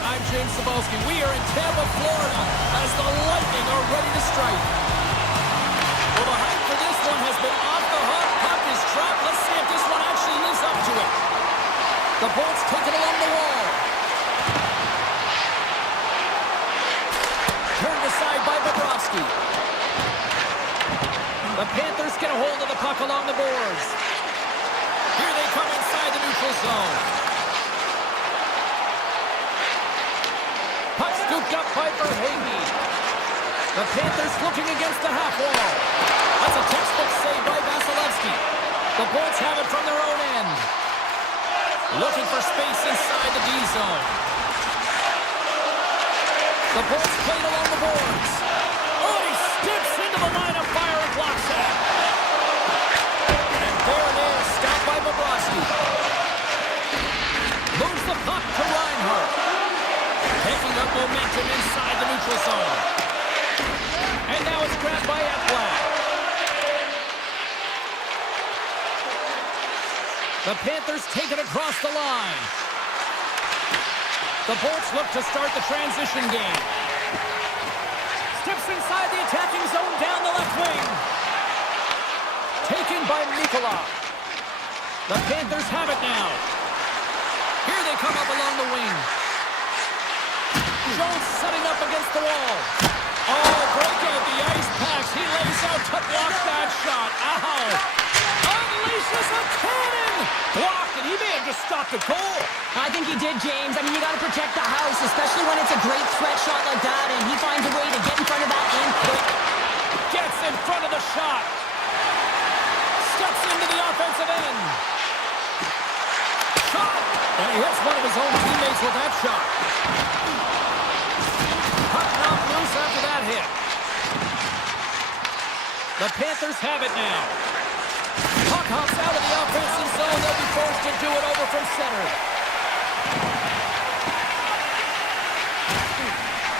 I'm James Cebulski. We are in Tampa, Florida, as the Lightning are ready to strike. Well, the hype for this one has been off the hook. Puck is dropped. Let's see if this one actually lives up to it. The boat's taken along the wall. Turned aside by Bobrovsky. The Panthers get a hold of the puck along the boards. Here they come inside the neutral zone. Puck scooped up by Verhaeghe. The Panthers looking against the half wall. That's a textbook save by Vasilevsky. The Bolts have it from their own end. Looking for space inside the D zone. The Bolts played along the boards. Oh, he steps into the line of fire and blocks it. And there it is, stopped by Bobrovsky. Moves the puck to Reinhart. Taking up momentum inside the neutral zone. And now it's grabbed by Ekblad. The Panthers take it across the line. The Bolts look to start the transition game. Steps inside the attacking zone down the left wing. Taken by Nikola. The Panthers have it now. Here they come up along the wing. Jones setting up against the wall. Oh, break out the ice packs. He lays out to block that shot. Ow! Unleashes a cannon! Blocked, and he may have just stopped the goal. I think he did, James. I mean, you got to protect the house, especially when it's a great threat shot like that, and he finds a way to get in front of that and quick. Gets in front of the shot. Steps into the offensive end. Shot! And he hits one of his own teammates with that shot. Puck knocked loose after that hit. The Panthers have it now. Puck hops out of the offensive zone. They'll be forced to do it over from center.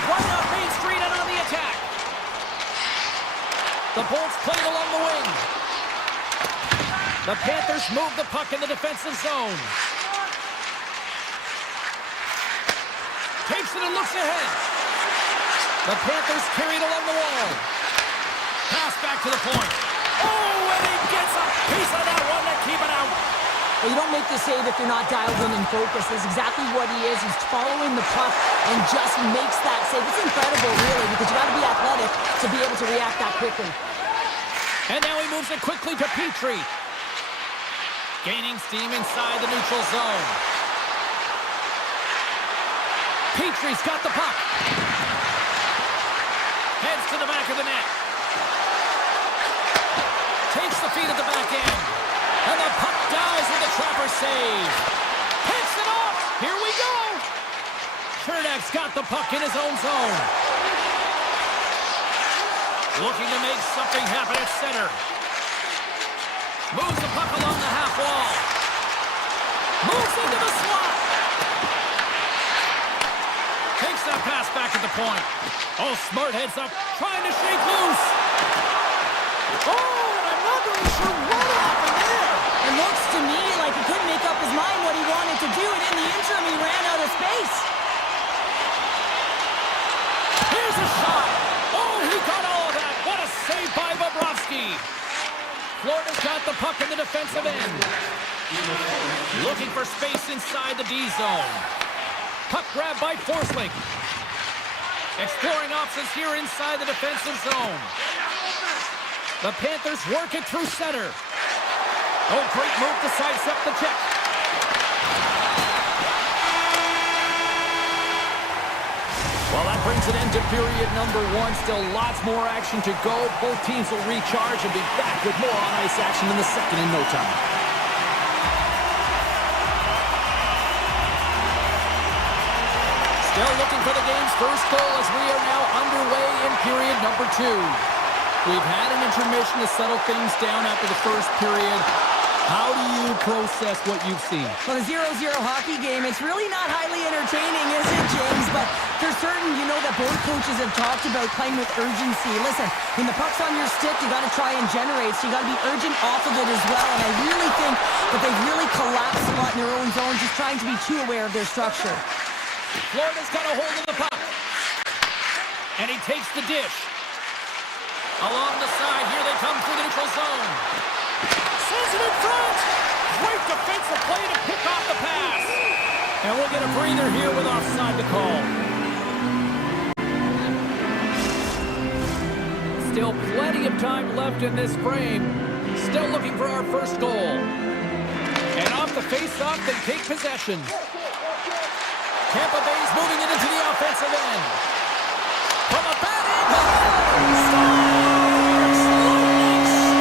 Right off Main Street and on the attack. The Bolts played along the wing. The Panthers move the puck in the defensive zone. Takes it and looks ahead. The Panthers carried along the wall. Pass back to the point. Oh, and he gets a piece of that one to keep it out. Well, you don't make the save if you're not dialed in and focused. That's exactly what he is. He's following the puck and just makes that save. It's incredible, really, because you got to be athletic to be able to react that quickly. And now he moves it quickly to Petrie. Gaining steam inside the neutral zone. Petrie's got the puck. Heads to the back of the net. Takes the feed at the back end. And the puck dies with the trapper save. Picks it off. Here we go. Chernak's got the puck in his own zone. Looking to make something happen at center. Moves the puck along the half wall. Moves into the slot. Takes that pass back at the point. Oh, Smart heads up, trying to shake loose. Oh, and I'm not really sure what happened there. It looks to me like he couldn't make up his mind what he wanted to do, and in the interim, he ran out of space. Here's a shot. Oh, he got all of that. What a save by Bobrovsky. Florida's got the puck in the defensive end. Looking for space inside the D zone. Puck grab by Forsling. Exploring options here inside the defensive zone. The Panthers work it through center. Oh, great move to sidestep the check. Well, that brings an end to period number one. Still lots more action to go. Both teams will recharge and be back with more on-ice action in the second in no time. Still looking for the game's first goal as we are now underway in period number two. We've had an intermission to settle things down after the first period. How do you process what you've seen? Well, the 0-0 hockey game, it's really not highly entertaining, is it, James? But for certain, you know that both coaches have talked about playing with urgency. Listen, when the puck's on your stick, you got to try and generate, so you got to be urgent off of it as well. And I really think that they've really collapsed a lot in their own zone, just trying to be too aware of their structure. Florida's got a hold of the puck. And he takes the dish. Along the side, here they come through the neutral zone. Sends it in front. Great defensive play to pick off the pass. And we'll get a breather here with offside to call. Still plenty of time left in this frame. Still looking for our first goal. And off the face-off, they take possession. Tampa Bay's moving it into the offensive end. From a bad angle.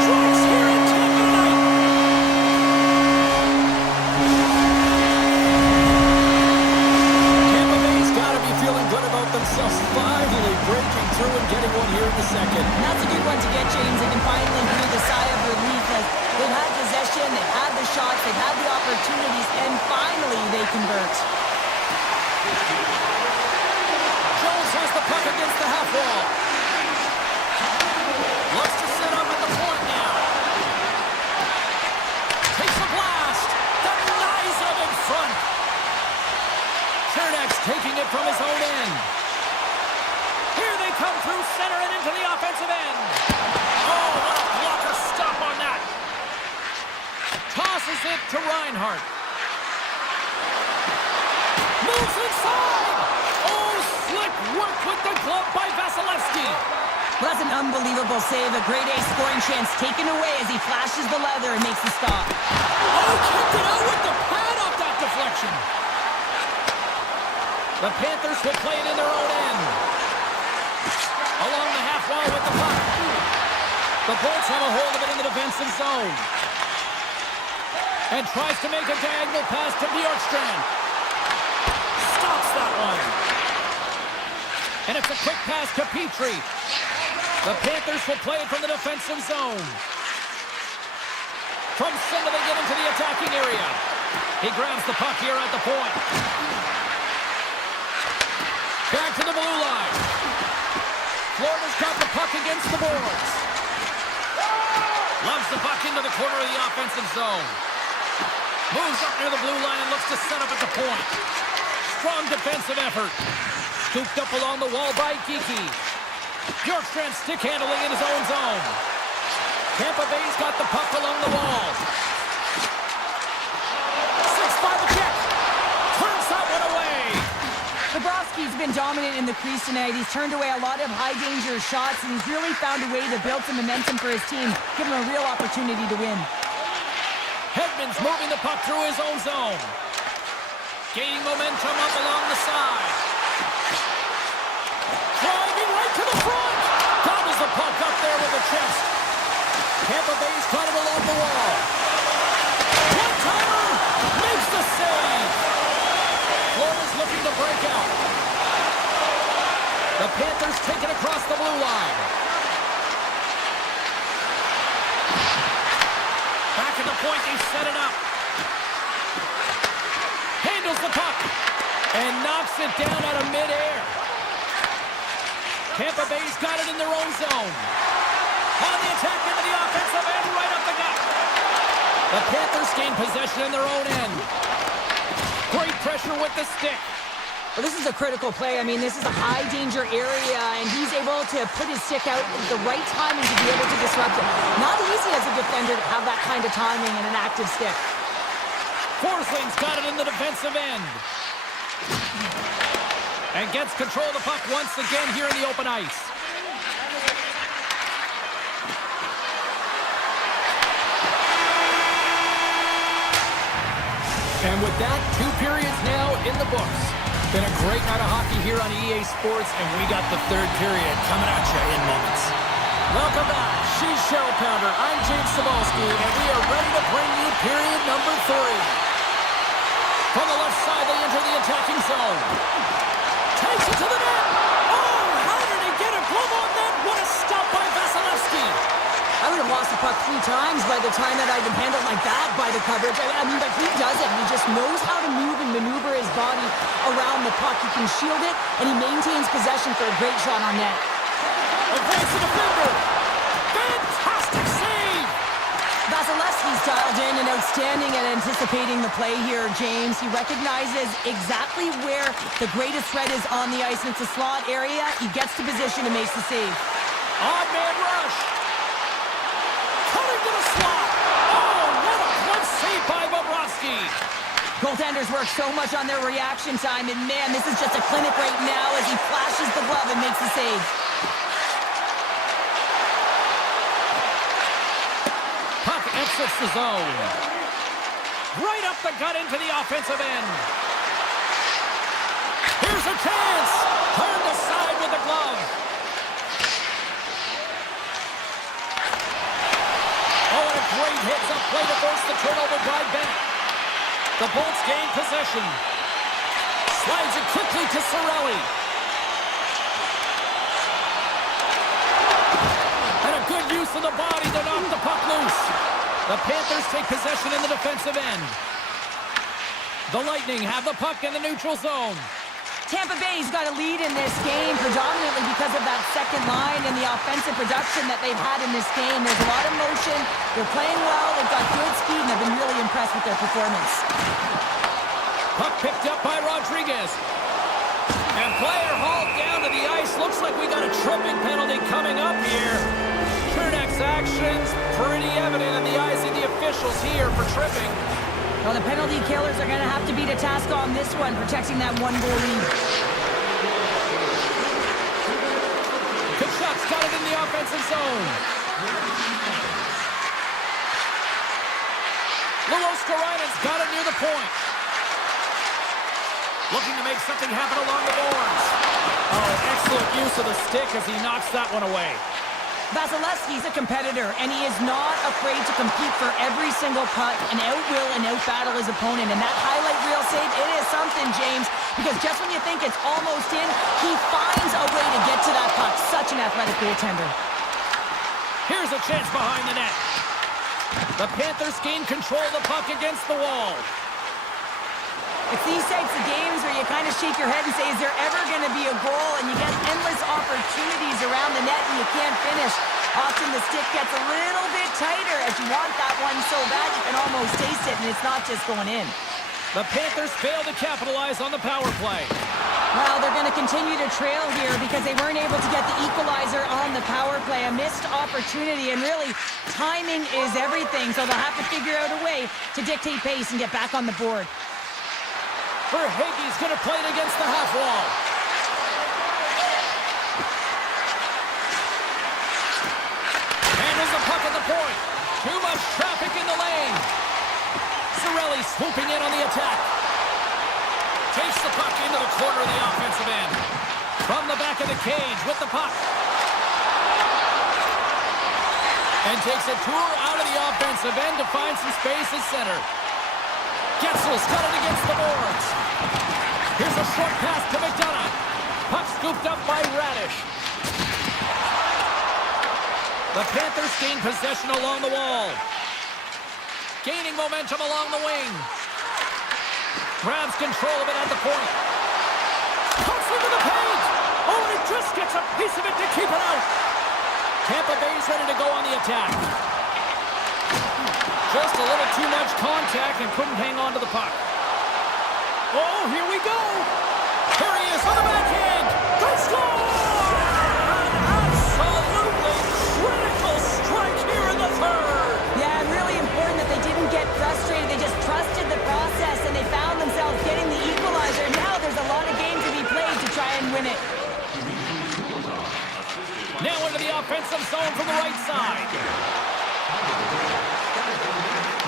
Strikes here in Tampa tonight. Tampa Bay's got to be feeling good about themselves, finally breaking through and getting one here in the second. And that's a good one to get, James. They can finally breathe a sigh of relief as they've had possession, they've had the shots, they've had the opportunities, and finally they convert. Jones has the puck against the half wall. Looks to set up at the point now. Takes a blast. Denies him in front. Chernak's taking it from his own end. Here they come through center and into the offensive end. Oh, what a blocker stop on that. Tosses it to Reinhart. Moves inside. Oh, slick work with the glove by Vasilevsky. Well, that's an unbelievable save. A grade A scoring chance taken away as he flashes the leather and makes the stop. Oh, kicked it out with the pad off that deflection. The Panthers will play it in their own end. Along the half wall with the puck. The Bolts have a hold of it in the defensive zone. And tries to make a diagonal pass to Bjorkstrand. Stops that one. And it's a quick pass to Petrie. The Panthers will play it from the defensive zone. From center they get into the attacking area. He grabs the puck here at the point. Back to the blue line. Florida's got the puck against the boards. Loves the puck into the corner of the offensive zone. Moves up near the blue line and looks to set up at the point. Strong defensive effort. Scooped up along the wall by Kiki. Bjorkstrand stick handling in his own zone. Tampa Bay's got the puck along the wall. 6-5 check. Turns that one away. Bobrovsky's been dominant in the crease tonight. He's turned away a lot of high-danger shots, and he's really found a way to build some momentum for his team, give him a real opportunity to win. Hedman's moving the puck through his own zone. Gaining momentum up along the side. Driving right to the front. Gobbles the puck up there with the chest. Tampa Bay's caught him along the wall. One-timer makes the save. Florida's looking to break out. The Panthers take it across the blue line. Back at the point, they set it up. Handles the puck and knocks it down out of midair. Tampa Bay's got it in their own zone. On the attack into the offensive end, right up the gut. The Panthers gain possession in their own end. Great pressure with the stick. Well, this is a critical play. I mean, this is a high-danger area, and he's able to put his stick out at the right timing to be able to disrupt it. Not easy as a defender to have that kind of timing and an active stick. Forsling's got it in the defensive end. And gets control of the puck once again here in the open ice. And with that, 2 periods now in the books. Been a great night of hockey here on EA Sports, and we got the 3rd period coming at you in moments. Welcome back. She's Cheryl Pounder. I'm James Cebulski, and we are ready to bring you period number 3. From the left side, they enter the attacking zone. Takes it to the net. Oh, how did he get a glove on that? What a stop by Vasilevsky. I would have lost the puck 3 times by the time that I'd been handled like that by the coverage. I mean, but he doesn't. He just knows how to move and maneuver his body around the puck. He can shield it, and he maintains possession for a great shot on net. Advance the defender. Fantastic save. Vasilevsky's dialed in, and now outstanding at anticipating the play here, James. He recognizes exactly where the greatest threat is on the ice, and it's a slot area. He gets to position and makes the save. On man rush. Cutting to the slot. Oh, what a close save by Bobrovsky. Goaltenders work so much on their reaction time, and man, this is just a clinic right now as he flashes the glove and makes the save. Puck exits the zone. Right up the gut into the offensive end. Here's a chance. Turned aside with the glove. Oh, and a great hits up play to force the turnover by Bennett. The Bolts gain possession. Slides it quickly to Cirelli. And a good use of the body to knock the puck loose. The Panthers take possession in the defensive end. The Lightning have the puck in the neutral zone. Tampa Bay's got a lead in this game predominantly because of that second line and the offensive production that they've had in this game. There's a lot of motion. They're playing well. They've got good speed, and I've been really impressed with their performance. Puck picked up by Rodriguez. And player hauled down to the ice. Looks like we got a tripping penalty coming up here. Chernak's actions pretty evident in the eyes of the officials here for tripping. Well, the penalty killers are going to have to be to task on this one, protecting that one-goal lead. Kachuk's got it in the offensive zone. Luos Karainen's got it near the point. Looking to make something happen along the boards. Oh, excellent use of the stick as he knocks that one away. Vasilevsky's a competitor, and he is not afraid to compete for every single puck and out-will and out-battle his opponent. And that highlight reel save, it is something, James, because just when you think it's almost in, he finds a way to get to that puck. Such an athletic goaltender. Here's a chance behind the net. The Panthers gain control of the puck against the wall. It's these types of games where you kind of shake your head and say, is there ever going to be a goal? And you get endless opportunities around the net and you can't finish. Often the stick gets a little bit tighter as you want that one so bad you can almost taste it, and it's not just going in. The Panthers fail to capitalize on the power play. Well, they're going to continue to trail here because they weren't able to get the equalizer on the power play. A missed opportunity, and really, timing is everything. So they'll have to figure out a way to dictate pace and get back on the board. Verhaeghe's going to play it against the half wall. Handles the puck at the point. Too much traffic in the lane. Cirelli swooping in on the attack. Takes the puck into the corner of the offensive end. From the back of the cage with the puck. And takes a tour out of the offensive end to find some space at center. Getzel's got it against the boards. Here's a short pass to McDonough. Puck scooped up by Radish. The Panthers gain possession along the wall. Gaining momentum along the wing. Grabs control of it at the point. Pucks into the paint. Oh, and he just gets a piece of it to keep it out. Tampa Bay's ready to go on the attack. Just a little too much contact and couldn't hang on to the puck. Oh, here we go. Here he is on the backhand. They score! An absolutely critical strike here in the third. Yeah, really important that they didn't get frustrated. They just trusted the process, and they found themselves getting the equalizer. Now there's a lot of game to be played to try and win it. Now into the offensive zone from the right side.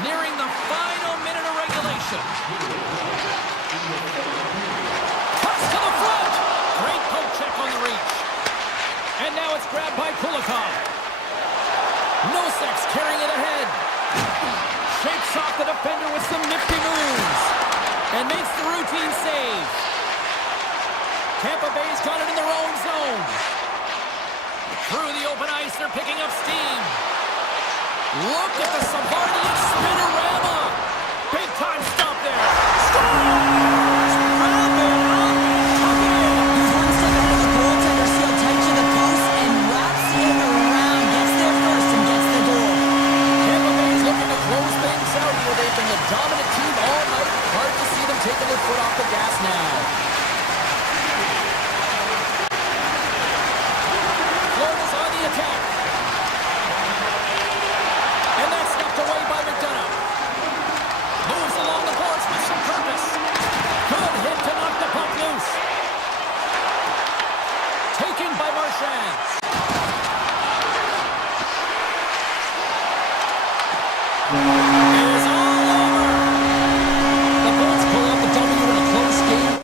Nearing the final minute of regulation. Cuts to the front. Great poke check on the reach. And now it's grabbed by Kulikov. Nosek's carrying it ahead. Shakes off the defender with some nifty moves. And makes the routine save. Tampa Bay's got it in their own zone. Through the open ice, they're picking up steam. Look at the Savardian spinorama. Big time stop there. Scores! Rabbit on the He's one step ahead of the goaltender, sealed tight to the post, and wraps it around. Gets there first and gets the goal. Tampa Bay's looking to close things out here. They is all over. The Bolts pull out the W in a close game.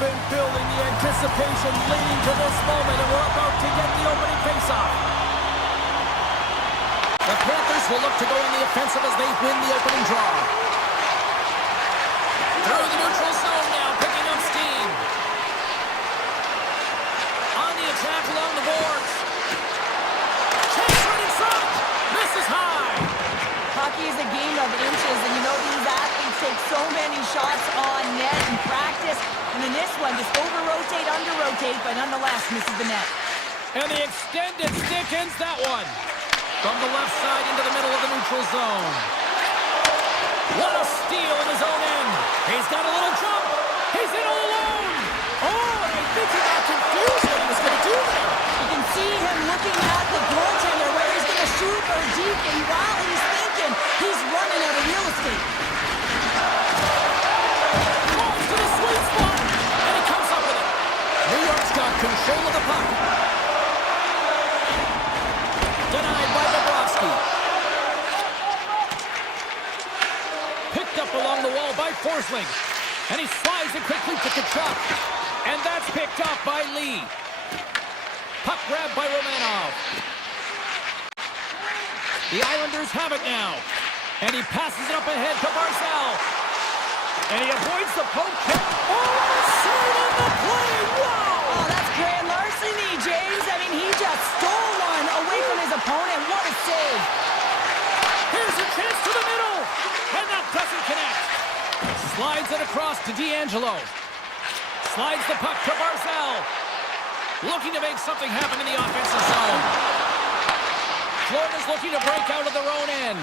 been building, the anticipation leading to this moment, and we're about to get the opening faceoff. The Panthers will look to go in the offensive as they win the opening draw. Through the neutral zone now, picking up steam. On the attack along the boards. Chase right in front. Misses high. Hockey is a game of inches, and you know these athletes take so many shots on net in practice. And in this one, just over-rotate, under-rotate, but nonetheless misses the net. And the extended stick ends that one. From the left side into the middle of the neutral zone. What a steal in his own end. He's got a little jump. He's in all alone. Oh, I think he got confused what he was going to do there. You can see him looking at the goaltender where he's going to shoot or deep, and while he's thinking, he's running out of real estate. Falls to the sweet spot, and he comes up with it. New York's got control of the puck. Denied by Bobrovsky. Picked up along the wall by Forsling. And he slides it quickly to Kachuk. And that's picked up by Lee. Puck grabbed by Romanov. The Islanders have it now. And he passes it up ahead to Barzal. And he avoids the poke check. Oh, save on the play! Wow! Oh, that's grand larceny, James. I mean, he just stole one away from his opponent. What a save. Here's a chance to the middle. And that doesn't connect. Slides it across to D'Angelo. Slides the puck to Barzal. Looking to make something happen in the offensive zone. Florida's looking to break out of their own end.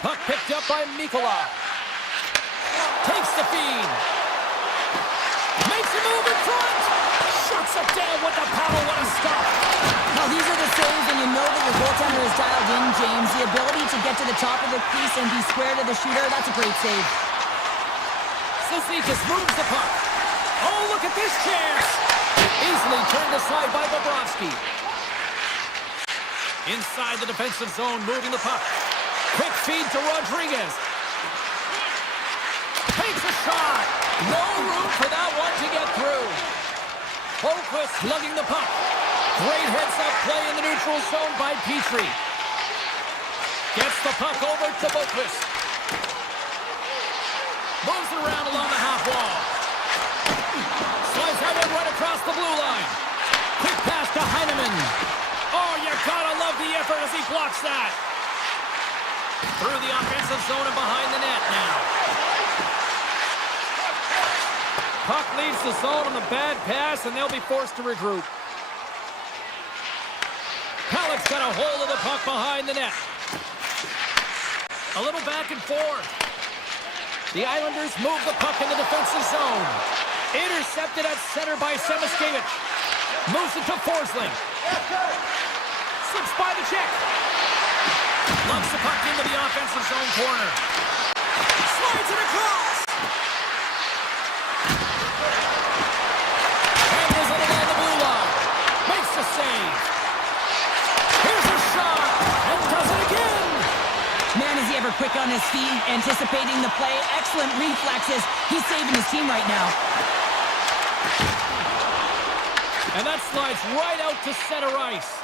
Puck picked up by Mikkola. Takes the feed. Makes a move in front. Shuts it down with the power. What a stop. Now, these are the saves, and you know that your goaltender is dialed in, James. The ability to get to the top of the crease and be square to the shooter, that's a great save. Cizikas moves the puck. Oh, look at this chance. Easily turned aside by Bobrovsky. Inside the defensive zone, moving the puck. Quick feed to Rodriguez. Takes a shot. No room for that one to get through. Boquist lugging the puck. Great heads-up play in the neutral zone by Petrie. Gets the puck over to Boquist. Moves it around along the half wall. Slides that one right across the blue line. Quick pass to Heineman. Oh, you gotta love the effort as he blocks that. Through the offensive zone and behind the net now. Puck leaves the zone on the bad pass, and they'll be forced to regroup. Halleck's got a hold of the puck behind the net. A little back and forth. The Islanders move the puck in the defensive zone. Intercepted at center by Semiskevich. Moves it to Forsling. Slips by the check. Lumps the puck into the offensive zone corner. Slides it across. And is it along the blue line. Makes the save. Here's a shot. And does it again. Man, is he ever quick on his feet, anticipating the play. Excellent reflexes. He's saving his team right now. And that slides right out to center ice.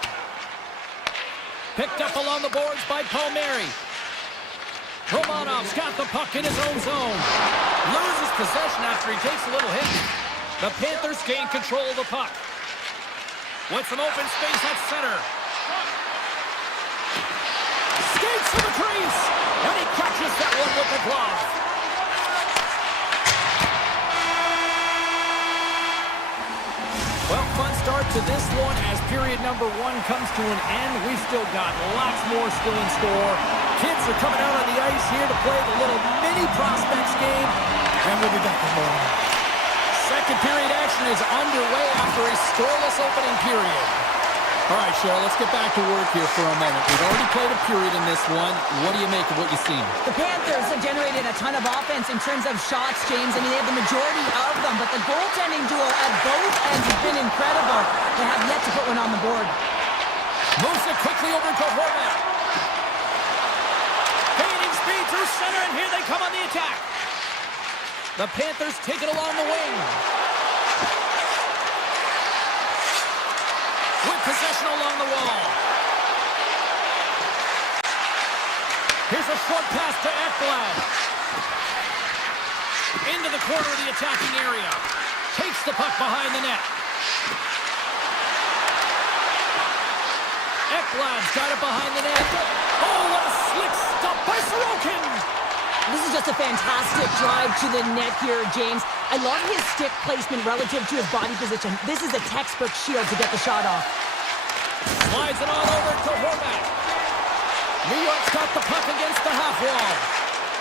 Picked up along the boards by Palmieri. Romanov's got the puck in his own zone. Loses possession after he takes a little hit. The Panthers gain control of the puck. With some open space at center. Skates to the crease. And he catches that one with the glove. Well, fun start to this one as period number one comes to an end. We've still got lots more still in store. Kids are coming out on the ice here to play the little mini prospects game, and we'll be back for more. Second period action is underway after a scoreless opening period. All right, Cheryl, let's get back to work here for a moment. We've already played a period in this one. What do you make of what you've seen? The Panthers have generated a ton of offense in terms of shots, James. I mean, they have the majority of them, but the goaltending duo at both ends has been incredible. They have yet to put one on the board. Moves it quickly over to Horvat. Gaining speed through center, and here they come on the attack. The Panthers take it along the wing. With possession along the wall. Here's a short pass to Ekblad. Into the corner of the attacking area. Takes the puck behind the net. Ekblad's got it behind the net. Oh, what a slick stop by Sorokin! This is just a fantastic drive to the net here, James. I love his stick placement relative to his body position. This is a textbook shield to get the shot off. Slides it all over to Horvat. New York's got the puck against the half wall.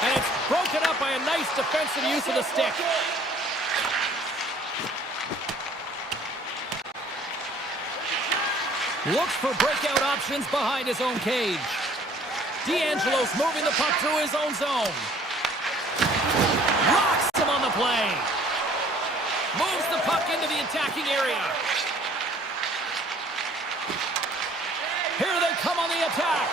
And it's broken up by a nice defensive use of the stick. Looks for breakout options behind his own cage. D'Angelo's moving the puck through his own zone. Rocks him on the play. Moves the puck into the attacking area. Here they come on the attack.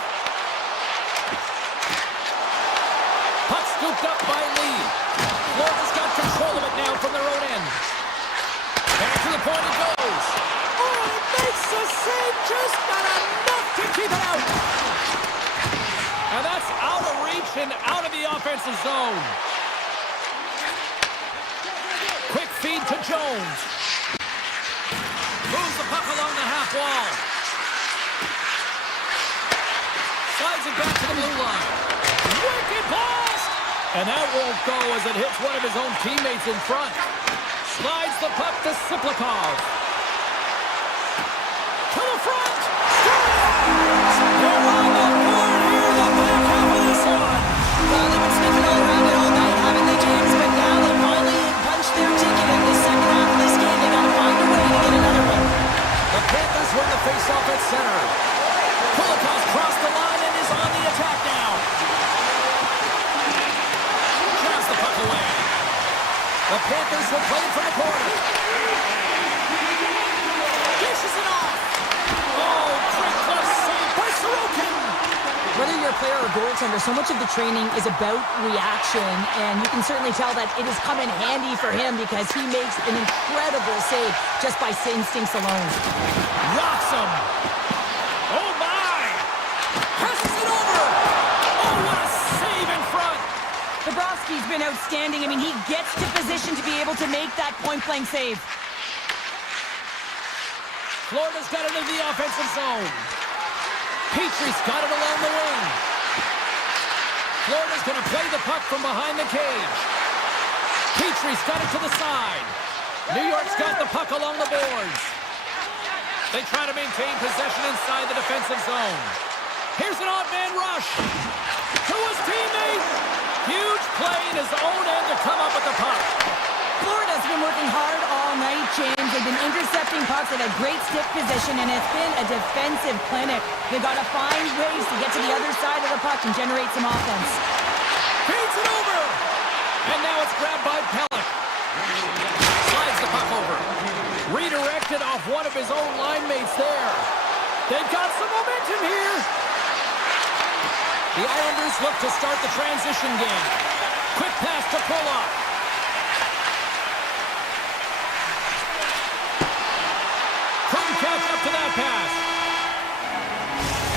Puck scooped up by Lee. Florida's got control of it now from their own end. Back to the point it goes. Oh, it makes a save, just not enough to keep it out. And that's out of reach and out of the offensive zone. Quick feed to Jones. Moves the puck along the half wall. Slides it back to the blue line. Wicked pass! And that won't go as it hits one of his own teammates in front. Slides the puck to Siplikov. To the front! They're on the board here in the back half of this one. Well, they've been sniffing all around it all night, haven't they, James? But now they finally punched their ticket in the second half of this game. They gotta find a way to get another one. The Panthers win the faceoff at center. Kulikov's crossed the line and is on the attack now. Grabs the puck away. The Panthers will play it from the corner. Dishes it off. Oh, great glove save by Sorokin. Whether you're a player or goaltender, so much of the training is about reaction, and you can certainly tell that it has come in handy for him because he makes an incredible save just by instincts alone. Rocks him. Oh, my. Passes it over. Oh, what a save in front. Bobrovsky's been outstanding. I mean, he gets to position to be able to make that point-blank save. Florida's got it into the offensive zone. Petrie's got it along the wing. Florida's going to play the puck from behind the cage. Petrie's got it to the side. New York's got the puck along the boards. They try to maintain possession inside the defensive zone. Here's an odd man rush. To his teammate. Huge play in his own end to come up with the puck. Florida's been working hard all night, James. They've been intercepting pucks. They've had great stick position, and it's been a defensive clinic. They've got to find ways to get to the other side of the puck and generate some offense. Feeds it over. And now it's grabbed by Pellick. Slides the puck over. Redirected off one of his own line mates there. They've got some momentum here. The Islanders look to start the transition game. Quick pass to Pulock. Couldn't catch up to that pass.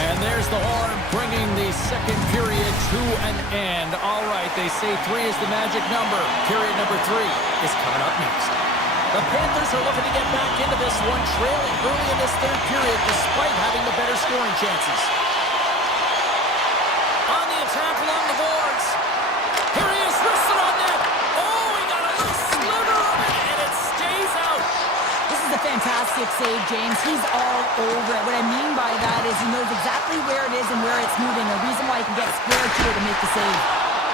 And there's the horn, bringing the second period to an end. All right, they say 3 is the magic number. Period number 3 is coming up next. The Panthers are looking to get back into this one, trailing early in this third period despite having the better scoring chances. On the attack along the boards. Here he is, wristed on net. Oh, he got a little sliver of it, and it stays out. This is a fantastic save, James. He's all over it. What I mean by that is he knows exactly where it is and where it's moving. A reason why he can get square to it and make the save.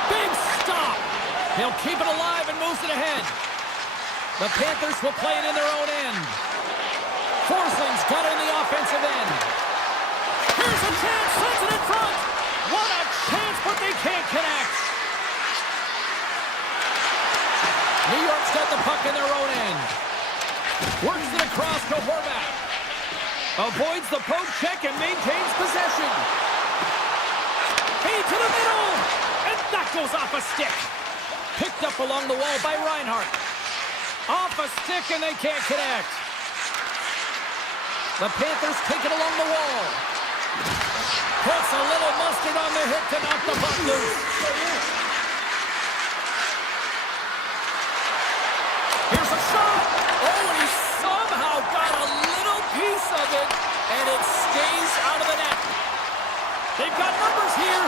Big stop. He'll keep it alive and moves it ahead. The Panthers will play it in their own end. Forsling's got it in the offensive end. Here's a chance, sends it in front. What a chance, but they can't connect. New York's got the puck in their own end. Works it across to Horvat. Avoids the poke check and maintains possession. Feed to the middle. And that goes off a stick. Picked up along the wall by Reinhardt. Off a stick, and they can't connect. The Panthers take it along the wall. Puts a little mustard on the hit to knock the puck loose. Here's a shot. Oh, and he somehow got a little piece of it, and it stays out of the net. They've got numbers here.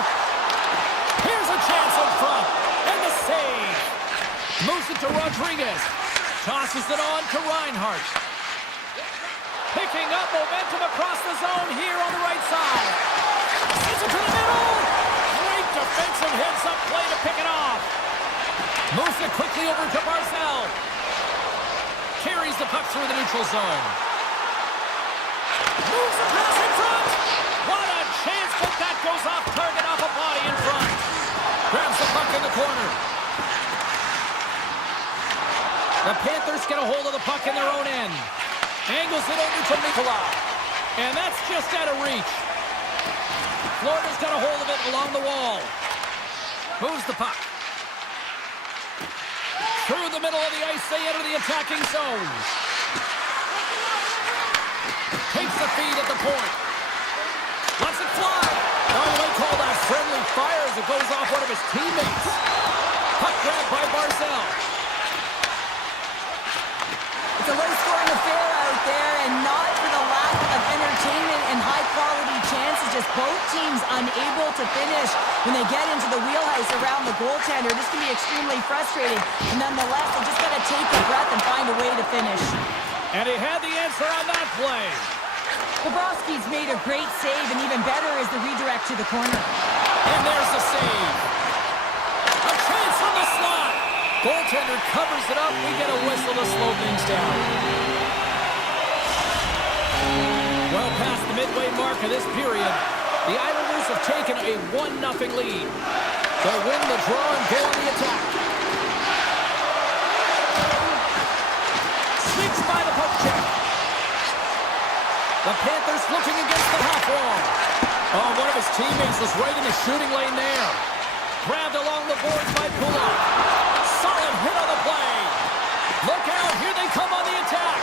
Here's a chance in front, and the save. Moves it to Rodriguez. Tosses it on to Reinhardt. Picking up momentum across the zone here on the right side. Sends it to the middle. Great defensive heads-up play to pick it off. Moves it quickly over to Barzell. Carries the puck through the neutral zone. Moves the pass in front. What a chance, but that goes off target, off a body in front. Grabs the puck in the corner. The Panthers get a hold of the puck in their own end. Angles it over to Nikolai. And that's just out of reach. Florida's got a hold of it along the wall. Moves the puck. Through the middle of the ice, they enter the attacking zone. Takes the feed at the point. Lets it fly. Oh, they call that friendly fire as it goes off one of his teammates. Puck grabbed by Barzell. It's a low-scoring affair out there, and not for the lack of entertainment and high-quality chances. Just both teams unable to finish when they get into the wheelhouse around the goaltender. This can be extremely frustrating. And nonetheless, they just got to take a breath and find a way to finish. And he had the answer on that play. Bobrovsky's made a great save, and even better is the redirect to the corner. And there's the save. A chance from the slot. Goaltender covers it up. We get a whistle to slow things down. Well past the midway mark of this period, the Islanders have taken a 1-0 lead. They'll win the draw and go on the attack. Sneaks by the poke check. The Panthers looking against the half wall. Oh, one of his teammates was right in the shooting lane there. Grabbed along the boards by Pulak. Solid hit on the play. Look out, here they come on the attack.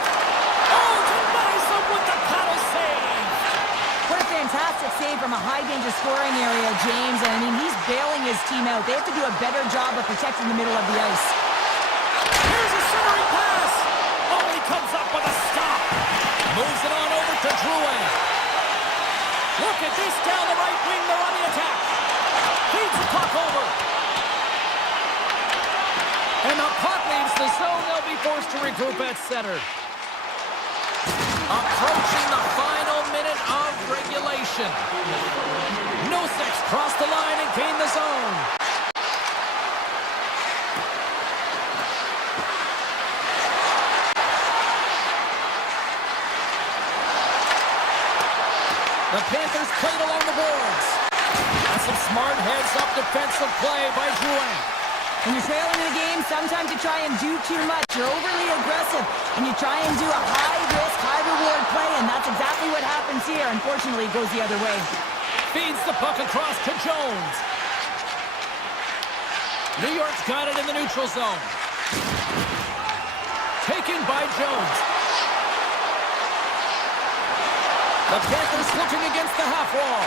Oh, denies them with the paddle save. What a fantastic save from a high-danger scoring area, James. And I mean, he's bailing his team out. They have to do a better job of protecting the middle of the ice. Here's a centering pass. Oh, he comes up with a stop. Moves it on over to Drouin. Look at this down the right wing. They're on the attack. Feeds the puck over. And the puck leaves the zone. They'll be forced to regroup at center. Approaching the final minute of regulation. Nosek crossed the line and gained the zone. The Panthers played along the boards. That's some smart heads-up defensive play by Drouin. When you're trailing in the game, sometimes you try and do too much. You're overly aggressive, and you try and do a high-risk, high-reward play, and that's exactly what happens here. Unfortunately, it goes the other way. Feeds the puck across to Jones. New York's got it in the neutral zone. Taken by Jones. The Panthers looking against the half wall.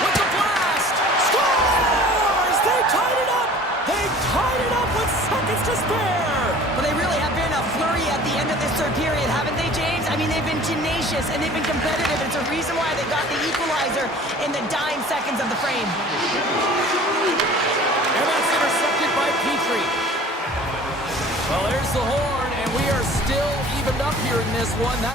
With the blast! Scores! They tied it up! They tied it up with seconds to spare! Well, they really have been a flurry at the end of this third period, haven't they, James? I mean, they've been tenacious, and they've been competitive. It's a reason why they got the equalizer in the dying seconds of the frame. And that's intercepted by Petrie. Well, there's the horn, and we are still evened up here in this one.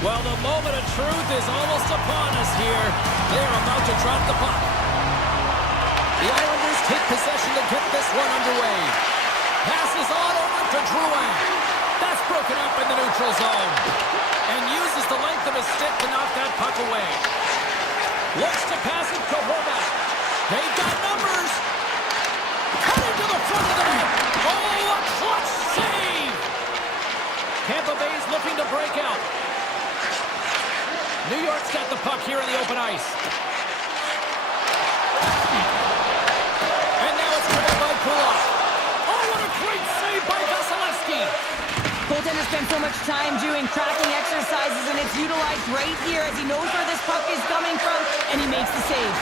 Well, the moment of truth is almost upon us here. They're about to drop the puck. The Islanders take possession to get this one underway. Passes on over to Drouin. That's broken up in the neutral zone. And uses the length of his stick to knock that puck away. Looks to pass it to Horvat. They've got numbers. Cutting to the front of the net. Oh, a clutch save. Tampa Bay's looking to break out. New York's got the puck here in the open ice. And now it's cleared by Kulak. Oh, what a great save by Vasilevsky. Goaltender spent so much time doing tracking exercises, and it's utilized right here as he knows where this puck is coming from, and he makes the save.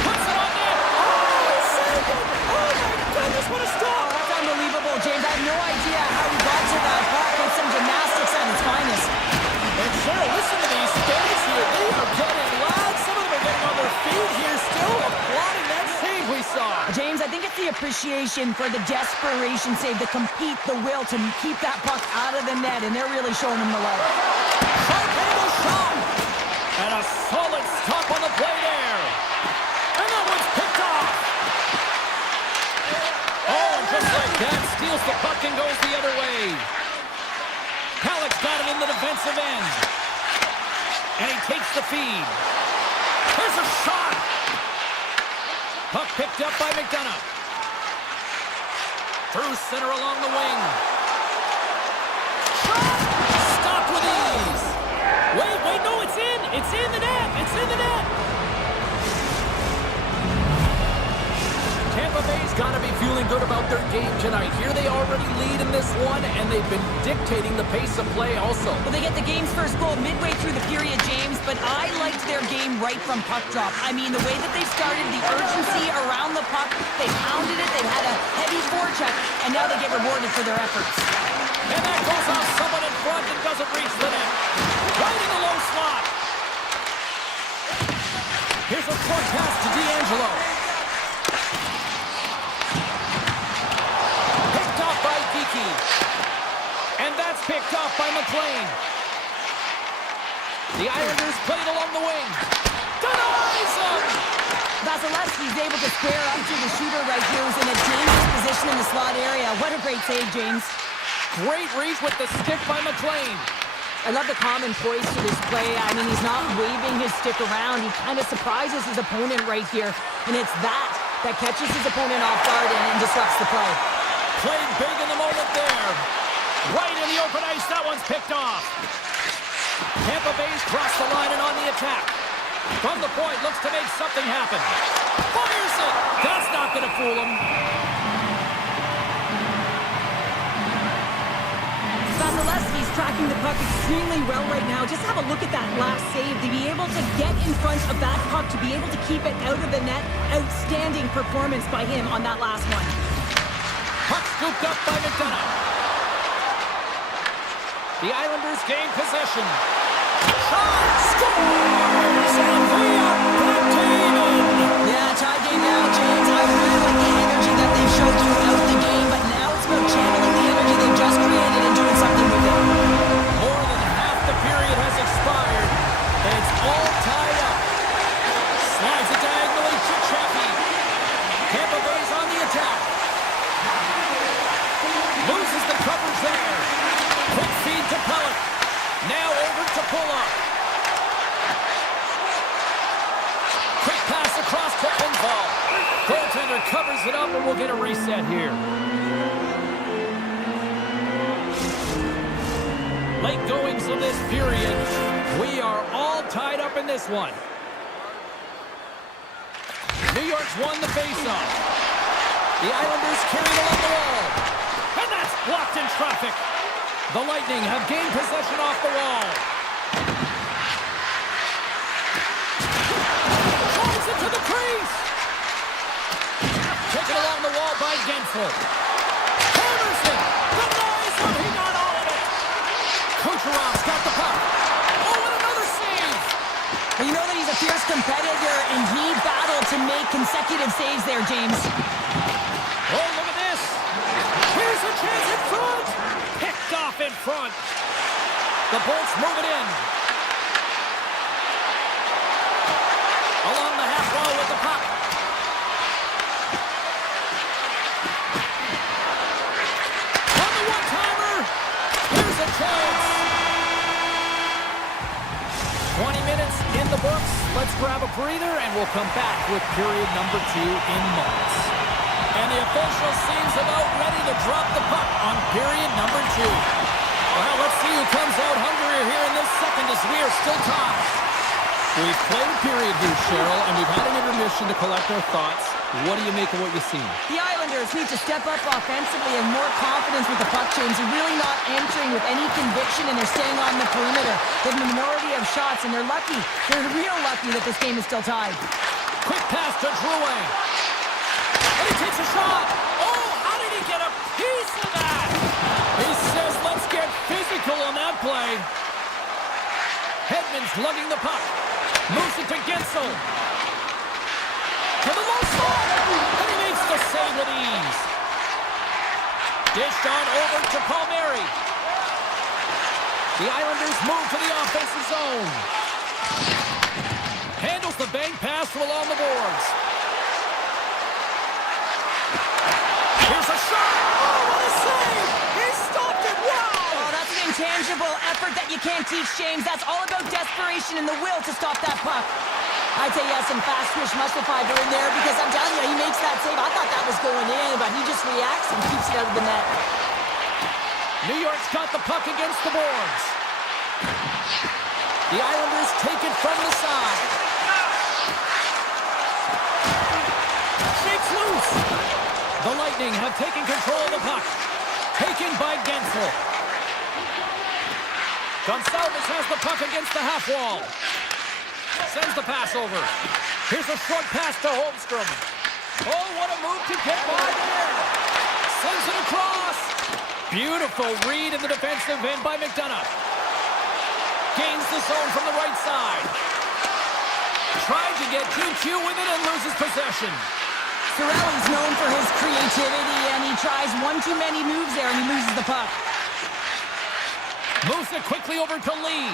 Puts it on net. Oh, he saved it. Oh, my goodness, what a stop. That's unbelievable, James. I have no idea how he got to that puck. It's some gymnastics at its finest. And Cheryl, listen to these fans here. They are getting loud. Some of them are getting on their feet here, still applauding that save we saw. James, I think it's the appreciation for the desperation save, the compete, the will to keep that puck out of the net, and they're really showing him the love. Sharp-handed shot. And a solid stop on the play there. And that one's picked off. Oh, and just like that, steals the puck and goes the other way. Halleck's got it in the defensive end. And he takes the feed. There's a shot. Puck picked up by McDonough. Through center along the wing. Shot! Stopped with ease. Wait, no, it's in. It's in the net. It's in the net. Tampa Bay's got to be feeling good about their game tonight. Here they already lead in this one, and they've been dictating the pace of play also. Well, they get the game's first goal midway through the period, James, but I liked their game right from puck drop. I mean, the way that they started, the urgency around the puck, they pounded it, they had a heavy forecheck, and now they get rewarded for their efforts. And that goes off someone in front and doesn't reach the net. Right in the low slot. Here's a short pass to D'Angelo. And that's picked off by McLean. The Islanders play it along the wing. Denies him! Vasilevsky's able to square up to the shooter right here, who's in a dangerous position in the slot area. What a great save, James. Great reach with the stick by McLean. I love the calm and poise to this play. I mean, he's not waving his stick around. He kind of surprises his opponent right here. And it's that catches his opponent off guard and disrupts the play. Played big in the moment there. Right in the open ice, that one's picked off. Tampa Bay's crossed the line and on the attack. From the point, looks to make something happen. Fires it! That's not going to fool him. Vasilevsky's tracking the puck extremely well right now. Just have a look at that last save. To be able to get in front of that puck, to be able to keep it out of the net, outstanding performance by him on that last one. Puck scooped up by McDonough. The Islanders gain possession. Shot! Scores! And we are back to even! Yeah, tie game now, James. I really like the energy that they've showed throughout the game, but now it's about channeling the energy they've just created and doing something with it. More than half the period has expired. It's all tied up. Slides it diagonally to Chappie. Tampa Bay's on the attack. Loses the coverage there. Quick feed to Pellet. Now over to Pulla. Quick pass across to Pinfall. Goaltender covers it up and we'll get a reset here. Late goings of this period. We are all tied up in this one. New York's won the faceoff. The Islanders carry it along the wall. And that's blocked in traffic. The Lightning have gained possession off the wall. Drives it to the crease. Taken along the wall by Gensel. Henderson denies him. He got all of it. Kucherov's got the puck. Oh, and another save. Well, you know that he's a fierce competitor, and he battled to make consecutive saves there, James. Oh, look at this. Here's a chance in front. Picked off in front. The Bolts move it in. Along the half wall with the puck. On the one-timer. Here's a chance. 20 minutes in the books. Let's grab a breather and we'll come back with period number 2 in moments. And the official seems about ready to drop the puck on period number 2. Well, let's see who comes out hungrier here in this second as we are still tied. We've played a period here, Cheryl, and we've had an intermission to collect our thoughts. What do you make of what you've seen? The Islanders need to step up offensively and more confidence with the puck change. They're really not entering with any conviction, and they're staying on the perimeter. They have a minority of shots, and they're lucky. They're real lucky that this game is still tied. Quick pass to Drouin. And he takes a shot. Oh, how did he get a piece of that? He says, let's get physical on that play. Hedman's lugging the puck. Moves it to Gensel. To the low slot. And he makes the save with ease. Dished on over to Palmieri. The Islanders move to the offensive zone. Handles the bank pass from along the boards. Here's a shot. Oh, what a save. He stopped it. Wow. Oh, that's an intangible effort that you can't teach, James. That's all about desperation and the will to stop that puck. I'd say he has some fast twitch muscle fiber in there because I'm telling you, he makes that save. I thought that was going in, but he just reacts and keeps it out of the net. New York's got the puck against the boards. The Islanders take it from the side. Shakes loose. The Lightning have taken control of the puck. Taken by Gensel. Gonçalves has the puck against the half wall. Sends the pass over. Here's a short pass to Holmstrom. Oh, what a move to get by there. Sends it across. Beautiful read in the defensive end by McDonough. Gains the zone from the right side. Tried to get too cute with it and loses possession. Cirelli's known for his creativity, and he tries one too many moves there, and he loses the puck. Moves it quickly over to Lee.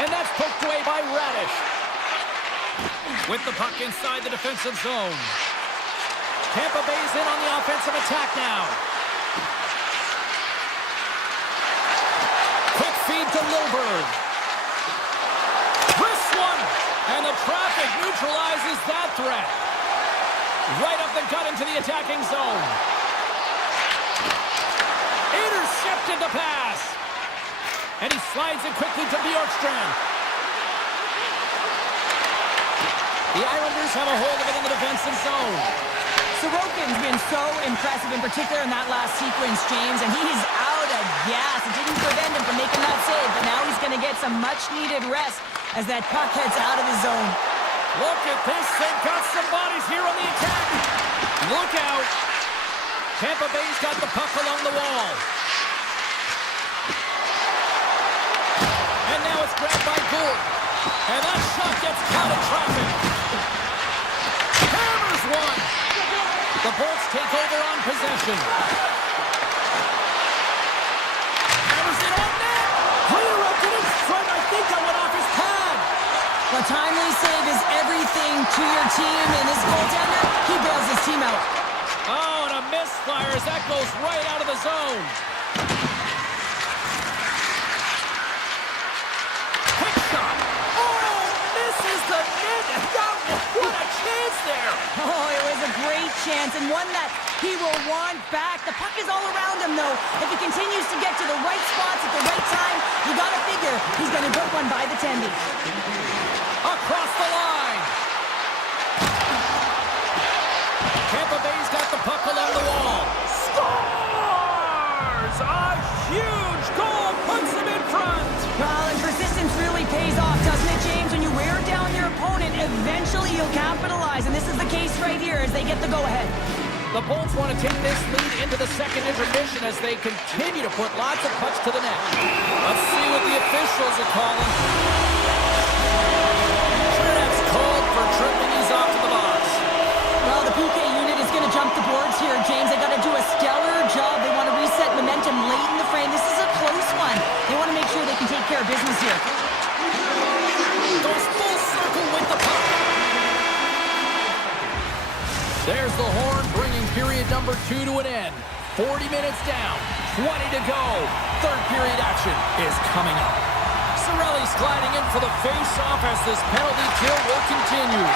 And that's poked away by Radish. With the puck inside the defensive zone. Tampa Bay's in on the offensive attack now. Quick feed to Lilburg. Wrist one. And the traffic neutralizes that threat. Right up the gut into the attacking zone. Intercepted the pass. And he slides it quickly to Bjorkstrand. The Islanders have a hold of it in the defensive zone. Sorokin's been so impressive, in particular in that last sequence, James, and he's out of gas. It didn't prevent him from making that save, but now he's going to get some much-needed rest as that puck heads out of his zone. Look at this. They've got some bodies here on the attack. Look out. Tampa Bay's got the puck along the wall. And now it's grabbed by Gould. And that shot gets caught in traffic. Hammers one. The Bolts take over on possession. Hammers it on net. Clear up to his front. I think that went off his pad. A timely save is everything to your team, and this goaltender, he bails his team out. Oh, and a misfire as that goes right out of the zone. Quick shot. Oh, misses the net. What a chance there. Oh, it was a great chance, and one that he will want back. The puck is all around him, though. If he continues to get to the right spots at the right time, you got to figure he's going to put one by the tendy. Across the line. Tampa Bay's got the puck along the wall. Scores! A huge goal puts them in front. Well, and persistence really pays off, doesn't it, James? When you wear down your opponent, eventually you'll capitalize, and this is the case right here as they get the go-ahead. The Bolts want to take this lead into the second intermission as they continue to put lots of pucks to the net. Let's see what the officials are calling. Trinidad's called for tripping. He's off to the box. Well, the PK unit is going to jump the boards here, James. They got to do a stellar job. They want to reset momentum late in the frame. This is a There's the horn, bringing period number 2 to an end. 40 minutes down, 20 to go. Third period action is coming up. Cirelli's gliding in for the face-off as this penalty kill will continue.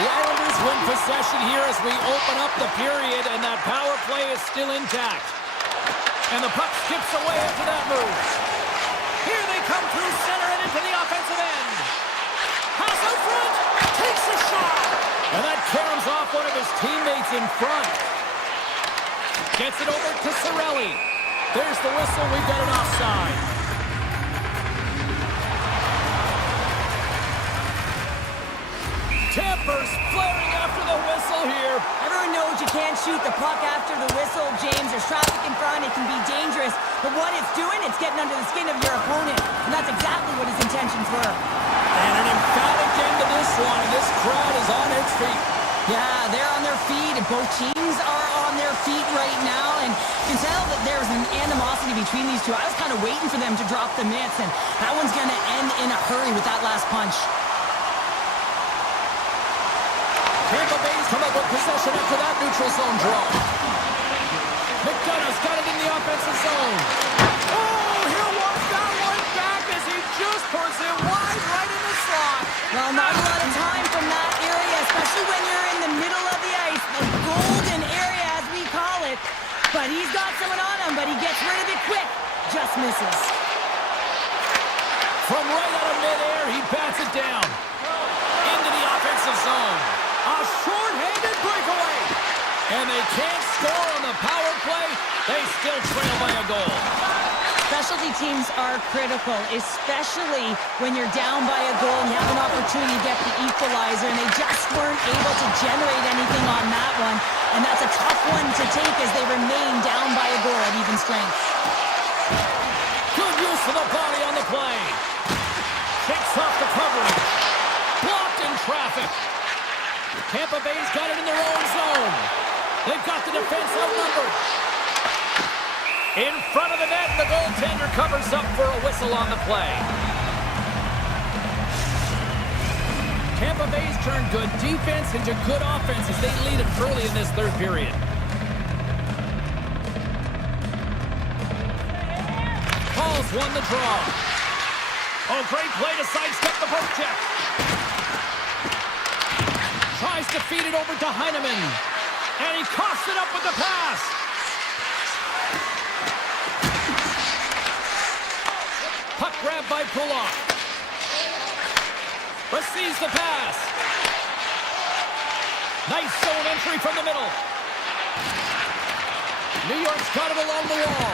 The Islanders win possession here as we open up the period, and that power play is still intact. And the puck skips away after that move. Here they come through center and into the offensive end. Pass out front, takes a shot. And that caroms off one of his teammates in front. Gets it over to Cirelli. There's the whistle, we've got an offside. Tampers flaring after the whistle here. Everyone knows you can't shoot the puck after the whistle, James. There's traffic in front, it can be dangerous. But what it's doing, it's getting under the skin of your opponent. And that's exactly what his intentions were. And an emphatic end to this one, and this crowd is on its feet. Yeah, they're on their feet, and both teams are on their feet right now. And you can tell that there's an animosity between these two. I was kind of waiting for them to drop the mitts, and that one's going to end in a hurry with that last punch. Tampa Bay's come up with possession after that neutral zone draw. McDonough's got it in the offensive zone. Oh, he'll walk that one back as he just puts it wide right in the slot. Well, not a lot of time from that area, especially when you're in the middle of the ice, the golden area as we call it. But he's got someone on him, but he gets rid of it quick. Just misses. From right out of midair, he bats it down. Into the offensive zone. A short-handed breakaway. And they can't score on the power play. They still trail by a goal. Specialty teams are critical, especially when you're down by a goal and you have an opportunity to get the equalizer, and they just weren't able to generate anything on that one. And that's a tough one to take as they remain down by a goal at even strength. Good use of the body on the play. Shakes off the coverage. Blocked in traffic. Tampa Bay's got it in their own zone. They've got the defense outnumbered. In front of the net, the goaltender covers up for a whistle on the play. Tampa Bay's turned good defense into good offense as they lead it early in this third period. Paul's won the draw. Oh, great play to sidestep the poke check. Tries to feed it over to Heineman. And he coughs it up with the pass. Puck grab by Pullock. Receives the pass. Nice zone entry from the middle. New York's got it along the wall.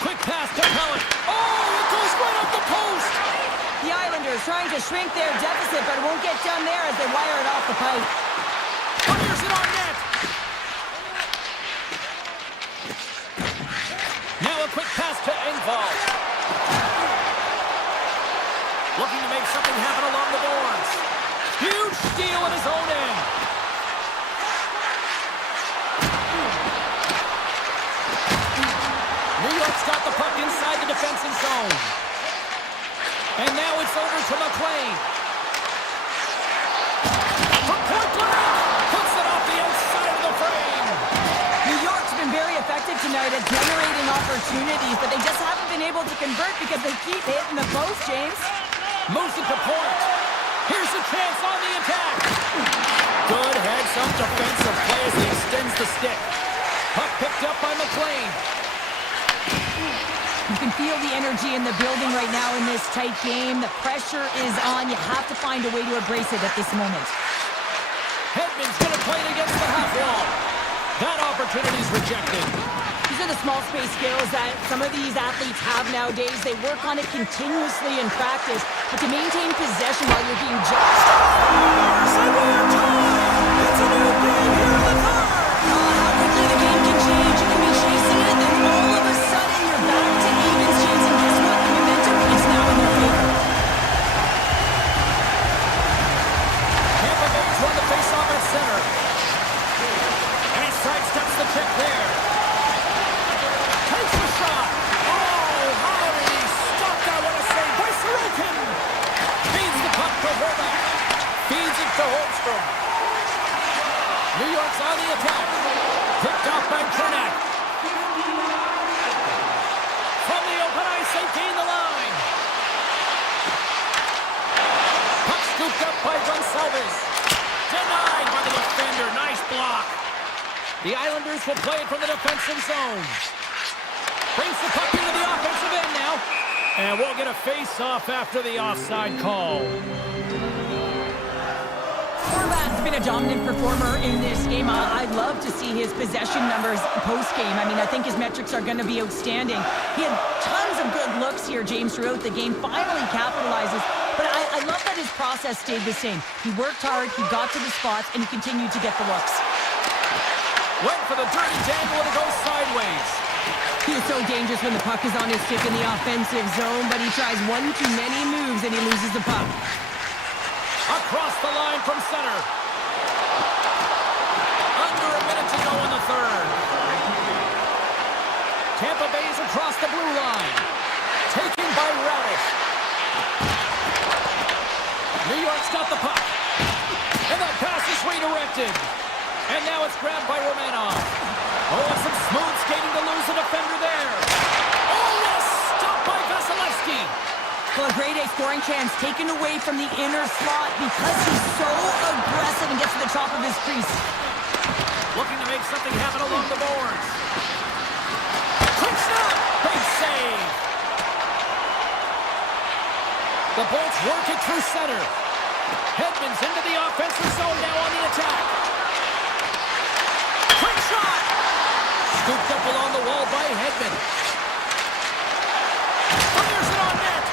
Quick pass to Pellet. Oh, it goes right up the post. The Islanders trying to shrink their deficit, but it won't get done there as they wire it off the pipe. Fires it on net. Now a quick pass to Engvall. Looking to make something happen along the boards. Huge steal at his own end. New York's got the puck inside the defensive zone. And now it's over to McLean. From point blank, puts it off the outside of the frame. New York's been very effective tonight at generating opportunities, but they just haven't been able to convert because they keep hitting the post, James. Moves it to point. Here's a chance on the attack. Good heads-up defensive play as he extends the stick. Puck picked up by McLean. You can feel the energy in the building right now in this tight game. The pressure is on. You have to find a way to embrace it at this moment. Hedman's going to play it against the half wall. That opportunity's rejected. These are the small space skills that some of these athletes have nowadays. They work on it continuously in practice, but to maintain possession while you're being judged. And we are tied! It's a new game here in the third! How quickly the game can change. You can be chasing it, and all of a sudden you're back to evens, James, and guess what? The momentum is now in their favor. Tampa Bay's won the face-off at center. And he sidesteps the check there. Takes the shot. Oh, how did he stop that? What a save by Sorokin. Feeds the puck to Horvath. Feeds it to Holmstrom. New York's block. The Islanders will play it from the defensive zone. Brings the puck into the offensive end now. And we'll get a face-off after the offside call. Horvat's been a dominant performer in this game. I'd love to see his possession numbers post-game. I mean, I think his metrics are going to be outstanding. He had tons of good looks here, James, throughout the game. Finally capitalizes. But I love that his process stayed the same. He worked hard, he got to the spots, and he continued to get the looks. Went for the dirty dangle and it goes sideways. He is so dangerous when the puck is on his stick in the offensive zone, but he tries one too many moves and he loses the puck. Across the line from center. Under a minute to go in the third. Tampa Bay's across the blue line. Taken by Radish. New York's got the puck. And that pass is redirected. And now it's grabbed by Romanov. Oh, and some smooth skating to lose a defender there. Oh, what a stop by Vasilevsky. Well, a grade A scoring chance taken away from the inner slot because he's so aggressive and gets to the top of his crease. Looking to make something happen along the boards. Quick shot! Big save! The Bolts work it through center. Hedman's into the offensive zone now on the attack. Quick shot! Scooped up along the wall by Hedman. Fires it on net!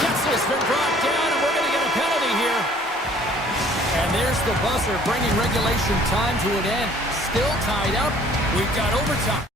Getzel's been brought down, and we're going to get a penalty here. And there's the buzzer, bringing regulation time to an end. Still tied up. We've got overtime.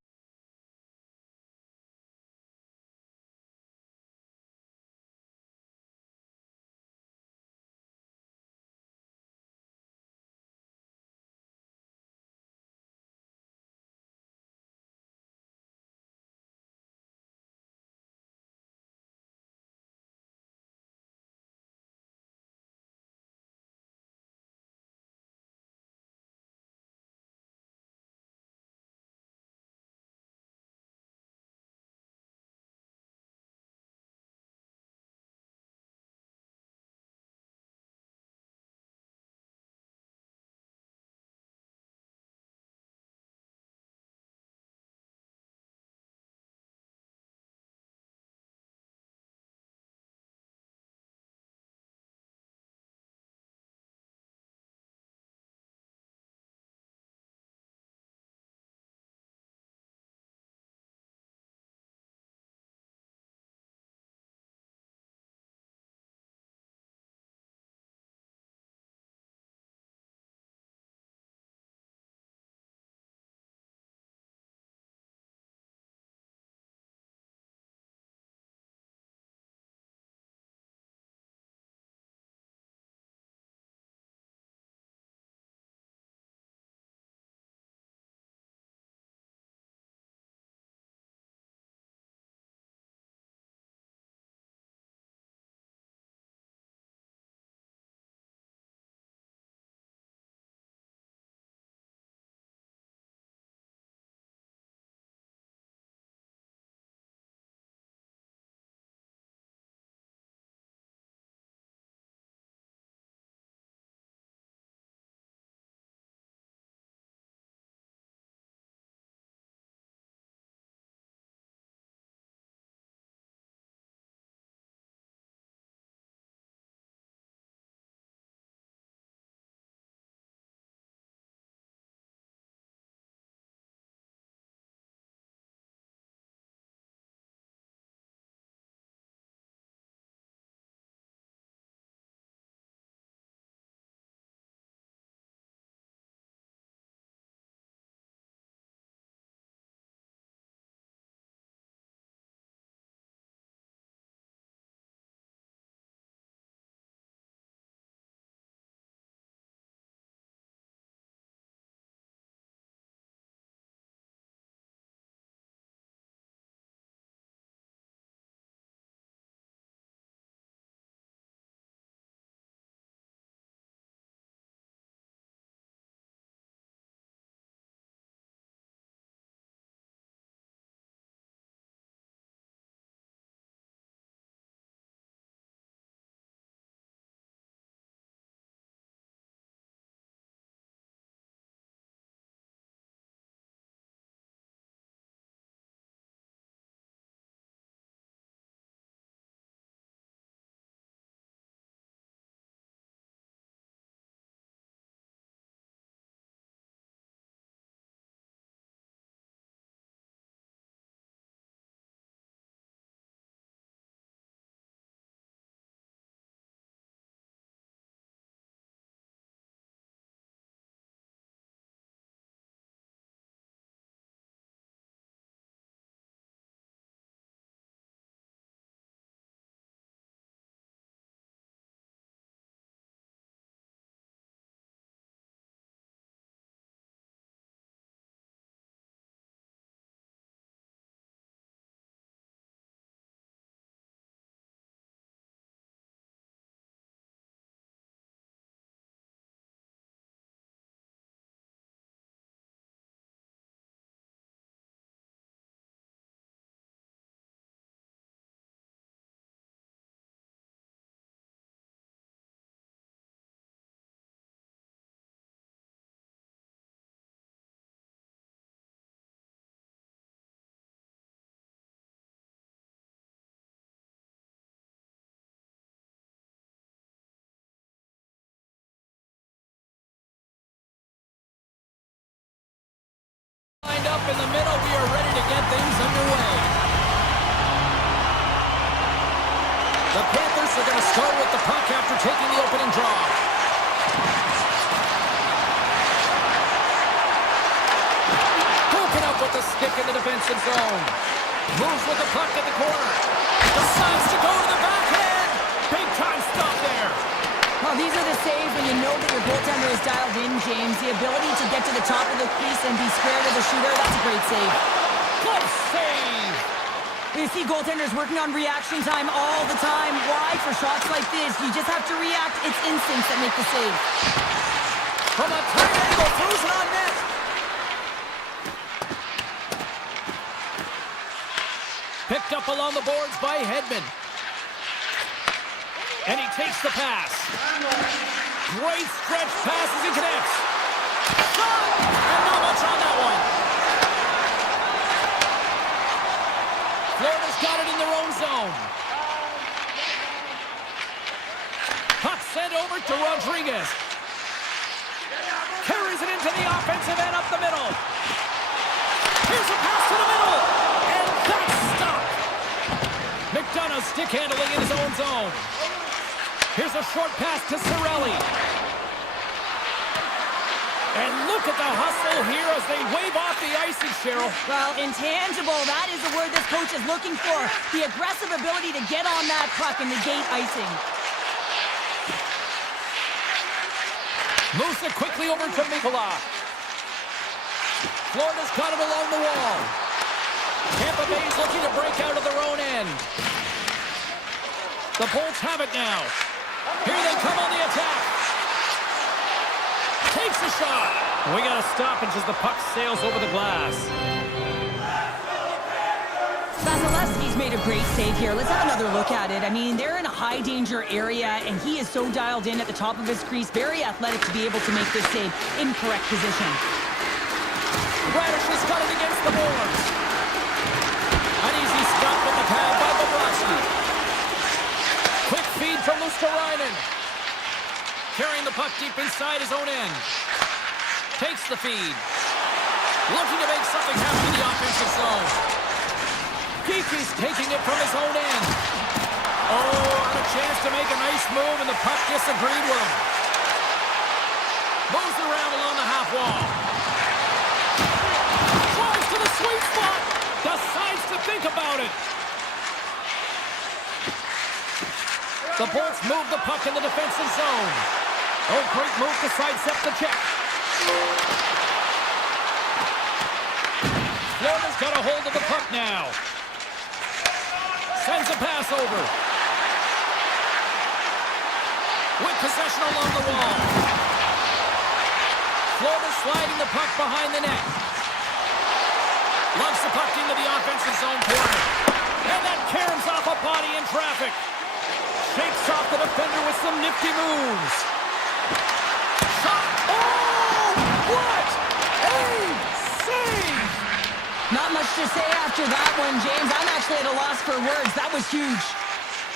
in the middle. We are ready to get things underway. The Panthers are going to start with the puck after taking the opening draw. Broken up with the stick in the defensive zone. Moves with the puck in the corner. Decides to go to the backhand. Big time stop there. Well, these are the saves when you know that your goaltender is dialed in, James. The ability to get to the top of the crease and be square to the shooter, that's a great save. Good save. You see goaltenders working on reaction time all the time. Why? For shots like this, you just have to react. It's instincts that make the save. From a tight angle, throws it on net. Picked up along the boards by Hedman. And he takes the pass. Great stretch pass as he connects. Shot! And not much on that one. Florida's got it in their own zone. Puck sent over to Rodriguez. Carries it into the offensive end up the middle. Here's a pass to the middle. And that's stopped. McDonough stick handling in his own zone. Here's a short pass to Cirelli. And look at the hustle here as they wave off the icing, Cheryl. Well, intangible, that is the word this coach is looking for. The aggressive ability to get on that puck and negate icing. Moves it quickly over to Mikula. Florida's got it along the wall. Tampa Bay's looking to break out of their own end. The Bolts have it now. Here they come on the attack. Takes a shot. We got a stoppage as the puck sails over the glass. Vasilevsky's made a great save here. Let's have another look at it. I mean, they're in a high-danger area, and he is so dialed in at the top of his crease. Very athletic to be able to make this save in correct position. Radish has got it against the boards. An easy stop with the pad by Bobrovsky. Quick feed from Luosterainen. Carrying the puck deep inside his own end. Takes the feed. Looking to make something happen in the offensive zone. Geeky's taking it from his own end. Oh, on a chance to make a nice move, and the puck disagreed with him. Moves around along the half wall. Drives to the sweet spot. Decides to think about it. The Bolts move the puck in the defensive zone. Oh, great move to sidestep the check. Florida's got a hold of the puck now. Sends a pass over. With possession along the wall. Florida sliding the puck behind the net. Loves the puck into the offensive zone corner. And that caroms off a body in traffic. Shakes off the defender with some nifty moves. Shot. Oh, what a save! Not much to say after that one, James. I'm actually at a loss for words. That was huge.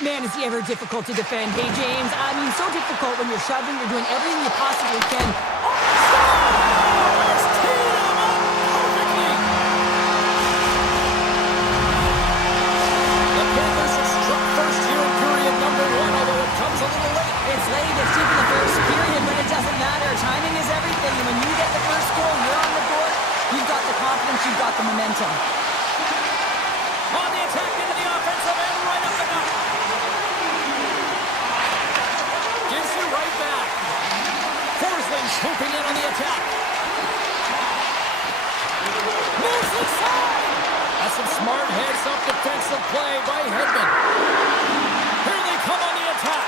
Man, is he ever difficult to defend. Hey, James, I mean, so difficult when you're shoving, you're doing everything you possibly can. Stars! Teed him up perfectly! The Panthers are struck first here in period number 1, although it comes a little late. It's late, it's deep in the first period, but it doesn't matter. Timing is everything, and when you get the first goal, you're on the board. You've got the confidence, you've got the momentum. On the attack into the offensive end, right up the gut. Gives you right back. Forsling swooping in on the attack. Moves inside. That's some smart heads-up defensive play by Hedman. Here they come on the attack.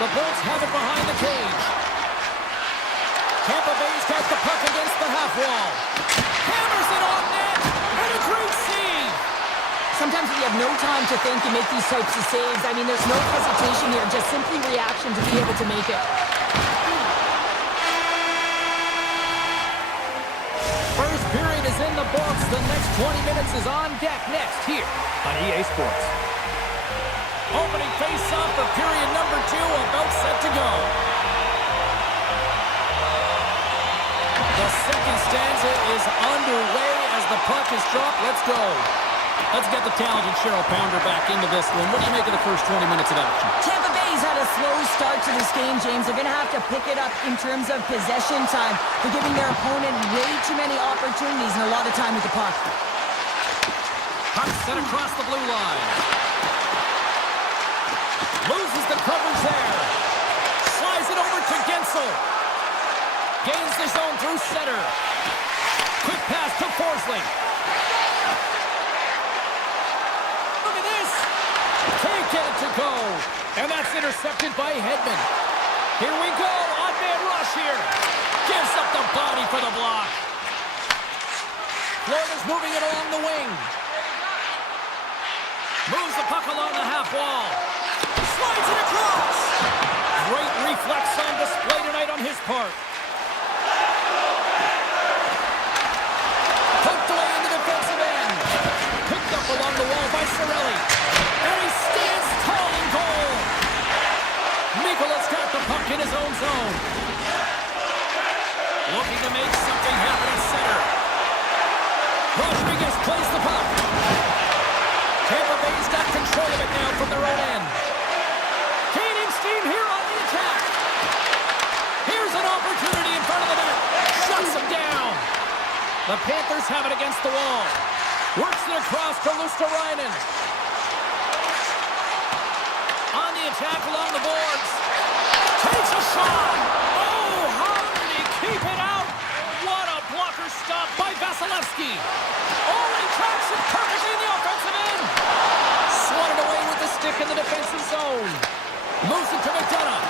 The Bolts have it behind the cage. Tampa Bay's got the puck against the half wall. Hammers it on net, and a great save. Sometimes when you have no time to think, you make these types of saves. I mean, there's no hesitation here, just simply reaction to be able to make it. First period is in the books. The next 20 minutes is on deck next here on EA Sports. Opening face-off for period number 2, about set to go. The The second stanza is underway as the puck is dropped. Let's go. Let's get the talented Cheryl Pounder back into this one. What do you make of the first 20 minutes of action? Tampa Bay's had a slow start to this game, James. They're going to have to pick it up in terms of possession time. They're giving their opponent way too many opportunities and a lot of time with the puck. Puck set across the blue line. Loses the coverage there. Slides it over to Gensel. Gains the zone through center. Quick pass to Forsley. Look at this. Can't get it to go. And that's intercepted by Hedman. Here we go. Odd-man rush here. Gives up the body for the block. Florida's moving it along the wing. Moves the puck along the half wall. Slides it across. Great reflex on display tonight on his part. Poked away in the defensive end. Picked up along the wall by Cirelli. And he stands tall in goal. Mikola's got the puck in his own zone. Looking to make something happen at center. Rodriguez plays the puck. Tampa Bay's got control of it now from their own end. Gaining steam here on the attack. Here's an opportunity in front of the net. Shuts him down. The Panthers have it against the wall. Works it across to Luosterainen. On the attack along the boards. Takes a shot. Oh, how did he keep it out? What a blocker stop by Vasilevsky. Oh, he tracks it perfectly in the offensive end. Swatted away with the stick in the defensive zone. Moves it to McDonough.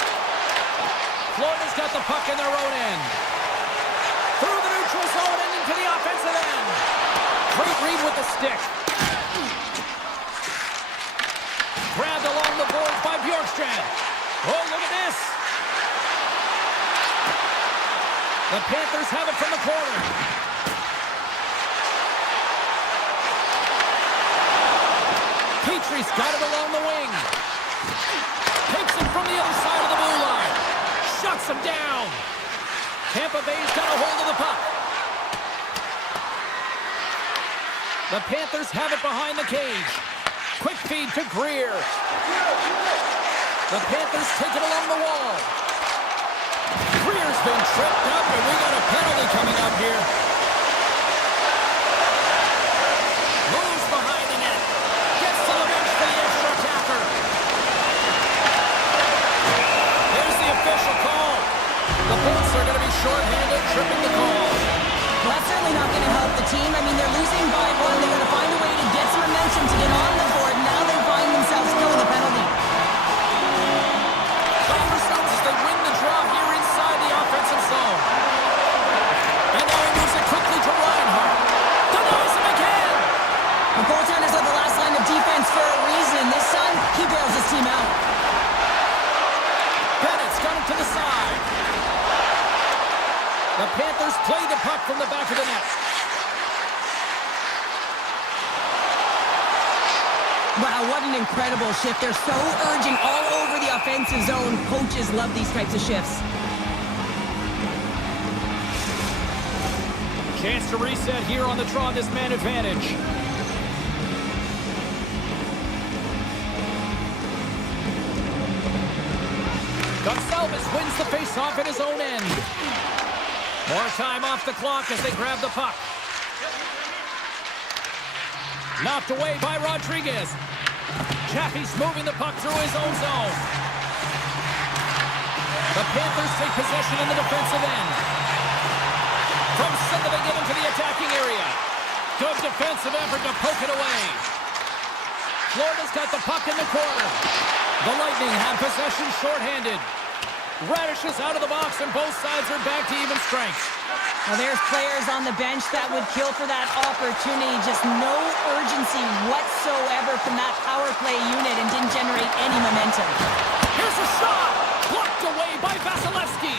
Florida's got the puck in their own end. Through the neutral zone and into the offensive end. Great read with the stick. Grabbed along the boards by Bjorkstrand. Oh, look at this. The Panthers have it from the corner. Petrie's got it along the wing. Takes it from the other side of the blue line. Shuts him down. Tampa Bay's got a hold of the puck. The Panthers have it behind the cage. Quick feed to Greer. The Panthers take it along the wall. Greer's been tripped up, and we got a penalty coming up here. Moves behind the net. Gets to the bench for the extra attacker. Here's the official call. The Bolts are going to be shorthanded, tripping the call. Well, that's certainly not going to help the team. I mean, they're losing by one. They're going to find a way to get some momentum to get on the board. Now they find themselves still with a penalty. As they win the draw here inside the offensive zone. And now he moves it quickly to Reinhart. Denies him again. The goaltenders are the last line of defense for a reason. This time, he bails his team out. Bennett's got it to the side. The Panthers play the puck from the back of the net. Wow, what an incredible shift. They're so urgent all over the offensive zone. Coaches love these types of shifts. Chance to reset here on the draw, this man advantage. Gonçalves wins the face-off at his own end. More time off the clock as they grab the puck. Knocked away by Rodriguez. Chaffee's moving the puck through his own zone. The Panthers take possession in the defensive end. From center they get into the attacking area. Good defensive effort to poke it away. Florida's got the puck in the corner. The Lightning have possession shorthanded. Radish is out of the box and both sides are back to even strength. Now there's players on the bench that would kill for that opportunity. Just no urgency whatsoever from that power play unit and didn't generate any momentum. Here's a shot! Blocked away by Vasilevsky.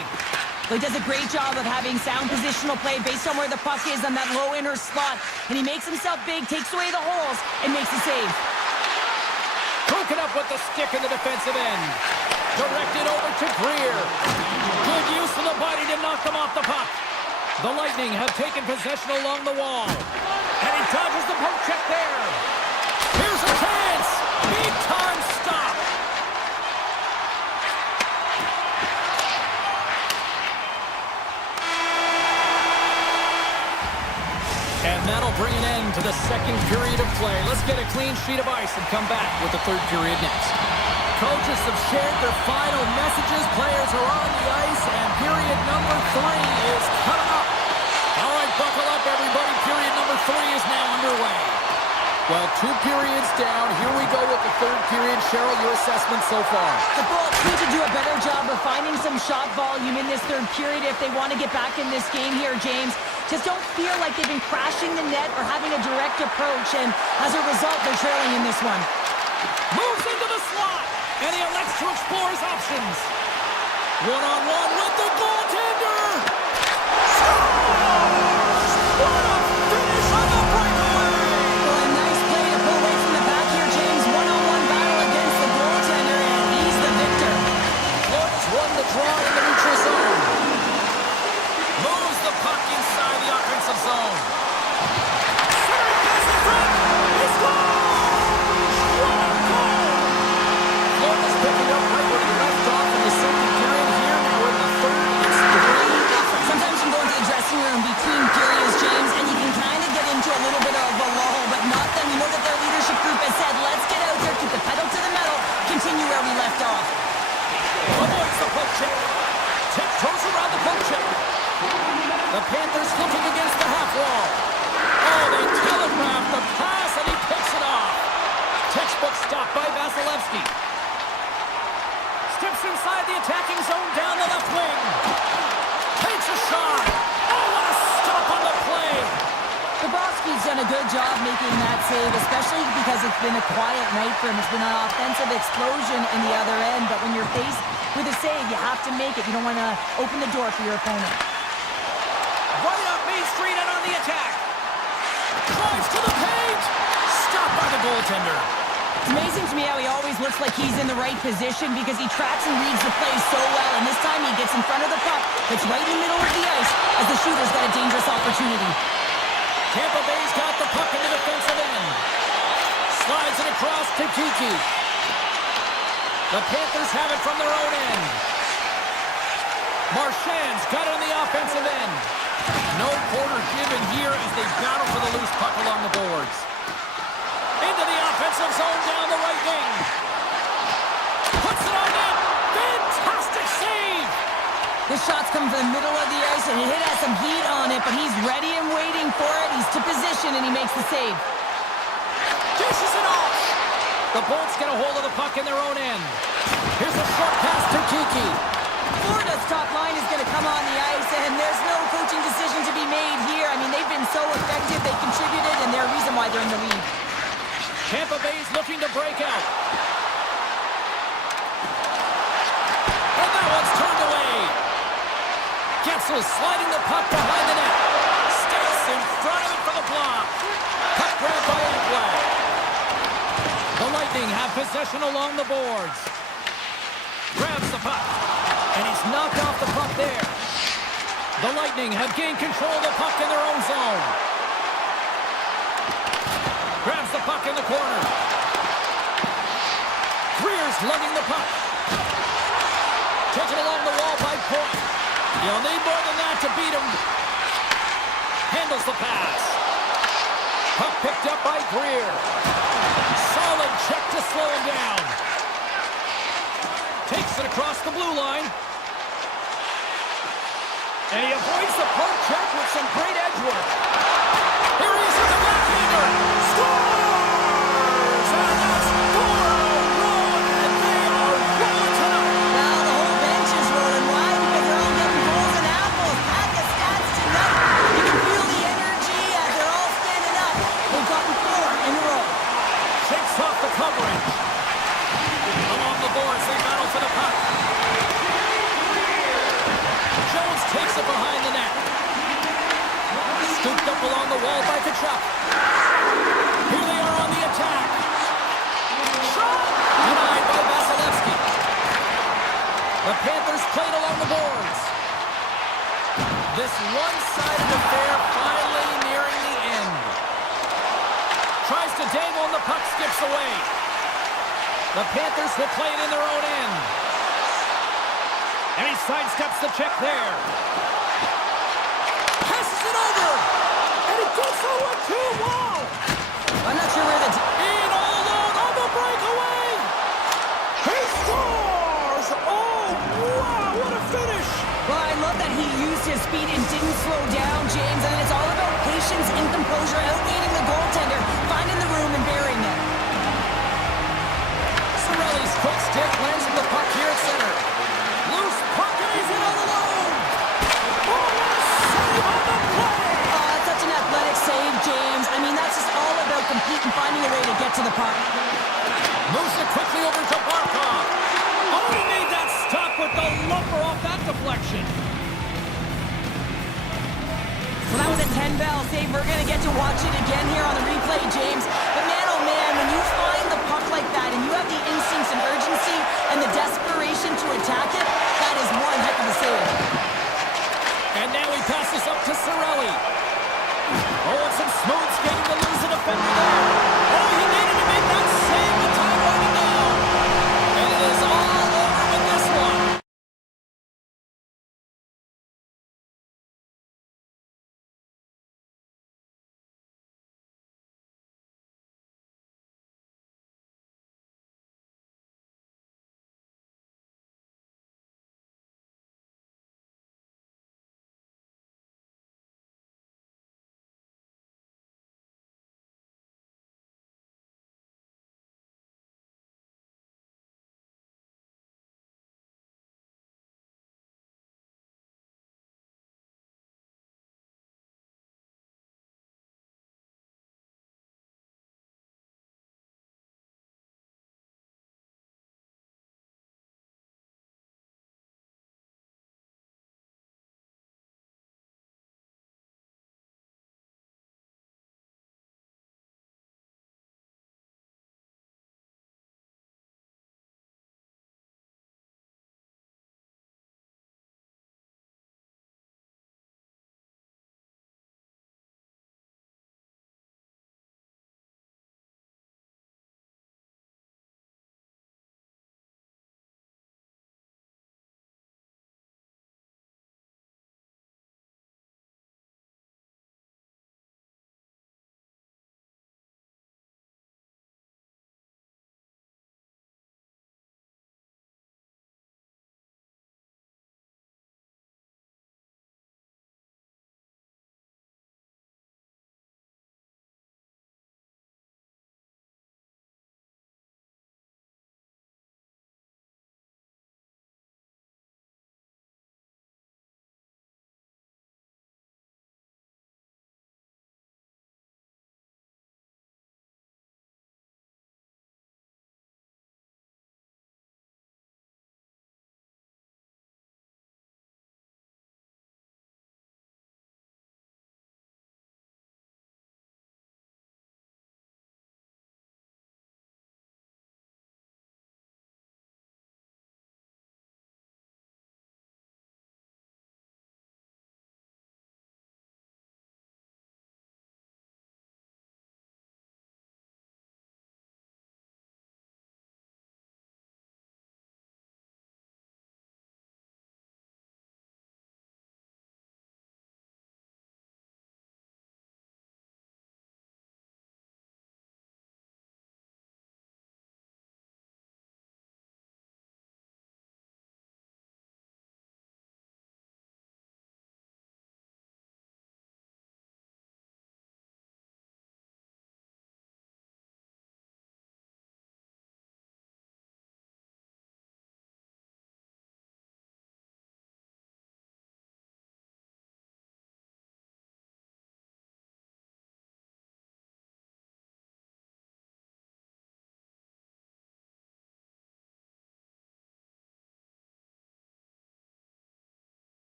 He does a great job of having sound positional play based on where the puck is on that low inner spot. And he makes himself big, takes away the holes, and makes a save. Broken up with the stick in the defensive end. Directed over to Greer. Good use of the body to knock them off the puck. The Lightning have taken possession along the wall. And he dodges the poke check there. Here's a chance. Big time stop. And that'll bring an end to the second period of play. Let's get a clean sheet of ice and come back with the third period next. Coaches have shared their final messages. Players are on the ice, and period number 3 is coming up. All right, buckle up, everybody. Period number 3 is now underway. Well, 2 periods down. Here we go with the third period. Cheryl, your assessment so far? The Bolts need to do a better job of finding some shot volume in this third period if they want to get back in this game here, James. Just don't feel like they've been crashing the net or having a direct approach, and as a result, they're trailing in this one. Moves into the slot, and he elects to explore his options. One-on-one with the goaltender. Scores! What a finish on the breakaway! Well, a nice play to pull away from the back here, James. One-on-one battle against the goaltender, and he's the victor. Florida's won the draw in the neutral zone. Moves the puck inside the offensive zone. Center pass in front. He scores! What a goal! Florida's picking up right where he left off in the second period. Here now in the third, it's 3-0. Sometimes you go into the dressing room between periods, James, and you can kind of get into a little bit of a lull, but not them. You know that their leadership group has said, let's get out there, keep the pedal to the metal, continue where we left off. Avoids the poke check. Tiptoes around the poke check. The Panthers looking against the half wall. Oh, they telegraph the pass, and he picks it off. Textbook stop by Vasilevsky. Steps inside the attacking zone down the left wing. Takes a shot. Oh, what a stop on the play. Bobrovsky's done a good job making that save, especially because it's been a quiet night for him. It's been an offensive explosion in the other end, but when you're faced with a save, you have to make it. You don't want to open the door for your opponent. Right up Main Street and on the attack. Drives to the paint. Stopped by the goaltender. It's amazing to me how he always looks like he's in the right position because he tracks and reads the play so well, and this time he gets in front of the puck. It's right in the middle of the ice as the shooter's got a dangerous opportunity. Tampa Bay's got the puck in the defensive end. Slides it across to Kiki. The Panthers have it from their own end. Marchand's got it on the offensive end. No quarter given here as they battle for the loose puck along the boards. Into the offensive zone down the right wing. Puts it on net. Fantastic save. This shot's coming from the middle of the ice, and it has some heat on it, but he's ready and waiting for it. He's to position, and he makes the save. Dishes it off. The Bolts get a hold of the puck in their own end. Here's a short pass to Kiki. Florida's top line is going to come on the ice, and there's no coaching decision to be made here. I mean, they've been so effective, they contributed, and they're a reason why they're in the lead. Tampa Bay's looking to break out. And that one's turned away. Getsel sliding the puck behind the net. Stays in front of it for the block. Puck grabbed by Ekblad. The Lightning have possession along the boards. Grabs the puck. And he's knocked off the puck there. The Lightning have gained control of the puck in their own zone. Grabs the puck in the corner. Greer's lugging the puck. Taken along the wall by Point. You'll need more than that to beat him. Handles the pass. Puck picked up by Greer. Solid check to slow him down. Takes it across the blue line. And he avoids the poke check with some great edge work. Here he is with the backhander. Scores! And that's 4-0, and they are rolling tonight. Now the whole bench is rolling. Why? Because they're all getting goals and apples. Pack of stats tonight. You can feel the energy as they're all standing up. They've gotten 4 in a row. Shakes off the coverage. Along the boards, they battle for the puck. Jones takes it behind the net. Scooped up along the wall by Kachuk. Here they are on the attack. Shot! Denied by Vasilevsky. The Panthers played along the boards. This one-sided affair finally nearing the end. Tries to dangle and the puck skips away. The Panthers will play it in their own end. And he sidesteps the check there. Passes it over. And he gets over too. Wow. I'm not sure where the... In all alone on the breakaway. He scores. Oh, wow. What a finish. Well, I love that he used his speed and didn't slow down, James. And it's all about patience and composure, outweighing the goaltender, finding the room and burying it. Cirelli's quick stick lands with the puck here at center. Loose puck and he's in all alone. Oh, what a save on the play. Oh, such an athletic save, James. I mean, that's just all about competing, finding a way to get to the puck. Moves it quickly over to Barkov. Oh, he made that stop with the lumper off that deflection. Well, that was a 10-bell save. We're going to get to watch it again here on the replay, James. But man, oh man, when you find the puck like that and you have the instincts and urgency and the desperation to attack it, that is one heck of a save. And now he passes up to Cirelli. Oh, and some smooth skating to lose a defender there. Oh, he needed to make that save. The time running down. And it is all over with this one.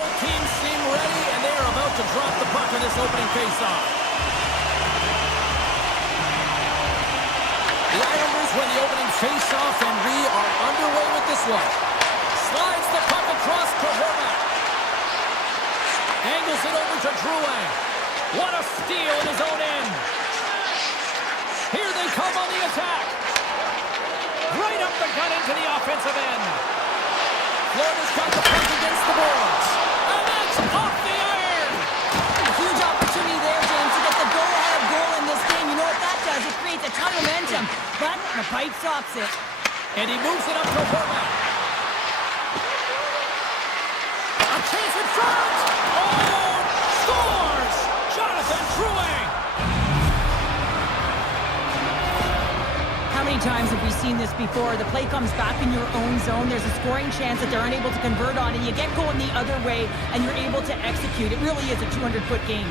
Both teams seem ready, and they are about to drop the puck in this opening face-off. The Islanders win the opening face-off, and we are underway with this one. Slides the puck across to Horvat. Angles it over to Drouin. What a steal in his own end. Here they come on the attack. Right up the gut into the offensive end. Florida's got the puck against the boards. And that's off the iron. A huge opportunity there, James, to get the go-ahead goal in this game. You know what that does? It creates a ton of momentum. But the pipe stops it. And he moves it up to Horvat. A chance in front. Oh, scores! Jonathan Drouin. How many times have we seen this before? The play comes back in your own zone. There's a scoring chance that they're unable to convert on it. You get going the other way, and you're able to execute. It really is a 200-foot game.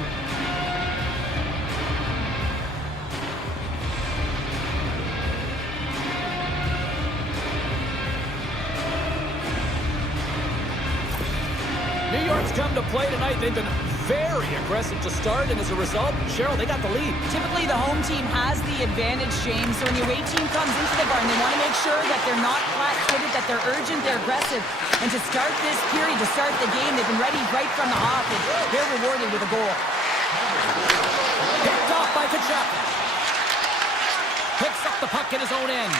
New York's come to play tonight. They've been very aggressive to start, and as a result, Cheryl, they got the lead. Typically, the home team has the advantage, James. So when the away team comes into the barn, they want to make sure that they're not flat-footed, that they're urgent, they're aggressive. And to start this period, to start the game, they've been ready right from the hop, and they're rewarded with a goal. Picked off by Kachuk. Picks up the puck in his own end.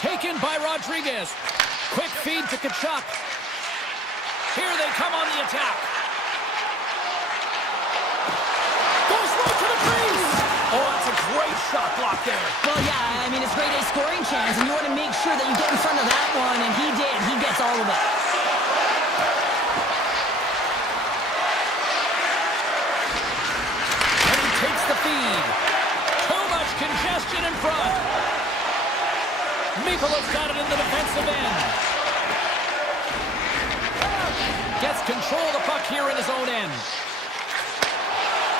Taken by Rodriguez. Quick feed to Kachuk. Here they come on the attack. Goes right to the crease. Oh, that's a great shot block there. Well, yeah, I mean, it's grade A scoring chance, and you want to make sure that you get in front of that one, and he did. He gets all of it. And he takes the feed. Too much congestion in front. Mikolav's got it in the defensive end. Gets control of the puck here in his own end.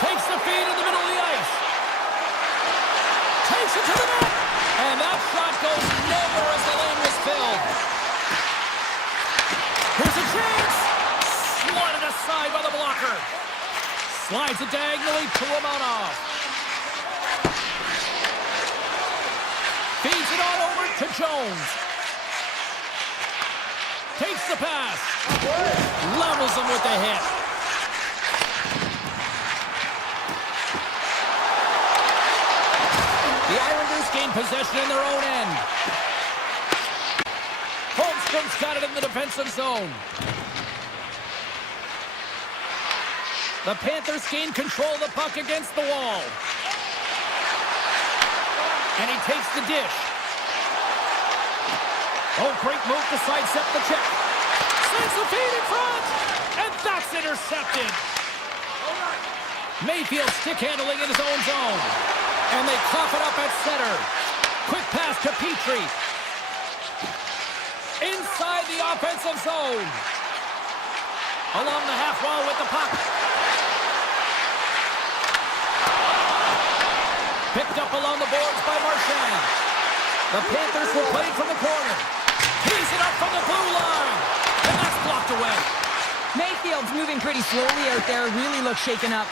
Takes the feed in the middle of the ice. Takes it to the net. And that shot goes nowhere as the lane was filled. Here's a chance. Swatted aside by the blocker. Slides it diagonally to Romanov. Feeds it on over to Jones. Takes the pass. Levels him with the hit. The Islanders gain possession in their own end. Holmstrom's got it in the defensive zone. The Panthers gain control of the puck against the wall. And he takes the dish. Oh, great move to sidestep the check. Sends the feed in front. And that's intercepted. Mayfield stick handling in his own zone. And they cough it up at center. Quick pass to Petrie. Inside the offensive zone. Along the half wall with the puck. Picked up along the boards by Marchand. The Panthers will play from the corner. Tees it up from the blue line. And that's blocked away. Mayfield's moving pretty slowly out there. Really looks shaken up.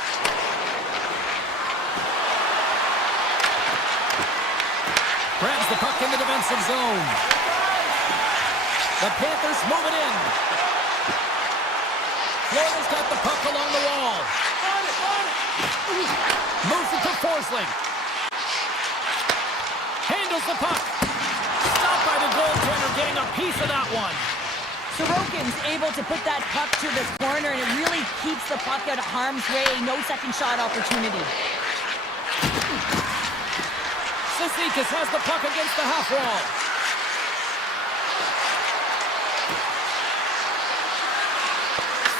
Grabs the puck in the defensive zone. The Panthers move it in. Florida's got the puck along the wall. Moves it to Forsling. Handles the puck. Stopped by the goaltender, getting a piece of that one. Sorokin's able to put that puck to the corner, and it really keeps the puck out of harm's way. No second shot opportunity. Cizikas has the puck against the half wall.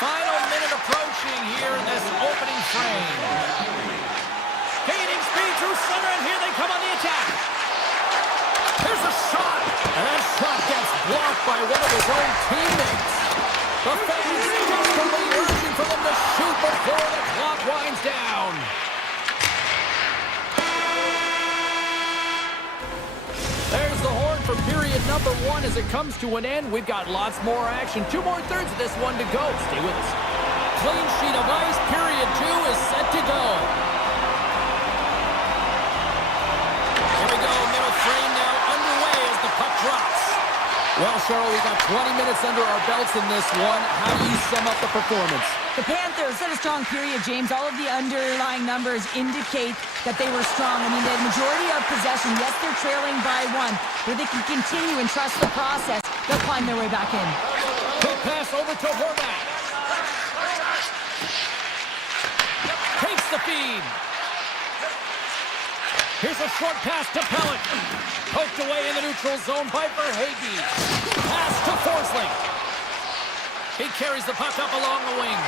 Final minute approaching here in this opening frame. Gaining speed through center, and here they come on the attack. Here's a shot, and that shot gets blocked by one of his own teammates. The fans desperately urging for them to shoot before the clock winds down. There's the horn for period number one as it comes to an end. We've got lots more action. 2 more thirds of this one to go. Stay with us. Clean sheet of ice. Period 2 is set to go. Here we go. Middle frame now underway as the puck drops. Well, Cheryl, we got 20 minutes under our belts in this one. How do you sum up the performance? The Panthers had a strong period, James. All of the underlying numbers indicate that they were strong. I mean, they had majority of possession. Yes, they're trailing by 1, but they can continue and trust the process. They'll climb their way back in. Quick pass over to Horvat. Takes the feed. Here's a short pass to Pellet. Poked away in the neutral zone by Verhaeghe. Pass to Forsling. He carries the puck up along the wing.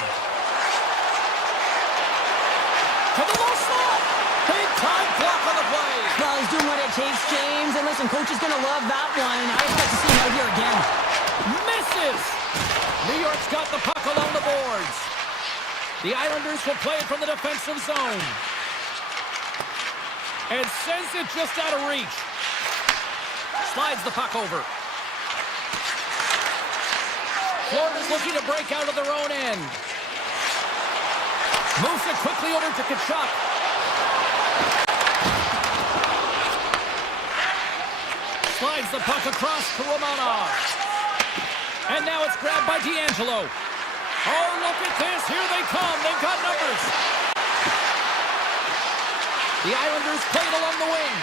To the low slot. Big time block on the play. Well, he's doing what it takes, James. And listen, coach is going to love that one. I expect to see him out here again. Misses. New York's got the puck along the boards. The Islanders will play it from the defensive zone. And sends it just out of reach. Slides the puck over. Florida's looking to break out of their own end. Moves it quickly over to Tkachuk. Slides the puck across to Romanov. And now it's grabbed by D'Angelo. Oh, look at this. Here they come. They've got numbers. The Islanders play it along the wing.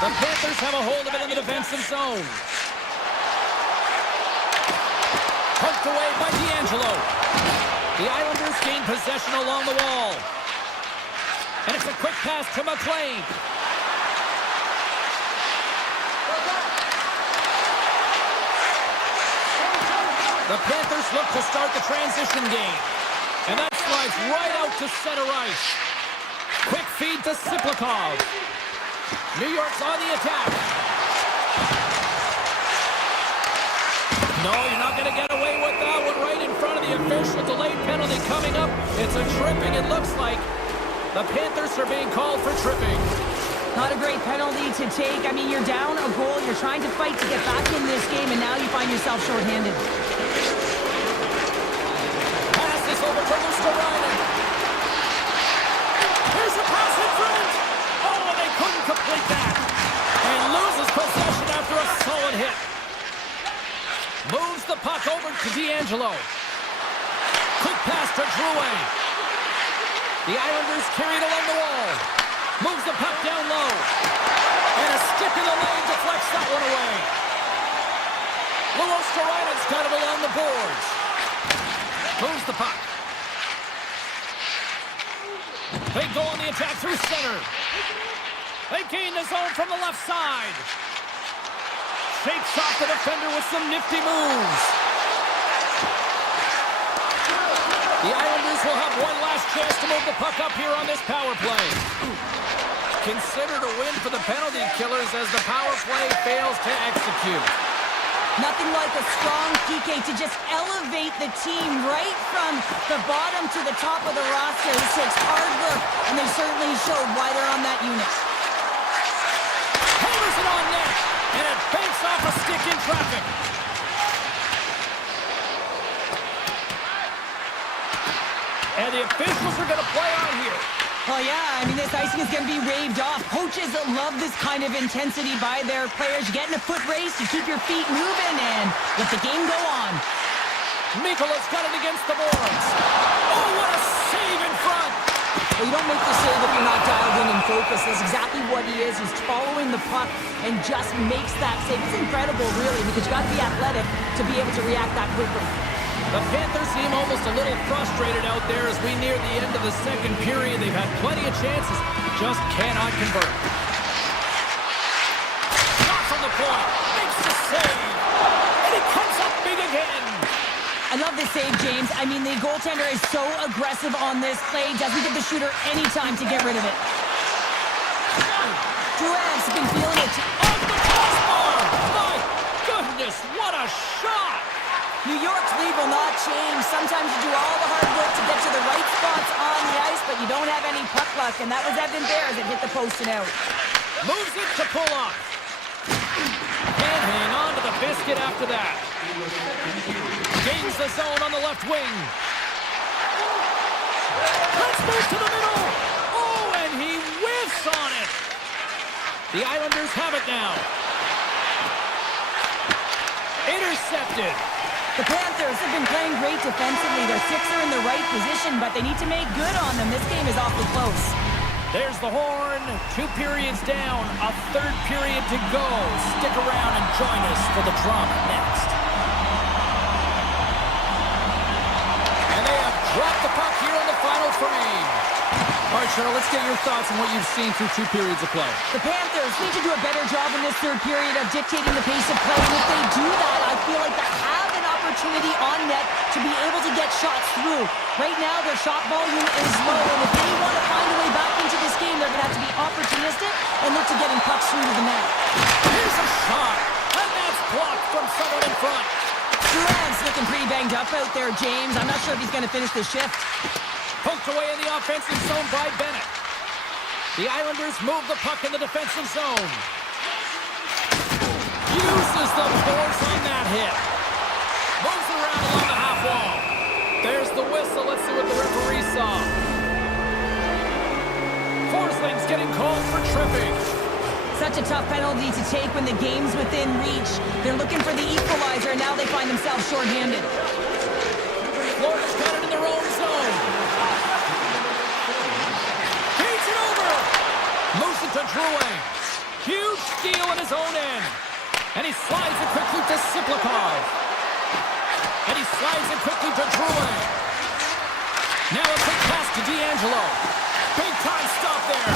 The Panthers have a hold of it in the defensive zone. Poked away by D'Angelo. The Islanders gain possession along the wall. And it's a quick pass to McLean. The Panthers look to start the transition game. And that slides right out to center ice. Quick feed to Siplikov. New York's on the attack. No, you're not going to get away with that one right in front of the official. Delayed penalty coming up. It's a tripping, it looks like. The Panthers are being called for tripping. Not a great penalty to take. I mean, you're down a goal. You're trying to fight to get back in this game, and now you find yourself shorthanded. Pass this over to Luosterainen. Here's a pass in front. Oh, they couldn't complete that. And loses possession after a solid hit. Moves the puck over to D'Angelo. Quick pass to Drouin. The Islanders carried along the wall. Moves the puck down low. And a stick in the lane deflects that one away. Luosterainen's got it along the boards. Moves the puck. They go on the attack through center. They gain the zone from the left side. Shakes off the defender with some nifty moves. The Islanders will have one last chance to move the puck up here on this power play. Considered a win for the penalty killers as the power play fails to execute. Nothing like a strong PK to just elevate the team right from the bottom to the top of the roster. This takes hard work, and they certainly showed why they're on that unit. Hammers it on net, and it banks off a stick in traffic. And the officials are going to play on here. Oh, yeah, I mean, this icing is going to be waved off. Coaches love this kind of intensity by their players. You get in a foot race, you keep your feet moving, and let the game go on. Mikola's got it against the boards. Oh, what a save in front. Well, you don't make the save if you're not dialed in and focused. That's exactly what he is. He's following the puck and just makes that save. It's incredible, really, because you got to be athletic to be able to react that quickly. The Panthers seem almost a little frustrated out there as we near the end of the second period. They've had plenty of chances, just cannot convert. Shot from the point, makes the save, and it comes up big again. I love this save, James. I mean, the goaltender is so aggressive on this play. Doesn't give the shooter any time to get rid of it. Drouin's been feeling it. Off the crossbar! My goodness, what a shot! New York's lead will not change. Sometimes you do all the hard work to get to the right spots on the ice, but you don't have any puck luck, and that was evident there as it hit the post and out. Moves it to pull off. Can't hang on to the biscuit after that. Gains the zone on the left wing. Let's move to the middle. Oh, and he whiffs on it. The Islanders have it now. Intercepted. The Panthers have been playing great defensively. Their six are in the right position, but they need to make good on them. This game is awfully close. There's the horn. 2 periods down. A third period to go. Stick around and join us for the drama next. And they have dropped the puck here on the final frame. All right, Cheryl, let's get your thoughts on what you've seen through 2 periods of play. The Panthers need to do a better job in this third period of dictating the pace of play. And if they do that, I feel like they have an opportunity on net to be able to get shots through. Right now, their shot volume is low. And if they want to find a way back into this game, they're going to have to be opportunistic and look to getting pucks through to the net. Here's a shot. And that's blocked from someone in front. Durant's looking pretty banged up out there, James. I'm not sure if he's going to finish this shift. Poked away in the offensive zone by Bennett. The Islanders move the puck in the defensive zone. Uses the force on that hit. Moves it around along the half wall. There's the whistle. Let's see what the referee saw. Forsling's getting called for tripping. Such a tough penalty to take when the game's within reach. They're looking for the equalizer, and now they find themselves shorthanded. Florida's got it in their own zone. Feeds it over. Moves it to Drouin. Huge steal in his own end. And he slides it quickly to Siplikov. And he slides it quickly to Drouin. Now a quick pass to D'Angelo. Big time stop there.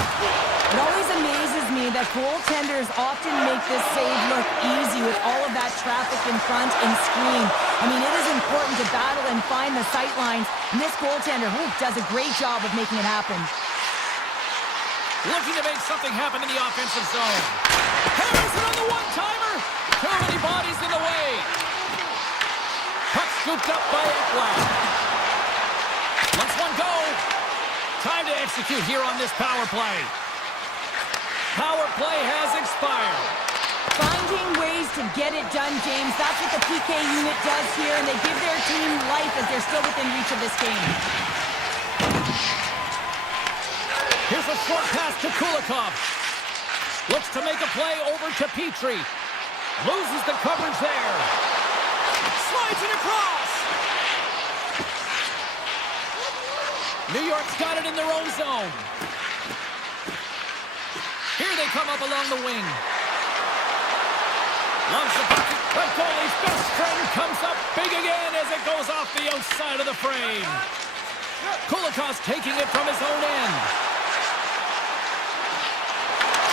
It always amazes me that goaltenders often make this save look easy with all of that traffic in front and screen. I mean, it is important to battle and find the sight lines, and this goaltender does a great job of making it happen. Looking to make something happen in the offensive zone. Harrison on the one-timer. Too many bodies in the way. Puck scooped up by Ekblad. Lets one go. Time to execute here on this power play. Power play has expired. Finding ways to get it done, James. That's what the PK unit does here, and they give their team life as they're still within reach of this game. Here's a short pass to Kulikov. Looks to make a play over to Petrie. Loses the coverage there. Slides it across. New York's got it in their own zone. Here they come up along the wing. Loves the bucket. The goalie's best friend comes up big again as it goes off the outside of the frame. Kulikov's taking it from his own end.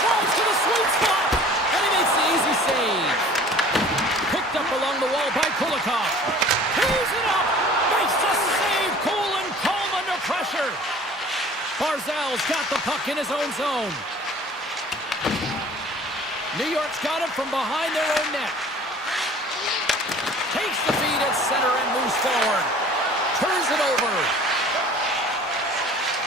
Tries to the sweet spot, and he makes the easy save. Picked up along the wall by Kulikov. Tees it up, makes the save, cool and calm under pressure. Barzal's got the puck in his own zone. New York's got it from behind their own net. Takes the feed at center and moves forward. Turns it over.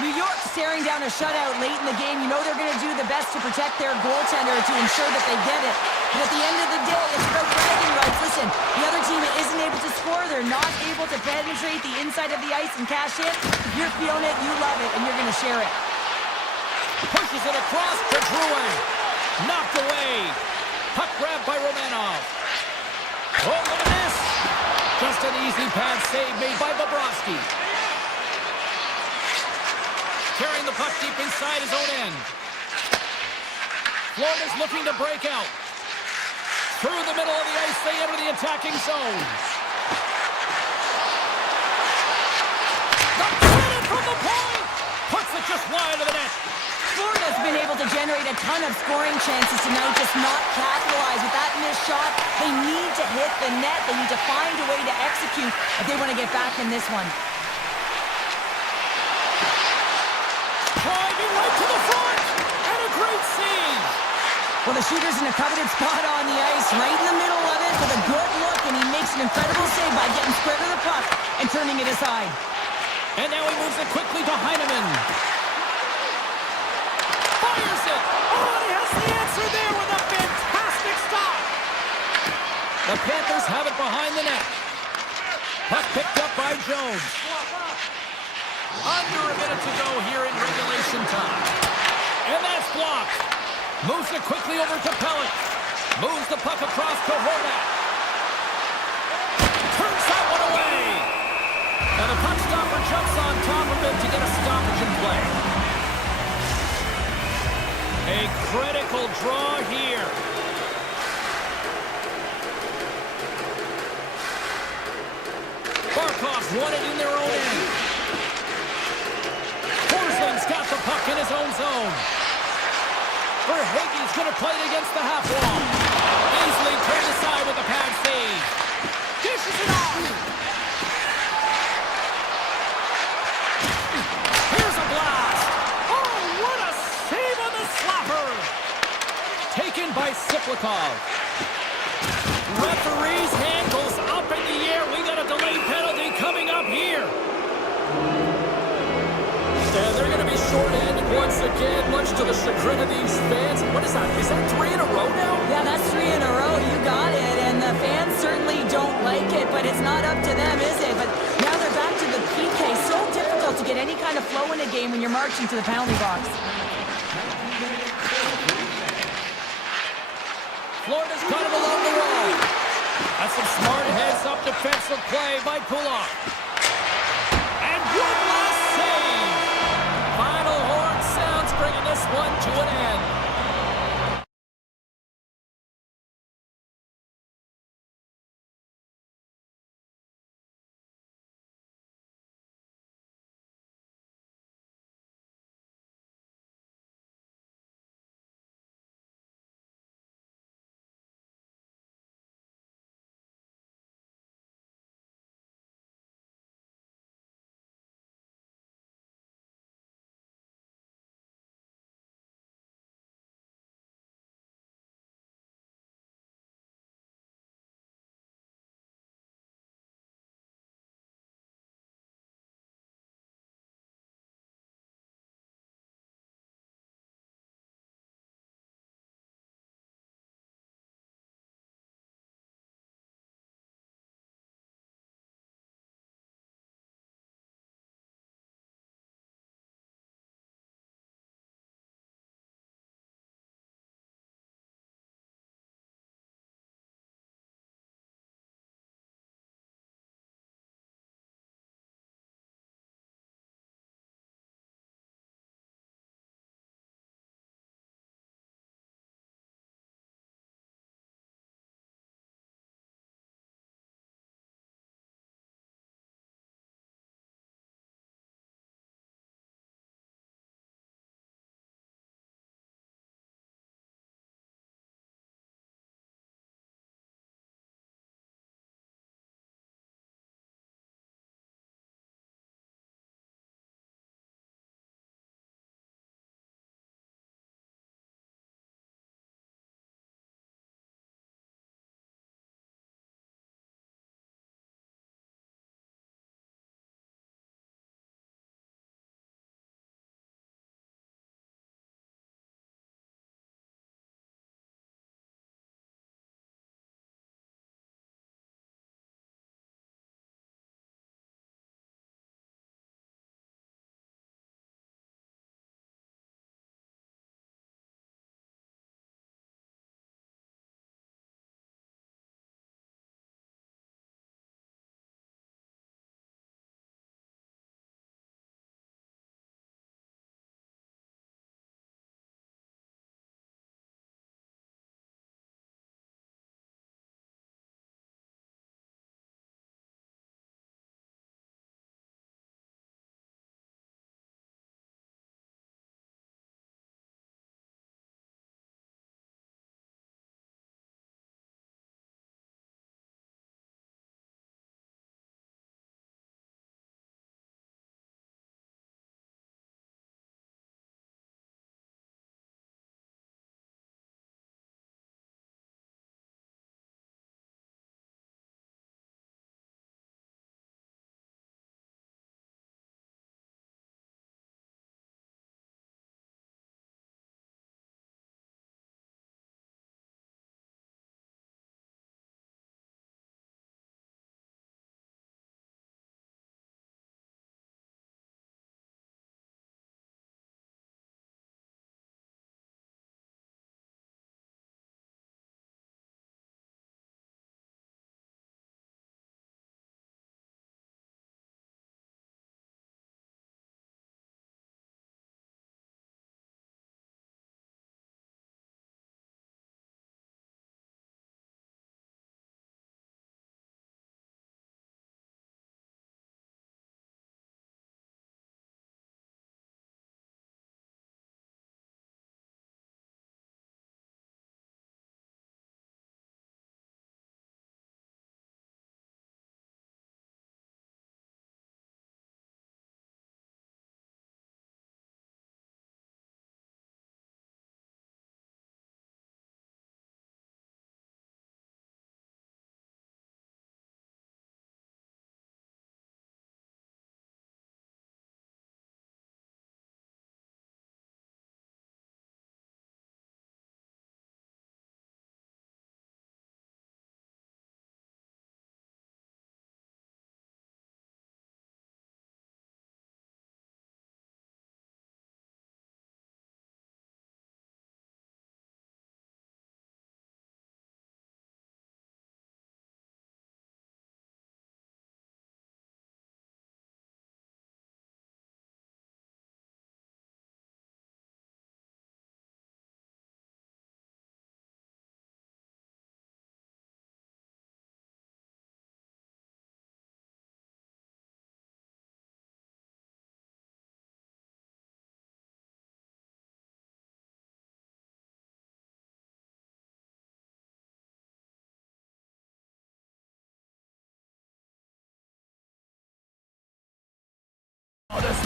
New York staring down a shutout late in the game. You know they're going to do the best to protect their goaltender to ensure that they get it. But at the end of the day, it's about bragging rights. Listen, the other team isn't able to score. They're not able to penetrate the inside of the ice and cash in. If you're feeling it, you love it, and you're going to share it. Pushes it across to Drouin. Knocked away. Puck grabbed by Romanov. Oh, look at this. Just an easy pad save made by Bobrovsky. Carrying the puck deep inside his own end. Florida's looking to break out. Through the middle of the ice, they enter the attacking zone. The credit from the point. Puts it just wide of the net. Florida's been able to generate a ton of scoring chances tonight, just not capitalize with that missed shot. They need to hit the net. They need to find a way to execute if they want to get back in this one. Driving right to the front, and a great save. Well, the shooter's in a coveted spot on the ice, right in the middle of it with a good look, and he makes an incredible save by getting square to the puck and turning it aside. And now he moves it quickly to Heineman. Fires it. Oh, and he has the answer there with a fantastic stop. behind the net. Puck picked up by Jones. Under a minute to go here in regulation time. And that's blocked. Moves it quickly over to Pellet. Moves the puck across to Horvat. Turns that one away. And the puck stopper jumps on top of it to get a stoppage in play. A critical draw here. Barkov's won it in their own end. Forsland's got the puck in his own zone. Verhaeghe's going to play it against the half wall. Easily turned aside with a pad save. Dishes it off. Here's a blast. Oh, what a save on the slapper. Taken by Siplikov. Referee's hand goes up in the air. We got a delayed penalty coming up here. And they're going to be short-handed once again, much to the chagrin of these fans. What is that? Is that 3 in a row now? Yeah, that's 3 in a row. You got it. And the fans certainly don't like it, but it's not up to them, is it? But now they're back to the PK. So difficult to get any kind of flow in a game when you're marching to the penalty box. Florida's got it along the wall. That's some smart heads-up defensive play by Kulak. And one last save. Final horn sounds, bringing this one to an end.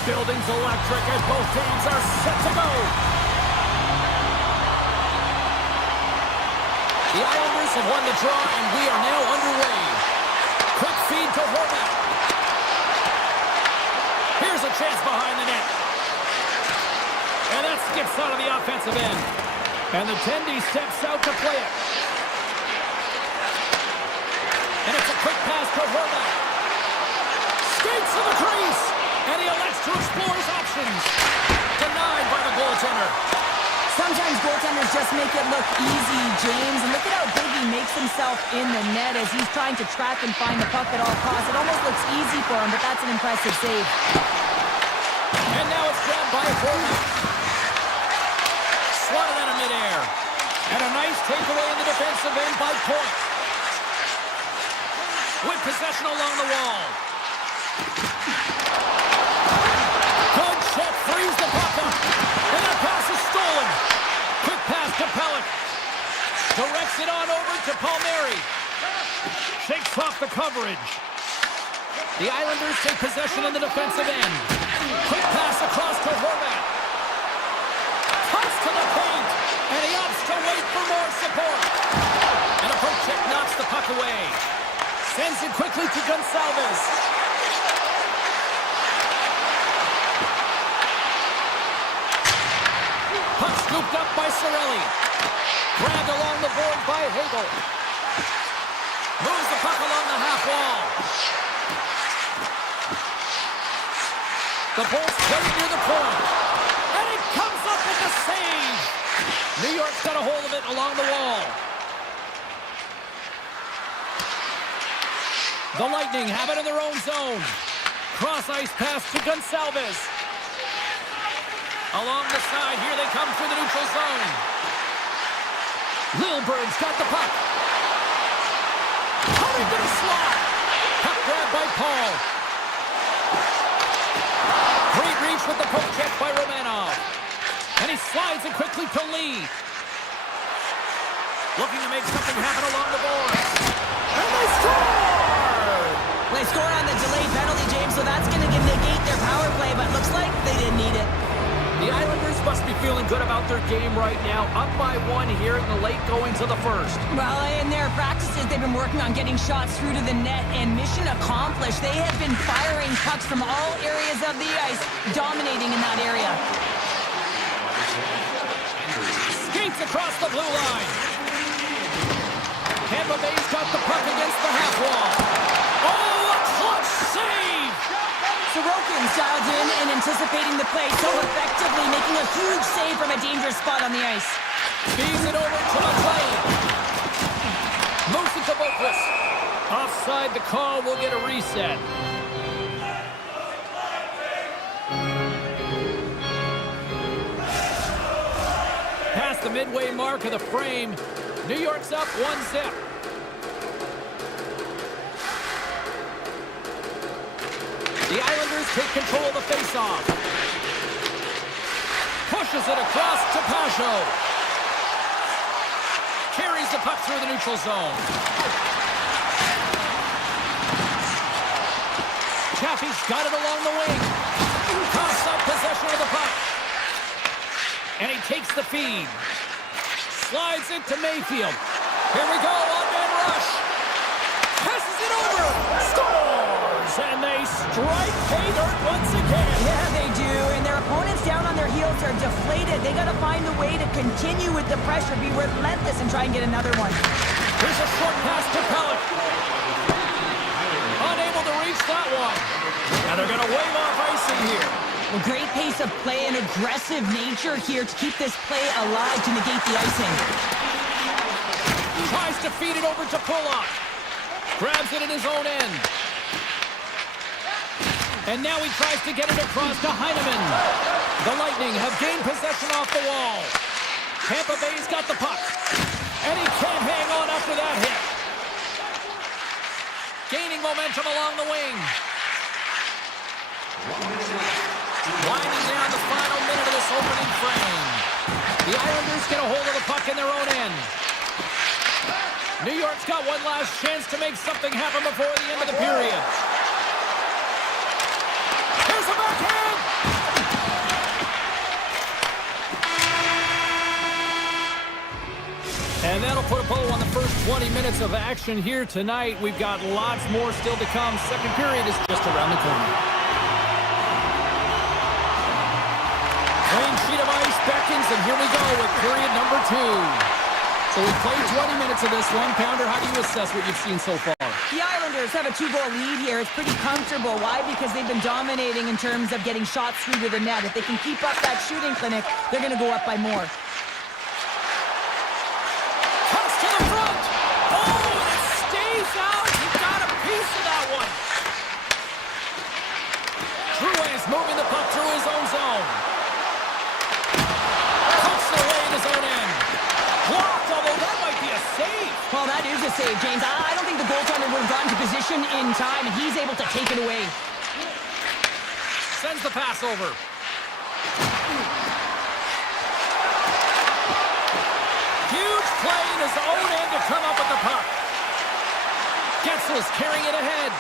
building's electric as both teams are set to go. The Islanders have won the draw, and we are now underway. Quick feed to Horvat. Here's a chance behind the net. And that skips out of the offensive end. And the Tendy steps out to play it. And it's a quick pass to Horvat. Skates to the crease. And he elects to explore his options. Denied by the goaltender. Sometimes goaltenders just make it look easy, James. And look at how big he makes himself in the net as he's trying to track and find the puck at all costs. It almost looks easy for him, but that's an impressive save. And now it's grabbed by Horvat. Swatted out of midair. And a nice takeaway in the defensive end by Point. With possession along the wall. Good check, frees the puck up. And that pass is stolen. Quick pass to Pellick. Directs it on over to Palmieri. Shakes off the coverage. The Islanders take possession in the defensive end. Quick pass across to Horvat. Cuts to the paint. And he opts to wait for more support. And a poke check knocks the puck away. Sends it quickly to Gonçalves. Puck scooped up by Cirelli. Grabbed along the board by Hagel. Moves the puck along the half wall. The Bolts very near the point. And it comes up with the save. New York's got a hold of it along the wall. The Lightning have it in their own zone. Cross-ice pass to Gonçalves. Along the side, here they come through the neutral zone. Lilburg's got the puck. Coming to the slot. Puck grabbed by Paul. Great reach with the poke check by Romanov. And he slides it quickly to Lee. Looking to make something happen along the boards. And they score! They scored on the delayed penalty, James, so that's going to negate their power play, but looks like they didn't need it. The Islanders must be feeling good about their game right now, up by one here in the late goings of the first. Well, in their practices, they've been working on getting shots through to the net, and mission accomplished. They have been firing pucks from all areas of the ice, dominating in that area. Skates across the blue line. Tampa Bay's got the puck against the half wall. Oh, a clutch save! Sorokin's dialed in and anticipating the play so effectively, making a huge save from a dangerous spot on the ice. Feeds it over to McLean. Moves it to Boquist. Offside the call, will get a reset. Past the midway mark of the frame, New York's up 1-0. The Islanders take control of the faceoff. Pushes it across to Pajot. Carries the puck through the neutral zone. Chaffee's got it along the wing. Toss up possession of the puck. And he takes the feed. Slides it to Mayfield. Here we go, one-man rush. Passes it over. Scores! And they strike pay dirt once again. Yeah, they do. And their opponents down on their heels are deflated. They got to find a way to continue with the pressure, be relentless, and try and get another one. Here's a short pass to Pellick. Unable to reach that one. And they're going to wave off icing here. Well, great pace of play and aggressive nature here to keep this play alive to negate the icing. Tries to feed it over to Pulock. Grabs it in his own end. And now he tries to get it across to Heineman. The Lightning have gained possession off the wall. Tampa Bay's got the puck. And he can't hang on after that hit. Gaining momentum along the wing. Winding down the final minute of this opening frame. The Islanders get a hold of the puck in their own end. New York's got one last chance to make something happen before the end of the period. Here's the backhand! put a bow on the first 20 minutes of action here tonight. We've got lots more still to come. Second period is just around the corner. Clean sheet of ice beckons, and here we go with period number 2. So we've played 20 minutes of this one. Pounder, how do you assess what you've seen so far? The Islanders have a 2-goal lead here. It's pretty comfortable. Why? Because they've been dominating in terms of getting shots through to the net. If they can keep up that shooting clinic, they're going to go up by more. Toss to the front. Oh, and it stays out. He got a piece of that one. Drouin is moving the puck through his own zone. Puts it away in his own end. Blocked, although that might be a save. Well, that is a save, James. I don't think the goaltender would have gotten to position in time, and he's able to take it away. Sends the pass over. Huge play in his own end to come up with the puck. Getzel's carrying it ahead.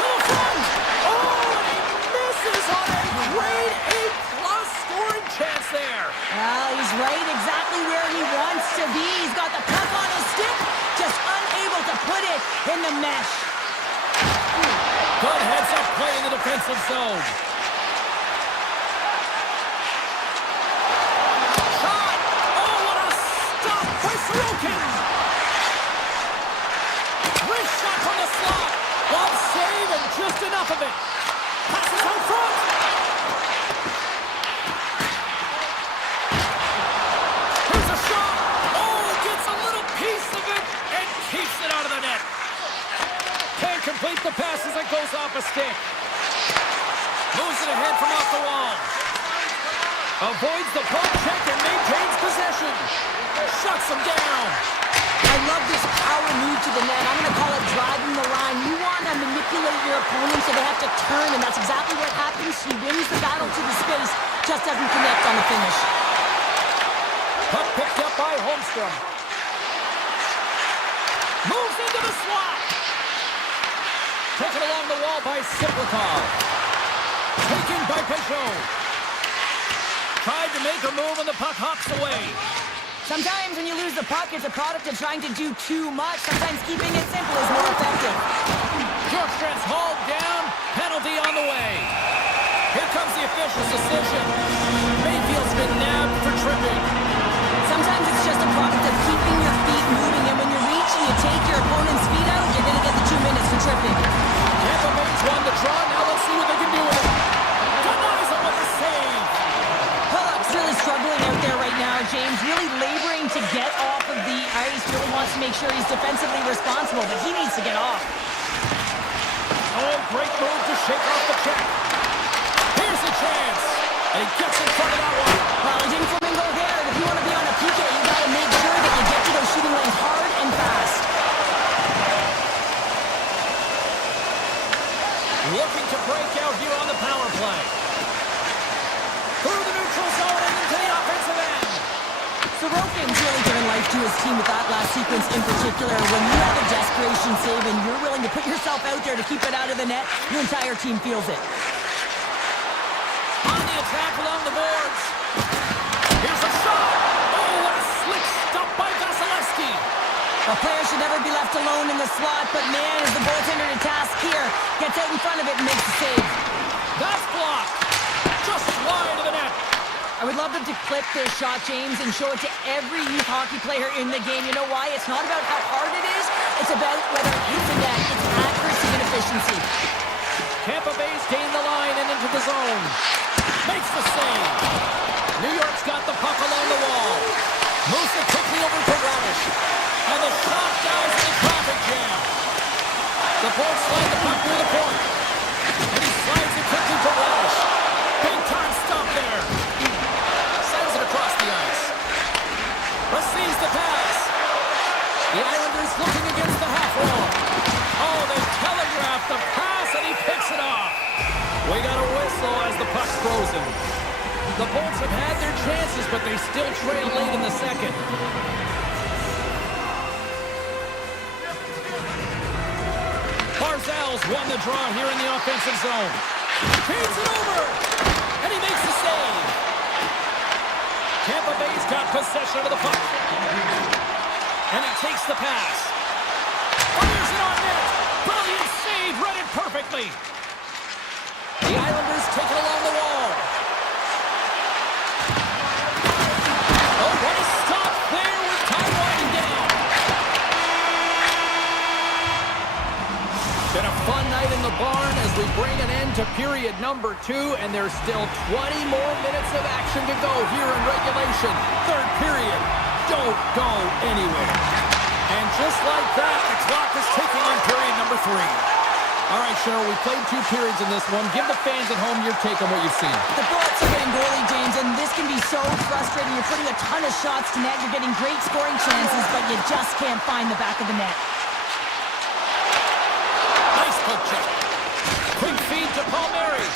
To the front. Oh, and he misses on a grade A+ scoring chance there. Well, he's right exactly where he wants to be. He's got the puck on his stick, just unable to put it in the mesh. Good heads-up play in the defensive zone. Shot! Oh, what a stop by Sorokin! Wrist shot from the slot. One save and just enough of it. Passes out front. Here's a shot. Oh, gets a little piece of it and keeps it out of the net. Can't complete the pass as it goes off a stick. Moves it ahead from off the wall. Avoids the poke check and maintains possession. Shuts him down. I love this power move to the net. I'm going to call it driving the line. You want to manipulate your opponent so they have to turn, and that's exactly what happens. He wins the battle to the space, just doesn't connect on the finish. Puck picked up by Holmstrom. Moves into the slot. Taken along the wall by Siplikov. Taken by Peugeot. Tried to make a move and the puck hops away. Sometimes when you lose the puck, it's a product of trying to do too much. Sometimes keeping it simple is more effective. Bjorkstrand's hauled down. Penalty on the way. Here comes the official's decision. Mayfield's been nabbed for tripping. Sometimes it's just a product of keeping your feet moving, and when you reach and you take your opponent's feet out, you're going to get the 2 minutes for tripping. Tampa Bay's won the draw. Now let's see what they can do with it. Denies him with the save. Pollock's really struggling out there right now, James. Really laboring to get off of the ice. Really wants to make sure he's defensively responsible, but he needs to get off. Oh, great move to shake off the check. Here's a chance. And he gets in front of that one. Well, he didn't flamingo there. If you want to be on a PK, you got to make sure that you get to those shooting lanes hard and fast. Looking to break out here on the power play. Through the neutral zone and into the offensive end. Sorokin's really given life to his team with that last sequence in particular. When you have a desperation save and you're willing to put yourself out there to keep it out of the net, your entire team feels it. On the attack along the boards. Here's a shot. Oh, what a slick stop by Vasilevsky. A player should never be left alone in the slot, but man, is the goaltender to task here. Gets out in front of it and makes the save. That's blocked. Just wide of the net. I would love them to clip this shot, James, and show it to every youth hockey player in the game. You know why? It's not about how hard it is. It's about whether it hits the net. It's accuracy and efficiency. Tampa Bay's gained the line and into the zone. Makes the save. New York's got the puck along the wall. Moves it quickly over to Radish. And the shot dives in the traffic jam. The Bolts slide the puck through the point. And he slides it quickly to Radish. Big time stop there. Sends it across the ice. Receives the pass. The Islanders looking against the half wall. Oh, they telegraphed the pass and he picks it off. We got a whistle as the puck's frozen. The Bolts have had their chances, but they still trail late in the second. Barzal's won the draw here in the offensive zone. Feeds it over, and he makes the save. Tampa Bay's got possession. possession of the puck. And he takes the pass. Fires it on net. Brilliant save, read it perfectly. The Islanders take it along the wall. Oh, what a stop there with time winding down. Been a fun night in the barn as we bring an end to period number 2, and there's still 20 more minutes of action to go here in regulation. Third period. Don't go anywhere. And just like that, the clock is ticking on period number 3. All right, Cheryl, we played 2 periods in this one. Give the fans at home your take on what you've seen. The Bullets are getting goalie, James, and this can be so frustrating. You're putting a ton of shots to net. You're getting great scoring chances, but you just can't find the back of the net. Nice poke check. Quick feed to Palmieri.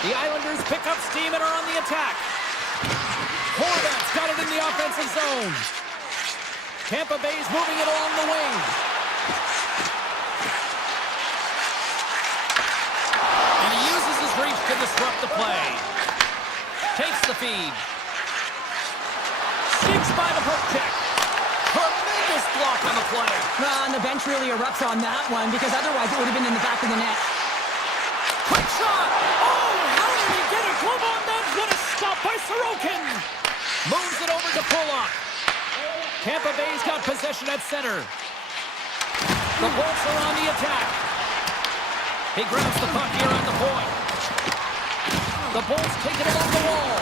The Islanders pick up steam and are on the attack. Horvat's got it in the offensive zone. Tampa Bay's moving it along the wing. And he uses his reach to disrupt the play. Takes the feed. Sneaks by the poke check. Tremendous block on the play. And the bench really erupts on that one, because otherwise it would have been in the back of the net. Quick shot! Oh, how did he get a glove on that? What a stop by Sorokin! Moves it over to Pulock. Tampa Bay's got possession at center. The Bolts are on the attack. He grabs the puck here on the point. The Bolts take it along the wall.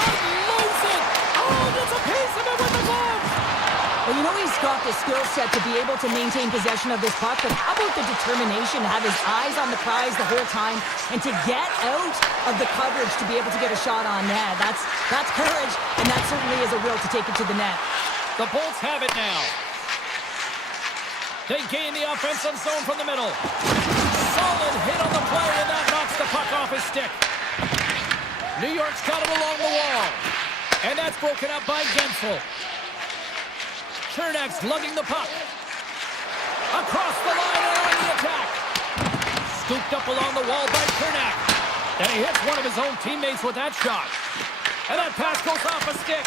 Unloads it! Oh, that's a piece of it with the glove! Well, you know he's got the skill set to be able to maintain possession of this puck, but how about the determination to have his eyes on the prize the whole time and to get out of the coverage to be able to get a shot on net? That's courage, and that certainly is a will to take it to the net. The Bolts have it now. They gain the offensive zone from the middle. Solid hit on the play, and that knocks the puck off his stick. New York's got it along the wall. And that's broken up by Gensel. Chernak's lugging the puck. Across the line and on the attack. Scooped up along the wall by Chernak. And he hits one of his own teammates with that shot. And that pass goes off a stick.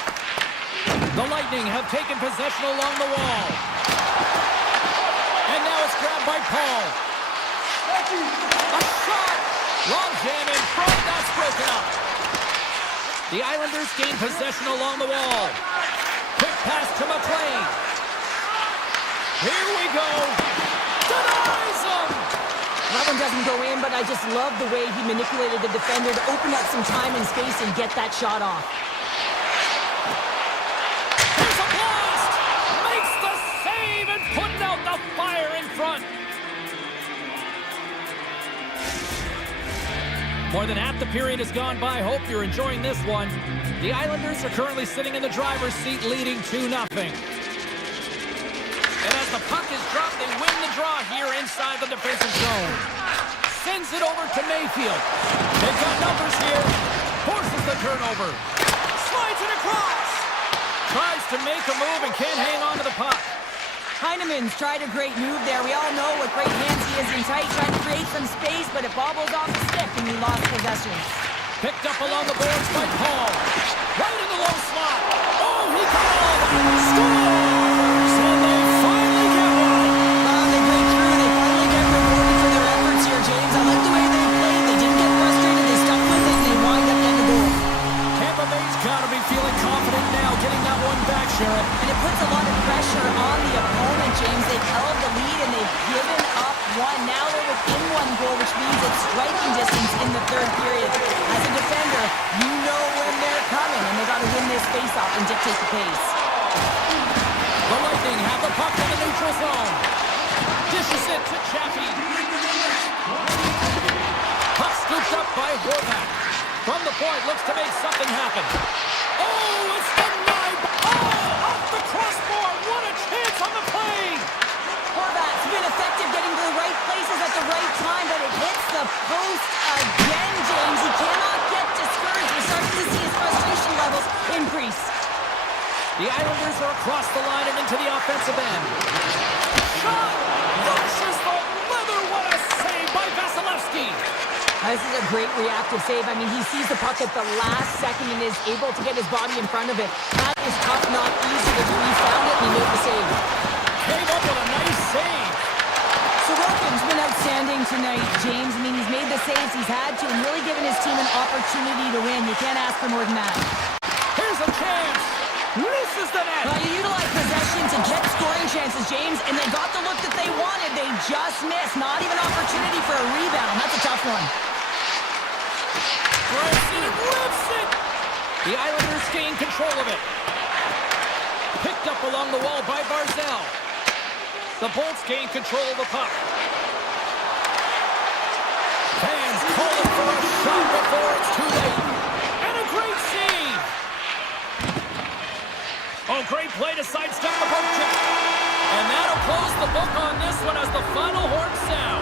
The Lightning have taken possession along the wall. And now it's grabbed by Paul. A shot! Long jam in front. That's broken up. The Islanders gain possession along the wall. Quick pass to McLean. Here we go. Denies him. That one doesn't go in, but I just love the way he manipulated the defender to open up some time and space and get that shot off. There's a blast. Makes the save and puts out the fire in front. More than half the period has gone by. Hope you're enjoying this one. The Islanders are currently sitting in the driver's seat, leading 2-0. And as the puck is dropped, they win the draw here inside the defensive zone. Sends it over to Mayfield. They've got numbers here. Forces the turnover. Slides it across. Tries to make a move and can't hang on to the puck. Heinemann's tried a great move there. We all know what great hands he is in tight, trying to create some space, but it bobbles off the stick and he lost possession. Picked up along the boards by Paul. Right in the low slot. Oh, he got all that. Scores! And they finally get one. They break through. They finally get rewarded for their efforts here, James. I like the way they played. They didn't get frustrated. They stuck with it, and they wind up getting the goal. Tampa Bay's got to be feeling confident now, getting that one back, Cheryl. And it puts a lot of pressure on the opponent, James. They've held the lead, and they've given up one. Now they're within 1 goal, which means it's striking distance in the third period. As a defender, you know when they're coming, and they got to win this face-off and dictate the pace. The Lightning have the puck in the neutral zone. Dishes it to Chaffee. Puck scooped up by Horvat. From the point, looks to make something happen. Oh, it's denied. Oh, off the crossbar. What a chance on the play. Horvat's been effective getting to the right places at the right time, but it hits the post again, James. He cannot get discouraged. We're starting to see his frustration levels increase. The Islanders are across the line and into the offensive end. Shot! Pushes the leather. What a save by Vasilevsky. This is a great reactive save. I mean, he sees the puck at the last second and is able to get his body in front of it. That is tough, not easy to do. He found it and he made the save. Came up with a nice save. Sorokin's been outstanding tonight, James. I mean, he's made the saves he's had to and really given his team an opportunity to win. You can't ask for more than that. Here's a chance. Misses the net. You utilize possession to get scoring chances, James, and they got the look that they wanted. They just missed. Not even opportunity for a rebound. That's a tough one. Drives it and rips it. The Islanders gain control of it. Picked up along the wall by Barzell. The Bolts gain control of the puck. Fans calling for a shot before it's too late. And a great save. Oh, great play to sidestep the poke check. And that'll close the book on this one as the final horn sounds.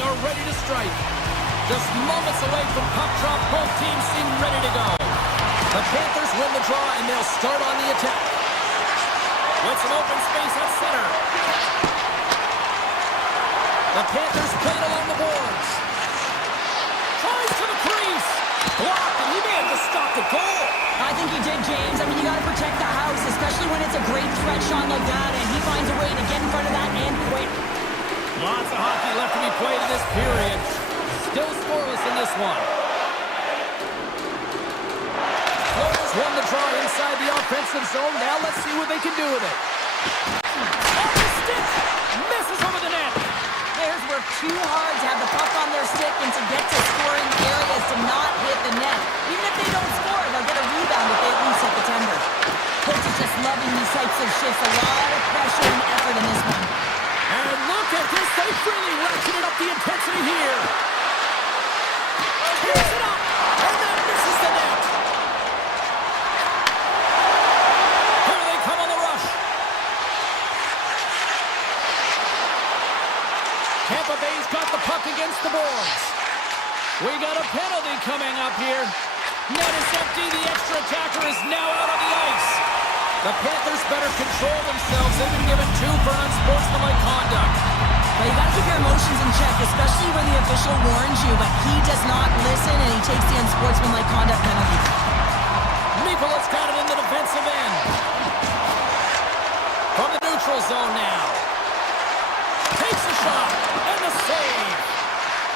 are ready to strike. Just moments away from puck drop, both teams seem ready to go. The Panthers win the draw, and they'll start on the attack. With some open space at center. The Panthers play it along the boards. Tries to the crease. Blocked, and he may have just stopped the goal. I think he did, James. I mean, you got to protect the house, especially when it's a great threat shot like that, and he finds a way to get in front of that and quick. Lots of hockey left to be played in this period. Still scoreless in this one. Florida's won the draw inside the offensive zone. Now let's see what they can do with it. Off the stick! Misses over the net. Players work too hard to have the puck on their stick and to get to scoring areas to not hit the net. Even if they don't score, they'll get a rebound if they at least hit the tender. Coach is just loving these types of shifts. A lot of pressure and effort in this one. And look at this. They've really ratcheted up the intensity here. Here's it up. And then misses the net. Here they come on the rush. Tampa Bay's got the puck against the boards. We got a penalty coming up here. Net is empty. The extra attacker is now out on the ice. The Panthers better control themselves. They've been given 2 for unsportsmanlike conduct. Well, you got to keep your emotions in check, especially when the official warns you, but he does not listen, and he takes the unsportsmanlike conduct penalty. Mikola's got it in the defensive end. From the neutral zone now. Takes a shot, and the save.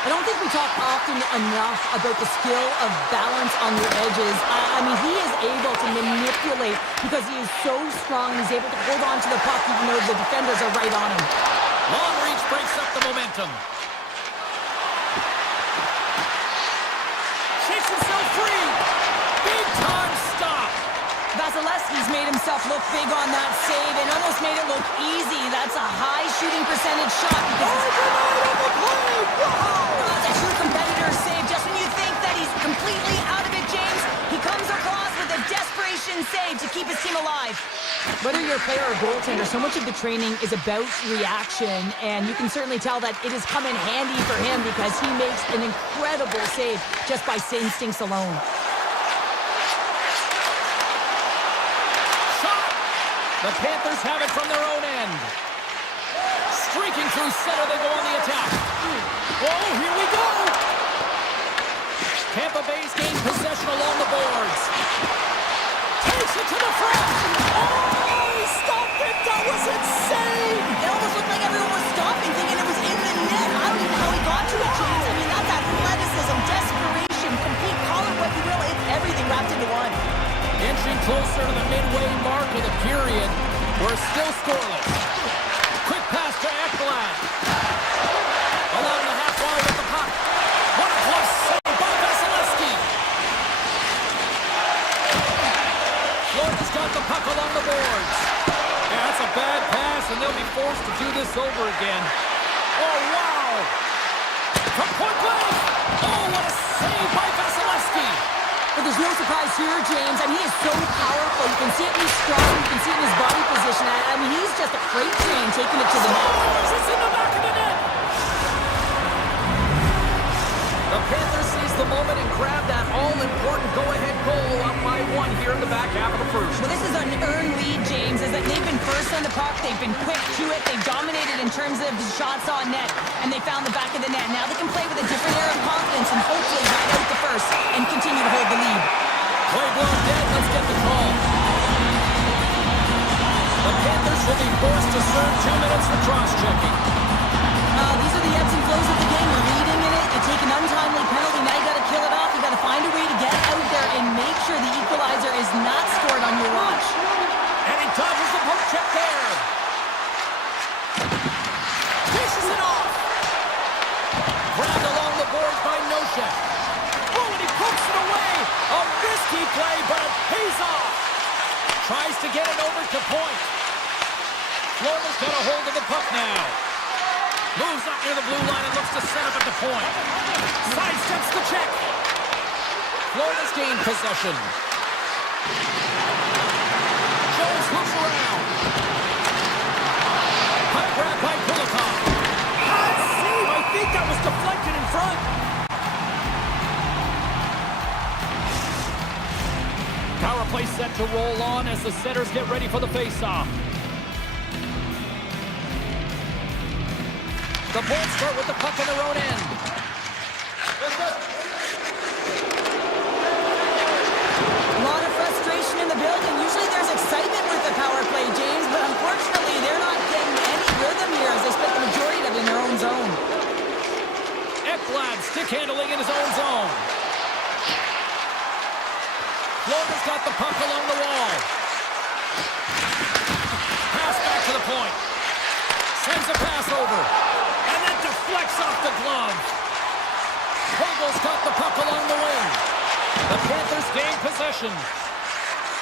I don't think we talk often enough about the skill of balance on the edges. I mean, he is able to manipulate because he is so strong. He's able to hold on to the puck even though the defenders are right on him. Long reach breaks up the momentum. Shakes himself free. Big time stop. Vasilevsky's made himself look big on that save and almost made it look easy. That's a high shooting percentage shot because that's a true competitor save. Just when you think that he's completely out of it, James, he comes across with a desperation save to keep his team alive. Whether you're a player or a goaltender, so much of the training is about reaction, and you can certainly tell that it has come in handy for him because he makes an incredible save just by instincts alone. The Panthers have it from their own end. Streaking through center, they go on the attack. Oh, here we go! Tampa Bay's gained possession along the boards. Takes it to the front. Oh, he stopped it! That was insane! It almost looked like everyone was stopping, thinking it was in the net. I don't even know how he got to it, James. I mean, that's athleticism, desperation, complete, call it what you will. It's everything wrapped into one. Inching closer to the midway mark of the period. We're still scoreless. Quick pass to Ekblad. Along the half wall with the puck. What a close save by Vasilevsky. Florida's got the puck along the boards. Yeah, that's a bad pass, and they'll be forced to do this over again. Oh, wow. From point blank. Oh, what a save by Vasilevsky. But there's no surprise here, James. I mean, he is so powerful. You can see it in his stride. You can see it in his body position. I mean, he's just a freight train taking it to the net. It's in the back of the net. The Panthers seize the moment and grab that all-important go-ahead goal up by 1 here in the back half of the first. Well, this is an earned lead, James, is that they've been first on the puck. They've been quick to it. They've dominated in terms of shots on net, and they found the back of the net. Now they can play with a different air of confidence and hopefully ride out the first and continue to hold the lead. Play blown dead. Let's get the call. The Panthers will be forced to serve 2 minutes for cross-checking. These are the ebbs and flows of the game. You're leading in it. You take an untimely penalty. Now you got to kill it off. You got to find a way to get out there and make sure the equalizer is not scored on your watch. And he dodges the poke check there. Dishes it off. Grabbed along the boards by Nosek. Oh, and he pokes it away. A risky play, but it pays off. Tries to get it over to point. Florida's got a hold of the puck now. Moves up near the blue line and looks to set up at the point. Sidesteps the check. Florida's gained possession. Jones looks around. Puck grab by Kulikov. Hot save. I think that was play set to roll on as the setters get ready for the face-off. The Bolts start with the puck in their own end. A lot of frustration in the building. Usually there's excitement with the power play, James, but unfortunately they're not getting any rhythm here as they spent the majority of it in their own zone. Ekblad stick handling in his own zone. Florida's got the puck along the wall. Pass back to the point. Sends a pass over. And then deflects off the glove. Hagel's got the puck along the wing. The Panthers gain possession.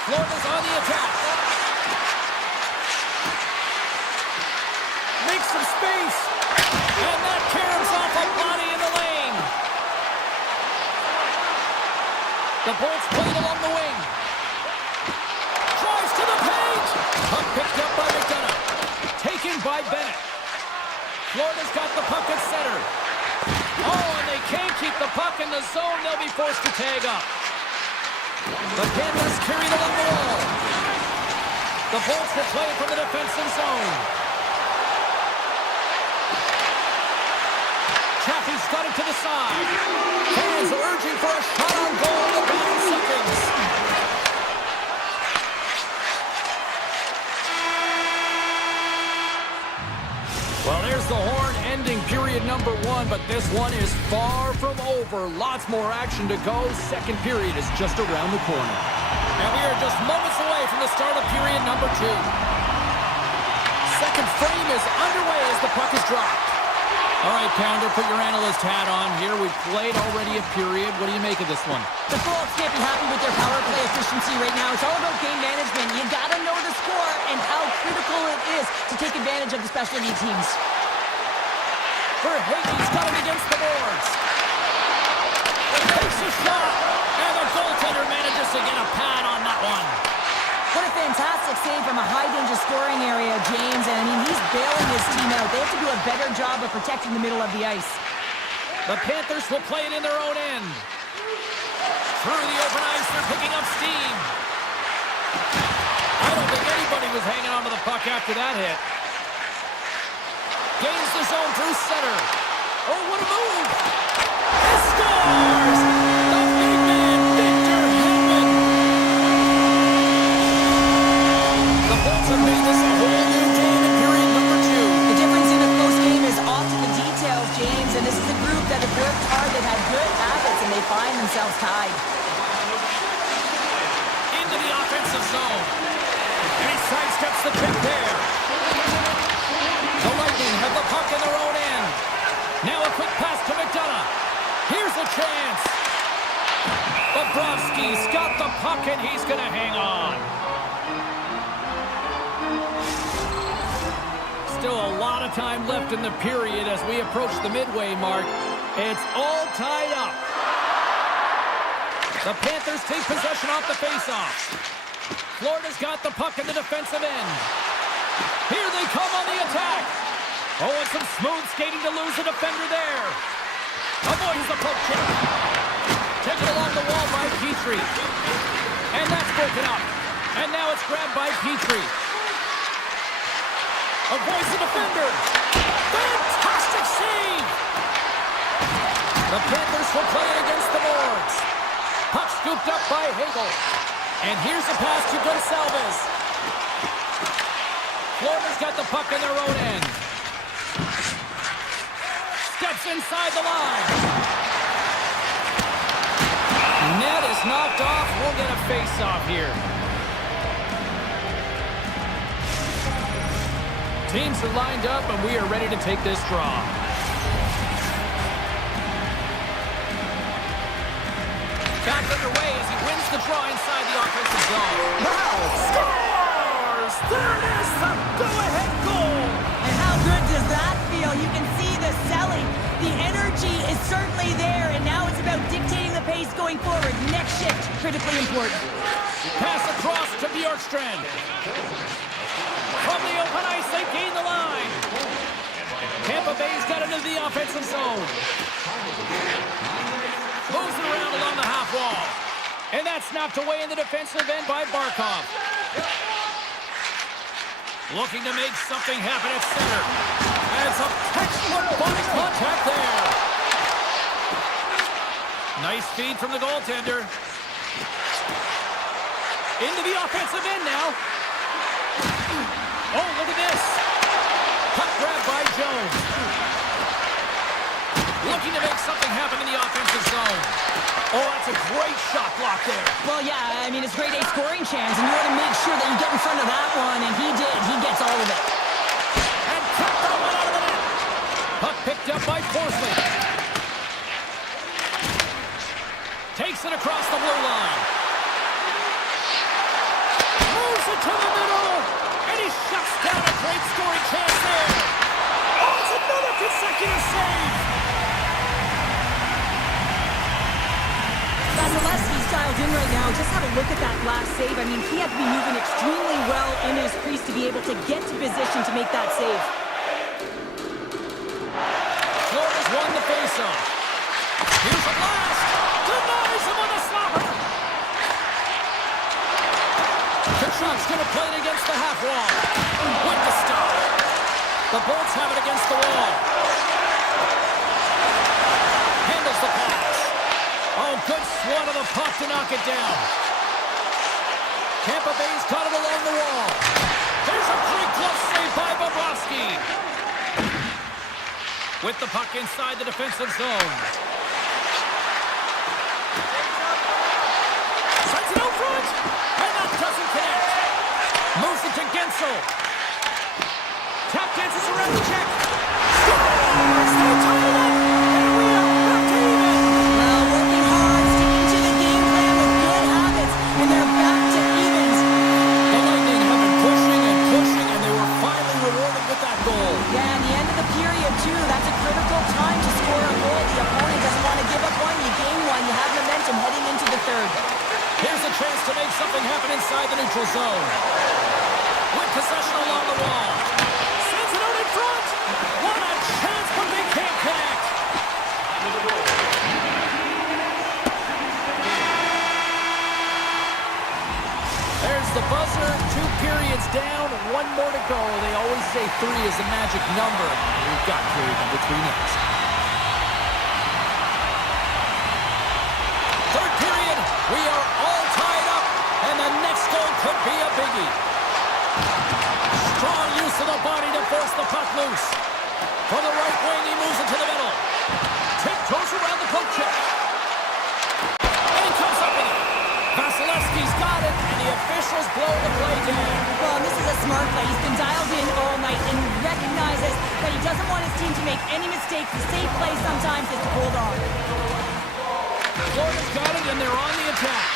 Florida's on the attack. Makes some space. And that caroms off a body in the lane. The Bolts played along the wing. Drives to the paint. Puck picked up by McDonough. Taken by Bennett. Florida's got the puck at center. Oh, and they can't keep the puck in the zone. They'll be forced to tag up. The Panthers carried along the wall. The Bolts will play from the defensive zone. Chaffee's got it to the side. Fans are urging for a shot on goal in the final seconds. Well, there's the horn ending period number 1, but this one is far from over. Lots more action to go. Second period is just around the corner. And we are just moments away from the start of period number 2. Second frame is underway as the puck is dropped. All right, Pounder, put your analyst hat on here. We've played already a period. What do you make of this one? The Bolts can't be happy with their power play efficiency right now. It's all about game management. You gotta know the score and how critical it is to take advantage of the specialty teams. Verhaeghe's got it against the boards. Takes a shot, and the goaltender manages to get a pad on that one. What a fantastic save from a high-danger scoring area, James. And, I mean, he's bailing his team out. They have to do a better job of protecting the middle of the ice. The Panthers will play it in their own end. Through the open ice, they're picking up steam. I don't think anybody was hanging on to the puck after that hit. Gains the zone through center. Oh, what a move! He scores! The big man, Victor Hedman! The Bolts have made this a whole new game in period number 2. The difference in a close game is often the details, James. And this is a group that have worked hard, they've had good habits, and they find themselves tied. Into the offensive zone. And he sidesteps the pick there. The Lightning have the puck in their own end. Now a quick pass to McDonough. Here's a chance. Bobrovsky's got the puck and he's going to hang on. Still a lot of time left in the period as we approach the midway mark. It's all tied up. The Panthers take possession off the faceoff. Florida's got the puck in the defensive end. Here they come on the attack. Oh, and some smooth skating to lose the defender there. Avoids the poke check. Taken along the wall by Petrie. And that's broken up. And now it's grabbed by Petrie. Avoids the defender. Fantastic save. The Panthers will play it against the boards. Puck scooped up by Hagel. And here's a pass to Gonsalves. Florida's got the puck in their own end. Steps inside the line. Net is knocked off. We'll get a face-off here. Teams are lined up, and we are ready to take this draw. Back underway as he wins the draw inside the offensive zone. Wow! Scores! There it is, the go-ahead goal! And how good does that feel? You can see the selling. The energy is certainly there, and now it's about dictating the pace going forward. Next shift, critically important. Pass across to Bjorkstrand. From the open ice, they gain the line. Tampa Bay's got into the offensive zone. Moves it around along the half wall. And that that's knocked away in the defensive end by Barkov. Looking to make something happen at center. And some textbook body contact there. Nice feed from the goaltender. Into the offensive end now. Oh, look at this. Puck grab by Jones. Looking to make something happen in the offensive zone. Oh, that's a great shot block there. Well, yeah, I mean, it's grade A scoring chance, and you want to make sure that you get in front of that one, and he did. He gets all of it. And kicked that one out of the net. Puck picked up by Forsley. Takes it across the blue line. Moves it to the middle. And he shuts down a great scoring chance there. Oh, it's another consecutive save. Vasilevsky's dialed in right now. Just have a look at that last save. I mean, he had to be moving extremely well in his crease to be able to get to position to make that save. Florida's won the faceoff. Here's a blast. Denies him on the slapper. Kachuk's going to play it against the half wall. With the stop. The Bolts have it against the wall. Handles the pass. Oh, good swat of the puck to knock it down. Tampa Bay's caught it along the wall. There's a pretty close save by Bobrovsky. With the puck inside the defensive zone. Sends it out front. And that doesn't connect. Moves it to Gensel. Tap dances around the check. Scores! They tie it up. And we are back to even. Well, working hard, sticking to the game plan with good habits, and they're back to evens. The Lightning have been pushing, and they were finally rewarded with that goal. Yeah, and the end of the period, too. That's a critical time to score a goal. The opponent doesn't want to give up one. You gain one. You have momentum heading into the third. Here's a chance to make something happen inside the neutral zone. With possession along the wall. Sends it out in front. What a chance, but they can't connect. There's the buzzer. 2 periods down. 1 more to go. They always say 3 is the magic number. We've got period number 3 next. Third period. We are all tied up. And the next goal could be a biggie. Strong use of the body to force the puck loose. For the right wing, he moves it to the middle. Tiptoes around the poke check. And he comes up with it. Vasilevsky's got it, and the officials blow the play down. Well, this is a smart play. He's been dialed in all night and recognizes that he doesn't want his team to make any mistakes. The safe play sometimes is to hold on. Florida's got it, and they're on the attack.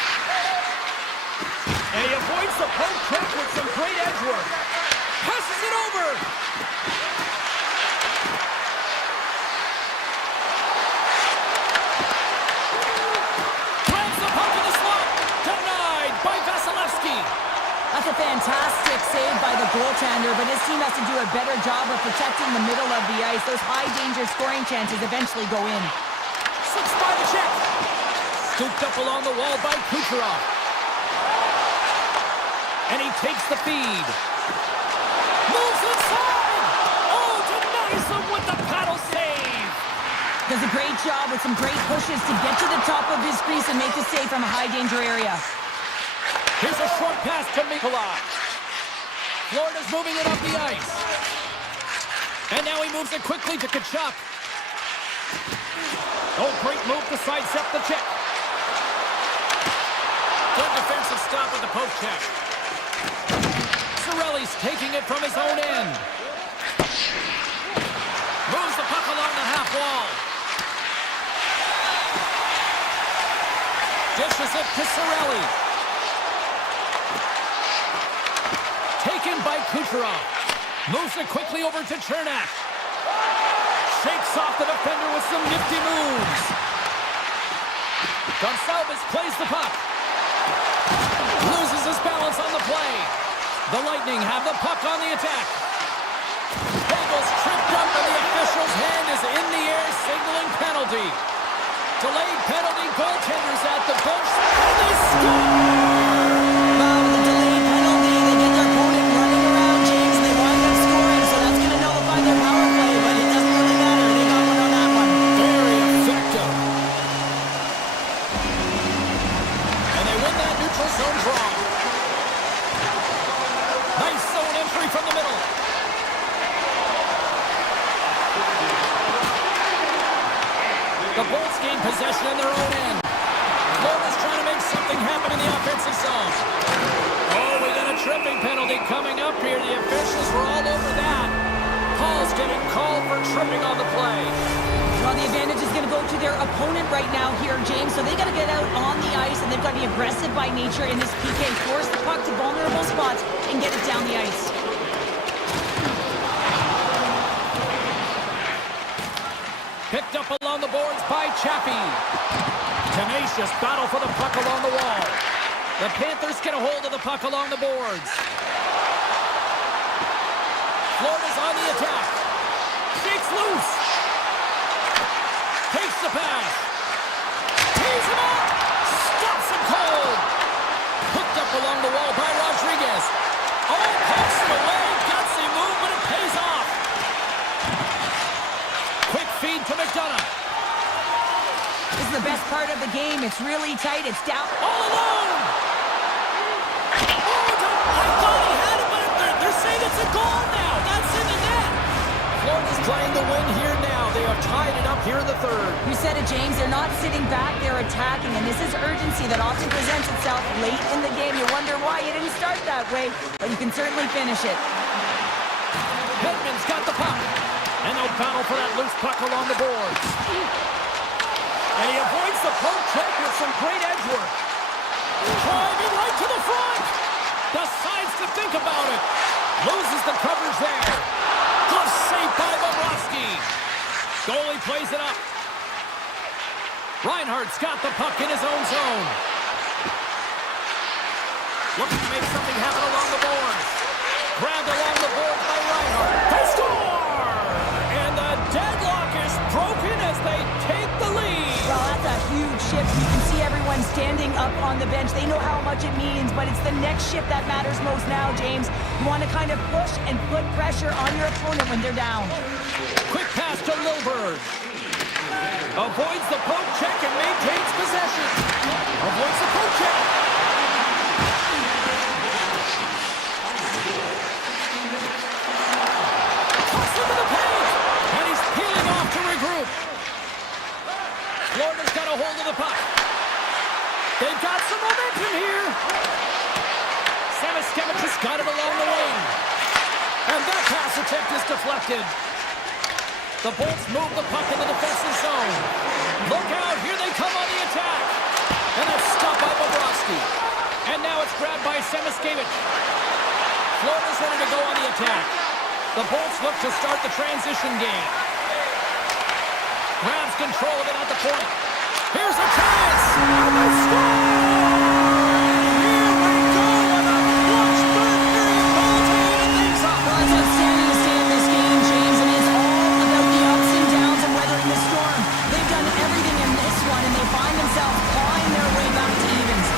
And he avoids the poke check with some great edge work. Passes it over. Grabs the puck in the slot. Denied by Vasilevsky. That's a fantastic save by the goaltender, but his team has to do a better job of protecting the middle of the ice. Those high-danger scoring chances eventually go in. Slips by the check. Scooped up along the wall by Kucherov. And he takes the feed. Moves inside! Oh, denies him with the paddle save! Does a great job with some great pushes to get to the top of his crease and make the save from a high-danger area. Here's a short pass to Mikola. Florida's moving it up the ice. And now he moves it quickly to Kachuk. Oh, great move to sidestep the check. Good defensive stop with the poke check. Cirelli's taking it from his own end. Moves the puck along the half wall. Dishes it to Cirelli. Taken by Kucherov. Moves it quickly over to Chernak. Shakes off the defender with some nifty moves. Gonçalves plays the puck. Loses his balance on the play. The Lightning have the puck on the attack. Hagel's tripped up and the official's hand is in the air signaling penalty. Delayed penalty, goaltenders at the bench, and they score! Wow, with the delayed penalty, they get their opponent running around, James, and they wind up scoring, so that's going to nullify their power play, but it doesn't really matter. They got one on that one. Very effective. And they win that neutral zone draw. Nice zone entry from the middle. The Bolts gain possession in their own end. Florida's trying to make something happen in the offensive zone. Oh, we got a tripping penalty coming up here. The officials were all over that. Paul's getting called for tripping on the play. Well, the advantage is going to go to their opponent right now here, James, so they got to get out on the ice, and they've got to be aggressive by nature in this PK. Force the puck to vulnerable spots and get it down the ice. Picked up along the boards by Chappie. Tenacious battle for the puck along the wall. The Panthers get a hold of the puck along the boards. Florida's on the attack. Shakes loose. Takes the pass. Tees him up. Stops him cold. Hooked up along the wall by Rodriguez. Oh, pokes it away. Gutsy move, but it pays off. Quick feed to McDonough. This is the best part of the game. It's really tight. It's down. All alone. Oh, I thought he had it, but they're saying it's a goal now. That's in the net. Florida's playing to win here now. They have tied it up here in the third. You said it, James. They're not sitting back. They're attacking, and this is urgency that often presents itself late in the game. You wonder why you didn't start that way, but you can certainly finish it. Hedman's got the puck. And they'll battle for that loose puck along the boards. And he avoids the poke check with some great edge work. Driving right to the front. Decides to think about it. Loses the coverage there. Glove saved by Bobrovsky. Goalie plays it up. Reinhardt's got the puck in his own zone. Looking to make something happen along the boards. Grabbed along the boards by Reinhardt. They score! And the deadlock is broken as they take the lead. Well, that's a huge shift. You can see everyone standing up on the bench. They know how much it means, but it's the next shift that matters most now, James. You want to kind of push and put pressure on your opponent when they're down. Quick pass to Lilburg. Avoids the poke check and maintains possession. Avoids the poke check. Toss into the paint. And he's peeling off to regroup. Florida's got a hold of the puck. They've got some momentum here. Samoskevich has got it along the wing. And that pass attempt is deflected. The Bolts move the puck in the defensive zone. Look out, here they come on the attack. And that's stopped by Bobrovsky. And now it's grabbed by Samoskevich. Florida's ready to go on the attack. The Bolts look to start the transition game. Grabs control of it at the point. Here's a chance! And they score! Here we go on a Watchburn period goal to open things up. Well, it's outstanding to stay in this game, James, and it's all about the ups and downs and weathering the storm. They've done everything in this one, and they find themselves clawing their way back to evens.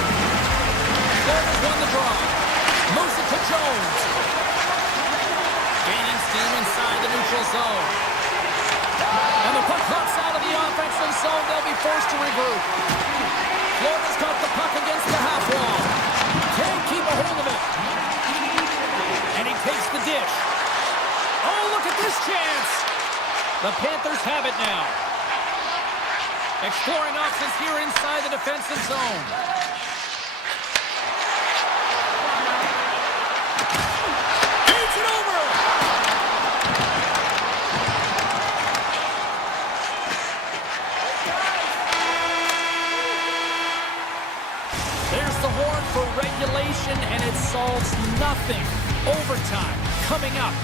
Florida's won the draw. Moves it to Jones. Gaining steam inside the neutral zone. And the puck hops out of the offensive zone. They'll be forced to regroup. Florida's got the puck against the half wall. Can't keep a hold of it. And he takes the dish. Oh, look at this chance. The Panthers have it now. Exploring options here inside the defensive zone. Beats it over. There's the horn for regulation, and it solves nothing. Overtime coming up.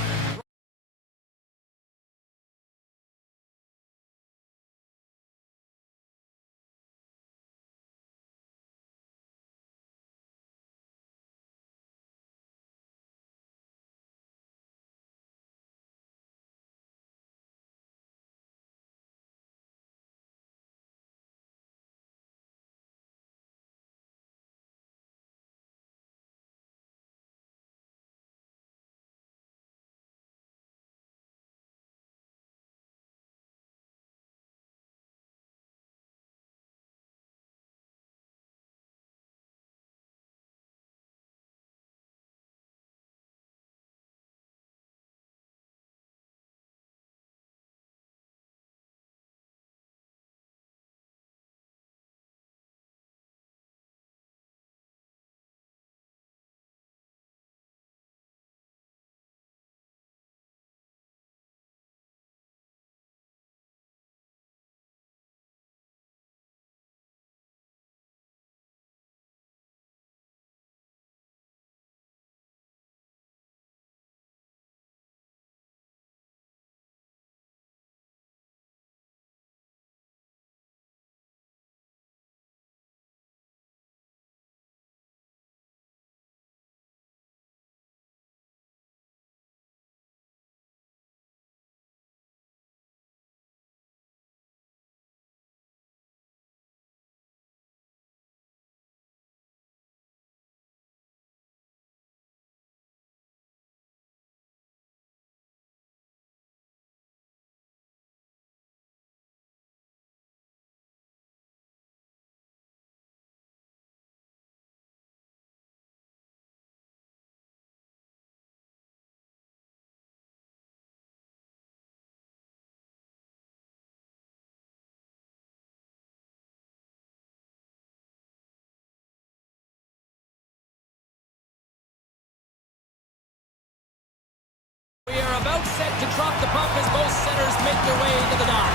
about set to drop the puck as both centers make their way into the dot.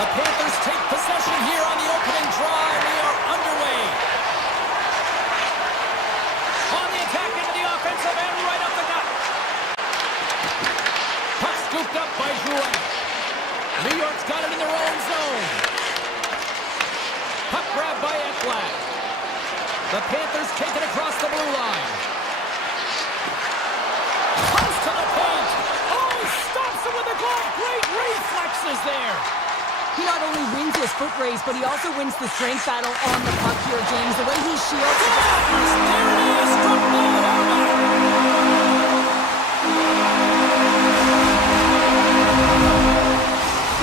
The Panthers take possession here on the opening draw, and we are underway. On the attack into the offensive end, right up the gut. Puck scooped up by Jouet. New York's got it in their own zone. Puck grab by Ekblad. The Panthers take it across the blue line. Close to the paint. Oh, he stops it with a glove. Great reflexes there. He not only wins his foot race, but he also wins the strength battle on the puck here, James. The way he shields... There it is. Struck by Arma.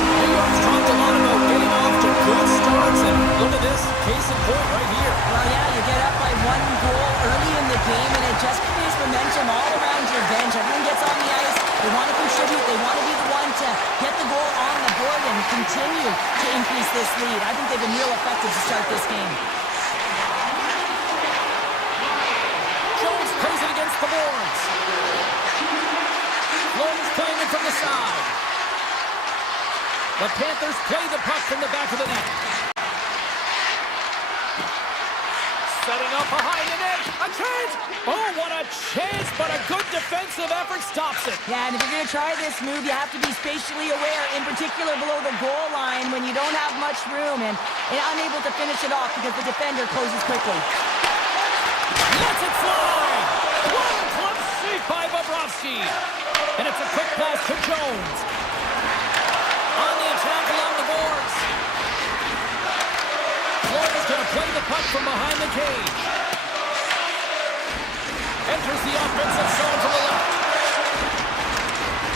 New York's talked a lot about getting off to good starts, and look at this. Case in point right here. Well, yeah, you get up by 1 goal early in the game, and it just creates momentum all around your bench. Everyone gets on the ice. They want to contribute. They want to be the one to get the goal on the board and continue to increase this lead. I think they've been real effective to start this game. Jones plays it against the boards. Florida's playing it from the side. The Panthers play the puck from the back of the net. Setting up behind the net. A chance! Oh, what a chance, but a good defensive effort stops it. Yeah, and if you're going to try this move, you have to be spatially aware, in particular below the goal line when you don't have much room and unable to finish it off because the defender closes quickly. Lets it fly! One club save by Bobrovsky. And it's a quick pass to Jones. On the attack along the boards. Florida's going to play the puck from behind the cage. Enters the offensive zone to the left.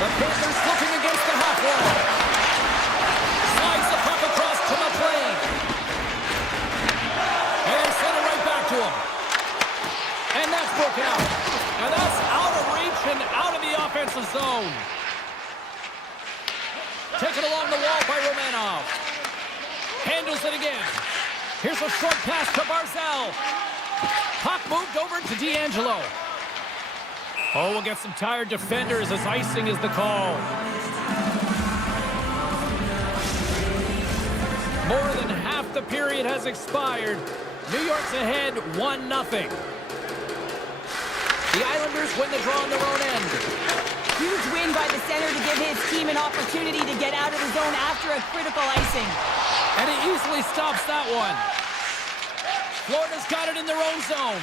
The Panthers looking against the half wall. Slides the puck across to McLean. And they send it right back to him. And that's broke out. And that's out of reach and out of the offensive zone. Taken along the wall by Romanov. Handles it again. Here's a short pass to Barzal. Puck moved over to D'Angelo. Oh, we'll get some tired defenders as icing is the call. More than half the period has expired. New York's ahead 1-0. The Islanders win the draw on their own end. Huge win by the center to give his team an opportunity to get out of the zone after a critical icing. And he easily stops that one. Florida's got it in their own zone.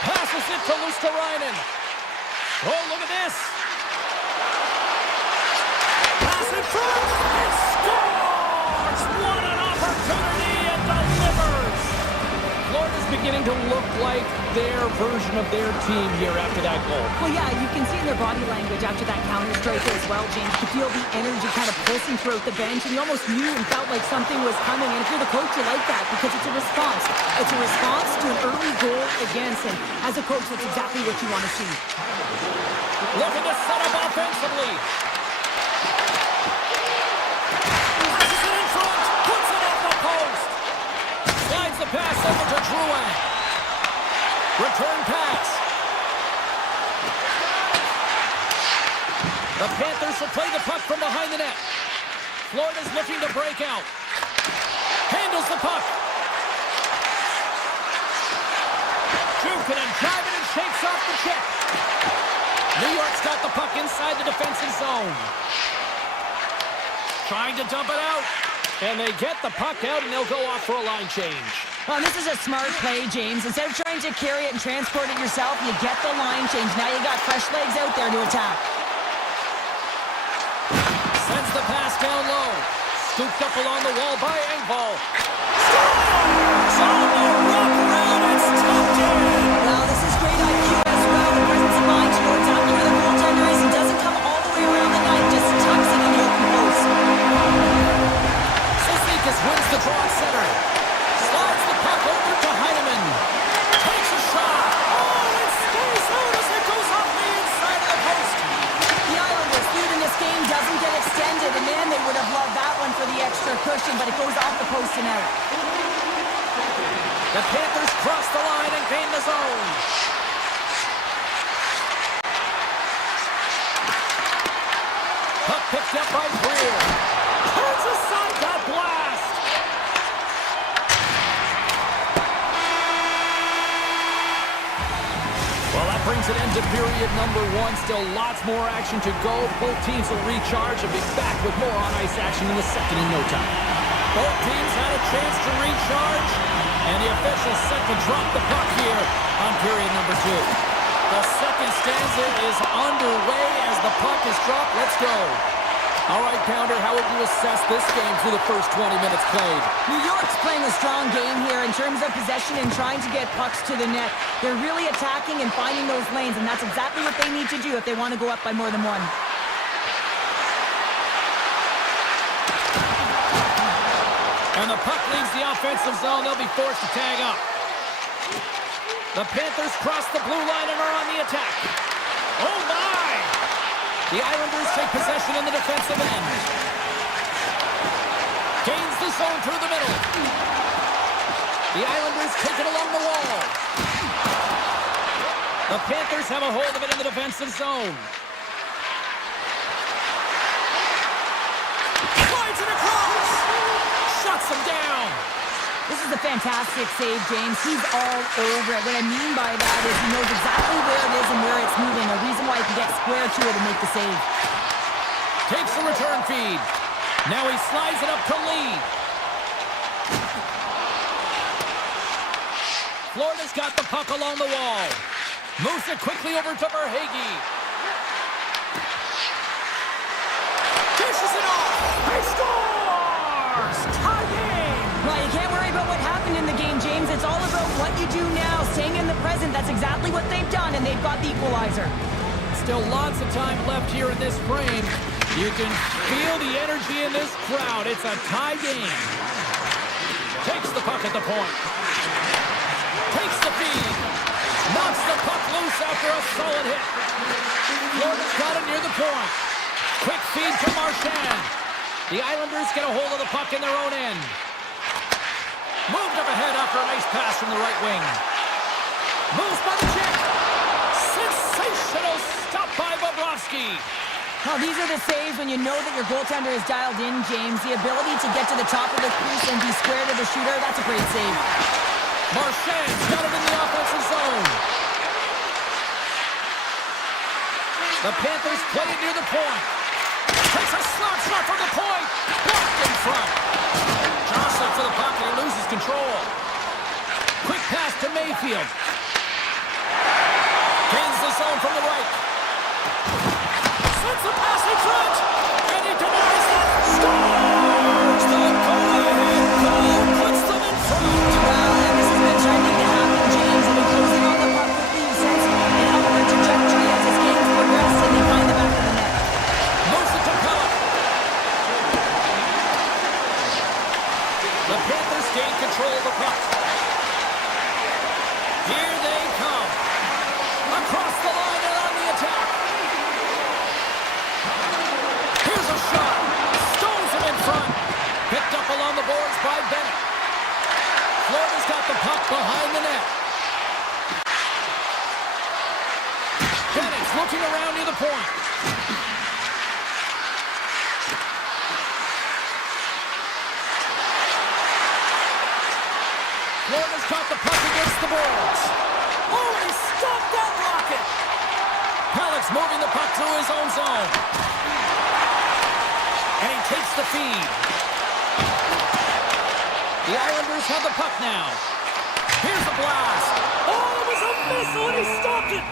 Passes it to Luosterainen. Oh, look at this. Pass in front. It scores! What an opportunity and delivers. Florida's beginning to look like their version of their team here after that goal. Well, yeah, you can see in their body language after that counter strike as well, James. You feel the energy kind of pulsing throughout the bench, and you almost knew and felt like something was coming. And if you're the coach, you like that because it's a response. It's a response to an early goal against, and as a coach, that's exactly what you want to see. Looking to set up offensively. Passes it in front. Puts it off the post. Slides the pass over to Drouin. Return pass. The Panthers will play the puck from behind the net. Florida's looking to break out. Handles the puck. Jukin and driving and shakes off the check. New York's got the puck inside the defensive zone. Trying to dump it out. And they get the puck out and they'll go off for a line change. Well, this is a smart play, James. Instead of trying to carry it and transport it yourself, you get the line change. Now you got fresh legs out there to attack. Sends the pass down low. Scooped up along the wall by Engvall. Scores! On the run around, it's tucked in. Well, this is great IQ as well. The presence of mind to know exactly where the goaltender is. He doesn't come all the way around the net, just tucks it in the open post. Cizikas wins the draw at center. Slides the puck over to Heineman. Takes a shot. Oh, it stays out as it goes off the inside of the post. The Islanders' lead in this game doesn't get extended, and man, they would have loved that one for the extra cushion, but it goes off the post and out. The Panthers cross the line and gain the zone. step by Greer. Turns aside that blast. Well, that brings an end to period number one. Still lots more action to go. Both teams will recharge and be back with more on-ice action in the second in no time. Both teams had a chance to recharge, and the officials set to drop the puck here on period number two. The second stanza is underway as the puck is dropped. Let's go. All right, Pounder, how would you assess this game through the first 20 minutes played? New York's playing a strong game here in terms of possession and trying to get pucks to the net. They're really attacking and finding those lanes, and that's exactly what they need to do if they want to go up by more than one. And the puck leaves the offensive zone. They'll be forced to tag up. The Panthers cross the blue line and are on the attack. Oh, my! The Islanders take possession in the defensive end. Gains the zone through the middle. The Islanders take it along the wall. The Panthers have a hold of it in the defensive zone. Slides it across! Shuts them down! This is a fantastic save, James. He's all over it. What I mean by that is he knows exactly where it is and where it's moving. A reason why he can get square to it and make the save. Takes the return feed. Now he slides it up to Lee. Florida's got the puck along the wall. Moves it quickly over to Verhaeghe. Dishes it off. He scores! Tie game! Well, you can't worry about what happened in the game, James. It's all about what you do now, staying in the present. That's exactly what they've done, and they've got the equalizer. Still lots of time left here in this frame. You can feel the energy in this crowd. It's a tie game. Takes the puck at the point. Takes the feed. Knocks the puck loose after a solid hit. Florida's got it near the point. Quick feed to Marchand. The Islanders get a hold of the puck in their own end. Moved up ahead after a nice pass from the right wing. Moves by the check. Sensational stop by Bobrovsky. Well, these are the saves when you know that your goaltender is dialed in, James. The ability to get to the top of the crease and be square to the shooter, that's a great save. Marchand's got it in the offensive zone. The Panthers play it near the point. Takes a slap shot from the point. Blocked in front. Jostling for the puck and he loses control. Quick pass to Mayfield. Gains the zone from the right. Sends a pass in front. And he denies it. Scores! The go-ahead goal puts them in front. Well, and this has been trending to happen, James. And they're closing on the puck with the sense an upward trajectory as this game's progressed and they find the back of the net. Moves it to Pellet. The Panthers gain control of the puck. Here they come. Across the line and on the attack. Here's a shot. Stones him in front. Picked up along the boards by Bennett. Florida's got the puck behind the net. Bennett's looking around near the point. Florida's got the puck against the boards. Oh, he stopped that rocket! Pellet's moving the puck through his own zone. And he takes the feed. The Islanders have the puck now. Here's the blast. Oh, it was a missile and he stopped it!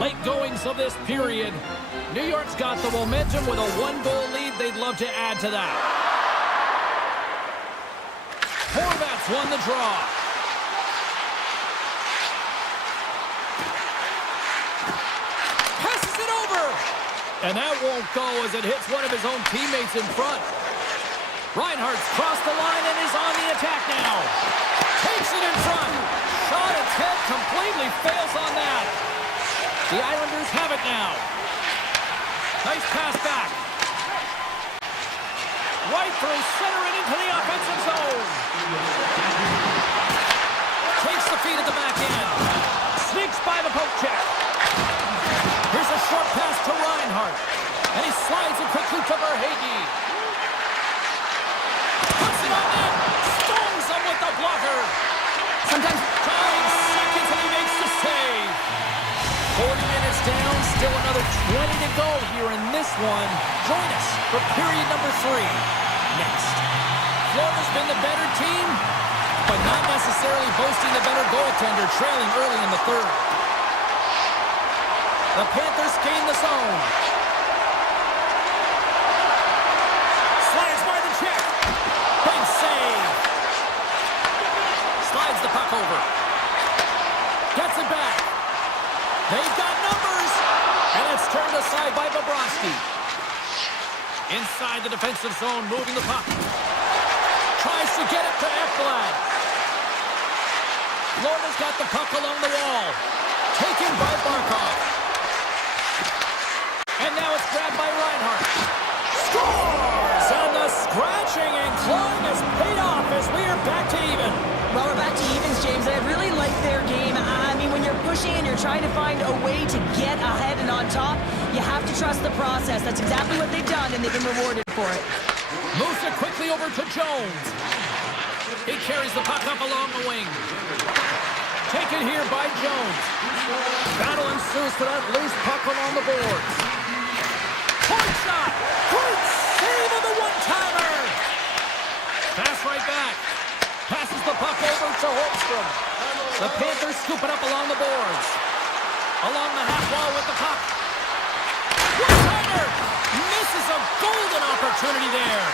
Late goings of this period. New York's got the momentum with a one-goal lead. They'd love to add to that. Horvats won the draw. Passes it over. And that won't go as it hits one of his own teammates in front. Reinhardt's crossed the line and is on the attack now. Takes it in front. Shot its head completely fails on that. The Islanders have it now. Nice pass back. Right through center and into the offensive zone. Takes the feed at the back end. Sneaks by the the poke check. Here's a short pass to Reinhardt. And he slides it quickly to Verhaeghe. Puts it on in. Stones him with the blocker. Sometimes 5 seconds and he makes the save. 40 minutes down, still another 20 to go here in this one. Join us for period number 3. Next. Florida's been the better team, but not necessarily boasting the better goaltender, trailing early in the third. The Panthers gain the zone. Slides by the check. Big save. Slides the puck over. Gets it back. They've got numbers. And it's turned aside by Bobrovsky. Inside the defensive zone, moving the puck. Tries to get it to Ekblad. Florida's got the puck along the wall. Taken by Barkov. And now it's grabbed by Reinhardt. Scores! And the scratching and clawing has paid off as we are back to even. Well, we're back to evens, James. I really like their game. I mean, when you're pushing and you're trying to find a way to get ahead and on top, you have to trust the process. That's exactly what they've done, and they've been rewarded for it. Moves it quickly over to Jones. He carries the puck up along the wing. Taken here by Jones. Battle ensues for that loose puck along the boards. Point shot! Great save of the one-timer! Pass right back. Passes the puck over to Holmstrom. The Panthers scoop it up along the boards. Along the half wall with the puck. One-timer! Misses a golden opportunity there.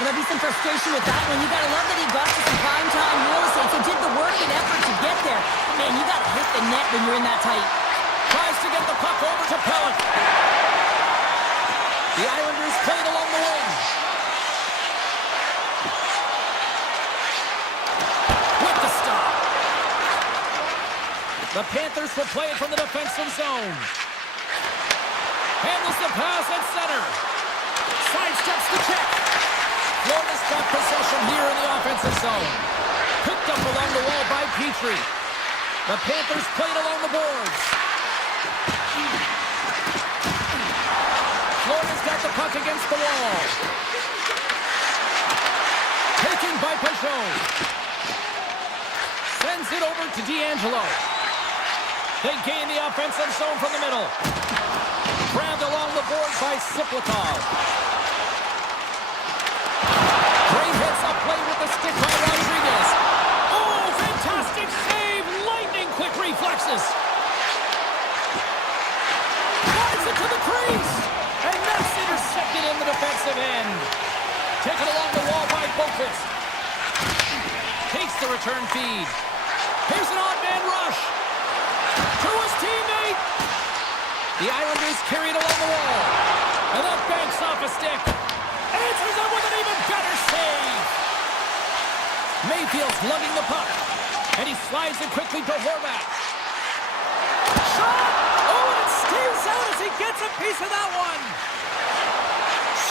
There'll be some frustration with that one. You gotta love that he got to some prime time real estate, so did the work and effort to get there. Man, you gotta hit the net when you're in that tight. Tries to get the puck over to Pellet. The Islanders played along the wing. With the stop. The Panthers will play it from the defensive zone. Handles the pass at center. Sidesteps the check. Florida's got possession here in the offensive zone. Picked up along the wall by Petrie. The Panthers played along the boards. Florida's got the puck against the wall. Taken by Pajot. Sends it over to D'Angelo. They gain the offensive zone from the middle. Grabbed along the boards by Siplikov. Great hits up play with the stick by Rodriguez. Oh, fantastic save! Lightning quick reflexes. Drives it to the crease. And that's intercepted in the defensive end. Taken along the wall by Boquist. Takes the return feed. Here's an odd man rush. To his teammate. The Islanders carry it along the wall. And that banks off a stick. Answers him with an even better save. Mayfield's lugging the puck. And he slides it quickly to Horvat. Shot! Oh, and it stays out as he gets a piece of that one.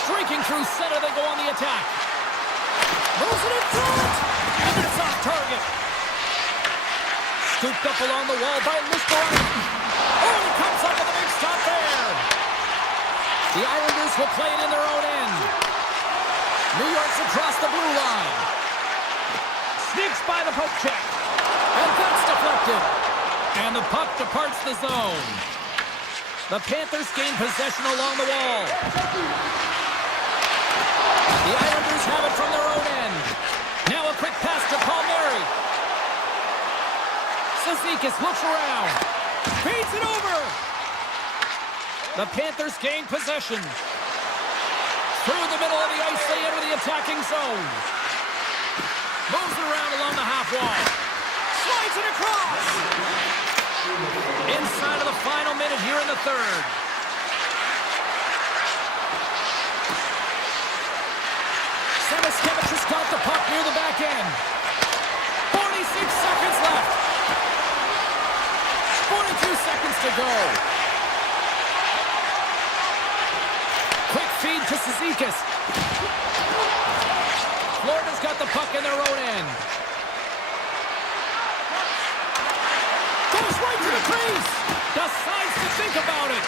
Streaking through center, they go on the attack. Moves it in front. And it's off target. Scooped up along the wall by Listerine. Oh, and he comes up with a big stop there. The Islanders will play it in their own end. New York's across the blue line. Sneaks by the poke check. And that's deflected. And the puck departs the zone. The Panthers gain possession along the wall. The Islanders have it from their own end. Now a quick pass to Palmieri. Cizikas looks around. Feeds it over. The Panthers gain possession. Through the middle of the ice, they enter the attacking zone. Moves it around along the half wall. Slides it across. Inside of the final minute here in the third. Semiskevich has got the puck near the back end. 46 seconds left. 42 seconds to go. Quick feed to Cizikas. Florida's got the puck in their own end. Goes right to the crease. Decides to think about it.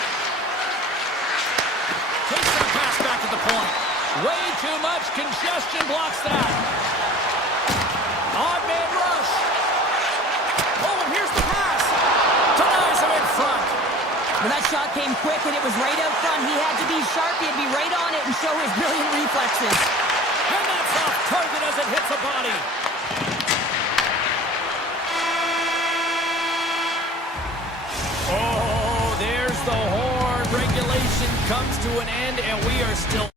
Takes that pass back to the point. Way too much congestion blocks that. Odd man rush. Oh, and here's the pass. Denies him in front. When that shot came quick and it was right out front, he had to be sharp, he had to be right on it and show his brilliant reflexes. And that's off target as it hits the body. Oh, there's the horn. Regulation comes to an end, and we are still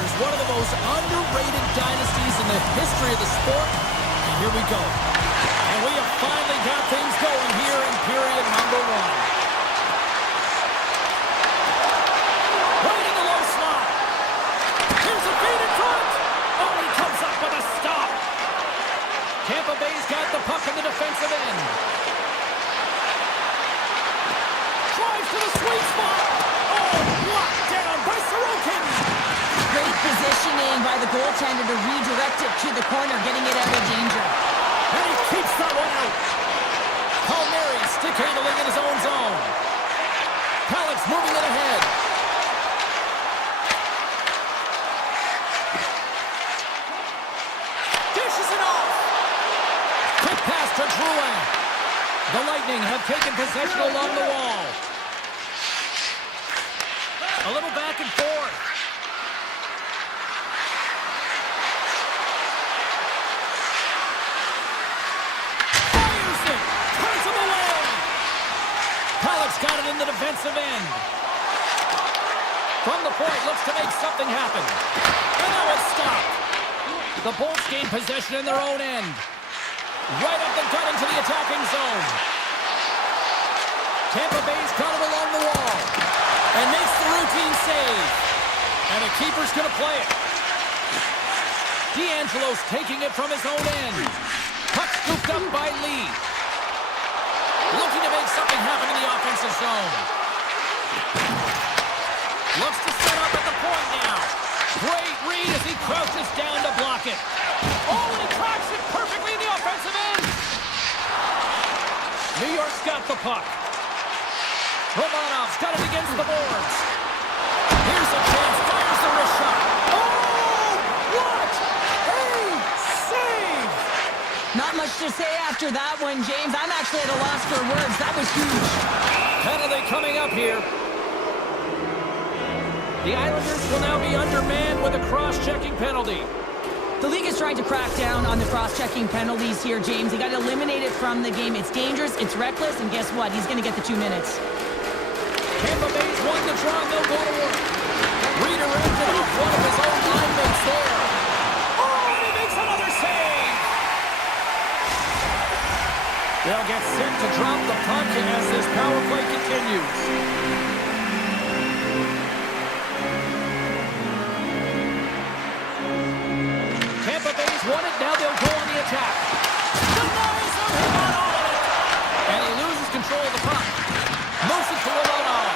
Islanders, one of the most underrated dynasties in the history of the sport. And here we go. And we have finally got things going here in period number 1. Right in the low slot. Here's a feed in front. Oh, he comes up with a stop. Tampa Bay's got the puck in the defensive end. Drives to the sweet spot. Oh, locked down by Sorokin. Great positioning by the goaltender to redirect it to the corner, getting it out of danger. And he keeps that one out. Palmieri stick handling in his own zone. Halleck's moving it ahead. Dishes it off. Quick pass to Drouin. The Lightning have taken possession along the wall. A little back and forth. Fires it. Turns him away. Halleck's got it in the defensive end. From the point, looks to make something happen. And now it's stopped. The Bolts gain possession in their own end. Right up the gut into the attacking zone. Tampa Bay's got it along the wall. And makes the routine save. And the keeper's going to play it. D'Angelo's taking it from his own end. Puck scooped up by Lee. Looking to make something happen in the offensive zone. Looks to set up at the point now. Great read as he crouches down to block it. Oh, and he cracks it perfectly in the offensive end. New York's got the puck. Romanov's got it against the boards. Here's a chance. Fires the wrist shot. Oh, what a save! Not much to say after that one, James. I'm actually at a loss for words. That was huge. Penalty coming up here. The Islanders will now be undermanned with a cross-checking penalty. The league is trying to crack down on the cross-checking penalties here, James. They got to eliminate it from the game. It's dangerous, it's reckless, and guess what? He's going to get the 2 minutes. Tampa Bay's won the draw, and they'll go to work. Redirected off one of his own line mates there. Oh, and he makes another save! They'll get set to drop the puck as this power play continues. Tampa Bay's won it, now they'll go on the attack. Denies him, he got all of it! And he loses control of the puck. Moves it to Romanov.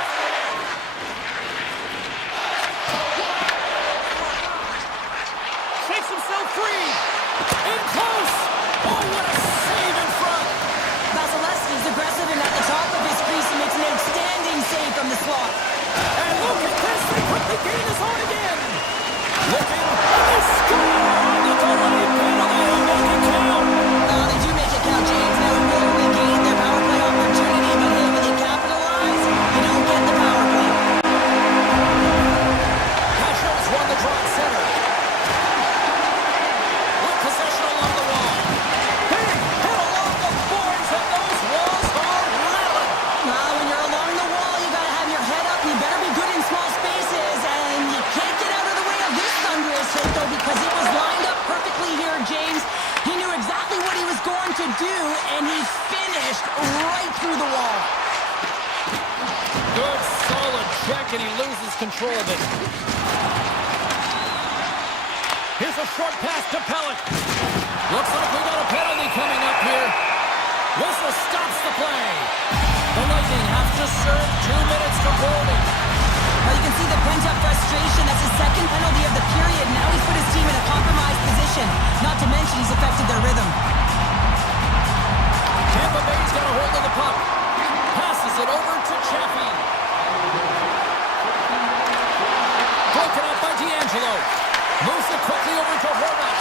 Shakes himself free. In close. Oh, what a save in front. Vasilevsky's aggressive and at the top of his crease and makes an outstanding save from the slot. And look at this. They quickly gain his own again. Looking. They score. The delayed penalty. They make it count. They do make it count, James. Now we will regain their power play opportunity, but hey, when they capitalize, they don't get the power play. Cashels won the draw at center. With possession along the wall. Big hit along the boards, and those walls are rattling. When you're along the wall, you got to have your head up. You better be good in small spaces, and you can't get out of the way of this thunderous hit, though, because it was lined up perfectly here, James. He knew exactly what he was going to do, and he finished right through the wall. Good, solid check, and he loses control of it. Here's a short pass to Pellet. Looks like we got a penalty coming up here. Whistle stops the play. The Lightning have to serve 2 minutes to Goldie. Well, you can see the pent-up frustration. That's his second penalty of the period. Now he's put his team in a compromised position. Not to mention he's affected their rhythm. Tampa Bay's got a hold of the puck. Passes it over to Chaffee. Broken up by D'Angelo. Moves it quickly over to Horvat.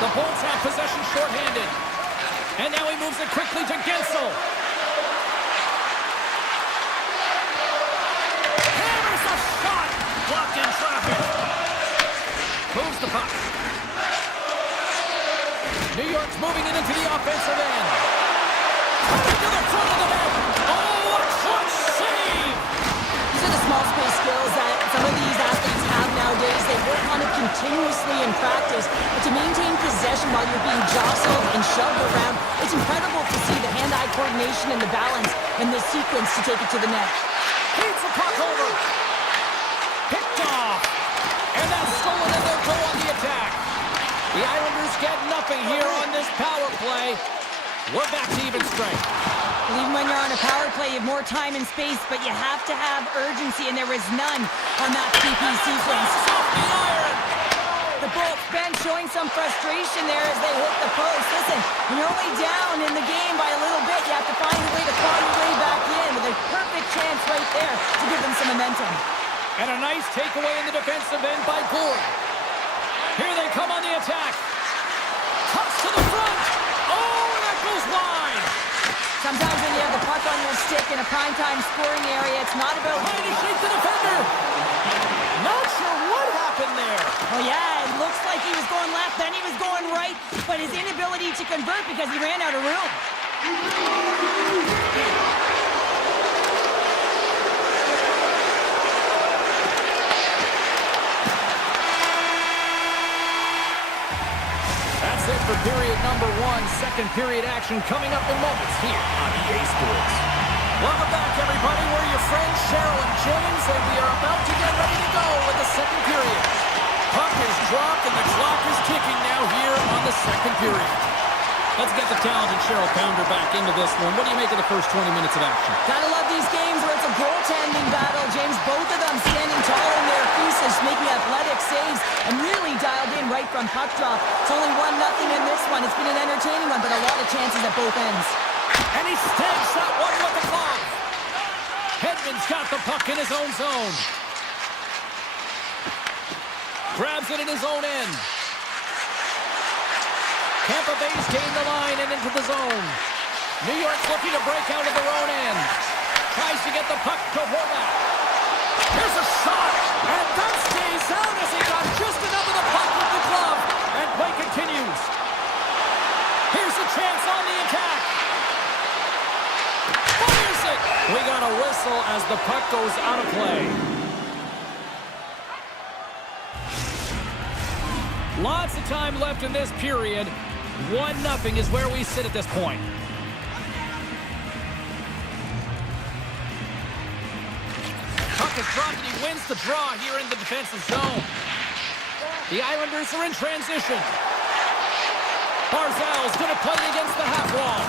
The Bolts have possession shorthanded. And now he moves it quickly to Gensel. Hammers a shot. Blocked in traffic. Moves the puck. New York's moving it into the offensive end. Coming to the front of the net. Oh, what a clutch save! These are the nowadays. They work on it continuously in practice. But to maintain possession while you're being jostled and shoved around, it's incredible to see the hand-eye coordination and the balance in this sequence to take it to the net. Feeds the puck over. Picked off. And that's stolen, and they'll go on the attack. The Islanders get nothing here on this power play. We're back to even strength. Even when you're on a power play, you have more time and space, but you have to have urgency, and there was none on that PP sequence. Off the iron. The Bolts bench showing some frustration there as they hit the post. Listen, when you're only down in the game by a little bit, you have to find a way to claw your way back in with a perfect chance right there to give them some momentum. And a nice takeaway in the defensive end by Gore. Here they come on the attack. Cuts to the front. Oh, and that goes wide. Sometimes when you have the puck on your stick in a primetime scoring area, it's not about... Trying to shake the defender. Not sure what happened there. Oh, yeah, it looks like he was going left, then he was going right, but his inability to convert because he ran out of room. That's it for period number one. Second period action coming up in moments here on EA Sports. Welcome back, everybody. We're your friends, Cheryl and James, and we are about to get ready to go with the second period. Puck is dropped, and the clock is ticking now here on the second period. Let's get the talented Cheryl Pounder back into this one. What do you make of the first 20 minutes of action? Gotta love these games where it's a goaltending battle, James. Both of them standing tall in their creases, making athletic saves, and really dialed in right from puck drop. It's only 1-0 in this one. It's been an entertaining one, but a lot of chances at both ends. And he stabs that one with the glove. Hedman's got the puck in his own zone. Grabs it in his own end. Tampa Bay's gained the line and into the zone. New York's looking to break out of their own end. Tries to get the puck to Horvath. Here's a shot, and that stays out as he got just enough of the puck with the glove. And play continues. Here's a chance on the attack. Fires it. We got a whistle as the puck goes out of play. Lots of time left in this period. 1-0 is where we sit at this point. Puck is dropped and he wins the draw here in the defensive zone. The Islanders are in transition. Barzal's going to play it against the half wall.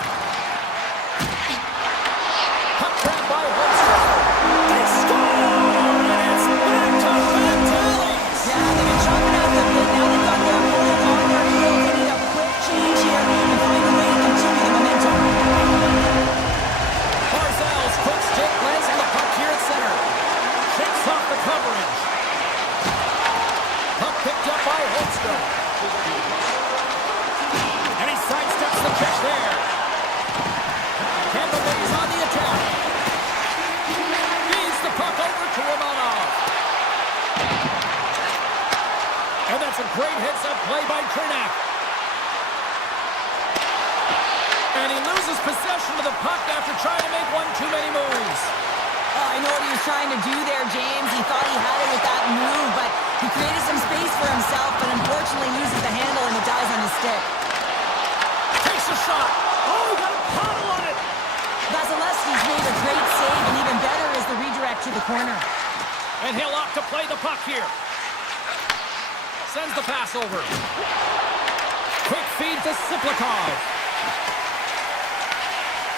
Puck grabbed by Holmstrom. They score! And it's back to back tallies! Yeah, they've been chopping out the bit. Now they've got their goal on their heels. They need a quick change here and find a way to continue the momentum. Barzal's quick stick lands on the puck here at center. Shakes off the coverage. Puck picked up by Holmstrom. And he sidesteps the catch there. Tampa Bay's on the attack. Feeds the puck over to Romanov. And that's a great heads-up play by Trinak. And he loses possession of the puck after trying to make one too many moves. Oh, I know what he was trying to do there, James. He thought he had it with that move, but he created some space for himself, but unfortunately loses the handle and it dies on his stick. Takes a shot. Oh, he got a paddle on it. Vasilevsky's made a great save, and even better is the redirect to the corner. And he'll opt to play the puck here. Sends the pass over. Quick feed to Siplikov.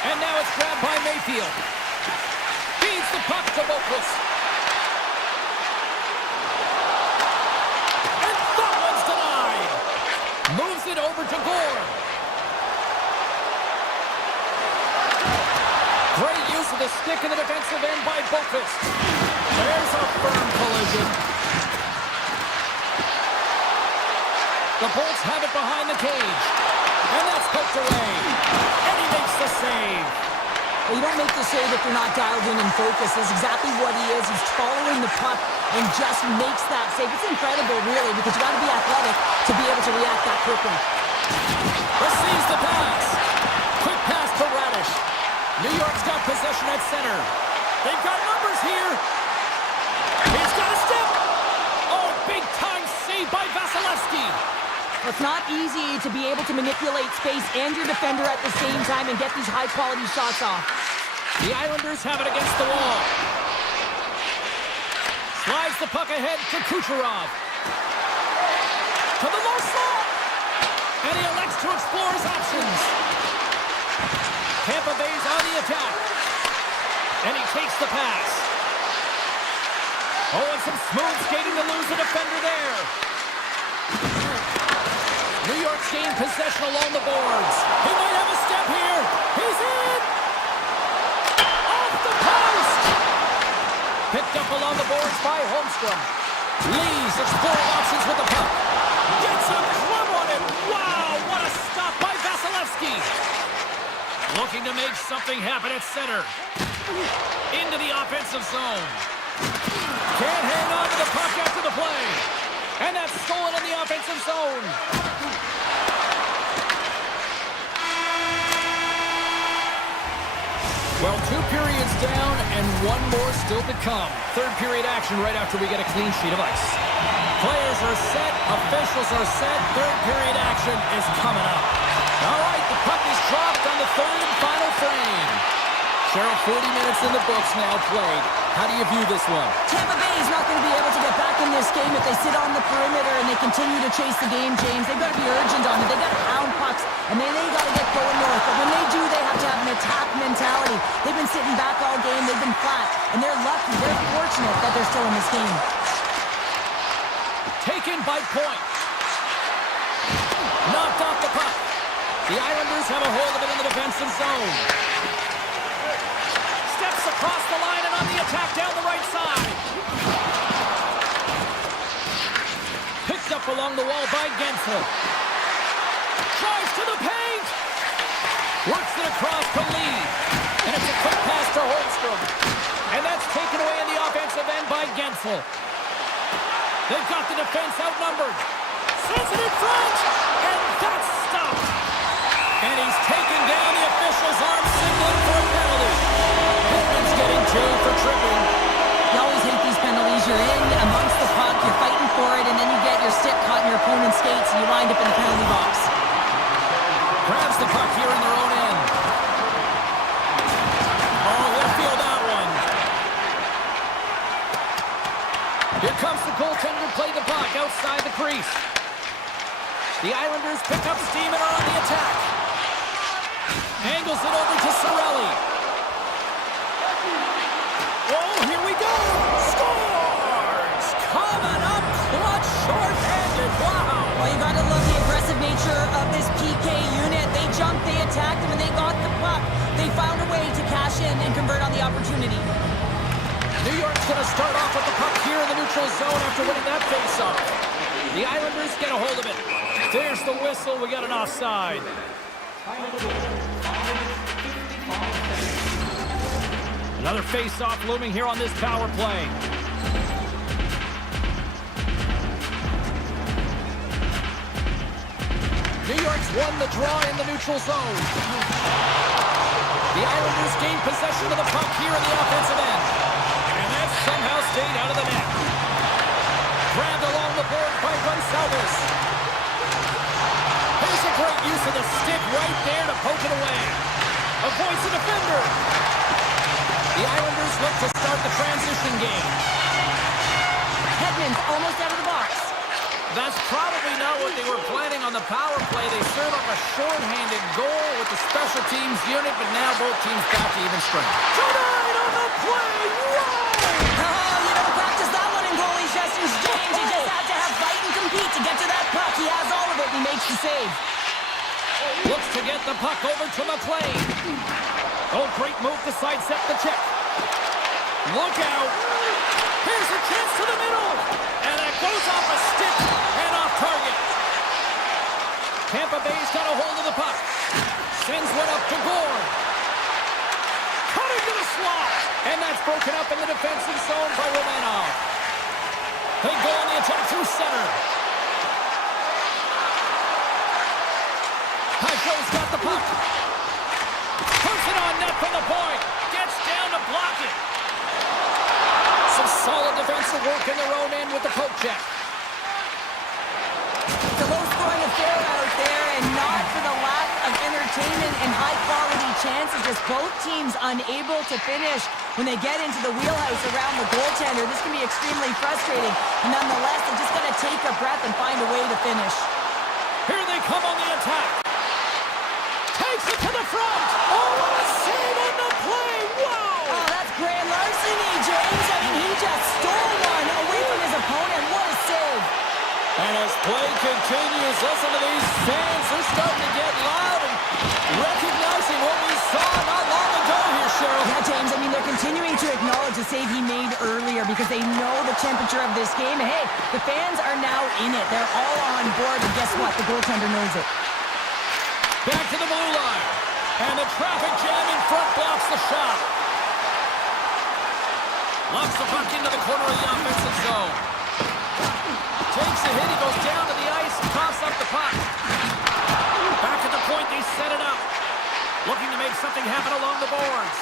And now it's grabbed by Mayfield. Feeds the puck to Boquist. And that one's denied. Moves it over to Gore. Great use of the stick in the defensive end by Boquist. There's a firm collision. The Bolts have it behind the cage. And that's poked away. And he makes the save. Well, you don't make the save if you're not dialed in and focused. That's exactly what he is. He's following the puck and just makes that save. It's incredible, really, because you got to be athletic to be able to react that quickly. Receives the pass. Quick pass to Radish. New York's got possession at center. They've got numbers here. He's got a step. Oh, big It's not easy to be able to manipulate space and your defender at the same time and get these high-quality shots off. The Islanders have it against the wall. Slides the puck ahead to Kucherov. To the low slot. And he elects to explore his options. Tampa Bay's on the attack. And he takes the pass. Oh, and some smooth skating to lose the defender there. New York's gained possession along the boards. He might have a step here. He's in! Off the post! Picked up along the boards by Holmstrom. Lee's exploring options with the puck. Gets a glove on it. Wow, what a stop by Vasilevsky. Looking to make something happen at center. Into the offensive zone. Can't hang on to the puck after the play. And that's stolen in the offensive zone. Well, 2 periods down and 1 more still to come. Third period action right after we get a clean sheet of ice. Players are set, officials are set, third period action is coming up. All right, the puck is dropped on the third and final frame. Cheryl, 40 minutes in the books now played. How do you view this one? Tampa Bay is not going to be able to get back in this game if they sit on the perimeter and they continue to chase the game, James. They've got to be urgent on it. They've got to hound pucks, and then they got to get going north. But when they do, they have to have an attack mentality. They've been sitting back all game. They've been flat, and they're lucky. They're fortunate that they're still in this game. Taken by point. Knocked off the puck. The Islanders have a hold of it in the defensive zone. Steps across the line and on the attack down the right side. Picked up along the wall by Gensel. Drives to the paint. Works it across to Lee. And it's a quick pass to Holmstrom. And that's taken away in the offensive end by Gensel. They've got the defense outnumbered. Sends it in front. And that's stopped. And he's taken down. The official's arm signaling for a penalty. Hedman's getting 2 for tripping. You always hate these penalties. You're in amongst the puck, you're fighting for it, and then you get your stick caught in your opponent's skates, and you wind up in the penalty box. Grabs the puck here in their own end. Oh, left field out one. Here comes the goaltender to play the puck outside the crease. The Islanders pick up steam and are on the attack. Angles it over to Cirelli. Oh, here we go! Scores! Coming up clutch, short-handed. Wow! Well, you got to love the aggressive nature of this PK unit. They jumped, they attacked, and when they got the puck, they found a way to cash in and convert on the opportunity. New York's going to start off with the puck here in the neutral zone after winning that face-off. The Islanders get a hold of it. There's the whistle. We got an offside. Another face-off looming here on this power play. New York's won the draw in the neutral zone. The Islanders gain possession of the puck here in the offensive end. And that somehow stayed out of the net. Grabbed along the board by Gonçalves. Here's a great use of the stick right there to poke it away. Avoids the defender. The Islanders look to start the transition game. Hedman's almost out of the box. That's probably not what they were planning on the power play. They serve up a short-handed goal with the special teams unit, but now both teams back to even strength. Tonight on the play, Oh, you don't practice that one in goalie sessions, James. You just have to have fight and compete to get to that puck. He has all of it and he makes the save. looks to get the puck over to McLean. Oh, great move to sidestep the check. Look out. Here's a chance to the middle. And that goes off a stick and off target. Tampa Bay's got a hold of the puck. Sends one up to Gore. Cutting to the slot. And that's broken up in the defensive zone by Romanov. They go on the attack through center. Pajo's got the puck. Puts it on net from the point. Gets down to block it. Some solid defensive work in their own end with the poke check. The low scoring affair out there, and not for the lack of entertainment and high-quality chances. Just both teams unable to finish when they get into the wheelhouse around the goaltender. This can be extremely frustrating. Nonetheless, they just got to take a breath and find a way to finish. Here they come on the attack. Takes it to the front. Oh, what a save on the play. Wow. Oh, that's grand larceny, James. I mean, he just stole one away from his opponent. What a save. And as play continues, listen to these fans. They're starting to get loud and recognizing what we saw not long ago here, Cheryl. Yeah, James, I mean, they're continuing to acknowledge the save he made earlier because they know the temperature of this game. And hey, the fans are now in it. They're all on board, and guess what? The goaltender knows it. Back to the blue line. And the traffic jam in front blocks the shot. Locks the puck into the corner of the offensive zone. Takes a hit, he goes down to the ice, toss up the puck. Back at the point, they set it up. Looking to make something happen along the boards.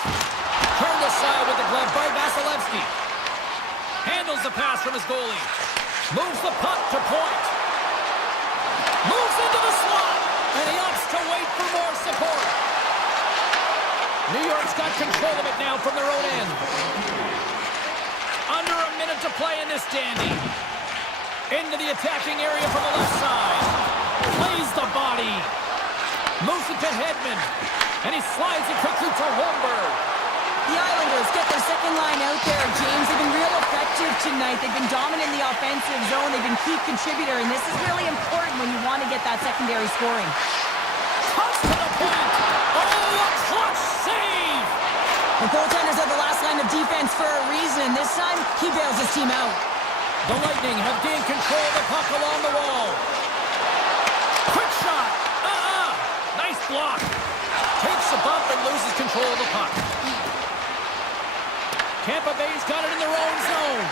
Turned aside with the glove by Vasilevsky. Handles the pass from his goalie. Moves the puck to point. Moves into the slot. And he opts to wait for more support. New York's got control of it now from their own end. Under a minute to play in this dandy. Into the attacking area from the left side. Plays the body. Moves it to Hedman. And he slides it quickly to Holmberg. The Islanders get their second line out there, James. They've been real effective tonight. They've been dominant in the offensive zone. They've been key contributor, and this is really important when you want to get that secondary scoring. Toss to the point. Oh, a clutch save. The goaltenders are the last line of defense for a reason. This time, he bails his team out. The Lightning have gained control of the puck along the wall. Quick shot. Nice block. Takes a bump and loses control of the puck. Tampa Bay's got it in their own zone.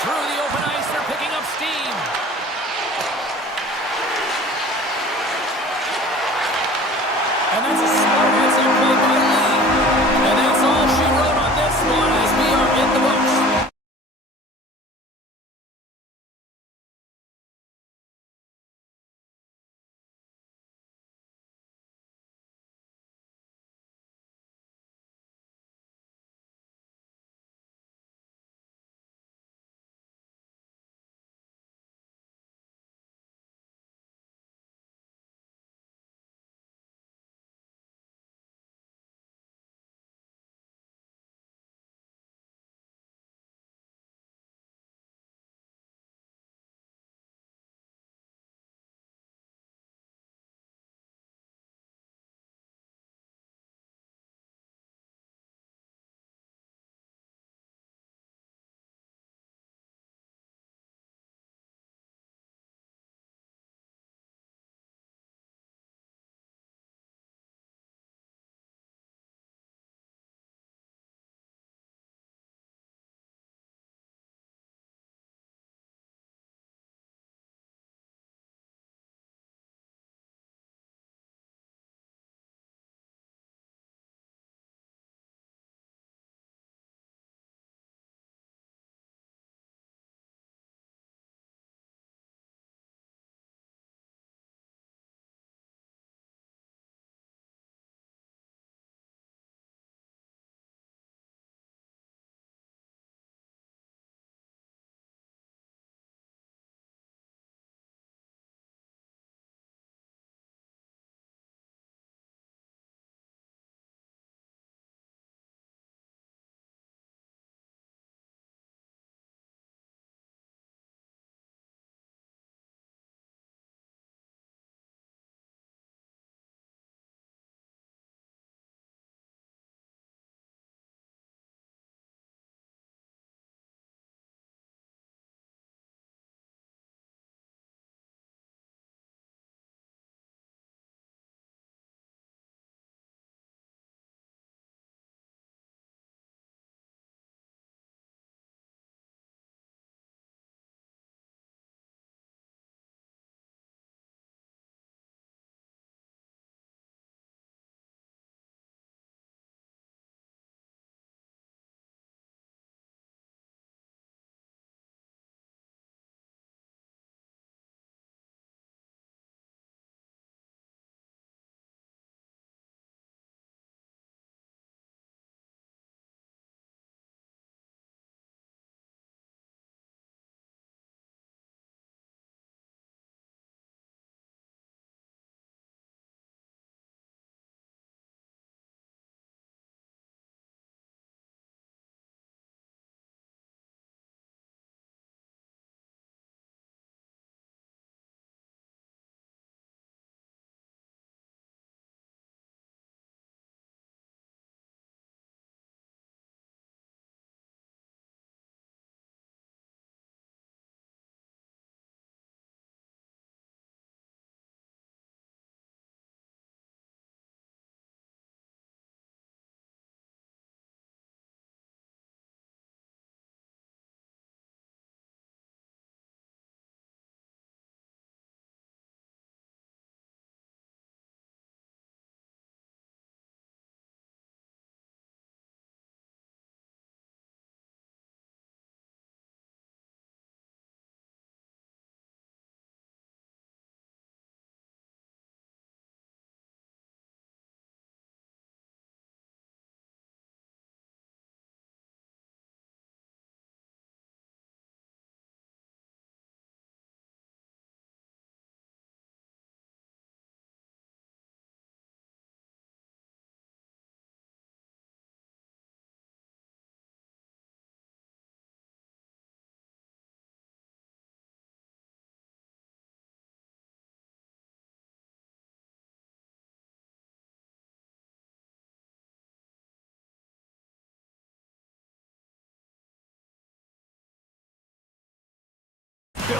Through the open ice, they're picking up steam. And that's a smart exit play by Lee. And that's all she wrote on this one as we are in the books.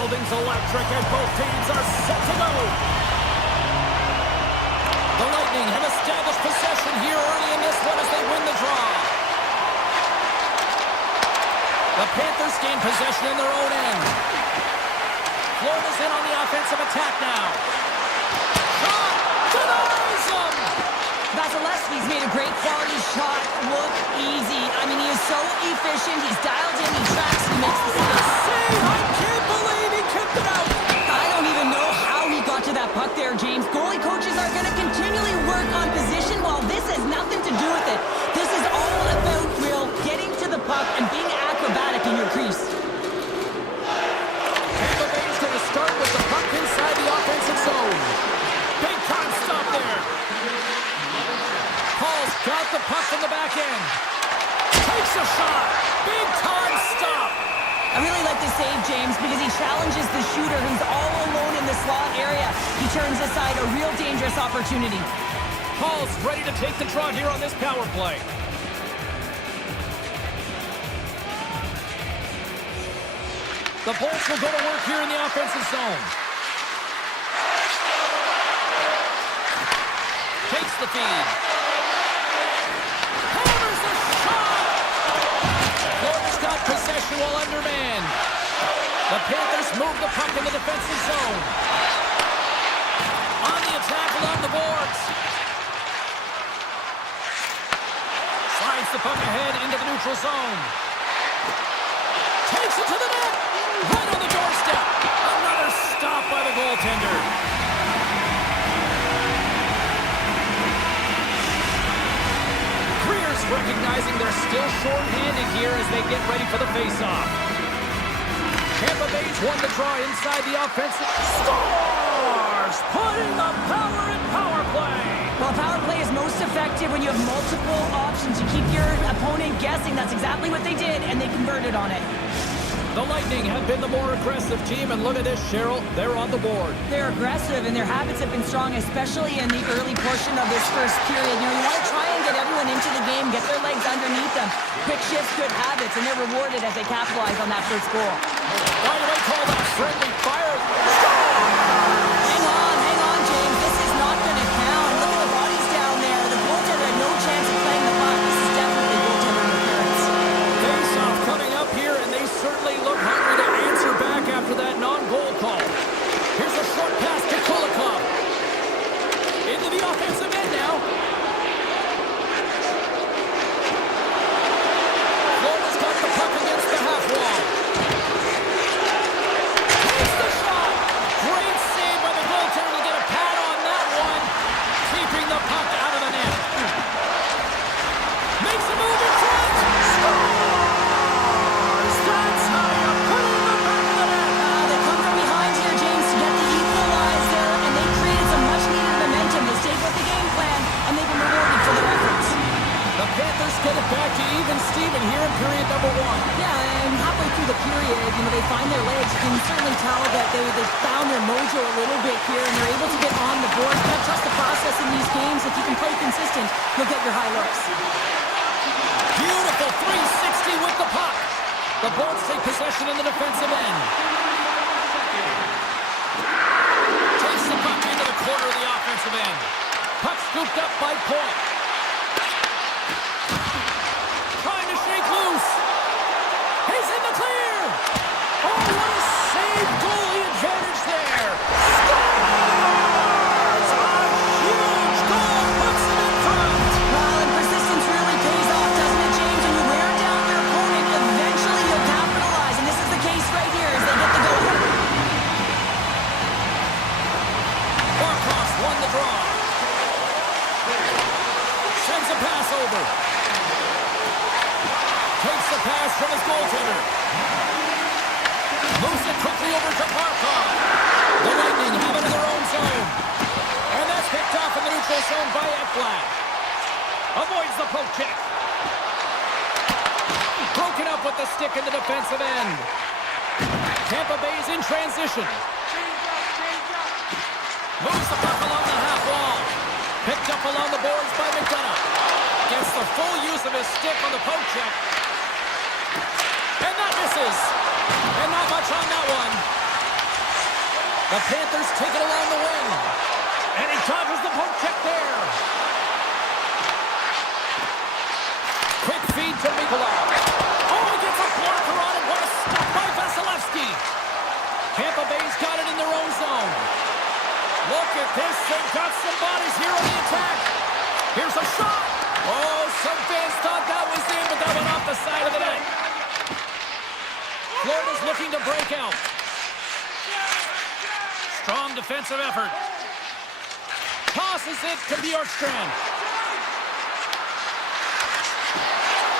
building's electric and both teams are set to go. The Lightning have established possession here early in this one as they win the draw. The Panthers gain possession in their own end. Florida's in on the offensive attack now. Shot! Denies him! Vasilevsky's made a great quality shot look easy. I mean, he is so efficient. He's dialed in, he tracks, he makes the save. I can't believe he kept it out. I don't even know how he got to that puck there, James. Goalie coaches are going to continually work on position while this has nothing to do with it. This is all about, Will, getting to the puck and being acrobatic in your crease. Tampa Bay's going to start with the puck inside the offensive zone. Big time stop there. Paul's got the puck from the back end. Takes a shot. Big time stop. I really like the save, James, because he challenges the shooter who's all alone in the slot area. He turns aside a real dangerous opportunity. Paul's ready to take the draw here on this power play. The Bolts will go to work here in the offensive zone. Takes the feed. Hammers the shot! Florida's got possession while undermanned. The Panthers move the puck in the defensive zone. On the attack along the boards. Slides the puck ahead into the neutral zone. Takes it to the net. Right on the doorstep. Another stop by the goaltender. Greer's recognizing they're still short-handed here as they get ready for the face-off. Tampa Bay's won the draw inside the offensive. Scores! Putting the power in power play. Well, power play is most effective when you have multiple options. You keep your opponent guessing. That's exactly what they did, and they converted on it. The Lightning have been the more aggressive team, and look at this, Cheryl. They're on the board. They're aggressive, and their habits have been strong, especially in the early portion of this first period. You know, you want to try and get everyone into the game, get their legs underneath them. Quick shifts, good habits, and they're rewarded as they capitalize on that first goal. Why do they call that friendly fire? Hang on, James. This is not going to count. Look at the bodies down there. The goaltender had no chance of playing the puck. This is definitely goaltender interference. Face-off coming up here, and they certainly look hungry to answer back after that non-goal call. Here's a short pass to Kulikov. Into the offensive end now. Florida's got the puck against the half wall. Takes the shot. Great save by the goaltender to get a pad on that one. Keeping the puck out of the net. Makes a move in front. Scores! That's how you put it in the back of the net. They come from behind here, James, to get the equalizer, and they created some much-needed momentum. They stayed with the game plan, and they've been rewarded for their efforts. The Panthers get it back to even Steven here in period number 1. Yeah, and halfway through the period, you know, they find their legs. You can certainly tell that they found their mojo a little bit here, and they're able to get on the board. You gotta trust the process in these games. If you can play consistent, you'll get your high looks. Beautiful 360 with the puck. The Bolts take possession in the defensive end. Takes the puck into the corner of the offensive end. Puck scooped up by Point. Trying to shake loose. He's in the clear. Oh, what a save. Goalie advantage there. Scores! A huge goal puts them in front. Well, and persistence really pays off, doesn't it, James? When you wear down your opponent, eventually you'll capitalize, and this is the case right here as they get the goal. Barkov won the draw. Sends a pass over. Takes the pass from his goaltender. Moves it quickly over to Barkov. The Lightning have it in their own zone. And that's picked off in the neutral zone by Ekblad. Avoids the poke check. Broken up with the stick in the defensive end. Tampa Bay's in transition. Moves the puck along the half wall. Picked up along the boards by McDonough. Gets the full use of his stick on the poke check. And that misses. And not much on that one. The Panthers take it along the wing. And he dodges the poke check there. Quick feed to Nikolai. Oh, he gets a blocker on it. What a stop by Vasilevsky. Tampa Bay's got it in their own zone. Look at this. They've got some bodies here on the attack. Here's a shot. Oh, some fans thought that was in, but that went off the side of the net. Florida's looking to break out. Strong defensive effort. Tosses it to Bjorkstrand.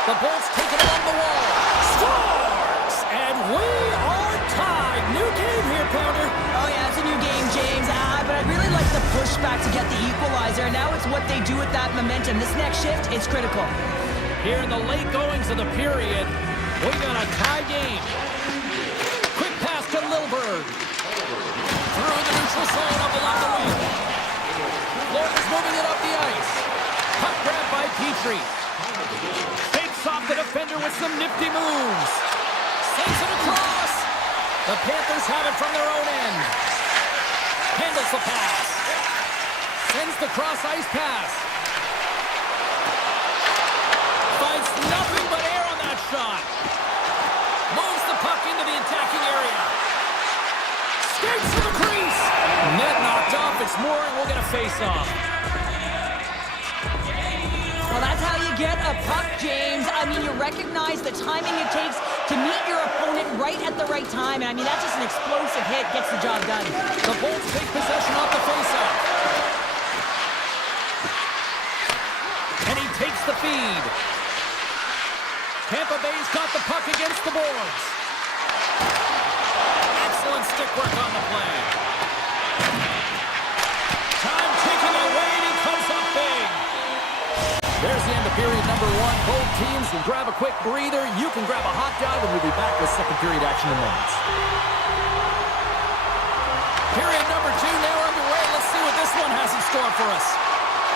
The Bolts take it along the wall. Scores! And we are tied. New game here, Pounder. Oh, yeah, it's a new game, James. But I'd really like the pushback to get the equalizer. Now it's what they do with that momentum. This next shift, it's critical. Here in the late goings of the period, we got a tie game. Quick pass to Lilberg. Through the neutral zone up along the wing. Florida's moving it up the ice. Puck grab by Petrie. Fakes off the defender with some nifty moves. Sends it across. The Panthers have it from their own end. Handles the pass. Sends the cross-ice pass. Finds nothing but air on that shot. Moves the puck into the attacking area. Skates to the crease. Net knocked off. It's Mooring. We'll get a face-off. Well, that's how you get a puck, James. I mean, you recognize the timing it takes to meet your opponent right at the right time. And I mean, that's just an explosive hit. Gets the job done. The Bolts take possession off the face-off. And he takes the feed. Tampa Bay's got the puck against the boards. Excellent stick work on the play. Time ticking away, and he comes up big. There's the end of period number one. Both teams can grab a quick breather. You can grab a hot dog, and we'll be back with second period action in moments. Period number two now underway. Let's see what this one has in store for us.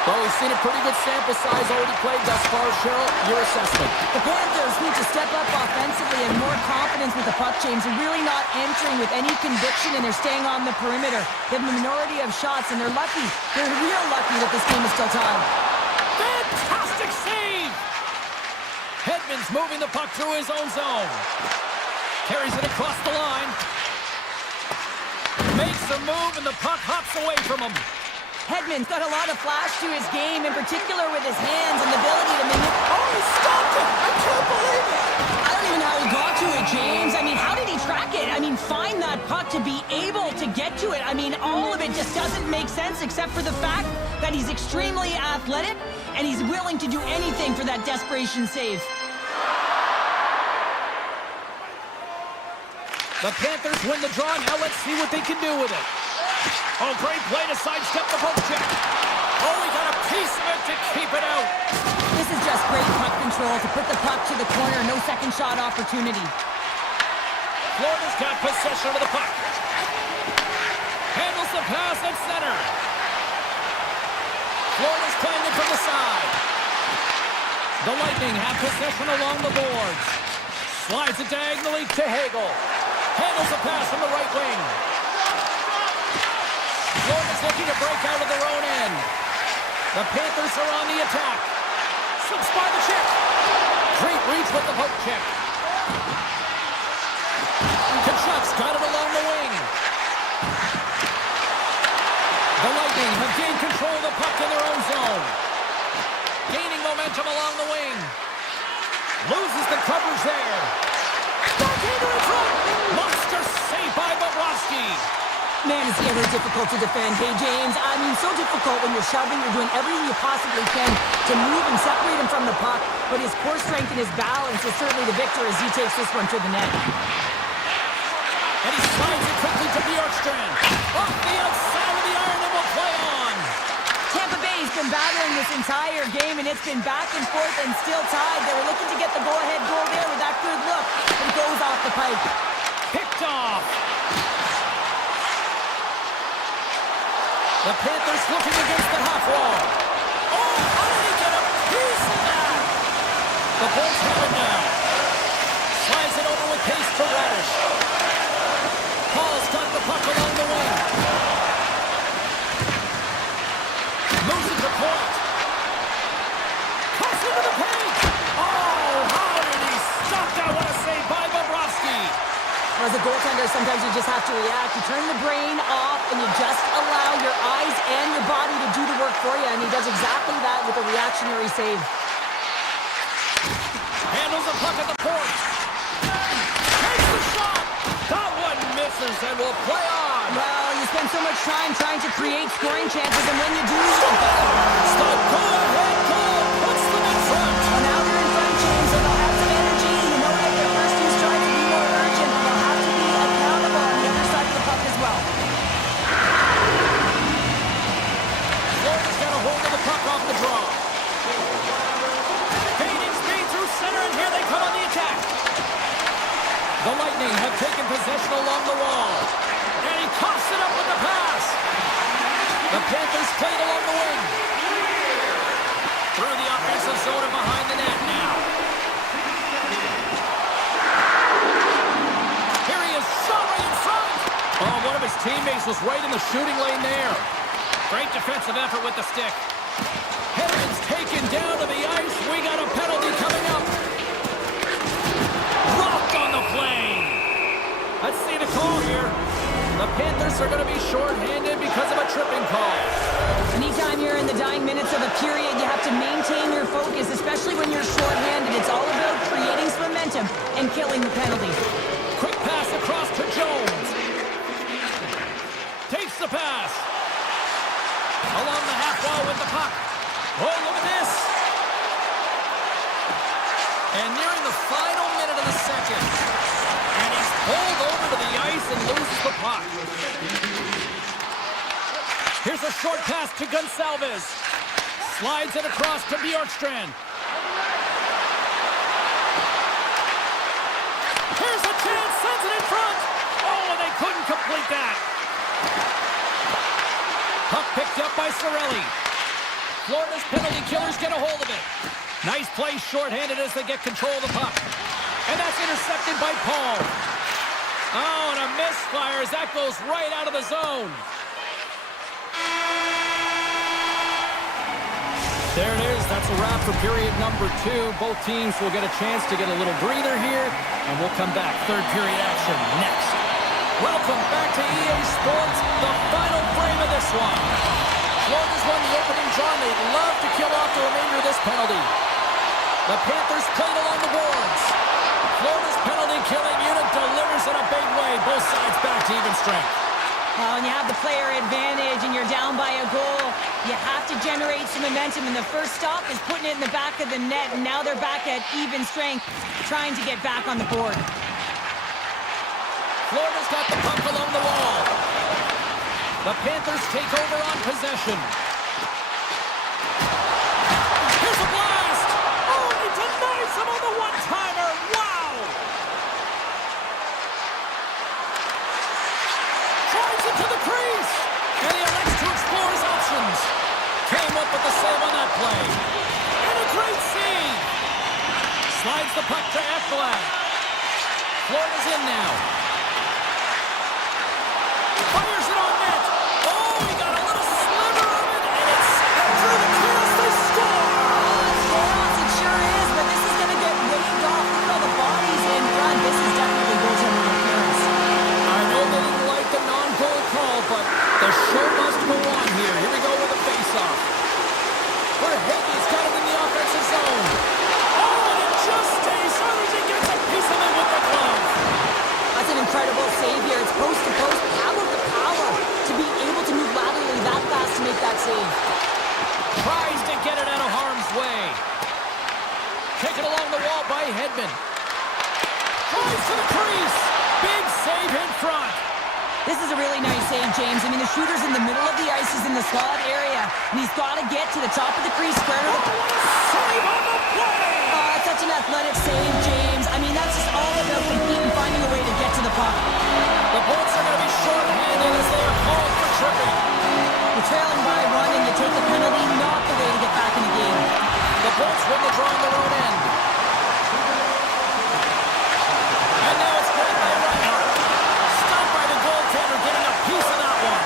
Well, we've seen a pretty good sample size already played thus far. Cheryl, your assessment. The Panthers need to step up offensively and more confidence with the puck, James. They're really not entering with any conviction, and they're staying on the perimeter. They have a minority of shots, and they're lucky. They're real lucky that this game is still tied. Fantastic save! Hedman's moving the puck through his own zone. Carries it across the line. Makes a move, and the puck hops away from him. Hedman's got a lot of flash to his game, in particular with his hands and the ability to manipulate. Oh, he stopped it! I can't believe it! I don't even know how he got to it, James. I mean, how did he track it? I mean, find that puck to be able to get to it. I mean, all of it just doesn't make sense except for the fact that he's extremely athletic and he's willing to do anything for that desperation save. The Panthers win the draw. Now let's see what they can do with it. Oh, great play to sidestep the poke check. Oh, he got a piece of it to keep it out. This is just great puck control to put the puck to the corner. No second shot opportunity. Florida's got possession of the puck. Handles the pass at center. Florida's playing it from the side. The Lightning have possession along the boards. Slides it diagonally to Hagel. Handles the pass from the right wing. Florida's looking to break out of their own end. The Panthers are on the attack. Slips by the check. Great reach with the poke check. Kachuk's got it along the wing. The Lightning have gained control of the puck in their own zone. Gaining momentum along the wing. Loses the coverage there. Backhander in front. Monster save by Bobrovsky. Man, it's ever difficult to defend. Hey, James, I mean, so difficult when you're shoving. You're doing everything you possibly can to move and separate him from the puck. But his core strength and his balance is certainly the victor as he takes this one to the net. And he slides it quickly to Bjorkstrand. Off the outside of the iron and will play on. Tampa Bay's been battering this entire game, and it's been back and forth and still tied. They were looking to get the go-ahead goal there with that good look, but it goes off the pipe. Picked off. The Panthers looking against the half wall. Oh, how did he get a piece of that? The Bolts have it now. Slides it over with pace to Radish. Paul's got the puck along the wing. goaltender, sometimes you just have to react. You turn the brain off, and you just allow your eyes and your body to do the work for you, and he does exactly that with a reactionary save. Handles the puck at the point. Takes the shot. That one misses and will play on. Well, you spend so much time trying to create scoring chances, and when you do, The go-ahead goal puts them in front. well, now they're in front, James, so they'll have some energy. You know that their first use tries to be more urgent, but they'll have to be accountable on the other side of the puck as well. Florida's got a hold of the puck off the draw. Gaining speed through center, and here they come on the attack. The Lightning have taken possession along the wall. And he coughs it up with the pass. The Panthers played along the wing. Through the offensive zone and behind the net now. Here he is, shot right in front. Oh, one of his teammates was right in the shooting lane there. Great defensive effort with the stick. Hedman's taken down to the ice. We got a penalty coming up. Rocked on the play. Let's see the call here. The Panthers are going to be shorthanded because of a tripping call. Anytime you're in the dying minutes of a period, you have to maintain your focus, especially when you're shorthanded. It's all about creating some momentum and killing the penalty. Quick pass across to Jones. Takes the pass. Along the half wall with the puck. Oh, look at this. And nearing the final minute of the second. And he's pulled over to the ice and loses the puck. Here's a short pass to Gonsalves. Slides it across to Bjorkstrand. Here's a chance, sends it in front. Oh, and they couldn't complete that. Puck picked up by Cirelli. Florida's penalty killers get a hold of it. Nice play shorthanded as they get control of the puck. And that's intercepted by Paul. Oh, and a misfire as that goes right out of the zone. There it is. That's a wrap for period number 2. Both teams will get a chance to get a little breather here, and we'll come back. Third period action next. Welcome back to EA Sports, the final frame of this one. Florida's won the opening draw, and they'd love to kill off the remainder of this penalty. The Panthers played along the boards. Florida's penalty-killing unit delivers in a big way. Both sides back to even strength. When you have the player advantage and you're down by a goal, you have to generate some momentum, and the first stop is putting it in the back of the net, and now they're back at even strength, trying to get back on the board. Florida's got the puck along the wall. The Panthers take over on possession. Here's a blast! Oh, he denies him on the one-timer! Wow! Drives it to the crease! And he elects to explore his options. Came up with the save on that play. And a great save! Slides the puck to Ekblad. Florida's in now. Fires it on net. Oh, he got a little sliver of it, and it's through the crease. They score! Yes, it sure is, but this is going to get waved off. Look at all the bodies in front. This is definitely goaltender interference. I know they didn't like the non-goal call, but the show must go on here. Here we go with a face-off. Verhaeghe's got it in the offensive zone. Oh, and it just stays hard as he gets a piece of it with the glove. That's an incredible save here. It's post to post. How about the power to be able to move laterally that fast to make that save? Tries to get it out of harm's way. Taken along the wall by Hedman. Drives to the crease. Big save in front. This is a really nice save, James. I mean, the shooter's in the middle of the ice. He's in the slot area, and he's got to get to the top of the crease square to the... Oh, what a save on the play! Oh, that's such an athletic save, James. I mean, that's just all about competing, finding a way to get to the puck. The Bolts are going to be short-handed as they are called for tripping. You're trailing by one, and you take the penalty, not the way to get back in the game. The Bolts win the draw on their own end. And now it's played by Reinhardt. Stopped by the goaltender, getting a piece of that one.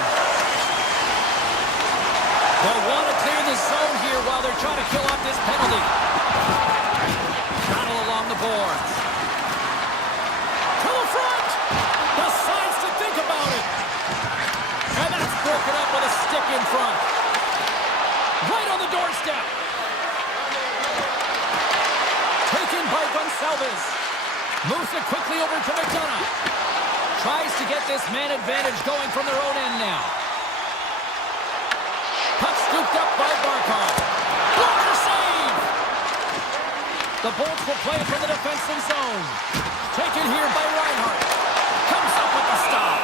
They'll want to clear the zone here while they're trying to kill off this penalty. Battle along the boards. Moves it quickly over to McDonough. Tries to get this man advantage going from their own end now. Puck scooped up by Barkov. Blocker save! The Bolts will play it from the defensive zone. Taken here by Reinhart. Comes up with the stop.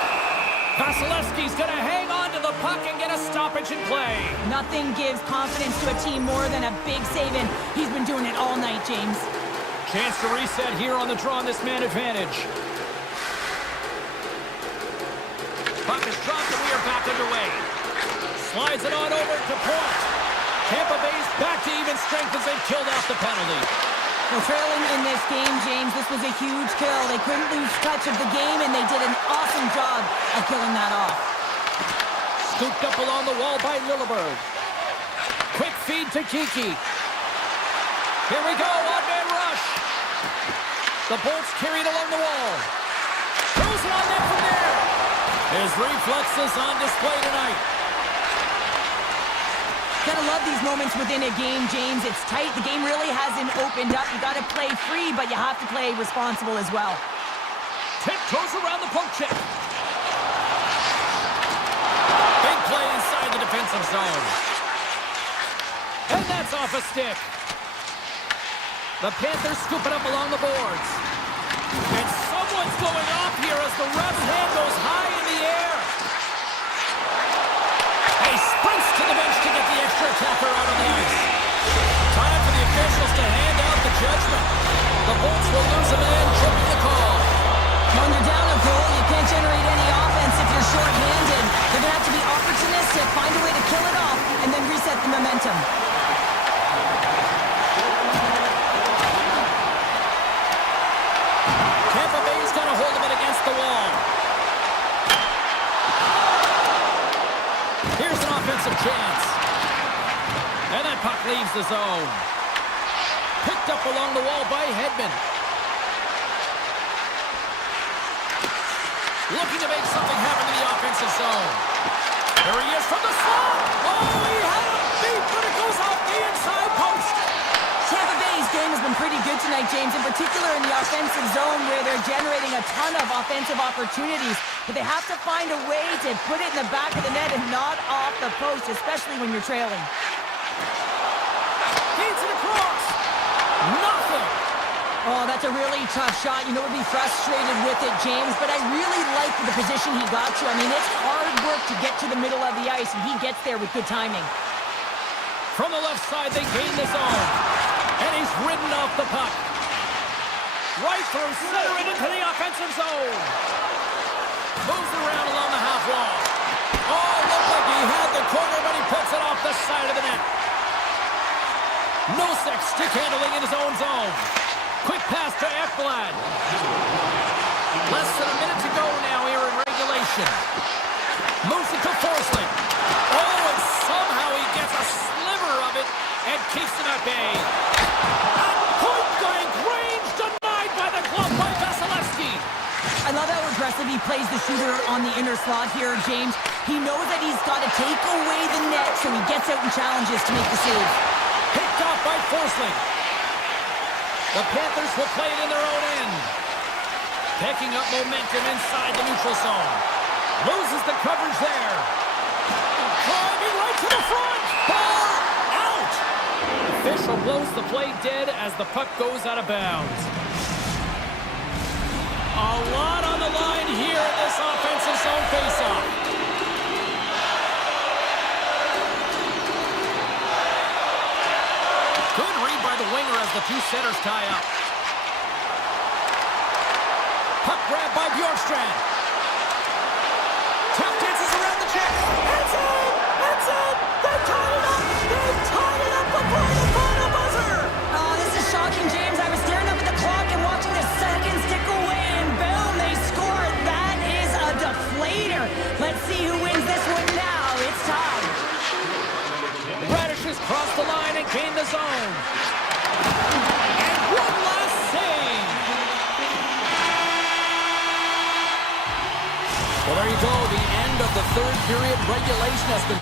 Vasilevsky's going to hang on to the puck and get a stoppage in play. Nothing gives confidence to a team more than a big save, and he's been doing it all night, James. Chance to reset here on the draw on this man advantage. Puck is dropped and we are back underway. Slides it on over to Point. Tampa Bay's back to even strength as they've killed off the penalty. Well, trailing in this game, James, this was a huge kill. They couldn't lose touch of the game, and they did an awesome job of killing that off. Scooped up along the wall by Lilleberg. Quick feed to Kiki. Here we go, one-man rush. The Bolts carried along the wall. Throws it on net from there. His reflexes on display tonight. Gotta love these moments within a game, James. It's tight. The game really hasn't opened up. You gotta play free, but you have to play responsible as well. Tiptoes around the poke check. Big play inside the defensive zone. And that's off a stick. The Panthers scoop it up along the boards. And someone's going off here as the ref's hand goes high in the air. He sprints to the bench to get the extra attacker out on the ice. Time for the officials to hand out the judgment. The Bolts will lose a man, tripping the call. When you're down a goal, you can't generate any offense if you're short-handed. They're gonna have to be opportunistic, find a way to kill it off, and then reset the momentum. Tampa Bay's got a hold of it against the wall. Here's an offensive chance. And that puck leaves the zone. Picked up along the wall by Hedman. Looking to make something happen in the offensive zone. There he is from the slot. Oh, he had a beat, but it goes off the inside post. Tampa Bay's game has been pretty good tonight, James, in particular in the offensive zone where they're generating a ton of offensive opportunities. But they have to find a way to put it in the back of the net and not off the post, especially when you're trailing. Feeds it across. Nothing. Oh, that's a really tough shot. You know, we'd be frustrated with it, James, but I really like the position he got to. I mean, it's hard work to get to the middle of the ice, and he gets there with good timing. From the left side, they gain the zone. And he's ridden off the puck. Right through center and into the offensive zone. Moves around along the half wall. Oh, looked like he had the corner, but he puts it off the side of the net. Nosek stick handling in his own zone. Quick pass to Ekblad. Less than a minute to go now here in regulation. Moves it to Forsling. Oh, and somehow he gets a sliver of it and keeps it at bay. At point blank range denied by the glove by Vasilevsky. I love how aggressive he plays the shooter on the inner slot here, James. He knows that he's got to take away the net, so he gets out and challenges to make the save. Picked off by Forsling. The Panthers will play it in their own end. Picking up momentum inside the neutral zone. Loses the coverage there. Driving right to the front. Ball out. Official blows the play dead as the puck goes out of bounds. A lot on the line here in this offensive zone faceoff. Good read by the winger as the two centers tie up. Puck grab by Bjorkstrand. Tap dances around the check. It's in! It's in! They've tied it up! They've tied it up before the final buzzer! Oh, this is shocking, James. I was staring up at the clock and watching the seconds tick away, and boom, they score. That is a deflator. Let's see who wins this one now. It's tied. Radishes cross the line and gain the zone. And one last save. Well, there you go. The end of the third period. Regulation has been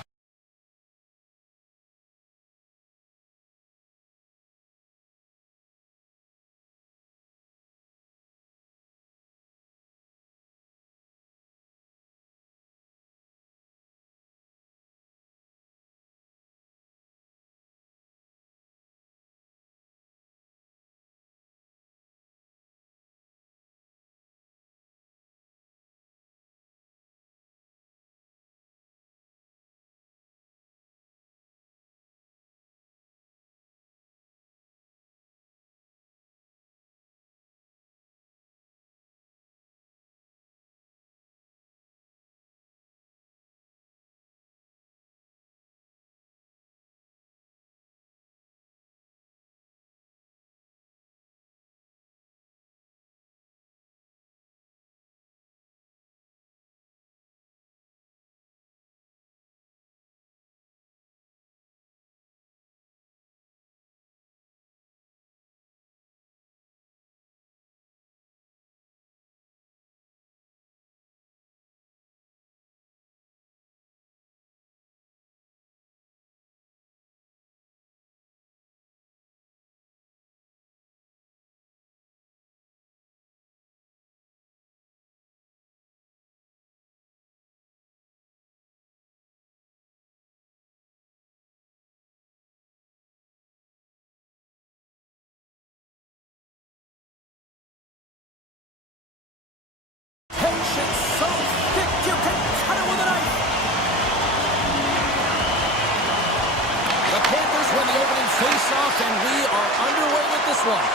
this one.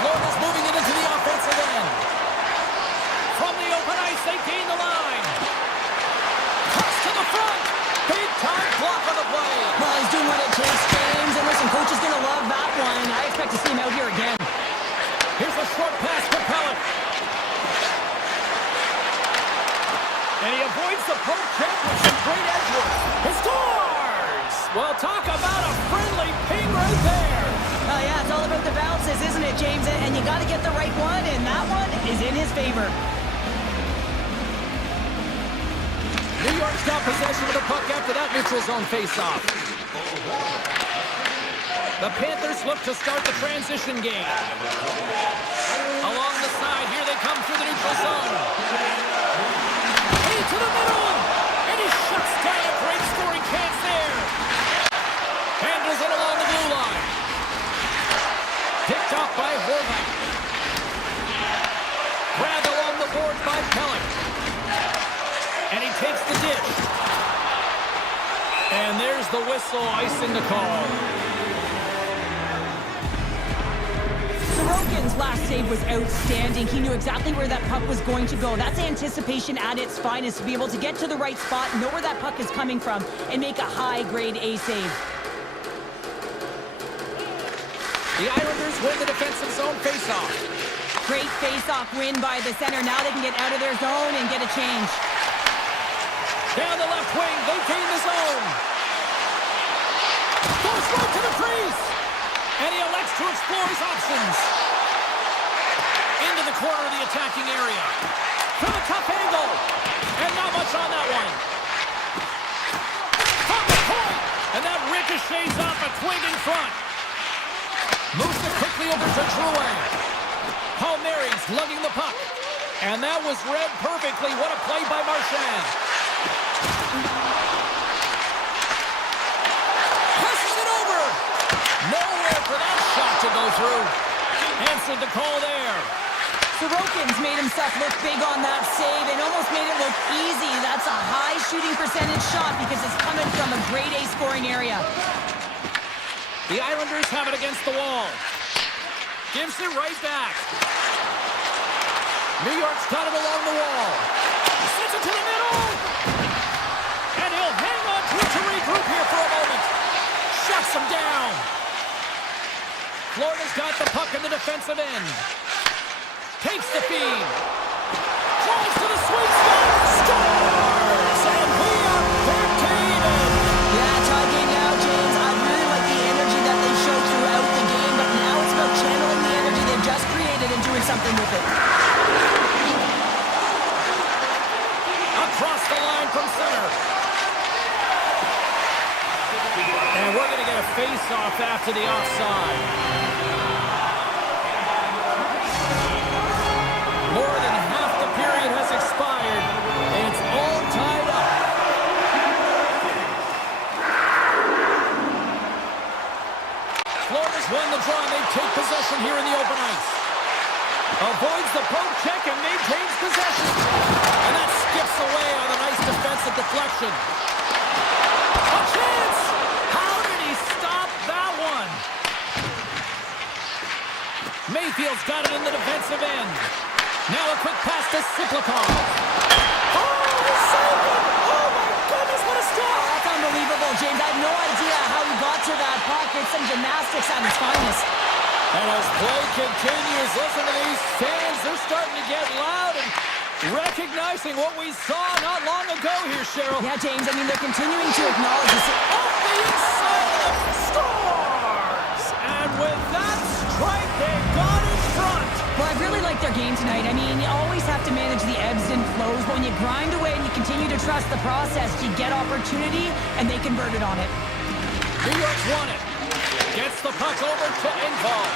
Florida's moving it into the offensive end. From the open ice, they gain the line. Toss to the front. Big time block on the play. Well, he's doing what it takes, James. And listen, coach is going to love that one. I expect to see him out here again. Here's a short pass to Pellet. And he avoids the poke check with some great edge work. He scores! Well, talk about a friendly ping right there. Oh, yeah, it's all about the bounces, isn't it, James? And you got to get the right one, and that one is in his favor. New York's got possession of the puck after that neutral zone faceoff. The Panthers look to start the transition game. Along the side, here they come through the neutral zone. Hey, to the middle! And he shuts down a great scoring chance there. Handles it along the blue line. Picked off by Horvath. Grabbed along the boards by Pellet. And he takes the dish. And there's the whistle, icing the call. Sorokin's last save was outstanding. He knew exactly where that puck was going to go. That's anticipation at its finest, to be able to get to the right spot, know where that puck is coming from, and make a high-grade A save. The Islanders win the defensive zone faceoff. Great face-off win by the center. Now they can get out of their zone and get a change. Down the left wing, they gain the zone. Goes right to the crease. And he elects to explore his options. Into the corner of the attacking area. From a tough angle. And not much on that one. From the point. And that ricochets off a twig in front. Moves it quickly over to Drouin. Palmieri's lugging the puck. And that was read perfectly. What a play by Marchand. Passes it over. Nowhere for that shot to go through. Answered the call there. Sorokin's made himself look big on that save and almost made it look easy. That's a high shooting percentage shot because it's coming from a grade A scoring area. The Islanders have it against the wall. Gives it right back. New York's got it along the wall. Sends it to the middle. And he'll hang on to it to regroup here for a moment. Shuts him down. Florida's got the puck in the defensive end. Takes the feed. Drives to the sweet spot. Scores! And we are back to even. Yeah, tie game now, James. I really like the energy that they showed throughout the game, but now it's about channeling the energy they've just created and doing something with it. Across the line from center. And we're going to get a face-off after the offside. More than half the period has expired, and it's all tied up. Florida's won the draw, and they take possession here in the open ice. Avoids the poke check and maintains possession. And that skips away on a nice defensive deflection. A chance! How did he stop that one? Mayfield's got it in the defensive end. Now a quick pass to Siplikov. Oh, he saved it! Oh my goodness, what a stop! That's unbelievable, James. I have no idea how he got to that puck. It's some gymnastics at its finest. And as play continues, listen to these fans. They're starting to get loud and recognizing what we saw not long ago here, Cheryl. Yeah, James, I mean, they're continuing to acknowledge this. Off the inside, scores! And with that strike, they got in front. Well, I really like their game tonight. I mean, you always have to manage the ebbs and flows, but when you grind away and you continue to trust the process, you get opportunity, and they converted on it. New York's won it. Gets the puck over to Engvall.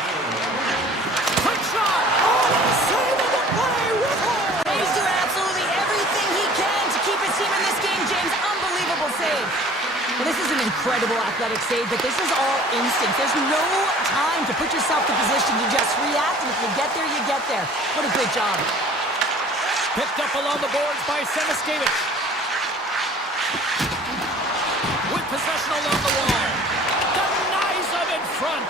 Quick shot! Oh, save of the play with Hall! He's doing absolutely everything he can to keep his team in this game, James. Unbelievable save. Well, this is an incredible athletic save, but this is all instinct. There's no time to put yourself in position to just react, and if you get there, you get there. What a good job. Picked up along the boards by Semiskevich. With possession along the wall. Denies him in front.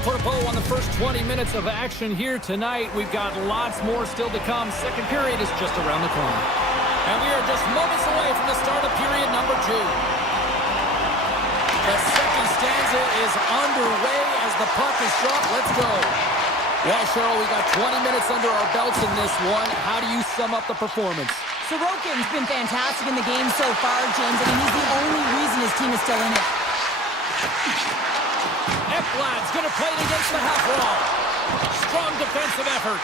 put a bow on the first 20 minutes of action here tonight. We've got lots more still to come. Second period is just around the corner. And we are just moments away from the start of period number 2. The second stanza is underway as the puck is dropped. Let's go. Well, Cheryl, we got 20 minutes under our belts in this one. How do you sum up the performance? Sorokin's been fantastic in the game so far, James. I mean, he's the only reason his team is still in it. Ekblad's going to play it against the half wall. Strong defensive effort.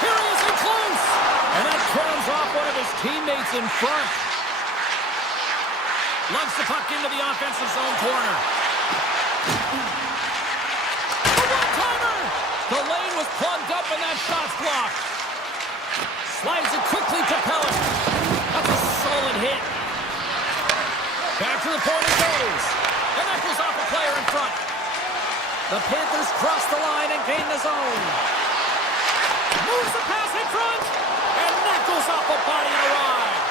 Here he is in close. And that turns off one of his teammates in front. Lugs the puck into the offensive zone corner. A one-timer! The lane was plugged up and that shot's blocked. Slides it quickly to Pellet. That's a solid hit. Back to the point it goes. And that goes off a player in front. The Panthers cross the line and gain the zone. Moves the pass in front. And that goes off a body and a ride.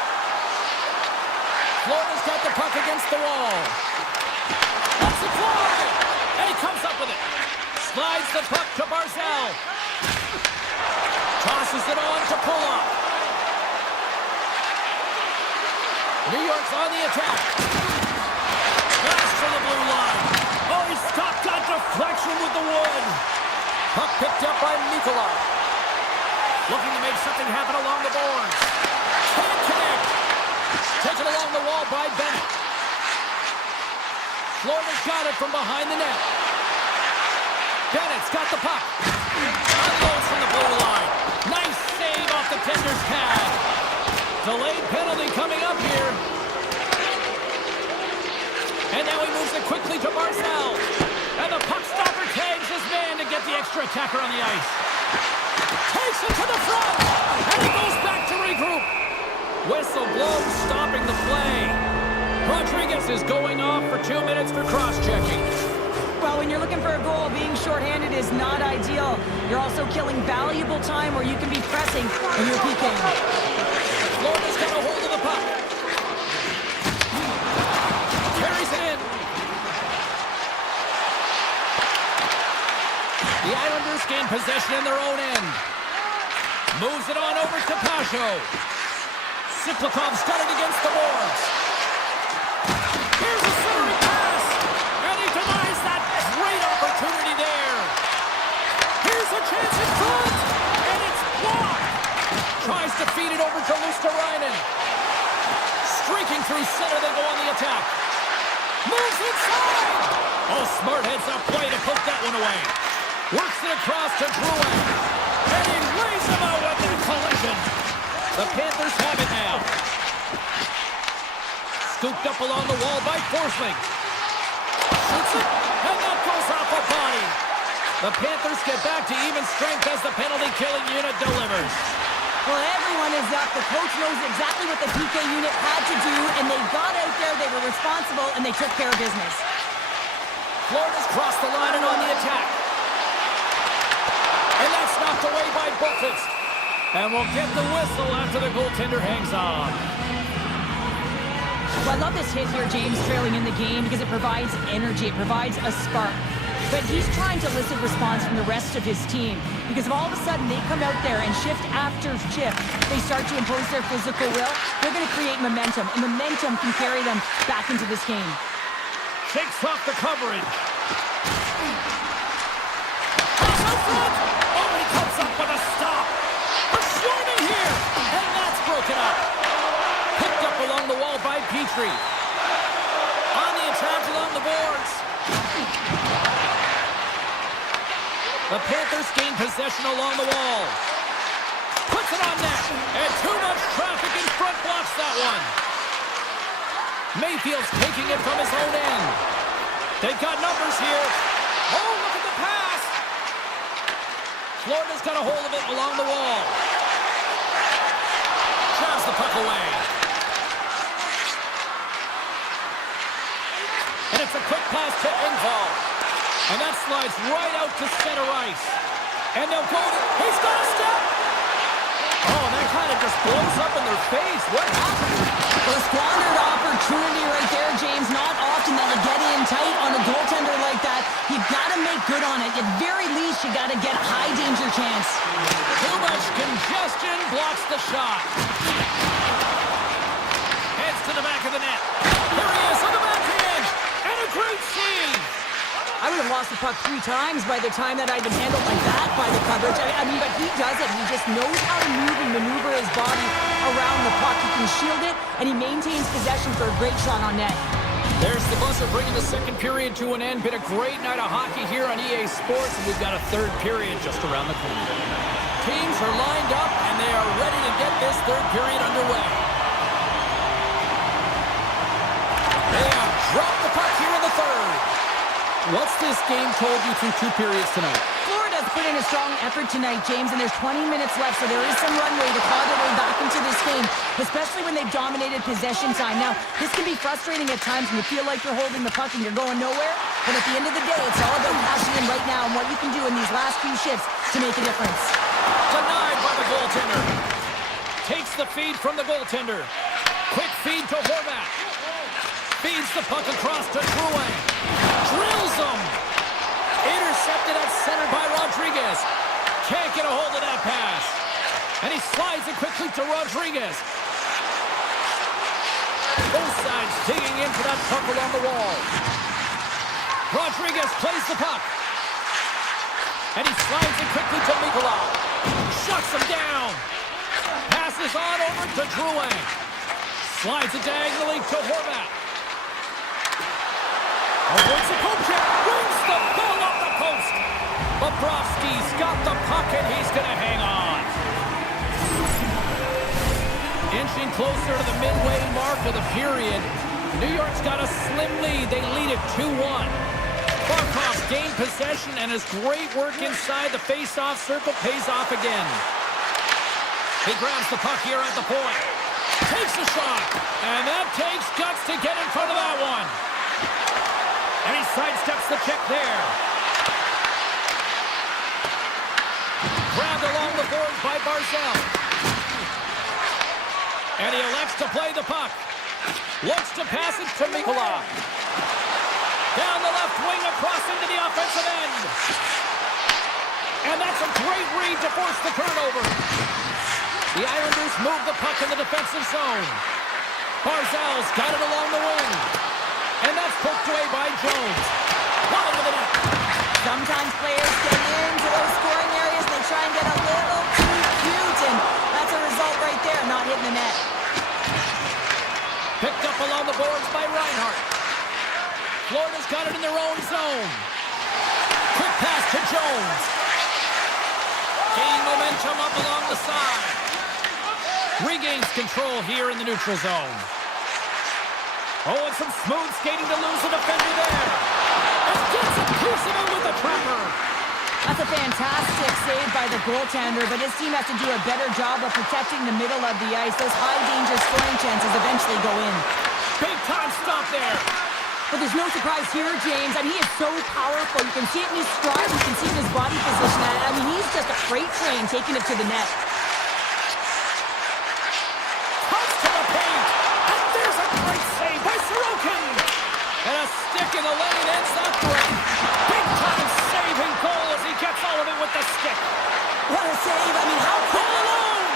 Florida's got the puck against the wall. Lets it fly. And he comes up with it. Slides the puck to Barzell. Tosses it on to Pulock. New York's on the attack. Pass for the blue line. Oh, he stopped that deflection with the wood. Puck picked up by Nikolai. Looking to make something happen along the boards. Can't connect. Taken along the wall by Bennett. Florida's got it from behind the net. Bennett's got the puck. Unloads from the blue line. Nice save off the tender's pad. Delayed penalty coming up here. And now he moves it quickly to Barzell. And the puck stopper tags his man to get the extra attacker on the ice. Takes it to the front. And he goes back to regroup. Whistle blows, stopping the play. Rodriguez is going off for 2 minutes for cross-checking. Well, when you're looking for a goal, being shorthanded is not ideal. You're also killing valuable time where you can be pressing and you're PKing. Florida's got a hold of the puck. Carries it in. The Islanders gain possession in their own end. Moves it on over to Pasho. Siplikov's got it against the boards. Here's a centering pass. And he denies that great opportunity there. Here's a chance in front. And it's blocked. Tries to feed it over to Luosterainen. Streaking through center, they go on the attack. Moves inside. Oh, smart heads up play to put that one away. Works it across to Drouin. And he lays him out with that collision. The Panthers have it now. Scooped up along the wall by Forsling. Shoots it, and that goes off a body. The Panthers get back to even strength as the penalty-killing unit delivers. Well, everyone is up. The coach knows exactly what the PK unit had to do, and they got out there, they were responsible, and they took care of business. Florida's crossed the line and on the attack. And that's knocked away by Buffett. And we'll get the whistle after the goaltender hangs on. Well, I love this hit here, James, trailing in the game, because it provides energy, it provides a spark. But he's trying to elicit response from the rest of his team, because if all of a sudden they come out there and shift after shift, they start to impose their physical will, they're going to create momentum, and momentum can carry them back into this game. Shakes off the coverage. Cross out front! Oh, he comes up with a stop. We're swarming here, and that's broken up. Picked up along the wall by Petrie. On the attack along the boards. The Panthers gain possession along the wall. Puts it on net, and too much traffic in front blocks that one. Mayfield's taking it from his own end. They've got numbers here. Oh, look at the pass. Florida's got a hold of it along the wall. Drives the puck away. And it's a quick pass to Engvall. And that slides right out to center ice. And they'll go to... He's got a step! Oh, that kind of just blows up in their face. What happened? Well, a squandered opportunity right there, James. Not often that you get in tight on a goaltender like that. You got on it. At very least, you got to get a high danger chance. Too much congestion blocks the shot. Heads to the back of the net. Here he is on the backhand. And a great save. I would have lost the puck 3 times by the time that I'd been handled like that by the coverage. I mean, but he does it. He just knows how to move and maneuver his body around the puck. He can shield it, and he maintains possession for a great shot on net. There's the buzzer bringing the second period to an end. Been a great night of hockey here on EA Sports, and we've got a third period just around the corner. Teams are lined up, and they are ready to get this third period underway. They have dropped the puck here in the third. What's this game told you through 2 periods tonight? Florida's put in a strong effort tonight, James, and there's 20 minutes left, so there is some runway to claw their way back into this game, especially when they've dominated possession time. Now, this can be frustrating at times when you feel like you're holding the puck and you're going nowhere, but at the end of the day, it's all about cashing in right now and what you can do in these last few shifts to make a difference. Denied by the goaltender. Takes the feed from the goaltender. Quick feed to Horvat. Feeds the puck across to Drouin. Drills him. Intercepted at center by Rodriguez. Can't get a hold of that pass. And he slides it quickly to Rodriguez. Both sides digging into that puck along the wall. Rodriguez plays the puck. And he slides it quickly to Mikula. Shuts him down. Passes on over to Drouin. Slides it diagonally to Horvat. Avoids the poke check. Wins the ball off the post. Bobrovsky's got the puck and he's going to hang on. Inching closer to the midway mark of the period. New York's got a slim lead. They lead it 2-1. Barkov's gained possession and his great work inside the face-off circle pays off again. He grabs the puck here at the point. Takes a shot. And that takes guts to get in front of that one. And he sidesteps the check there. Grabbed along the boards by Barzal. And he elects to play the puck. Looks to pass it to Mikula. Down the left wing across into the offensive end. And that's a great read to force the turnover. The Islanders move the puck in the defensive zone. Barzal's got it along the wing. And that's poked away by Jones. Wide of the net. Sometimes players get into those scoring areas and they try and get a little too cute, and that's a result right there, not hitting the net. Picked up along the boards by Reinhart. Florida's got it in their own zone. Quick pass to Jones. Gain momentum up along the side. Regains control here in the neutral zone. Oh, and some smooth skating to lose the defender there. And gets a piece of it with the trapper. That's a fantastic save by the goaltender, but his team has to do a better job of protecting the middle of the ice. Those high-danger scoring chances eventually go in. Big-time stop there. But there's no surprise here, James. I mean, he is so powerful. You can see it in his stride. You can see it in his body position. I mean, he's just a freight train taking it to the net. And a stick in the lane ends that break. Big-time saving goal as he gets all of it with the stick. What a save. I mean, how All alone!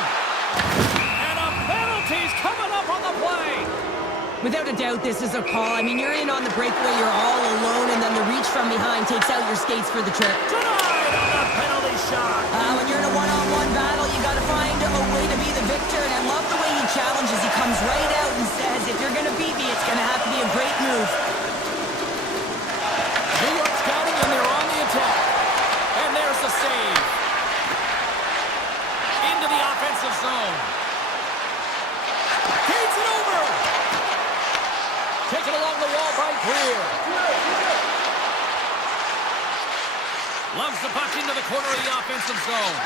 And a penalty's coming up on the play. Without a doubt, this is a call. I mean, you're in on the breakaway, you're all alone, and then the reach from behind takes out your skates for the trip. Denied on the penalty shot. When you're in a one-on-one battle, you got to find a way to be the victor, and I love the way he challenges. He comes right out and says, if you're going to beat me, it's going to have to be a great move. New York's got it, and they're on the attack. And there's the save. Into the offensive zone. Feeds it over. Taken along the wall by Greer. Loves the puck into the corner of the offensive zone.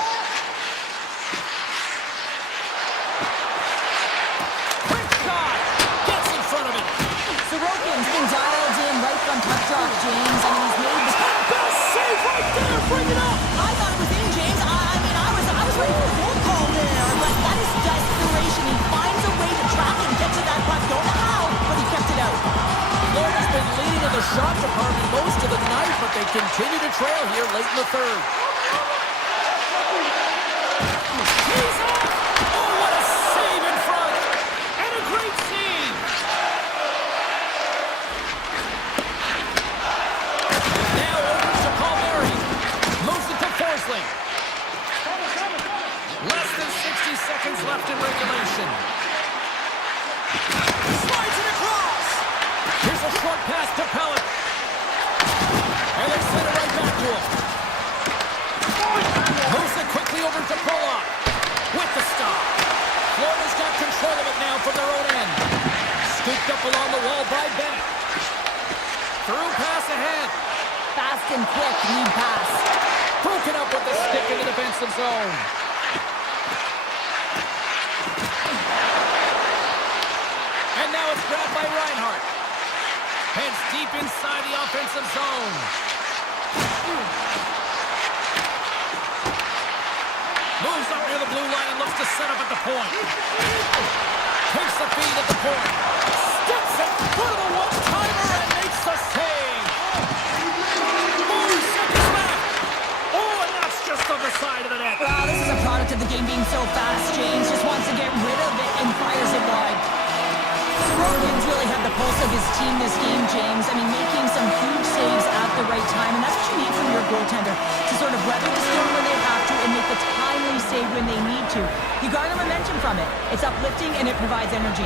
Quick shot. Gets in front of it. Sorokin's been dialed in right from puck drop, James. I mean, he's made this... Best save right there. Bring it up. I thought it was in, James. I was ready for a goal call there. But that is desperation. He finds a way to track and get to that puck. Don't know how, but he kept it out. Florida's been leading in the shot department most of the night, but they continue to trail here late in the third. He's off! Oh, what a save in front! And a great save! Now over to Palmieri. Moves it to Forsling. Less than 60 seconds left in regulation. Slides it across! Here's a short pass to Pellet. And they send it right back to him. Moves it quickly over to Pollock. With the stop. Florida's got control of it now from their own end. Scooped up along the wall by Bennett. Through pass ahead. Fast and quick lead pass. Broken up with the stick in the defensive zone. And now it's grabbed by Reinhardt. Heads deep inside the offensive zone. Moves up near the blue line and looks to set up at the point. Takes the feed at the point. Steps in front of the one-timer and makes the save. 4 seconds left. Oh, and that's just on the side of the net. Wow, this is a product of the game being so fast. James just wants to get rid of it and fires it wide. Sorokin's really had the pulse of his team this game, James. I mean, making some huge saves at the right time, and that's what you need from your goaltender, to sort of weather the storm when they have to and make the timely save when they need to. You garner momentum from it. It's uplifting and it provides energy.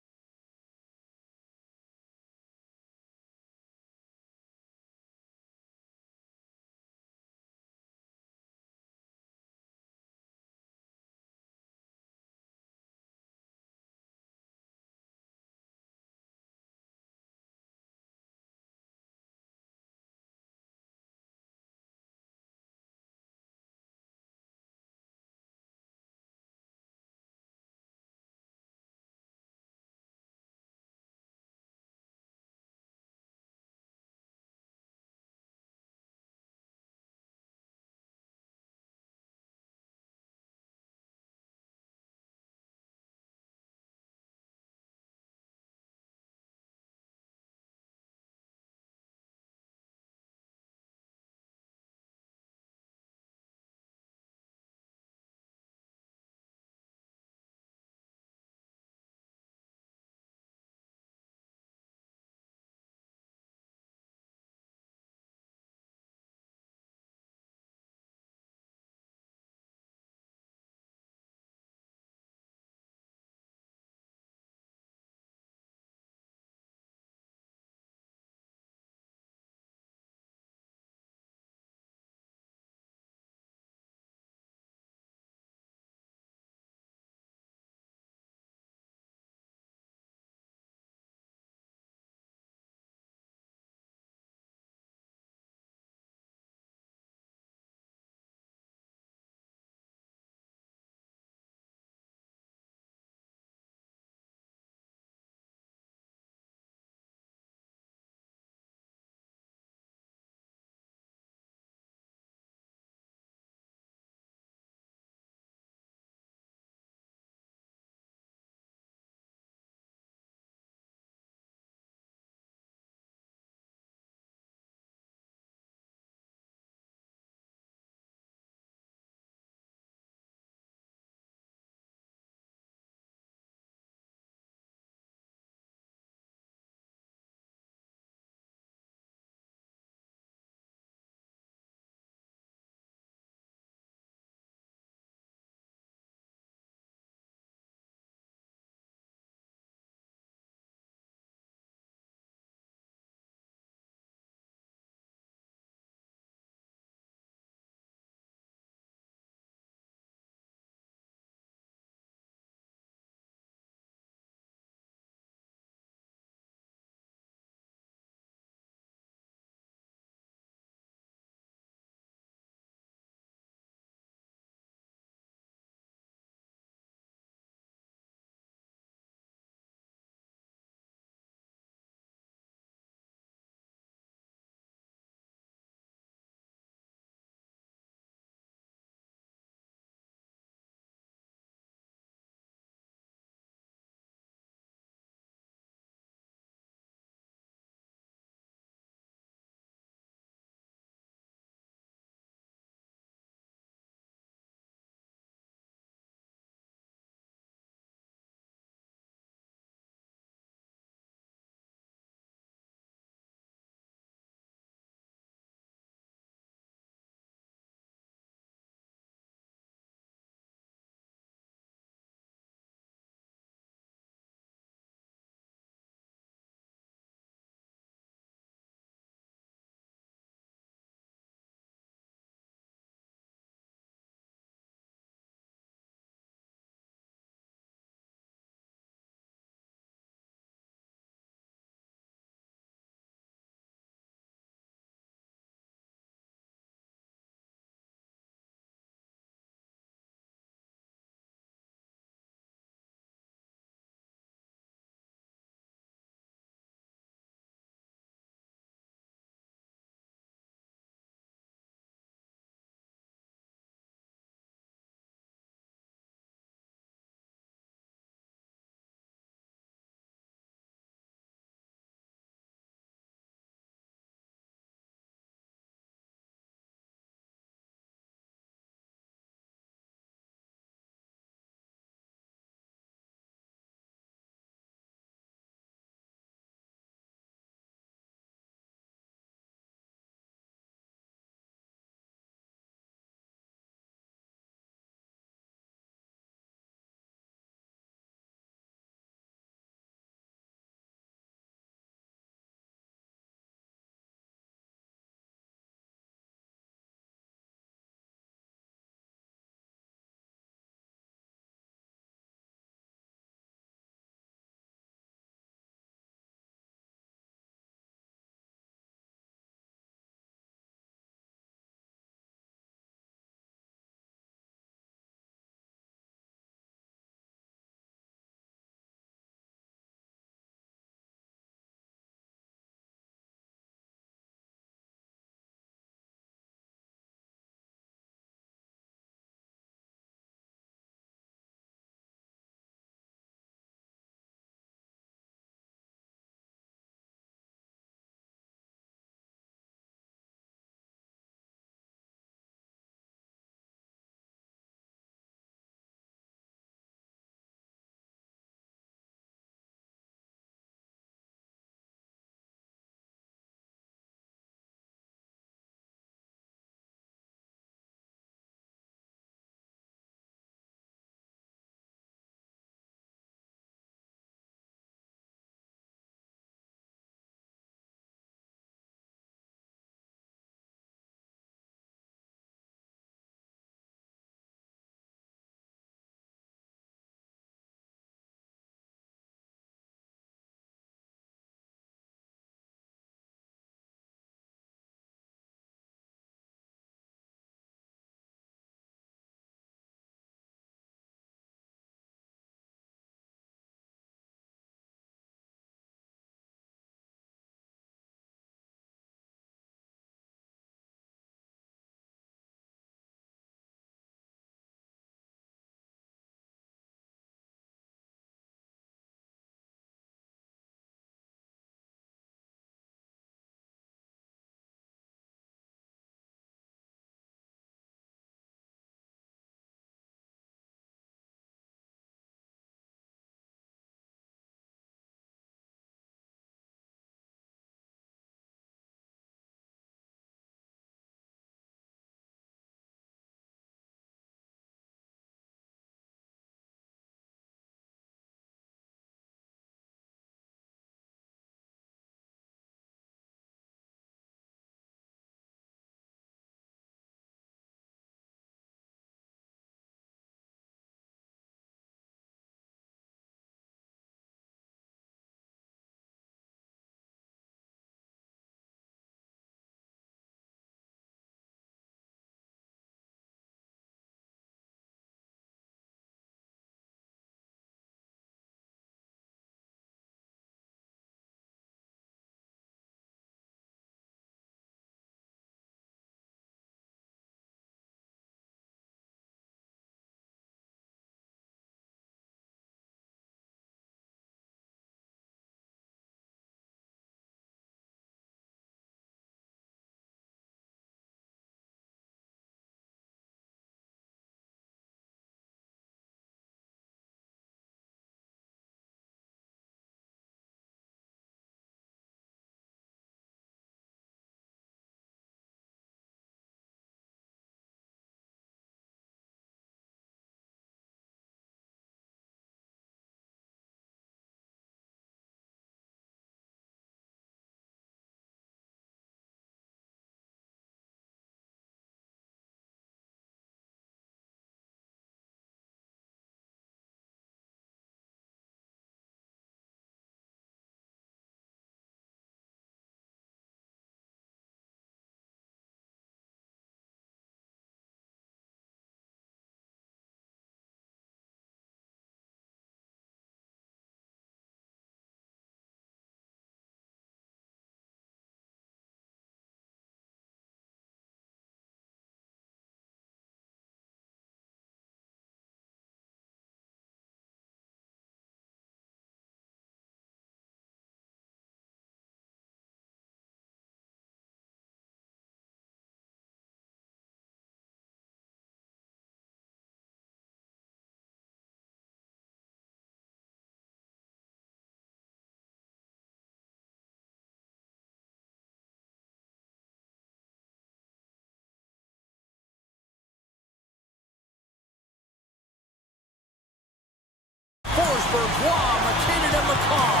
Bourgois, McKinnon, and McCall.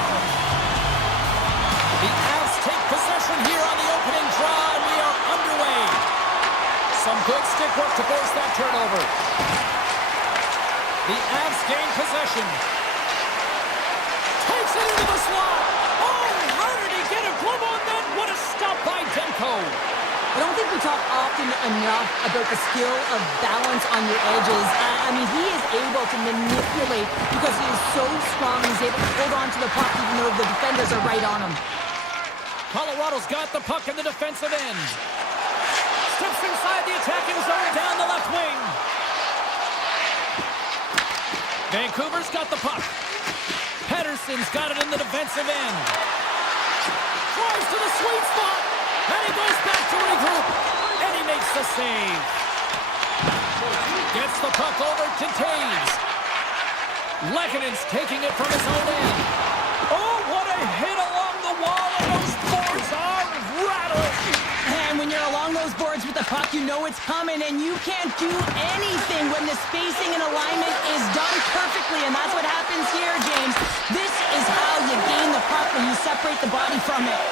The Avs take possession here on the opening draw, and we are underway. Some good stick work to force that turnover. The Avs gain possession. Takes it into the slot. Oh, how did he get a glove on that? What a stop by Demko. I don't think we talk often enough about the skill of balance on your edges. I mean, he is able to manipulate because he is so strong. He's able to hold on to the puck even though the defenders are right on him. Colorado's got the puck in the defensive end. Steps inside the attacking zone down the left wing. Vancouver's got the puck. Pettersson's got it in the defensive end. Tries to the sweet spot. And he goes back to regroup. And he makes the save. Gets the puck over to Taves. Lekkonen's taking it from his own end. Oh, what a hit along the wall. And those boards are rattling. And when you're along those boards with the puck, you know it's coming. And you can't do anything when the spacing and alignment is done perfectly. And that's what happens here, James. This is how you gain the puck when you separate the body from it.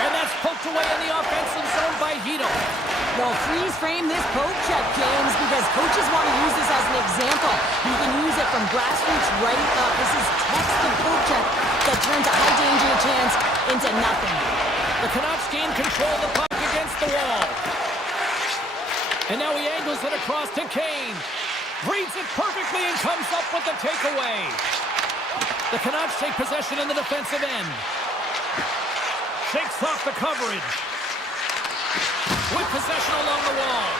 And that's poked away in the offensive zone by Hito. Well, freeze frame this poke check, James, because coaches want to use this as an example. You can use it from grassroots right up. This is textbook poke check that turns a high danger chance into nothing. The Canucks gain control of the puck against the wall. And now he angles it across to Kane. Reads it perfectly and comes up with the takeaway. The Canucks take possession in the defensive end. Shakes off the coverage. With possession along the wall.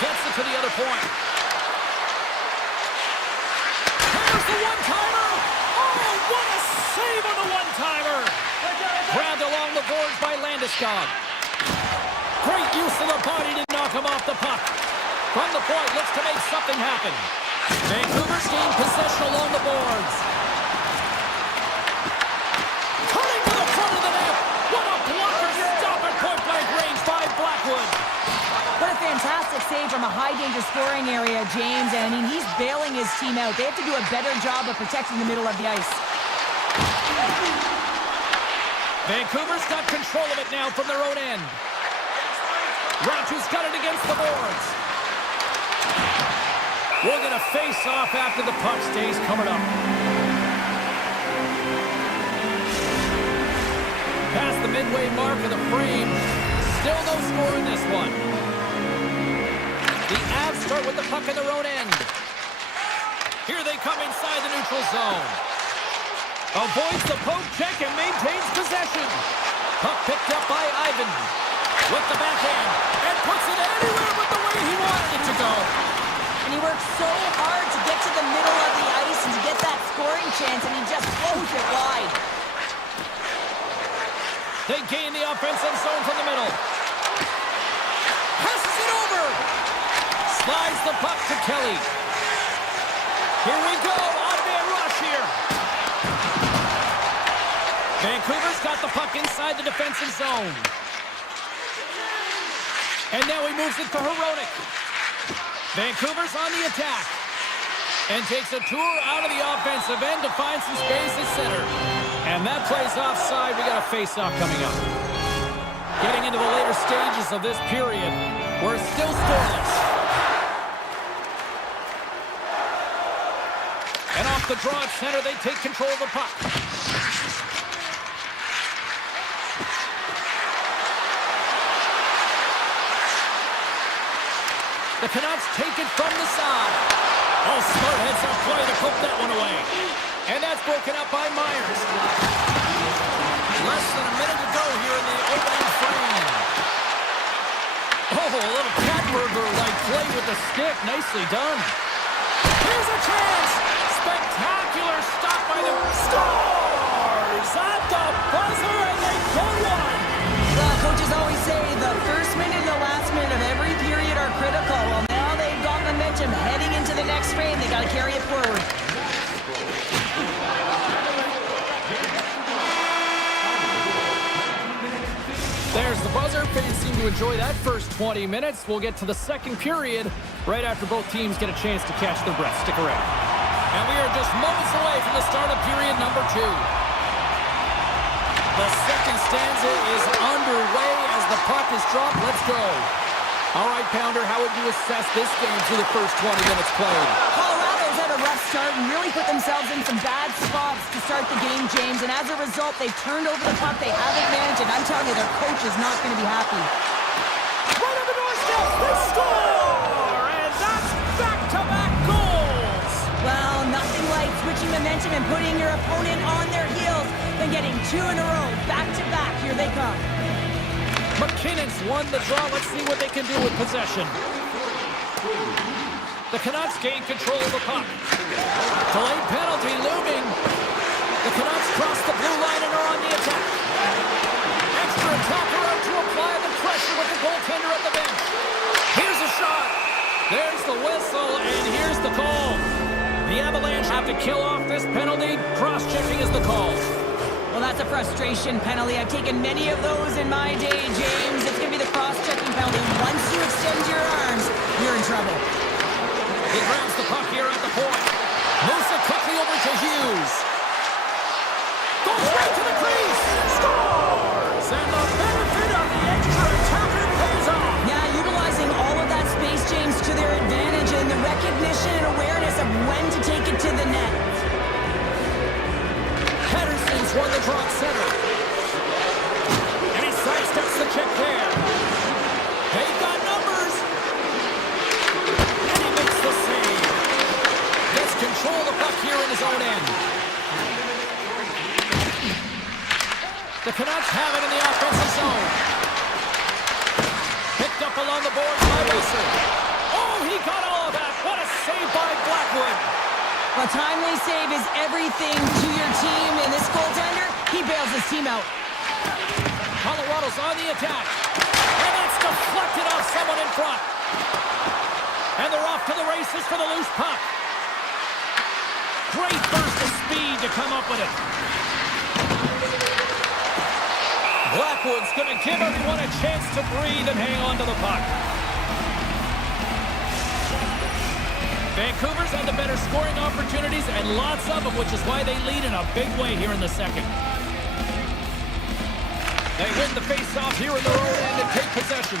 Gets it to the other point. There's the one-timer. Oh, what a save on the one-timer. Grabbed along the boards by Landeskog. Great use of the body to knock him off the puck. From the point, looks to make something happen. Vancouver's gained possession along the boards. Cutting to the front of the net. What a blocker stop at point-blank range by Blackwood. What a fantastic save from a high-danger scoring area, James. And I mean, he's bailing his team out. They have to do a better job of protecting the middle of the ice. Vancouver's got control of it now from their own end. Ranchu's got it against the boards. We're going to face off after the puck stays coming up. Past the midway mark of the frame. Still no score in this one. The Avs start with the puck in their own end. Here they come inside the neutral zone. Avoids the poke check and maintains possession. Puck picked up by Ivan. With the backhand. And puts it anywhere but the way he wanted it to go. And he works so hard to get to the middle of the ice and to get that scoring chance, and he just throws it wide. They gain the offensive zone from the middle. Passes it over. Slides the puck to Kelly. Here we go. Ought to be a rush here. Vancouver's got the puck inside the defensive zone. And now he moves it to Hronek. Vancouver's on the attack. And takes a tour out of the offensive end to find some space at center. And that plays offside. We got a face-off coming up. Getting into the later stages of this period. We're still scoreless. And off the draw at center, they take control of the puck. The Canucks take it from the side. Oh, smart heads-up play to poke that one away. And that's broken up by Myers. Less than a minute to go here in the opening frame. Oh, a little cat burglar-like play with the stick. Nicely done. Here's a chance. Spectacular stop by the Stars at the buzzer, and they pull one. Well, coaches always say the first minute and the last minute of every period are critical. Well, now they've got momentum heading into the next frame. They got to carry it forward. There's the buzzer. Fans seem to enjoy that first 20 minutes. We'll get to the second period right after both teams get a chance to catch their breath. Stick around. And we are just moments away from the start of period number 2. The second stanza is underway as the puck is dropped. Let's go. All right, Pounder, how would you assess this game through the first 20 minutes played? Colorado's had a rough start and really put themselves in some bad spots to start the game, James. And as a result, they've turned over the puck. They haven't managed it. I'm telling you, their coach is not going to be happy. Right on the doorstep, they score! And that's back-to-back goals! Well, nothing like switching momentum and putting your opponent on their heels than getting 2 in a row, back-to-back. Here they come. McKinnon's won the draw. Let's see what they can do with possession. The Canucks gain control of the puck. Delayed penalty looming. The Canucks cross the blue line and are on the attack. Extra attacker out to apply the pressure with the goaltender at the bench. Here's a shot. There's the whistle, and here's the call. The Avalanche have to kill off this penalty. Cross-checking is the call. Well, that's a frustration penalty. I've taken many of those in my day, James. It's going to be the cross-checking penalty. Once you extend your arms, you're in trouble. He grabs the puck here at the point. Moves it quickly over to Hughes. Goes right to the crease. Scores! And the benefit of the extra attacker pays off. Yeah, utilizing all of that space, James, to their advantage and the recognition and awareness of when to take it to the net. Henderson's won the draw at center. And he sidesteps the check there. They've got numbers. And he makes the save. Gets control of the puck here in his own end. The Canucks have it in the offensive zone. Picked up along the boards by Wilson. Oh, he got all of that. What a save by Blackwood. A timely save is everything to your team, and this goaltender, he bails his team out. Colorado's on the attack. And that's deflected off someone in front. And they're off to the races for the loose puck. Great burst of speed to come up with it. Blackwood's going to give everyone a chance to breathe and hang on to the puck. Vancouver's had the better scoring opportunities and lots of them, which is why they lead in a big way here in the second. They win the face-off here in their own end and take possession.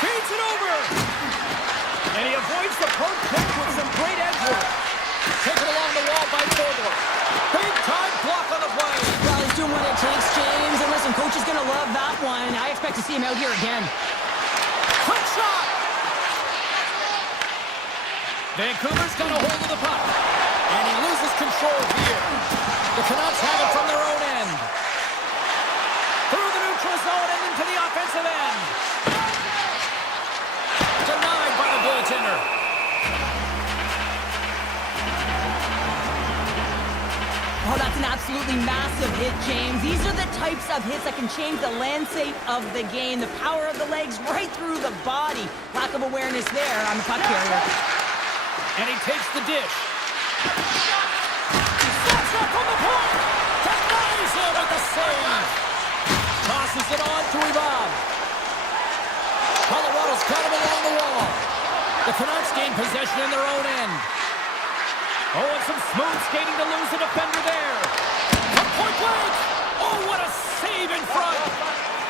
Feeds it over! And he avoids the poke check with some great edge work. Taken along the wall by Thornton. Big-time block on the play. Well, he's doing what it takes, James. And listen, coach is going to love that one. I expect to see him out here again. Quick shot! Vancouver's got a hold of the puck. And he loses control here. The Canucks have it from their own end. Through the neutral zone and into the offensive end. Denied by the goaltender. Oh, that's an absolutely massive hit, James. These are the types of hits that can change the landscape of the game. The power of the legs right through the body. Lack of awareness there on the puck carrier. And he takes the dish. Slots up from the point. Denies him with the save. Tosses it on to Ivan. Colorado's got him along the wall. The Canucks gain possession in their own end. Oh, and some smooth skating to lose the defender there. From point blank. Oh, what a save in front.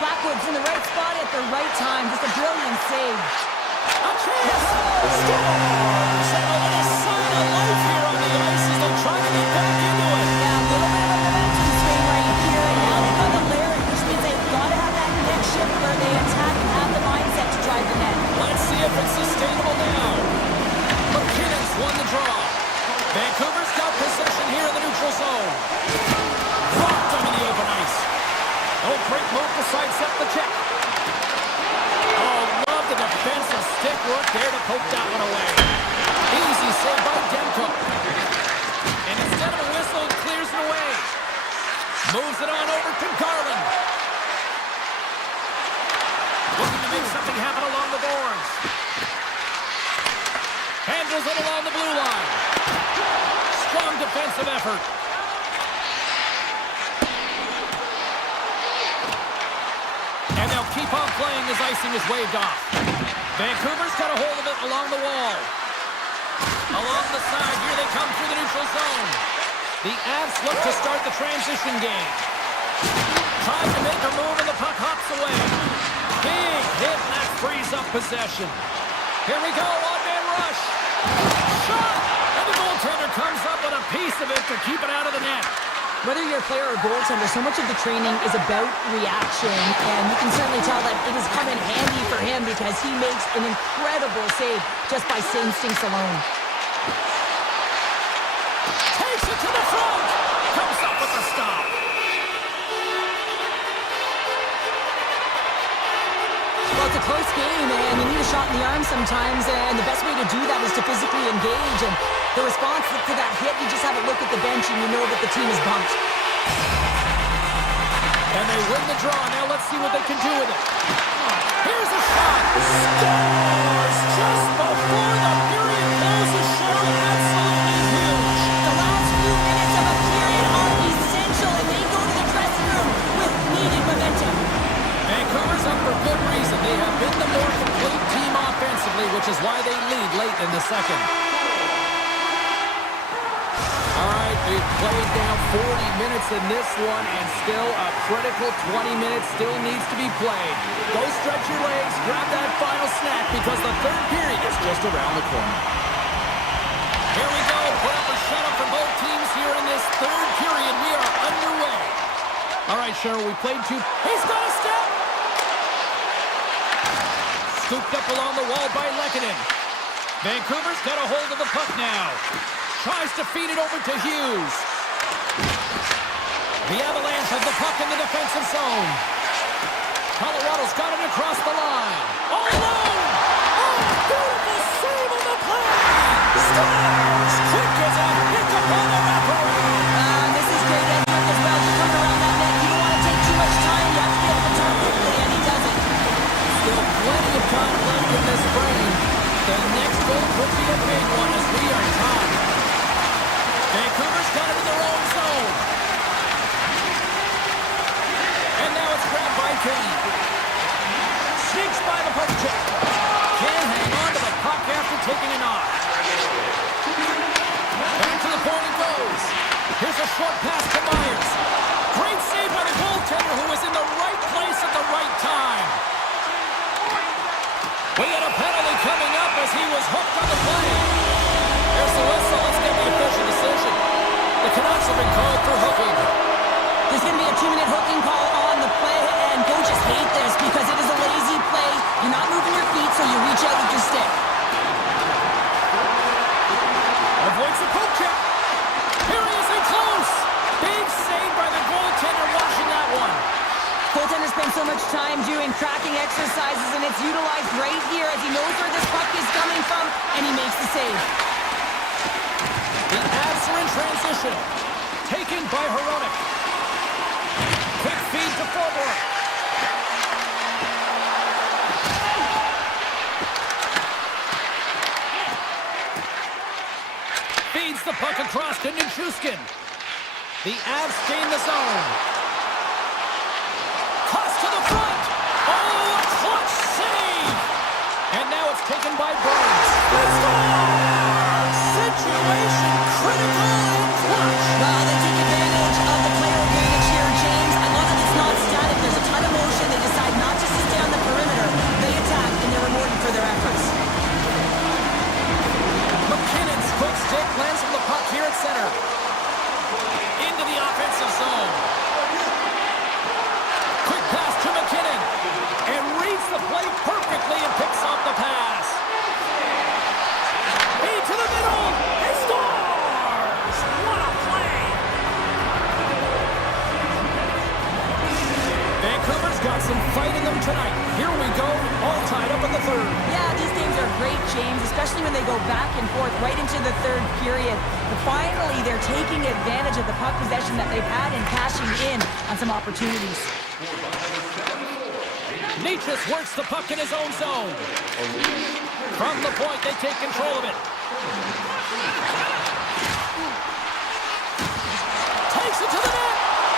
Blackwood's in the right spot at the right time. Just a brilliant save. A chance. Scores. And a little sign of life here on the ice as they try to get back into it. Yeah, a little bit of a momentum swing right here. And now they've got the Larry, which means they've got to have that next shift where they attack and have the mindset to drive the net. Let's see if it's sustainable now. McKinnon's won the draw. Vancouver's got possession here in the neutral zone. Rocked him in the open ice. Oh, great move to sidestep the check. Oh, love the defensive stick work there to poke that one away. Easy save by Demko. And instead of a whistle, it clears it away. Moves it on over to Garland. Looking to make something happen along the boards. Handles it along the blue line. Strong defensive effort. And they'll keep on playing as icing is waved off. Vancouver's got a hold of it along the wall. Along the side, here they come through the neutral zone. The Avs look to start the transition game. Trying to make a move and the puck hops away. Big hit, that frees up possession. Here we go, one-man rush. Shot! And the goaltender comes up with a piece of it to keep it out of the net. Whether you're a player or goaltender, so much of the training is about reaction, and you can certainly tell that it has come in handy for him because he makes an incredible save just by instincts alone. Takes it to the front! Comes up with the stop. Well, it's a close game, and you need a shot in the arm sometimes, and the best way to do that is to physically engage, and the response to that hit, you just have a look at the bench and you know that the team is bumped. And they win the draw. Now let's see what they can do with it. Here's a shot. Scores just before the period closes. Cheryl, absolutely huge. The last few minutes of a period are essential, and they go to the dressing room with needed momentum. Vancouver's up for good reason. They have been the more complete team offensively, which is why they lead late in the second. They've played down 40 minutes in this one, and still a critical 20 minutes still needs to be played. Go stretch your legs, grab that final snack, because the third period is just around the corner. Here we go. Put up a shutout for both teams here in this third period. We are underway. All right, Cheryl, we played two. He's got a step. Scooped up along the wall by Lehkonen. Vancouver's got a hold of the puck now. Tries to feed it over to Hughes. The Avalanche have the puck in the defensive zone. Colorado's got it across the line. All alone! Oh, beautiful save on the play! Scores! Quick as a hiccup on the wraparound. This is great effort as well. You come around that net, you don't want to take too much time. You have to be able to turn quickly, and he does it. Still plenty of time left in this frame. The next goal could be a big one as we are tied. Vancouver's got it in their own zone. And now it's grabbed by Kane. Sneaks by the puck check. Can't hang on to the puck after taking a knock. Back to the point it goes. Here's a short pass to Myers. Great save by the goaltender who was in the right place at the right time. We had a penalty coming up as he was hooked on the play. Here's the whistle. Let's get the official decision. The Canucks have been called for hooking. There's going to be a 2-minute hooking call on the play, and coaches hate this because it is a lazy play. You're not moving your feet, so you reach out with your stick. Avoids the poke check. Here he is in close. Big save by the goaltender watching that one. Goaltender spends so much time doing tracking exercises, and it's utilized right here as he knows where this puck is coming from, and he makes the save. The Avs are in transition. Taken by Hronek. Quick feed to forward. Feeds the puck across to Nichushkin. The Avs gain the zone. Cross to the front. Oh, a clutch save. And now it's taken by Burns. Situation critical and clutch. Well, they take advantage of the player advantage here, James. I love that it's not static. There's a ton of motion. They decide not just to stay on the perimeter. They attack, and they're rewarded for their efforts. McKinnon's quick stick lands on the puck here at center. Into the offensive zone. Quick pass to McKinnon. And reads the play perfectly and picks off the pass. To the middle. He scores! What a play! Vancouver's got some fight in them tonight. Here we go, all tied up in the third. Yeah, these games are great, James, especially when they go back and forth right into the third period. But finally, they're taking advantage of the puck possession that they've had and cashing in on some opportunities. Nichus works the puck in his own zone. From the point, they take control of it. Takes it to the net.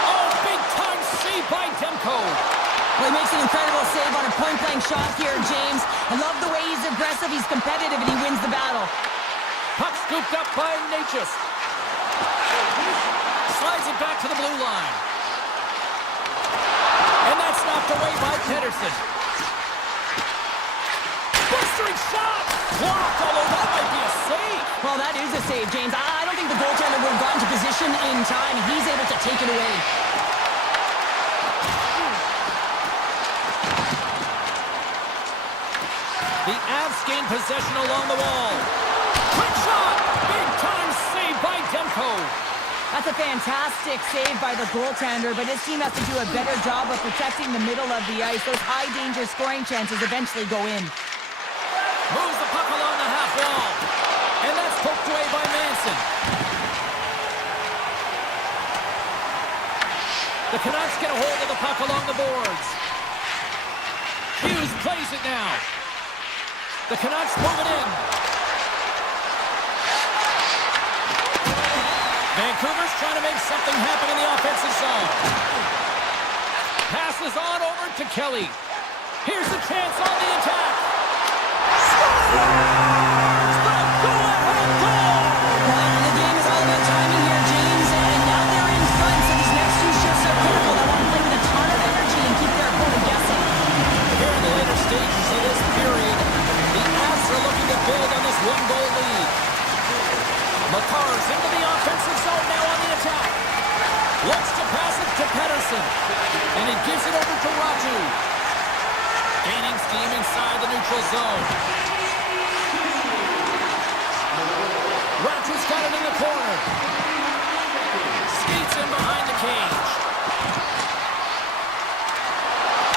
Oh, big time save by Demko. Well, he makes an incredible shot here, James. I love the way he's aggressive, he's competitive, and he wins the battle. Puck scooped up by Natchez. Slides it back to the blue line. And that's knocked away by Pedersen. Blistering shot! Blocked, although that might be a save. Well, that is a save, James. I don't think the goaltender would have gotten to position in time. He's able to take it away. The Avs gain possession along the wall. Quick shot! Big time save by Demko. That's a fantastic save by the goaltender, but his team has to do a better job of protecting the middle of the ice. Those high-danger scoring chances eventually go in. Moves the puck along the half wall. And that's poked away by Manson. The Canucks get a hold of the puck along the boards. Hughes plays it now. The Canucks move it in. Vancouver's trying to make something happen in the offensive zone. Passes on over to Kelly. Here's a chance on the attack. Scores! The go-ahead goal! The game is all about timing here, James, and now they're in front, so these next two shifts are critical. They want to play with a ton of energy and keep their opponent guessing. Here in the later stages of this period, the Avs are looking to build on this one-goal lead. Makar's into the offensive zone now on the attack. Looks to pass it to Pedersen. And he gives it over to Raju. Gaining steam inside the neutral zone. Raju's got it in the corner. Skates in behind the cage.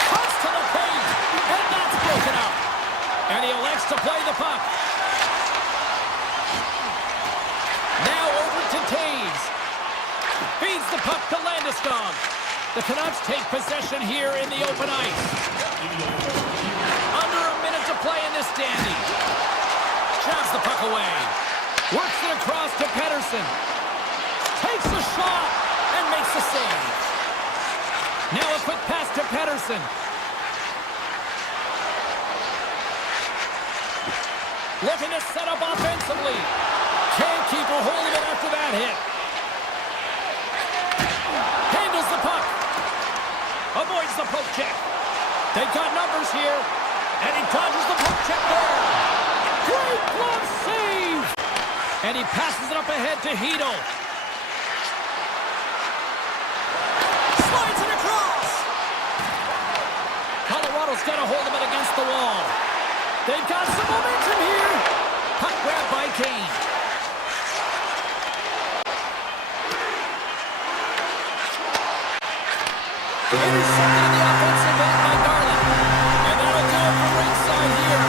Cuts to the paint. And that's broken up. And he elects to play the puck. Now over to Taves. Feeds the puck to Landeskog. The Canucks take possession here in the open ice. Under a minute to play in this dandy. Shoves the puck away. Works it across to Pedersen. Takes a shot and makes the save. Now a quick pass to Pedersen. Looking to set up offensively. Can't keep a hold of it after that hit. Handles the puck. Avoids the poke check. They've got numbers here. And he dodges the poke check there. Great glove save. And he passes it up ahead to Hedl. Slides it across. Colorado's got a hold of it against the wall. They've got some momentum here. Puck grabbed by Kane. Intercepted in the offensive end by Garland. And that'll do it for ringside here.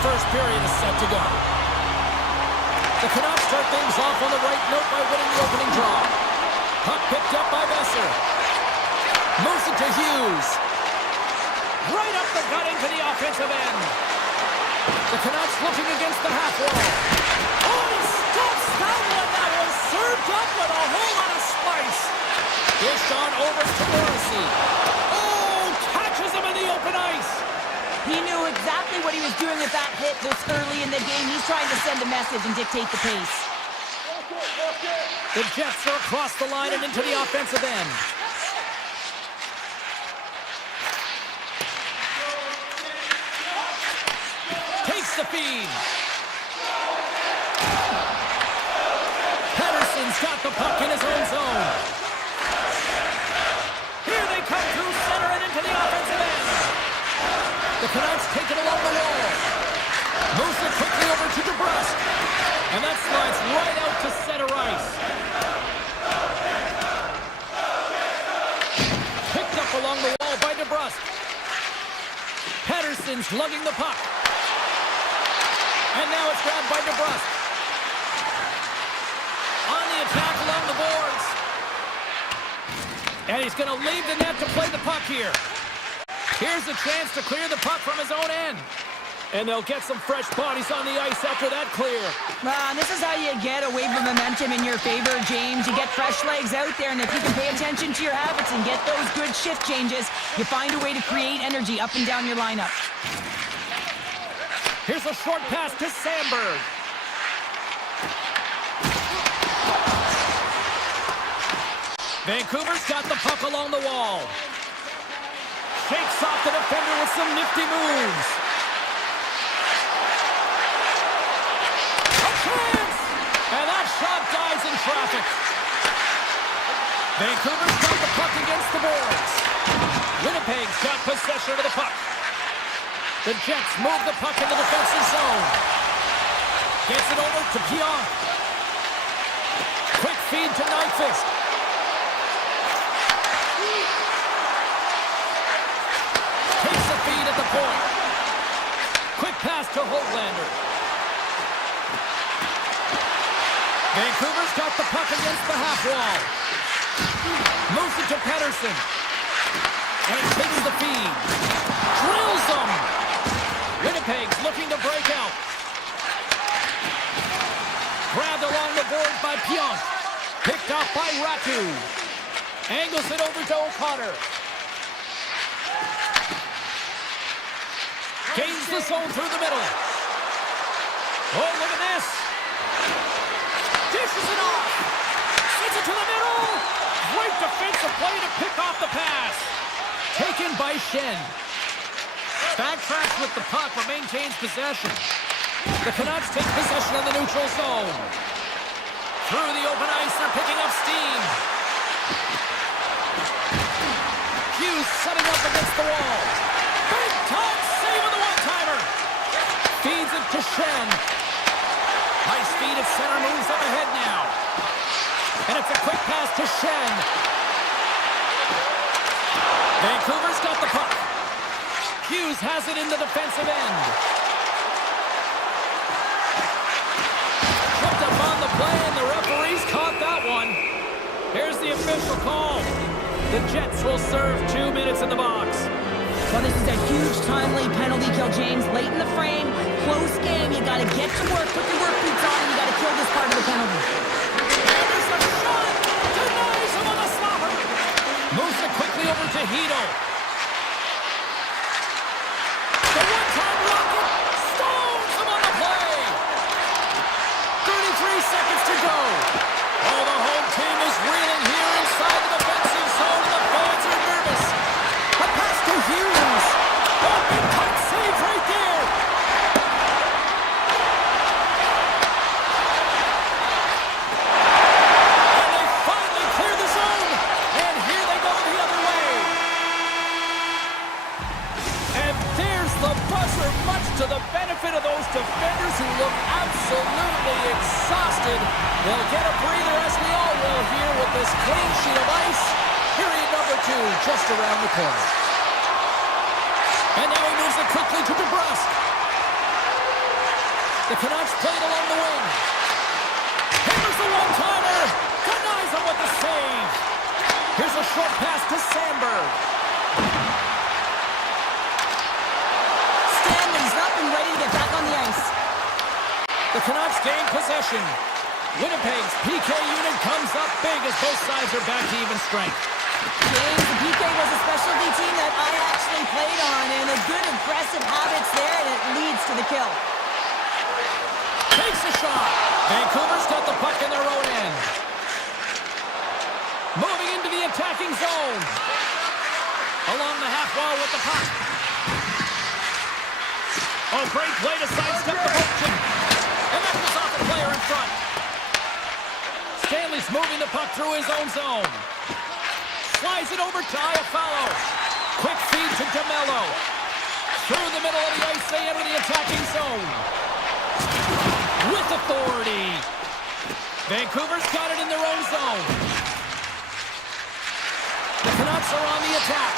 first period is set to go. The Canucks start things off on the right note by winning the opening draw. Puck picked up by Besser. Moves it to Hughes. Right up the gut into the offensive end. The Canucks looking against the half wall. Oh, he stops that one. That was served up with a whole lot of spice. Dished on over to Morrissey. Oh, catches him in the open ice. He knew exactly what he was doing with that hit this early in the game. He's trying to send a message and dictate the pace. The Jets are across the line and into the offensive end. Takes the feed. Patterson's got the puck in his own zone. Here they come through center and into the offensive end. The Canucks take it along the wall. Moves it quickly over to DeBrusque. And that slides right out to center ice. Picked up along the wall by DeBrusque. Patterson's lugging the puck. And now it's grabbed by DeBrusque. On the attack along the boards. And he's going to leave the net to play the puck here. Here's a chance to clear the puck from his own end. And they'll get some fresh bodies on the ice after that clear. This is how you get a wave of momentum in your favor, James. You get fresh legs out there, and if you can pay attention to your habits and get those good shift changes, you find a way to create energy up and down your lineup. Here's a short pass to Sandberg. Vancouver's got the puck along the wall. Shakes off the defender with some nifty moves. A chance! And that shot dies in traffic. Vancouver's got the puck against the boards. Winnipeg's got possession of the puck. The Jets move the puck in the defensive zone. Gets it over to Pionk. Quick feed to Nyquist. Takes the feed at the point. Quick pass to Holtlander. Vancouver's got the puck against the half wall. Moves it to Pettersson. And takes the feed. Drills them. Winnipeg's looking to break out. Grabbed along the board by Pionk. Picked up by Ratu. Angles it over to O'Connor. Gains the zone through the middle. Oh, look at this. Dishes it off. Sends it to the middle. Great defensive play to pick off the pass. Taken by Shen. Backtracks with the puck but maintains possession. The Canucks take possession of the neutral zone. Through the open ice, they're picking up steam. Hughes setting up against the wall. Big time save with the one-timer. Feeds it to Shen. High speed at center, moves up ahead now. And it's a quick pass to Shen. Vancouver's got the puck. Hughes has it in the defensive end. Tripped up on the play, and the referees caught that one. Here's the official call. The Jets will serve 2 minutes in the box. Well, this is a huge timely penalty kill, James. Late in the frame, close game. You got to get to work, put your work boots on, and you got to kill this part of the penalty. There's a shot. Denies him on the slobber. Moves it quickly over to Hito. The one-time rocket stones him on the play. 33 seconds to go. Oh, the home team is reeling here inside the defensive zone. The fans are nervous. A pass to Hughes. Oh, big tight save right there. And they finally clear the zone. And here they go the other way. And there's the buzzer, much to the benefit of those defenders who look absolutely exhausted. They'll get a breather, as we all will here, with this clean sheet of ice. Period number 2 just around the corner. And now he moves it quickly to DeBrusque. The Canucks played along the wing. Here's the one-timer. Denies him with the save. Here's a short pass to Sandberg. Stanley's up and ready to get back on the ice. The Canucks gain possession. Winnipeg's PK unit comes up big as both sides are back to even strength. James, the PK was a specialty team that I actually played on, and a good aggressive habits there, and it leads to the kill. Takes a shot. Vancouver's got the puck in their own end. Moving into the attacking zone. Along the half wall with the puck. Oh, great play to sidestep the poke check. And that was off the player in front. Stanley's moving the puck through his own zone. Slides it over to Iafallo. Quick feed to DeMello. Through the middle of the ice, they enter the attacking zone. With authority. Vancouver's got it in their own zone. The Canucks are on the attack.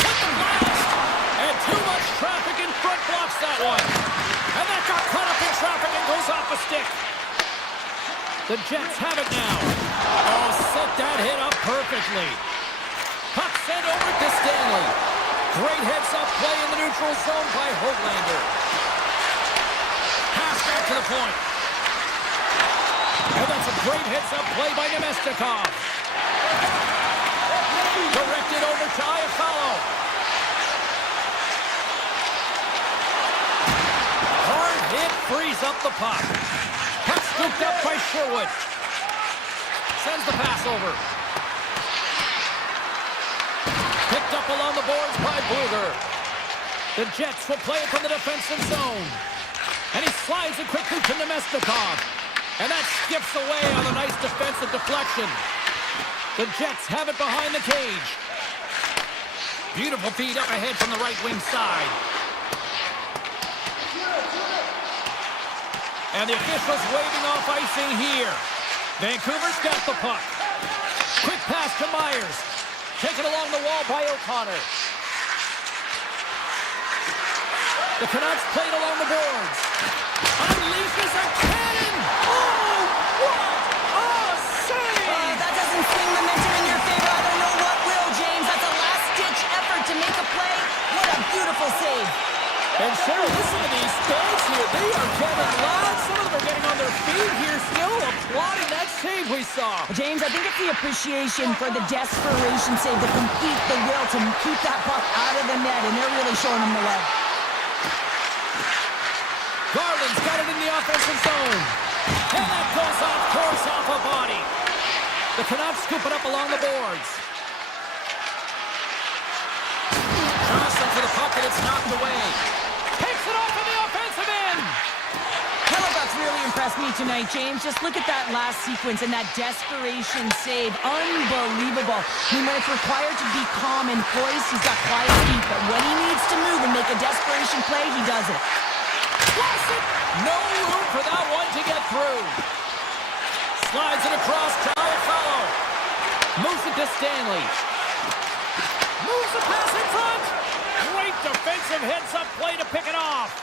With the blast! And too much traffic in front blocks that one. And that got caught up in traffic and goes off a stick. The Jets have it now. Oh, set that hit up perfectly. Puck sent over to Stanley. Great heads-up play in the neutral zone by Höglander. Pass back to the point. And that's a great heads-up play by Nemestikov. Directed over to Iafallo. Hard hit frees up the puck. Puck scooped up by Sherwood. Sends the pass over. Picked up along the boards by Bluger. The Jets will play it from the defensive zone. And he slides it quickly to Nemestikov. And that skips away on a nice defensive deflection. The Jets have it behind the cage. Beautiful feed up ahead from the right wing side. And the officials waving off icing here. Vancouver's got the puck. Quick pass to Myers. Taken along the wall by O'Connor. The Canucks played along the boards. Unleashes a cannon! Oh, what a save! That doesn't swing momentum in your favor. I don't know what will, James. That's a last-ditch effort to make a play. What a beautiful save. And Sarah, listen to these fans here. They are getting loud. Some of them are getting on their feet here still, applauding that save we saw. James, I think it's the appreciation for the desperation save, the complete, the will to keep that puck out of the net, and they're really showing them the way. Garland's got it in the offensive zone. And that goes off course off a body. The Canucks scoop it up along the boards. Johnson to the puck, and it's knocked away. Takes it off on the offensive end. Hellebuck's really impressed me tonight, James. Just look at that last sequence and that desperation save. Unbelievable. I mean, when it's required to be calm and poised, he's got quiet feet. But when he needs to move and make a desperation play, he does it. Blast it! No room for that one to get through. Slides it across to Iafallo. Moves it to Stanley. Moves the pass in front. Great defensive heads-up play to pick it off.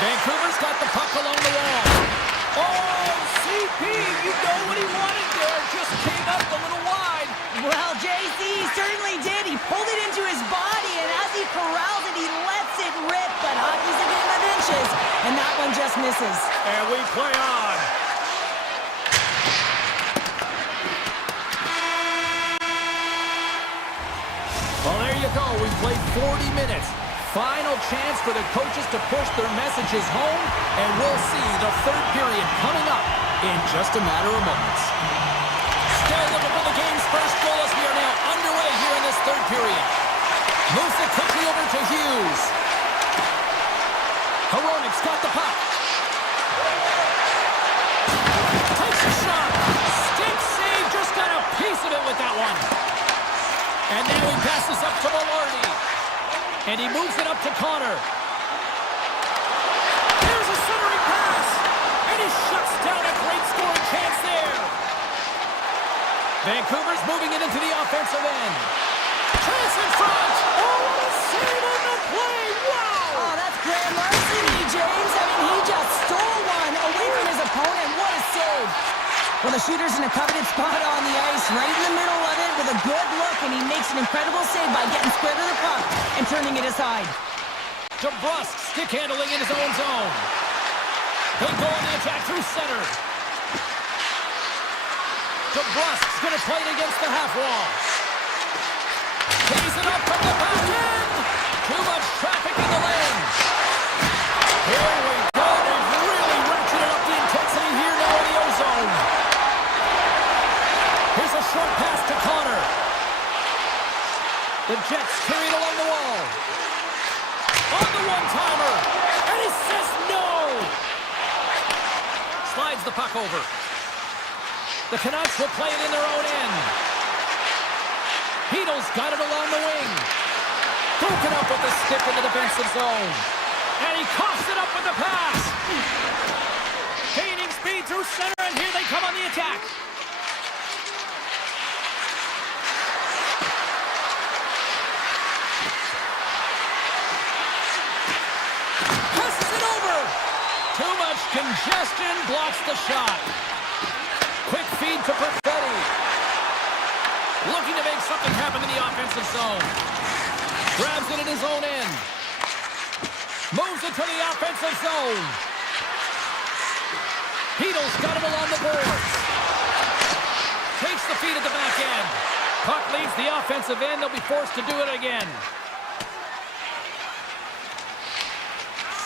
Vancouver's got the puck along the wall. Oh, CP, you know what he wanted there. Just came up a little wide. Well, JC certainly did. He pulled it into his body, and as he corrals it, he lets it rip. But hockey's a game of inches, and that one just misses. And we play on. Well, there you go. We played 40 minutes. Final chance for the coaches to push their messages home, and we'll see the third period coming up in just a matter of moments. Still looking for the game's first goal as we are now underway here in this third period. Moves it quickly over to Hughes. Hronik's got the puck. Takes a shot. Stick save, just got a piece of it with that one. And now he passes up to Velarde. And he moves it up to Connor. Here's a centering pass. And he shuts down a great scoring chance there. Vancouver's moving it into the offensive end. in front. Oh, what a save on the play. Wow. Oh, that's grand larceny, James. I mean, he just stole one away from his opponent. What a save. Well, the shooter's in a coveted spot on the ice, right in the middle of it with a good look, and he makes an incredible save by getting square to the puck and turning it aside. DeBrusque stick handling in his own zone. They go on the attack through center. DeBrusque's going to play it against the half wall. Tees it up from the back end. Too much traffic in the lane. Here we go. They've really ratcheted up the intensity here now in the O-zone. Here's a short pass to Connor. The Jets carry it along the wall. On the one-timer. And he says no. Slides the puck over. The Canucks will play it in their own end. Heedle's got it along the wing. Broken up with the stick in the defensive zone. And he coughs it up with the pass. Gaining speed through center, and here they come on the attack. Passes it over. Too much congestion blocks the shot. Quick feed to Perfetti. Looking to make something happen in the offensive zone. Grabs it in his own end. Moves it to the offensive zone. Heedle's got it along the boards. Takes the feed at the back end. Puck leaves the offensive end. They'll be forced to do it again.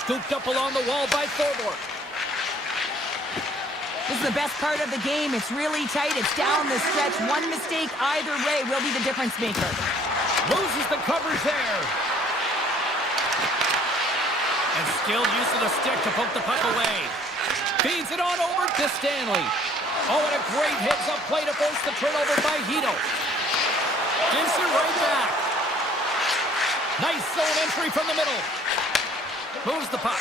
Scooped up along the wall by Thorborg. This is the best part of the game. It's really tight. It's down the stretch. One mistake either way will be the difference maker. Loses the coverage there. And skilled use of the stick to poke the puck away. Feeds it on over to Stanley. Oh, and a great heads-up play to force the turnover by Heedle. Gives it right back. Nice zone entry from the middle. Moves the puck.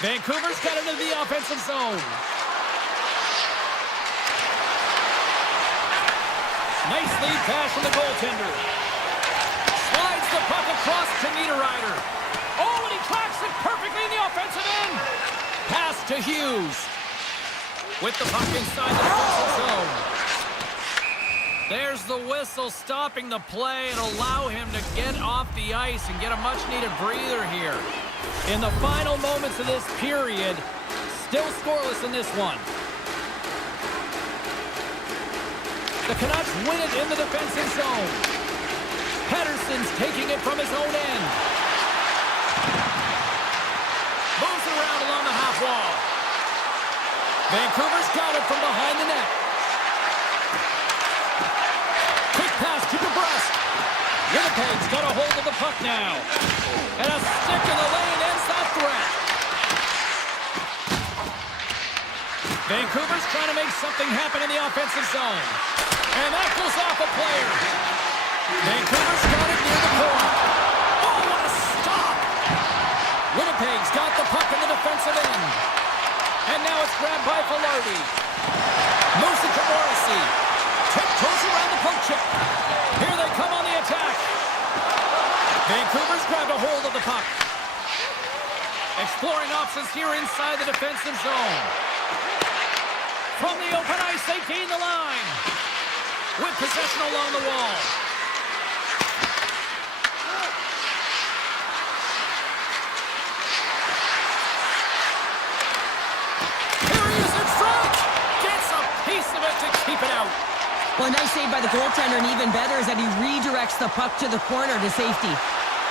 Vancouver's got it into the offensive zone. Nice lead pass from the goaltender. Slides the puck across to Niederreiter. Oh, and he tracks it perfectly in the offensive end. Pass to Hughes. With the puck inside the defensive zone. There's the whistle stopping the play and allow him to get off the ice and get a much-needed breather here. In the final moments of this period, still scoreless in this one. The Canucks win it in the defensive zone. Pettersson's taking it from his own end. Moves it around along the half wall. Vancouver's got it from behind the net. Quick pass to DeBrusque. Winnipeg's got a hold of the puck now. And a stick in the lane ends that threat. Vancouver's trying to make something happen in the offensive zone. And that goes off a player. Vancouver's got it near the point. Oh, what a stop! Winnipeg's got the puck in the defensive end. And now it's grabbed by Velarde. Moves it to Morrissey. Tiptoes around the poke check. Here they come on the attack. Vancouver's grabbed a hold of the puck. Exploring options here inside the defensive zone. From the open ice, they gain the line. With possession along the wall. Here he is in front. Gets a piece of it to keep it out. Well, a nice save by the goaltender, and even better is that he redirects the puck to the corner to safety.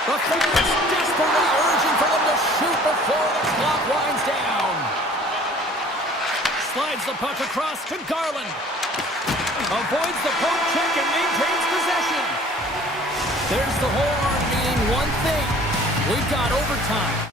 The fans desperately urging for them to shoot before the clock winds down. Slides the puck across to Garland. Avoids the poke check and maintains possession. There's the horn, meaning one thing. We've got overtime.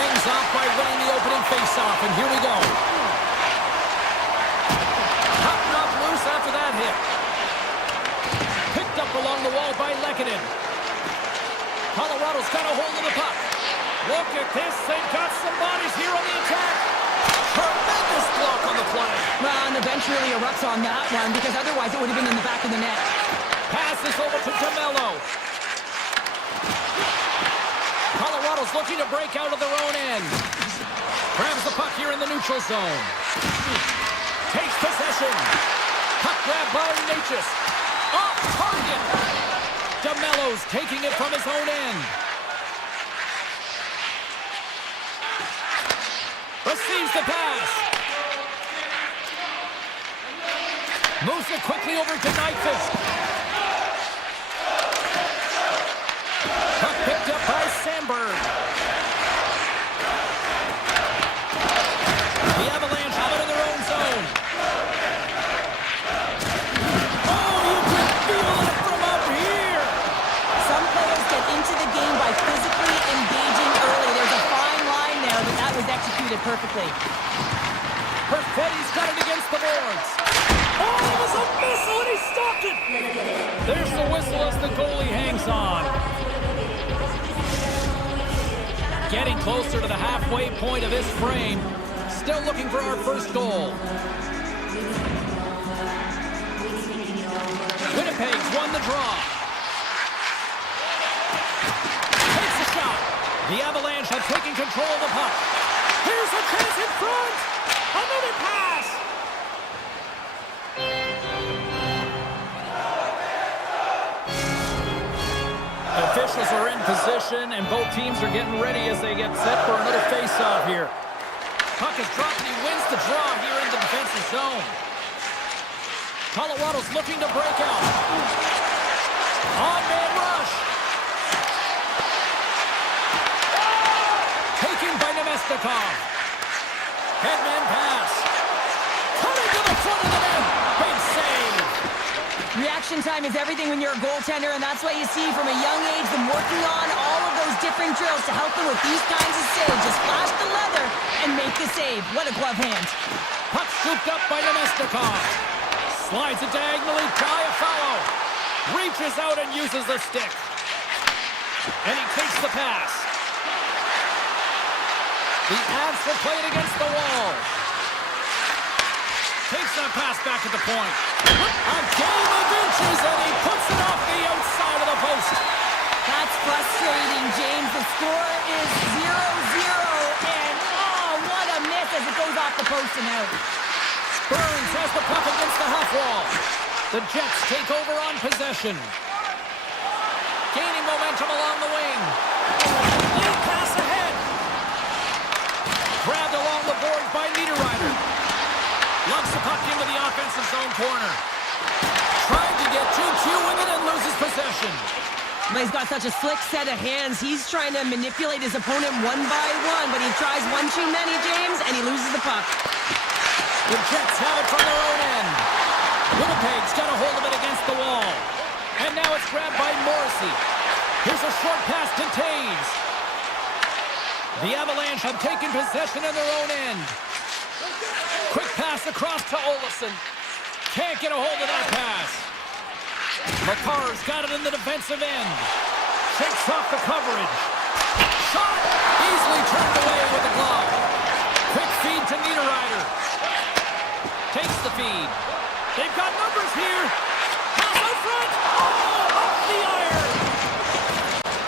things off by winning the opening faceoff, and here we go. Puck knocked loose after that hit. Picked up along the wall by Lehkonen. Colorado's got a hold of the puck. Look at this. They've got some bodies here on the attack. Tremendous block on the play. Well, and the bench really erupts on that one because otherwise it would have been in the back of the net. Passes over to DeMello. Colorado's looking to break out of their own end. Grabs the puck here in the neutral zone. Takes possession. Puck grab by Natchez. Off target. DeMello's taking it from his own end. Receives the pass. Moves it quickly over to Natchez. Puck picked up by Sandberg. The Avalanche out of their own zone. Oh, you can feel it from up here. Some players get into the game by physically engaging early. There's a fine line there, but that was executed perfectly. Perfetti's got it against the boards. Oh, it was a missile and he stopped it. There's the whistle as the goalie hangs on. Getting closer to the halfway point of this frame. Still looking for our first goal. Winnipeg's won the draw. Takes a shot. The Avalanche have taken control of the puck. Here's a chance in front. Another pass. Officials are in position, and both teams are getting ready as they get set for another face-off here. Puck is dropped, and he wins the draw here in the defensive zone. Colorado's looking to break out. On-man rush. Taken by Nemestikov. Headman pass. Coming to the front of the net. Big save. Reaction time is everything when you're a goaltender, and that's why you see from a young age them working on all of those different drills to help them with these kinds of saves. Just flash the leather and make the save. What a glove hand. Puck scooped up by Nemestikov. Slides it diagonally by a foul. Reaches out and uses the stick. And he takes the pass. The Avs will play it against the wall. Takes that pass back at the point. A game of inches, and he puts it off the outside of the post. That's frustrating, James. The score is 0-0, and oh, what a miss as it goes off the post and out. Burns has the puck against the half wall. The Jets take over on possession. Gaining momentum along the wing. Late pass ahead. Grabbed along the boards by Niederreiter. Lumps the puck into the offensive zone corner. Trying to get 2Q with it and loses possession. But he's got such a slick set of hands. He's trying to manipulate his opponent one by one, but he tries one too many, James, and he loses the puck. The Jets have it from their own end. Winnipeg's got a hold of it against the wall. And now it's grabbed by Morrissey. Here's a short pass to Taves. The Avalanche have taken possession in their own end. Quick pass across to Olofsson. Can't get a hold of that pass. Makar's got it in the defensive end. Shakes off the coverage. Shot! Easily turned away with the glove. Quick feed to Niederreiter. Takes the feed. They've got numbers here. Pass out front. Oh, off the iron.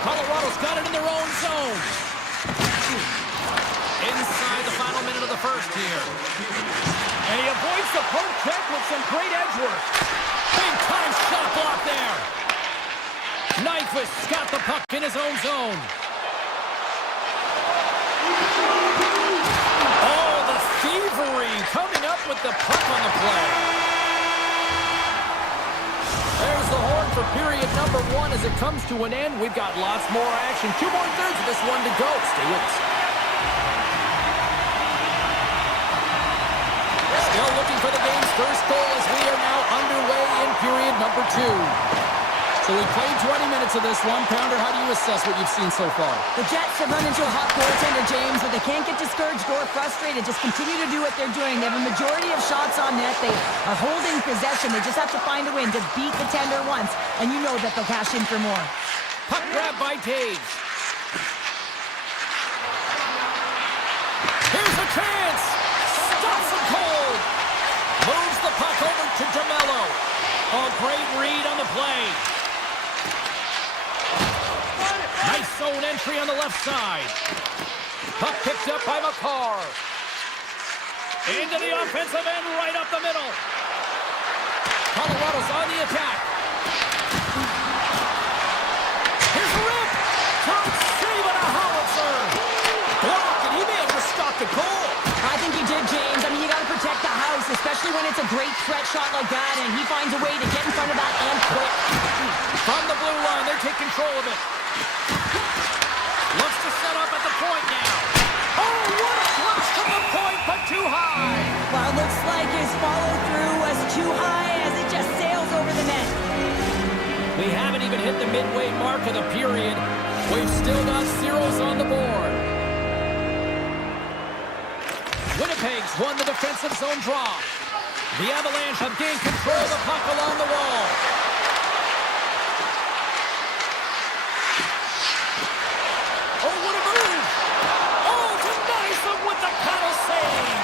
Colorado's got it in their own zone. Inside the final minute of the first here. And he avoids the poke check with some great edge work. Big time shot block there. Nyquist's got the puck in his own zone. Oh, the thievery coming up with the puck on the play. There's the horn for period number 1 as it comes to an end. We've got lots more action. 2 more thirds of this one to go. Stay with us. Still looking for the game's first goal as we are now underway in period number 2. So we played 20 minutes of this one-pounder. How do you assess what you've seen so far? The Jets have run into a hot goaltender, James, but they can't get discouraged or frustrated. Just continue to do what they're doing. They have a majority of shots on net. They are holding possession. They just have to find a win to beat the tender once, and you know that they'll cash in for more. Puck grab by Taves. Here's a chance. Stops him cold. Moves the puck over to DeMello. A great read on the play. Nice zone entry on the left side. Puck picked up by McCarr. Into the offensive end, right up the middle. Colorado's on the attack. Here's a rip. Top save on a howitzer. Block, and he may have just stopped a goal. I think he did, James. I mean, you got to protect the house, especially when it's a great threat shot like that, and he finds a way to get in front of that and quick. From the blue line, they take control of it. Looks to set up at the point now. Oh, what a thrust from the point, but too high. Well, it looks like his follow-through was too high as it just sails over the net. We haven't even hit the midway mark of the period. We've still got zeros on the board. Winnipeg's won the defensive zone draw. The Avalanche have gained control of the puck along the wall. Oh, what a move! Oh, denies them with the paddle save!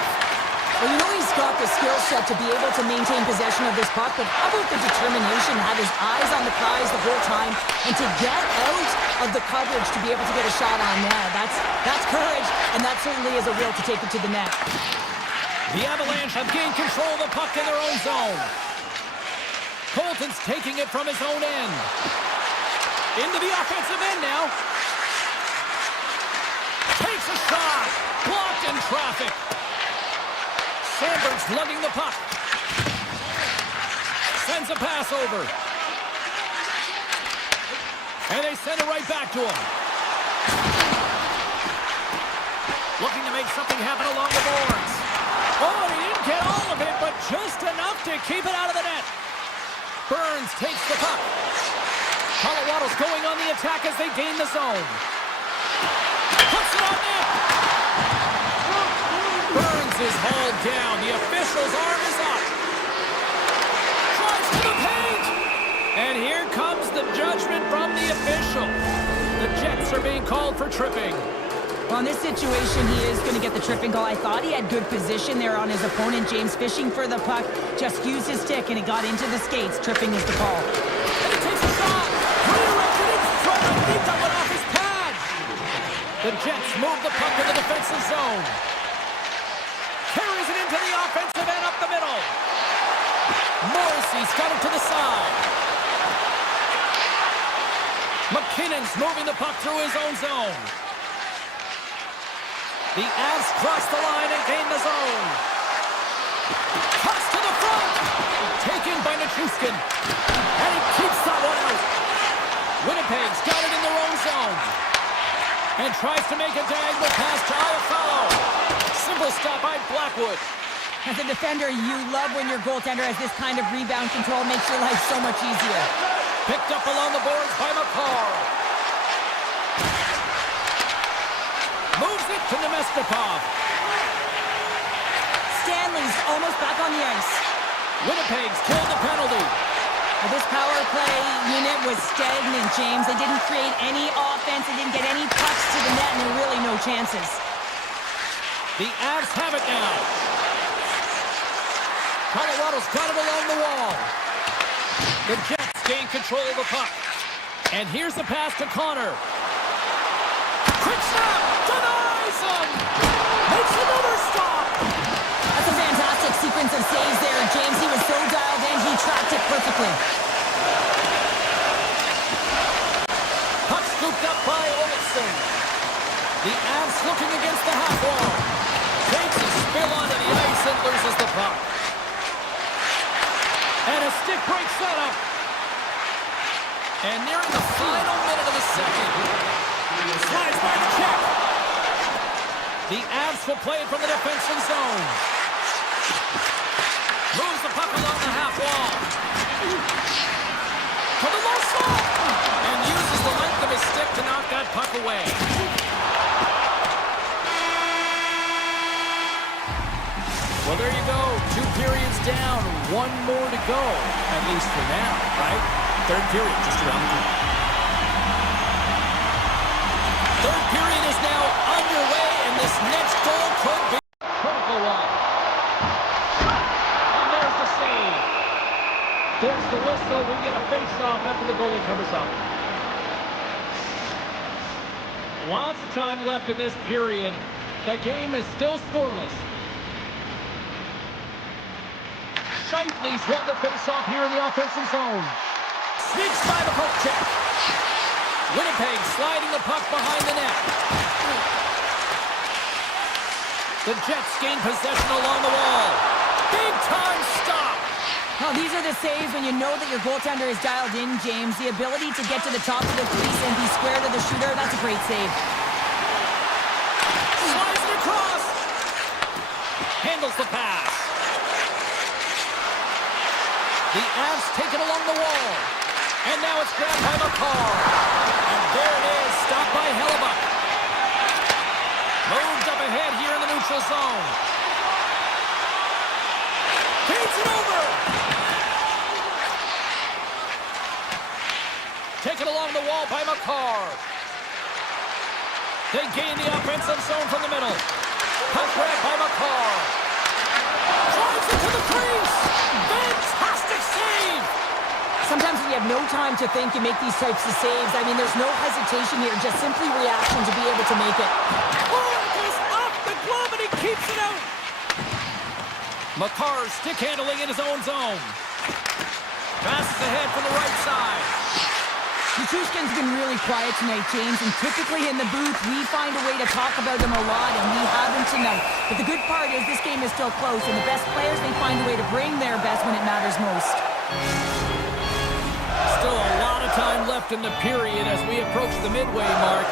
Well, you know he's got the skill set to be able to maintain possession of this puck, but how about the determination, have his eyes on the prize the whole time, and to get out of the coverage to be able to get a shot on net. That's courage, and that certainly is a will to take it to the net. The Avalanche have gained control of the puck in their own zone. Colton's taking it from his own end. Into the offensive end now. Takes a shot. Blocked in traffic. Sandberg's lugging the puck. Sends a pass over. And they send it right back to him. Looking to make something happen along the boards. Oh, he didn't get all of it, but just enough to keep it out of the net. Burns takes the puck. Colorado's going on the attack as they gain the zone. Puts it on net. Burns is hauled down. The official's arm is up. Tries to the paint. And here comes the judgment from the official. The Jets are being called for tripping. Well, in this situation, he is going to get the tripping call. I thought he had good position there on his opponent. James fishing for the puck, just used his stick, and it got into the skates. Tripping is the call. And he takes a shot. Redirected in front. I think that went off his pad. The Jets move the puck in the defensive zone. Carries it into the offensive end up the middle. Morrissey's got it to the side. McKinnon's moving the puck through his own zone. The Avs cross the line and gain the zone. Cuts to the front. Taken by Nichushkin. And he keeps that one out. Winnipeg's got it in their own zone. And tries to make a diagonal pass to Iafallo. Simple stop by Blackwood. As a defender, you love when your goaltender has this kind of rebound control. Makes your life so much easier. Picked up along the boards by McCarr. Moves it to Nemestikov. Stanley's almost back on the ice. Winnipeg's killed the penalty. Well, this power play unit was stagnant, James. They didn't create any offense. They didn't get any pucks to the net, and there were really no chances. The Avs have it now. Colorado's got it along the wall. The Jets gain control of the puck. And here's the pass to Connor. Quick snap! Denies him! Makes another stop! That's a fantastic sequence of saves there, James. He was so dialed in, he tracked it perfectly. Puck scooped up by Olsen. The Avs looking against the half wall. Takes a spill onto the ice and loses the puck. And a stick break setup. And nearing the final minute of the second. Slides by the check. The Avs will play it from the defensive zone. Moves the puck along the half wall. To the low side. puck away. Well, there you go. 2 periods down. 1 more to go. At least for now, right? Third period just around the corner. Third period is now underway, and this next goal could be a critical one. And there's the save. There's the whistle. We get a face-off after the goalie covers up. Lots of time left in this period. The game is still scoreless. Shifley's won the face-off here in the offensive zone. Sneaks by the poke check. Winnipeg sliding the puck behind the net. The Jets gain possession along the wall. Big time stop. Well, these are the saves when you know that your goaltender is dialed in, James. The ability to get to the top of the crease and be square to the shooter, that's a great save. Slides it across. Handles the pass. The Avs take it along the wall. And now it's grabbed by McCarr. And there it is, stopped by Hellebuck. Moved up ahead here in the neutral zone. Feeds it over. Taken along the wall by McCarr. They gain the offensive zone from the middle. Puck grabbed by McCarr. Drives it to the crease. Fantastic save. Sometimes when you have no time to think, you make these types of saves. I mean, there's no hesitation here, just simply reaction to be able to make it. Oh, it goes off the glove and he keeps it out. McCarr stick handling in his own zone. Passes ahead from the right side. Nichushkin's been really quiet tonight, James, and typically in the booth, we find a way to talk about him a lot, and we haven't tonight. But the good part is this game is still close, and the best players, they find a way to bring their best when it matters most. Still a lot of time left in the period as we approach the midway mark.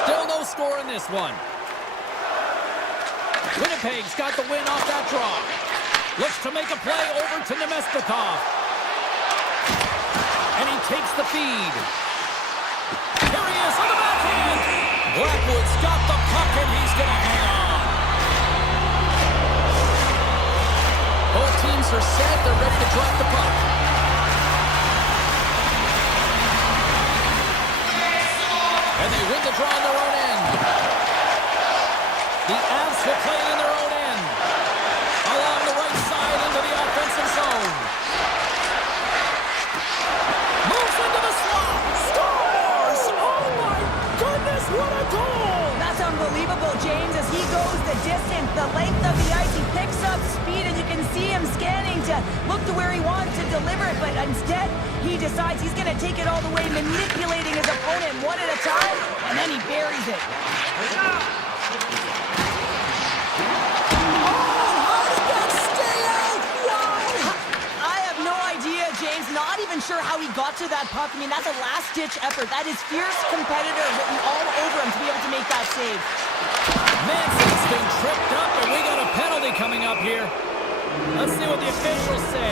Still no score in this one. Winnipeg's got the win off that draw. Looks to make a play over to Nemestikov. And he takes the feed. Here he is on the backhand. Blackwood's got the puck and he's going to hang on. Both teams are set. They're ready to drop the puck. And they win the draw on their own end. The Avs will play it in their own end. Along the right side into the offensive zone. Moves into the slot. Scores! Oh my goodness, what a goal! That's unbelievable, James, as he goes the distance, the length of the ice. He picks up speed, and you can see him scanning to look to where he wants to deliver it, but instead, he decides he's going to take it all the way, manipulating his opponent one at a time, and then he buries it. Not even sure how he got to that puck. I mean, that's a last-ditch effort. That is fierce competitor written all over him to be able to make that save. Manson's been tripped up, and we got a penalty coming up here. Let's see what the officials say.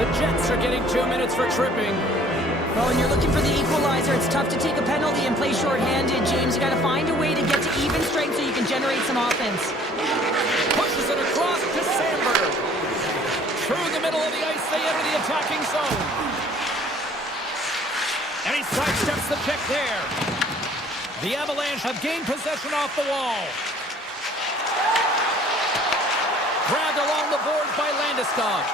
The Jets are getting 2 minutes for tripping. Well, when you're looking for the equalizer, it's tough to take a penalty and play shorthanded, James. You got to find a way to get to even strength so you can generate some offense. Pushes it across to Sandberg. Through the middle of the ice, they enter the attacking zone. And he sidesteps the check there. The Avalanche have gained possession off the wall. Grabbed along the boards by Landeskog.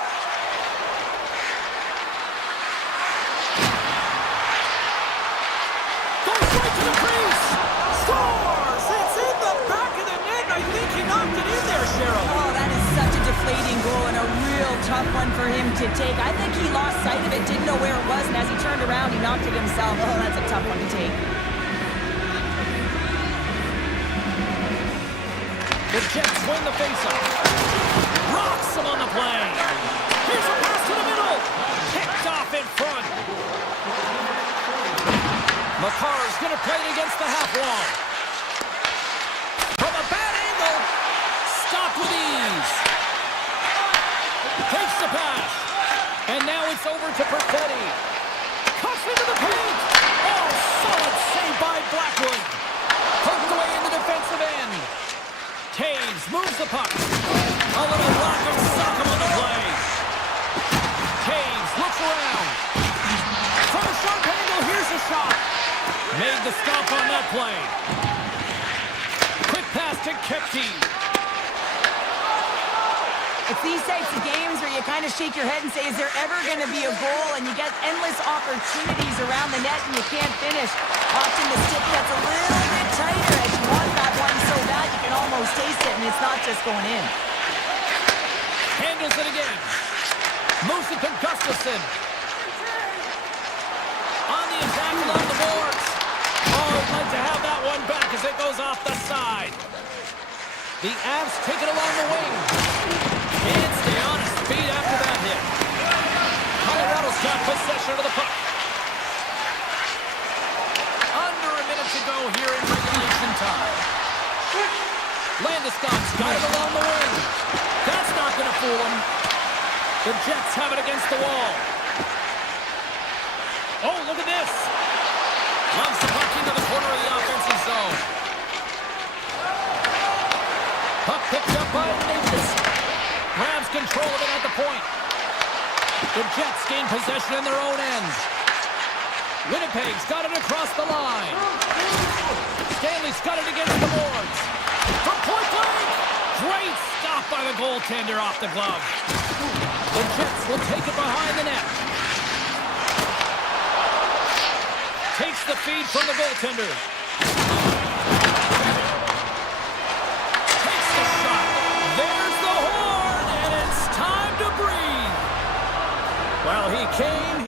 Goes right to the crease. Scores! It's in the back of the net. I think he knocked it in there, Cheryl. Oh, that is such a deflating goal and a real tough one for him to take. I think he lost sight of it, didn't know where it was, and as he turned around, he knocked it himself. Oh, that's a tough one to take. The Jets win the faceoff. Rocks him on the play. Here's a pass to the middle. Kicked off in front. McCarr's going to play it against the half wall. From a bad angle. Stopped with ease. Takes the pass. And now it's over to Perfetti. Cuts into the paint. Oh, solid save by Blackwood. Poked away in the defensive end. Taves moves the puck. A little block of Sock'em on the play. Taves looks around. From a sharp angle, here's a shot. Made the stop on that play. Quick pass to Kepke. It's these types of games where you kind of shake your head and say, is there ever going to be a goal? And you get endless opportunities around the net and you can't finish. Often the stick gets a little bit tighter as you want that one so bad you can almost taste it, and it's not just going in. Handles it again. Moves it to Gustafsson. On the attack along the boards. Oh, I'd like to have that one back as it goes off the side. The Avs take it along the wing. Can't stay on his feet after that hit. Colorado's got possession of the puck. Under a minute to go here in regulation time. Landeskog's got it along the wing. That's not going to fool him. The Jets have it against the wall. Oh, look at this. Loves the puck into the corner of the offensive zone. Puck picked up by Nathan. Grabs control of it at the point. The Jets gain possession in their own end. Winnipeg's got it across the line. Stanley's got it against the boards. From point blank. Great stop by the goaltender off the glove. The Jets will take it behind the net. Takes the feed from the goaltender. Takes the shot. There's the horn, and it's time to breathe. Well, he came.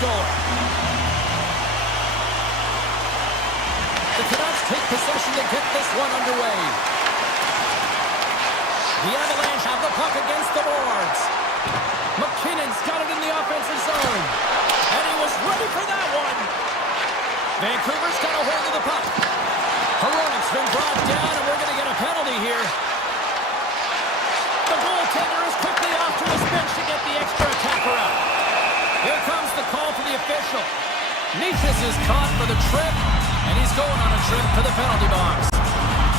score. The Canucks take possession to get this one underway. The Avalanche have the puck against the boards. McKinnon's got it in the offensive zone. And he was ready for that one. Vancouver's got a hold of the puck. Hronik's been brought down, and we're going to get a penalty here. The goaltender is quickly off to his bench to get the extra attacker out. Here comes the call to the official. Niches is caught for the trip, and he's going on a trip to the penalty box.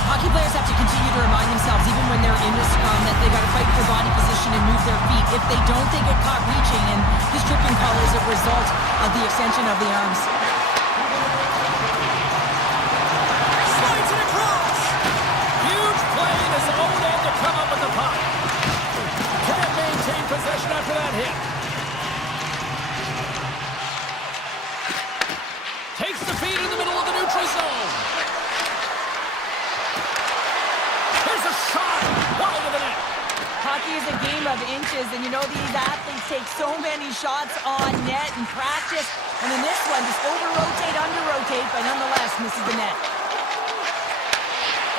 Hockey players have to continue to remind themselves, even when they're in the scrum, that they got to fight for body position and move their feet. If they don't, they get caught reaching, and this tripping call is a result of the extension of the arms. Slides it across. Huge play in his own end to come up with the puck. Can't maintain possession after that hit. Takes the feed in the middle of the neutral zone. There's a shot wide of the net. Hockey is a game of inches, and you know these athletes take so many shots on net in practice. And in this one, just over-rotate, under-rotate, but nonetheless misses the net.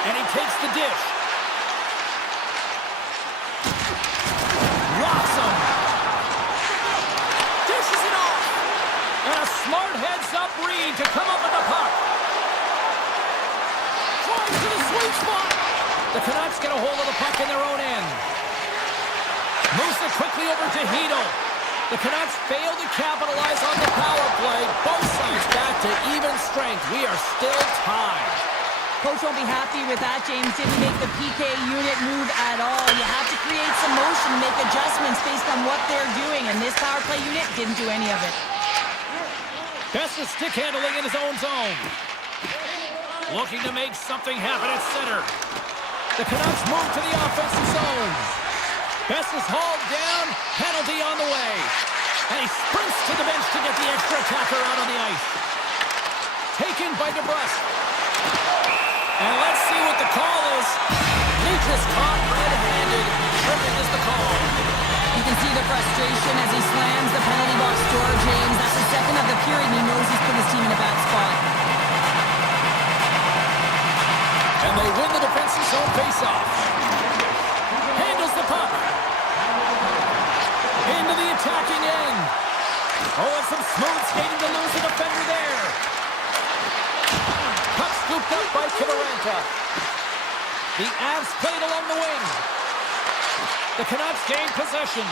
And he takes the dish. Rocks him. Dishes it off. And a smart heads-up read to come up with the puck. Drives to the sweet spot. The Canucks get a hold of the puck in their own end. Moves it quickly over to Hito. The Canucks fail to capitalize on the power play. Both sides back to even strength. We are still tied. Coach won't be happy with that, James. Didn't make the PK unit move at all. You have to create some motion, make adjustments based on what they're doing, and this power play unit didn't do any of it. Best is stick handling in his own zone. Looking to make something happen at center. The Canucks move to the offensive zone. Best is hauled down, penalty on the way. And he sprints to the bench to get the extra attacker out on the ice. Taken by DeBrusque. And let's see what the call is. He just caught red-handed. Tripping is the call. You can see the frustration as he slams the penalty box door, James. That's the second of the period, and he knows he's put his team in a bad spot. And they win the defensive zone face-off. Handles the puck. Into the attacking end. Oh, and some smooth skating to lose the defender there. Puck scooped up by Kivaranta. The Avs played along the wing. The Canucks gain possession.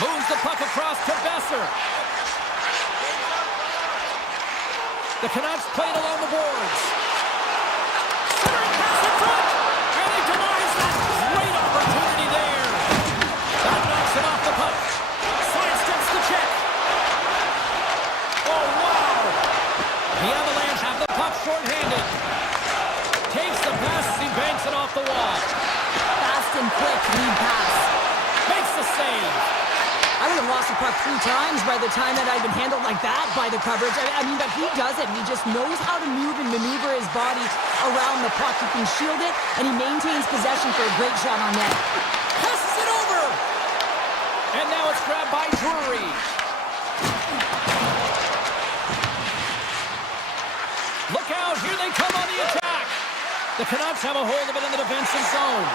Moves the puck across to Besser. The Canucks played along the boards. Centering pass in front. And he denies that. Great opportunity there. That knocks him off the puck. Sidesteps the check. Oh, wow. The Avalanche have the puck short-handed. Takes the pass as he banks it off the wall. Fast and quick lead pass. Makes the save. I would have lost the puck 3 times by the time that I'd been handled like that by the coverage. I mean, but he does it. He just knows how to move and maneuver his body around the puck. He can shield it, and he maintains possession for a great shot on net. Passes it over. And now it's grabbed by Drury. Look out. Here they come on the attack. The Canucks have a hold of it in the defensive zone.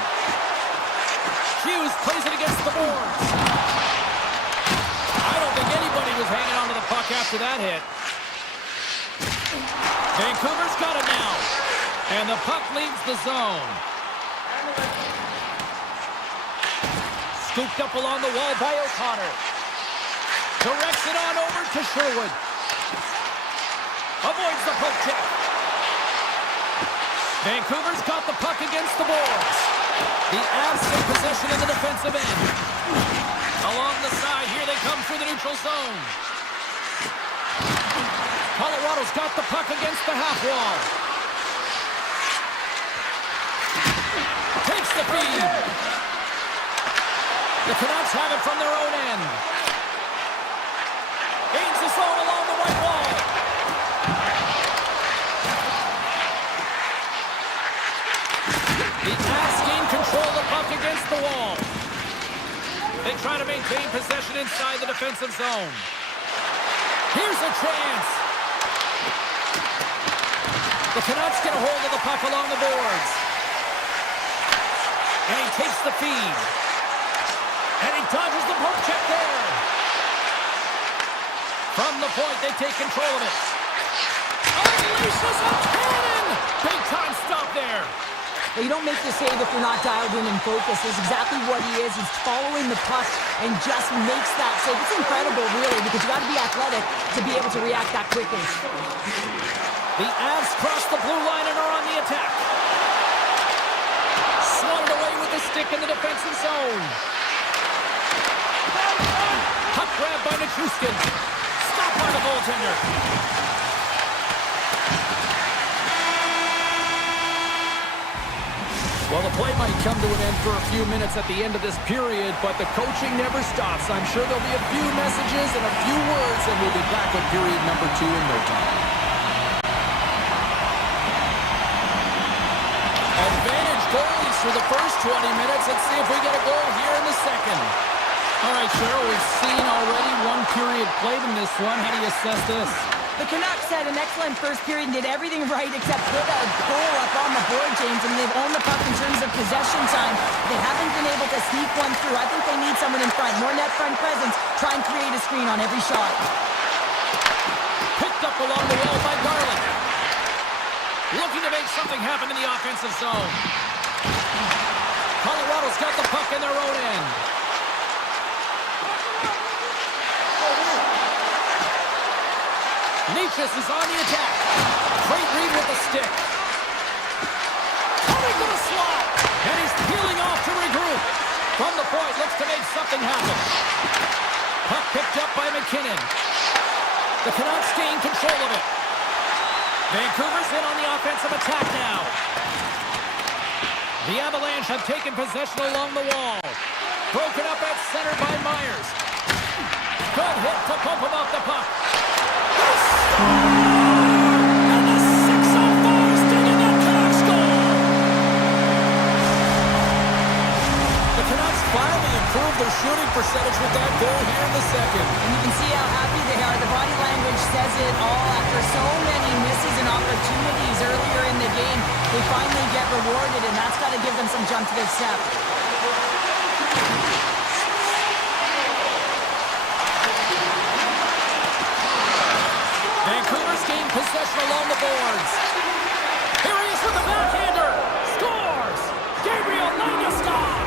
Hughes plays it against the boards. I don't think anybody was hanging on to the puck after that hit. Vancouver's got it now. And the puck leaves the zone. Scooped up along the wall by O'Connor. Directs it on over to Sherwood. Avoids the poke check. Vancouver's got the puck against the boards. The Avs take possession in the defensive end. Along the side, here they come through the neutral zone. Colorado's got the puck against the half wall. Takes the feed. The Canucks have it from their own end. Gains the zone along the right wall. The Avs gain control of the puck against the wall. They try to maintain possession inside the defensive zone. Here's a chance. The Canucks get a hold of the puck along the boards. And he takes the feed. And he dodges the poke check there. From the point, they take control of it. Unleashes a cannon! Big time stop there. Well, you don't make the save if you're not dialed in and focused. That's exactly what he is. He's following the puck and just makes that save. It's incredible, really, because you got to be athletic to be able to react that quickly. The Avs cross the blue line and are on the attack. Swatted away with the stick in the defensive zone. Puck grab by Nichushkin. Stopped by the goaltender. Well, the play might come to an end for a few minutes at the end of this period, but the coaching never stops. I'm sure there'll be a few messages and a few words, and we'll be back with period number 2 in no time. Advantage goalies for the first 20 minutes. Let's see if we get a goal here in the second. All right, Cheryl, we've seen already one period played in this one. How do you assess this? The Canucks had an excellent first period and did everything right except put a goal up on the board, James, and they've owned the puck in terms of possession time. They haven't been able to sneak one through. I think they need someone in front, more net front presence, try and create a screen on every shot. Picked up along the wall by Garland. Looking to make something happen in the offensive zone. Colorado's got the puck in their own end. Nichus is on the attack. Great read with the stick. Coming to the slot. And he's peeling off to regroup. From the point, looks to make something happen. Puck picked up by McKinnon. The Canucks gain control of it. Vancouver's in on the offensive attack now. The Avalanche have taken possession along the wall. Broken up at center by Myers. Good hit to pump him off the puck. And the 6-0 stinging that Canucks goal. The Canucks finally improved their shooting percentage with that goal here in the second. And you can see how happy they are. The body language says it all. After so many misses and opportunities earlier in the game, they finally get rewarded, and that's got to give them some jump to their step. Vancouver's gained possession along the boards. Here he is with the backhander. Scores! Gabriel Landeskog!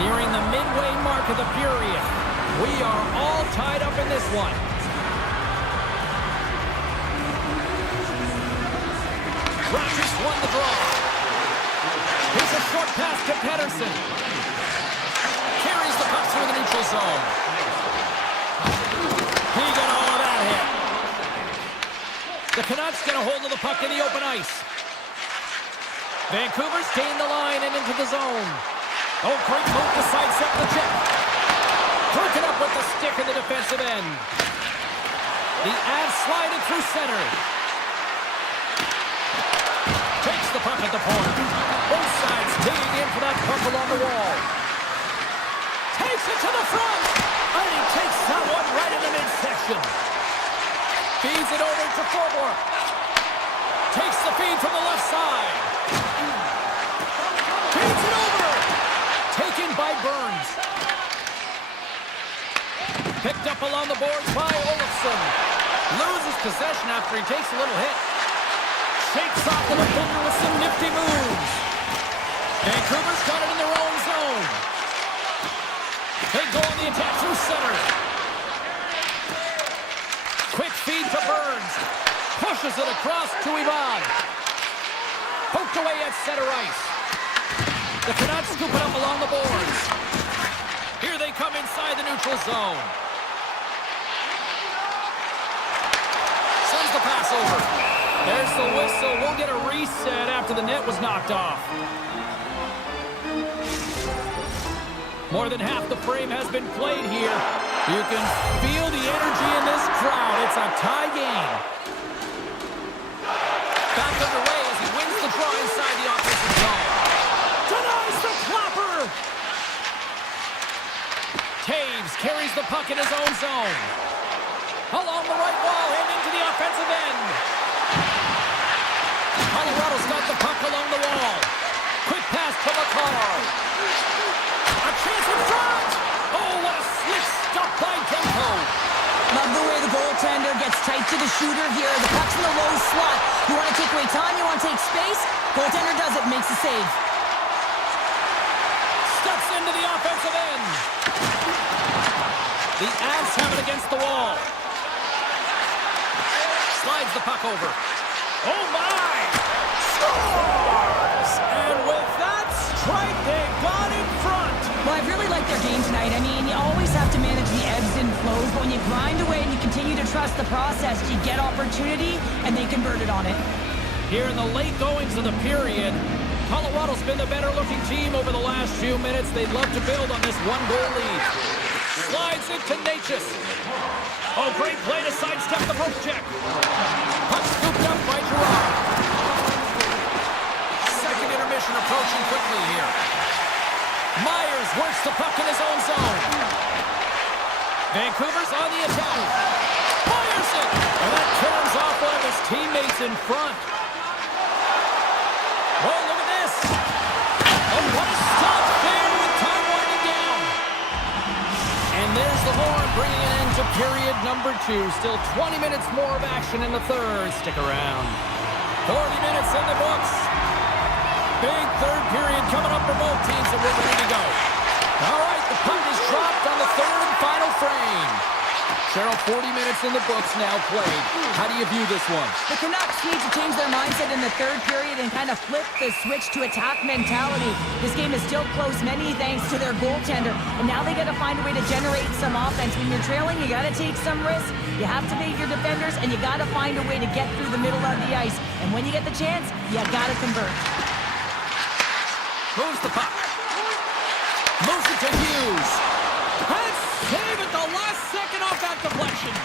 Nearing the midway mark of the period. We are all tied up in this one. Rogers won the draw. Here's a short pass to Pettersson. Carries the puck through the neutral zone. He got all of that hit. The Canucks get a hold of the puck in the open ice. Vancouver's gained the line and into the zone. Oh, great move to sidestep the check. Broken up with the stick in the defensive end. The Avs sliding through center. Takes the puck at the point. Both sides digging in for that puck along the wall. Takes it to the front. And he takes that one right in the midsection. Feeds it over to Forbort. Takes the feed from the left side. Feeds it over. Taken by Burns. Picked up along the boards by Olofsson. Loses possession after he takes a little hit. Shakes off the defender with some nifty moves. Vancouver's got it in their own zone. They go on the attack through center. Quick feed to Burns. Pushes it across to Ivan. Poked away at center ice. The Canucks scoop it up along the boards. Here they come inside the neutral zone. Sends the pass over. There's the whistle. We'll get a reset after the net was knocked off. More than half the frame has been played here. You can feel the energy in this crowd. It's a tie game. Back underway as he wins the draw inside the offensive zone. Denies the clapper. puck in his own zone. Along the right wall and into the offensive end. Colorado's got the puck along the wall. Quick pass to McCall. A chance in front! Oh, what a slick stop by Demko. Love the way the goaltender gets tight to the shooter here. The puck's in the low slot. You want to take away time, you want to take space? Goaltender does it, makes the save. Steps into the offensive end. The Avs have it against the wall. Slides the puck over. Oh my! Scores! And with that strike, they got in front. Well, I really like their game tonight. I mean, you always have to manage the ebbs and flows, but when you grind away and you continue to trust the process, you get opportunity, and they converted on it. Here in the late goings of the period, Colorado's been the better-looking team over the last few minutes. They'd love to build on this one-goal lead. Slides it to Natchez. Oh, great play to sidestep the poke check. Puck scooped up by Gerard. Second intermission approaching quickly here. Myers works the puck in his own zone. Vancouver's on the attack. Fires it! And that turns off one of his teammates in front. Oh, look at this! Oh, what a stop there with time winding down. And there's the horn bringing an end to period number 2. Still 20 minutes more of action in the third. Stick around. 40 minutes in the books. Big third period coming up for both teams, and we're ready to go. All right, the puck is dropped on the third and final frame. Cheryl, 40 minutes in the books now played. How do you view this one? The Canucks need to change their mindset in the third period and kind of flip the switch to attack mentality. This game is still close, many thanks to their goaltender. And now they got to find a way to generate some offense. When you're trailing, you got to take some risks. You have to beat your defenders, and you got to find a way to get through the middle of the ice. And when you get the chance, you got to convert. Moves the puck. Moves it to Hughes. And save at the last second off that deflection.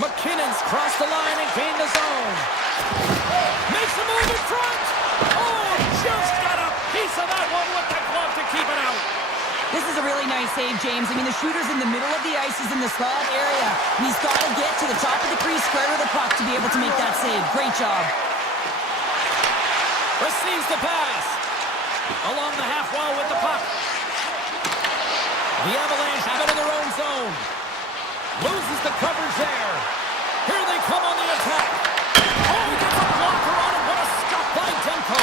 McKinnon's crossed the line and gained the zone. Makes a move in front. Oh, just got a piece of that one with the glove to keep it out. This is a really nice save, James. I mean, the shooter's in the middle of the ice. He's in the slot area. And he's got to get to the top of the crease, square with the puck to be able to make that save. Great job. Receives the pass. Along the half wall with the puck. The Avalanche have it in their own zone. Loses the coverage there. Here they come on the attack. Oh, he gets a blocker on it. What a stop by Demko.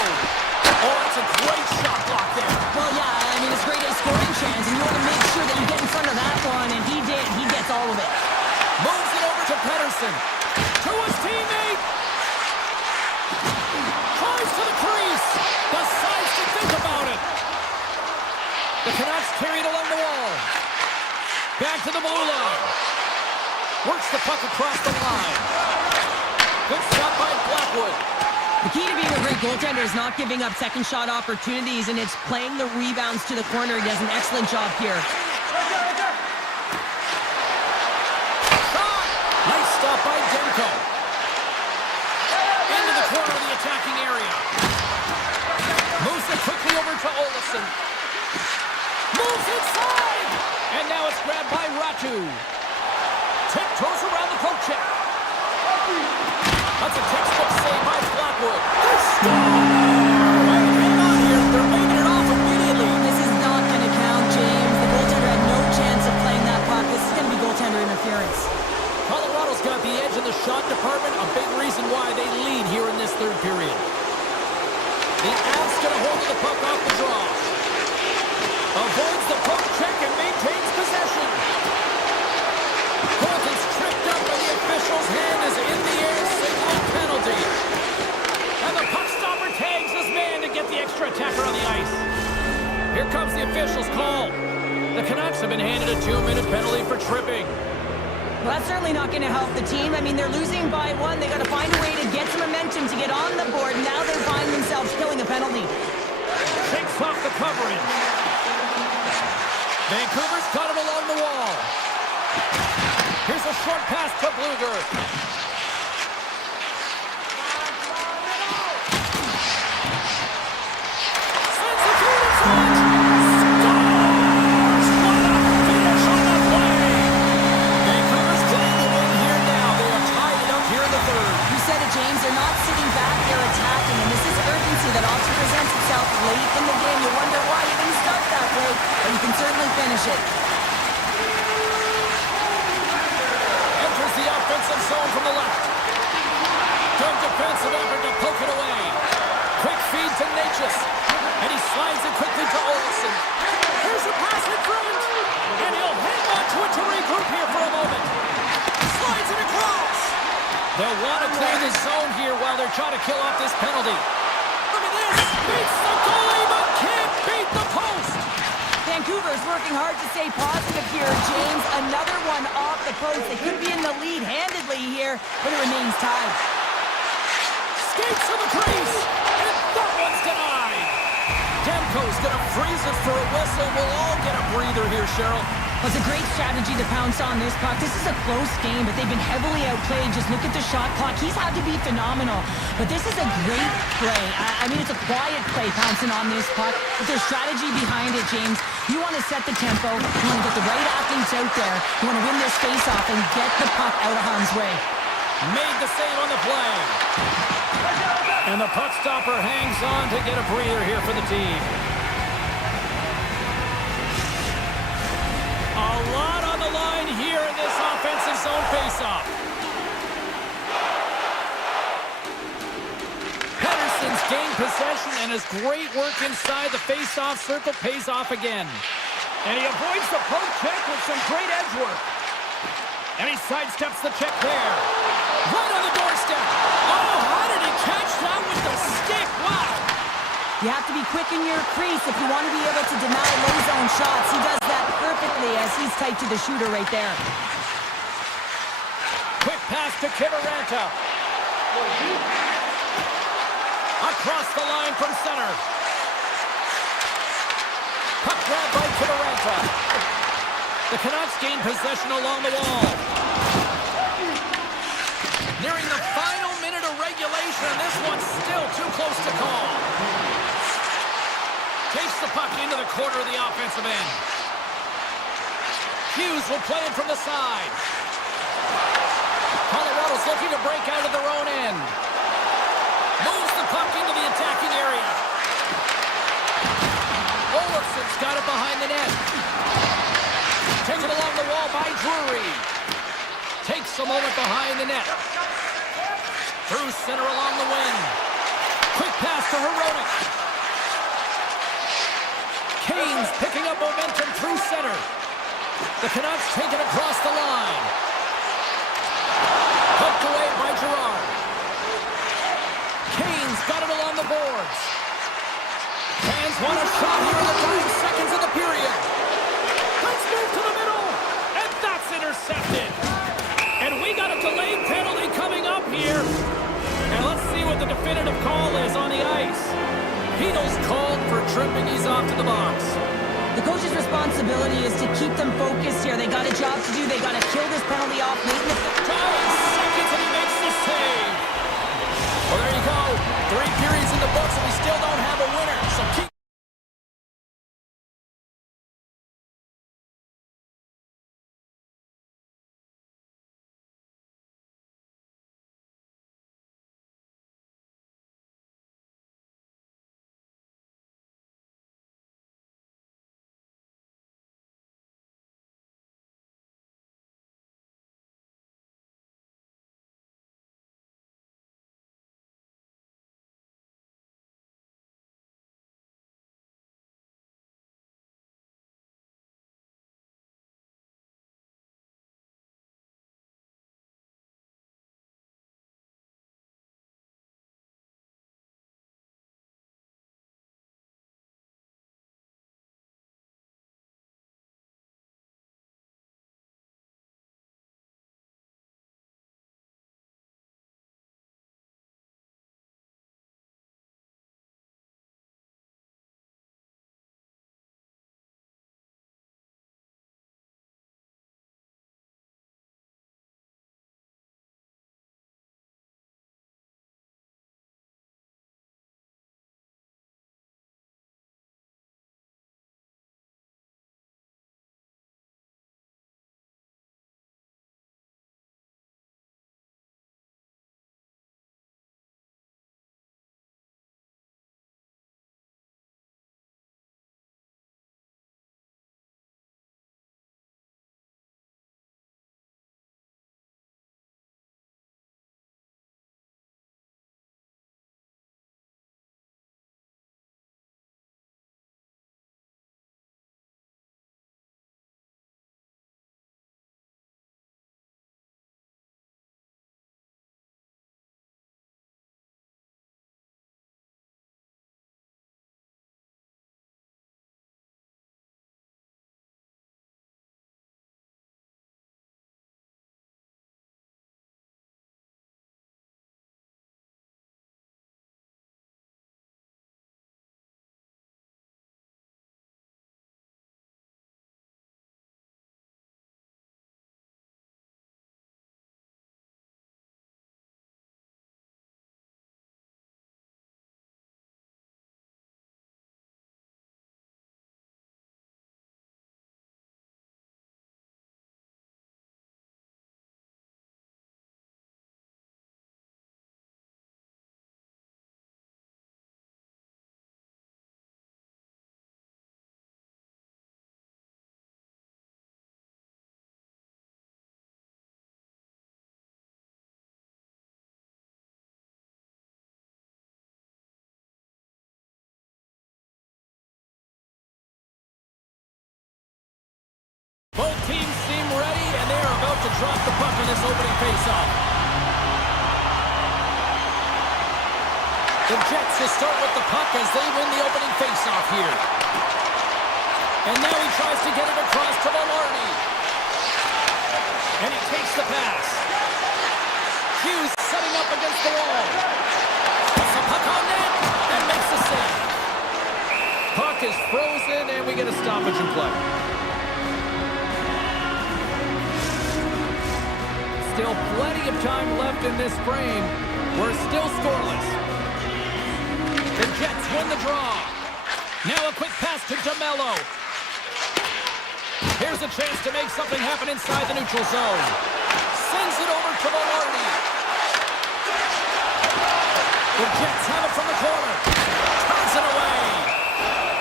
Oh, that's a great shot block there. Well, yeah, I mean, it's great at scoring chance, and you want to make sure that you get in front of that one, and he did. He gets all of it. Moves it over to Pettersson. To his teammate. Tries to the crease. Decides to think about it. The Canucks carry it along the wall. Back to the blue line. Works the puck across the line. Good stop by Blackwood. The key to being a great goaltender is not giving up second shot opportunities, and it's playing the rebounds to the corner. He does an excellent job here. Shot! Nice stop by Demko. Into the corner of the attacking area. Moves it quickly over to Olofsson. Moves inside! And now it's grabbed by Ratu. Tiptoes around the poke check. That's a textbook save by Blackwood. They score! Hang on here. They're waving it off immediately. This is not going to count, James. The goaltender had no chance of playing that puck. This is going to be goaltender interference. Colorado's got the edge in the shot department. A big reason why they lead here in this third period. The Avs going to hold the puck off the draw. Avoids the poke check and maintains possession. Colton's tripped up and the official's hand is in the air, signaling penalty. And the puck stopper tags his man to get the extra attacker on the ice. Here comes the official's call. The Canucks have been handed a 2-minute penalty for tripping. Well, that's certainly not going to help the team. I mean, they're losing by 1. They got to find a way to get some momentum to get on the board. Now they find themselves killing a penalty. Takes off the coverage. Vancouver's got him along the wall. Here's a short pass to Bluger. Sends it through the zone. want to clear the zone here while they're trying to kill off this penalty. Look at this. Beats the goalie, but can't beat the post. Vancouver's working hard to stay positive here, James. Another one off the post. They could be in the lead handedly here, but it remains tied. Skates to the crease, and that one's denied. Demko's going to freeze it for a whistle. We'll all get a breather here, Cheryl. Well, it's a great strategy to pounce on this puck. This is a close game, but they've been heavily outplayed. Just look at the shot clock. He's had to be phenomenal. But this is a great play. I mean, it's a quiet play pouncing on this puck. But there's strategy behind it, James. You want to set the tempo. You want to get the right athletes out there. You want to win this face-off and get the puck out of harm's way. Made the save on the play. And the puck stopper hangs on to get a breather here for the team. A lot on the line here in this offensive zone faceoff. Pedersen's gained possession, and his great work inside the faceoff circle pays off again. And he avoids the poke check with some great edge work. And he sidesteps the check there. Right on the doorstep. Oh, how did he catch that with the stick? Wow. You have to be quick in your crease if you want to be able to deny low zone shots. He does that perfectly as he's tight to the shooter right there. Quick pass to Kiberanta. Across the line from center. Puck grab by Kiberanta. The Canucks gain possession along the wall. Nearing the final minute of regulation, and this one's still too close to call. Takes the puck into the corner of the offensive end. Hughes will play it from the side. Colorado's looking to break out of their own end. Moves the puck into the attacking area. Olafson's got it behind the net. Taken along the wall by Drury. Takes a moment behind the net. Through center along the wing. Quick pass to Hronek. Kane's picking up momentum through center. The Canucks take it across the line. Poked away by Girard. Kane's got it along the boards. Fans want a shot here in the dying seconds of the period. Let's move to the middle. And that's intercepted. And we got a delayed penalty coming up here. And let's see what the definitive call is on the ice. Hino's called for tripping. He's off to the box. The coach's responsibility is to keep them focused here. They got a job to do. They got to kill this penalty off late in the seconds, and he makes the save. Well, there you go. 3 periods in the books, and we still don't have a winner. So keep drop the puck on this opening faceoff. The Jets will start with the puck as they win the opening faceoff here. And now he tries to get it across to Velarde. And he takes the pass. Hughes setting up against the wall. Puts the puck on net and makes the save. Puck is frozen and we get a stoppage in play. Still plenty of time left in this frame. We're still scoreless. The Jets win the draw. Now a quick pass to DeMello. Here's a chance to make something happen inside the neutral zone. Sends it over to Velarde. The Jets have it from the corner. Turns it away.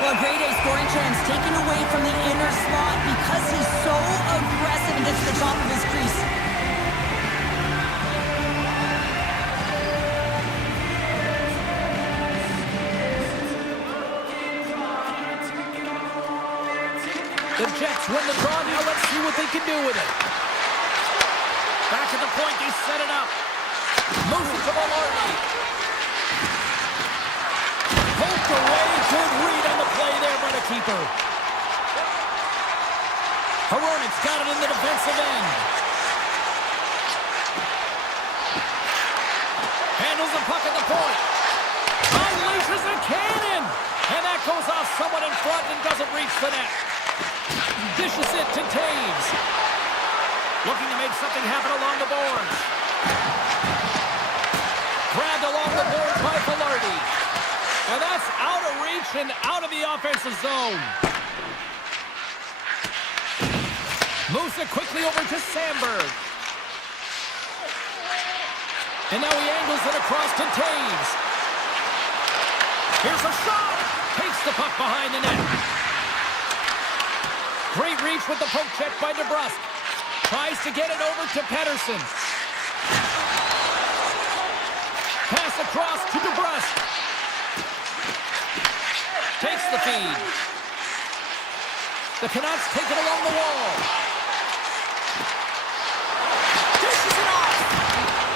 Well, grade A scoring chance taken away from the inner slot because he's so aggressive and gets to the top of his crease. The Jets win the draw. Now let's see what they can do with it. Back at the point, they set it up. Moves it to Velarde. Poked away. Good read on the play there by the keeper. Hronek's got it in the defensive end. Handles the puck at the point. Unleashes a cannon. And that goes off someone in front and doesn't reach the net. Dishes it to Taves. Looking to make something happen along the boards. Grabbed along the boards by Velarde. And that's out of reach and out of the offensive zone. Moves it quickly over to Sandberg. And now he angles it across to Taves. Here's a shot. Takes the puck behind the net. Great reach with the poke check by DeBrusque. Tries to get it over to Pettersson. Pass across to DeBrusque. Takes the feed. The Canucks take it along the wall. Dishes it off.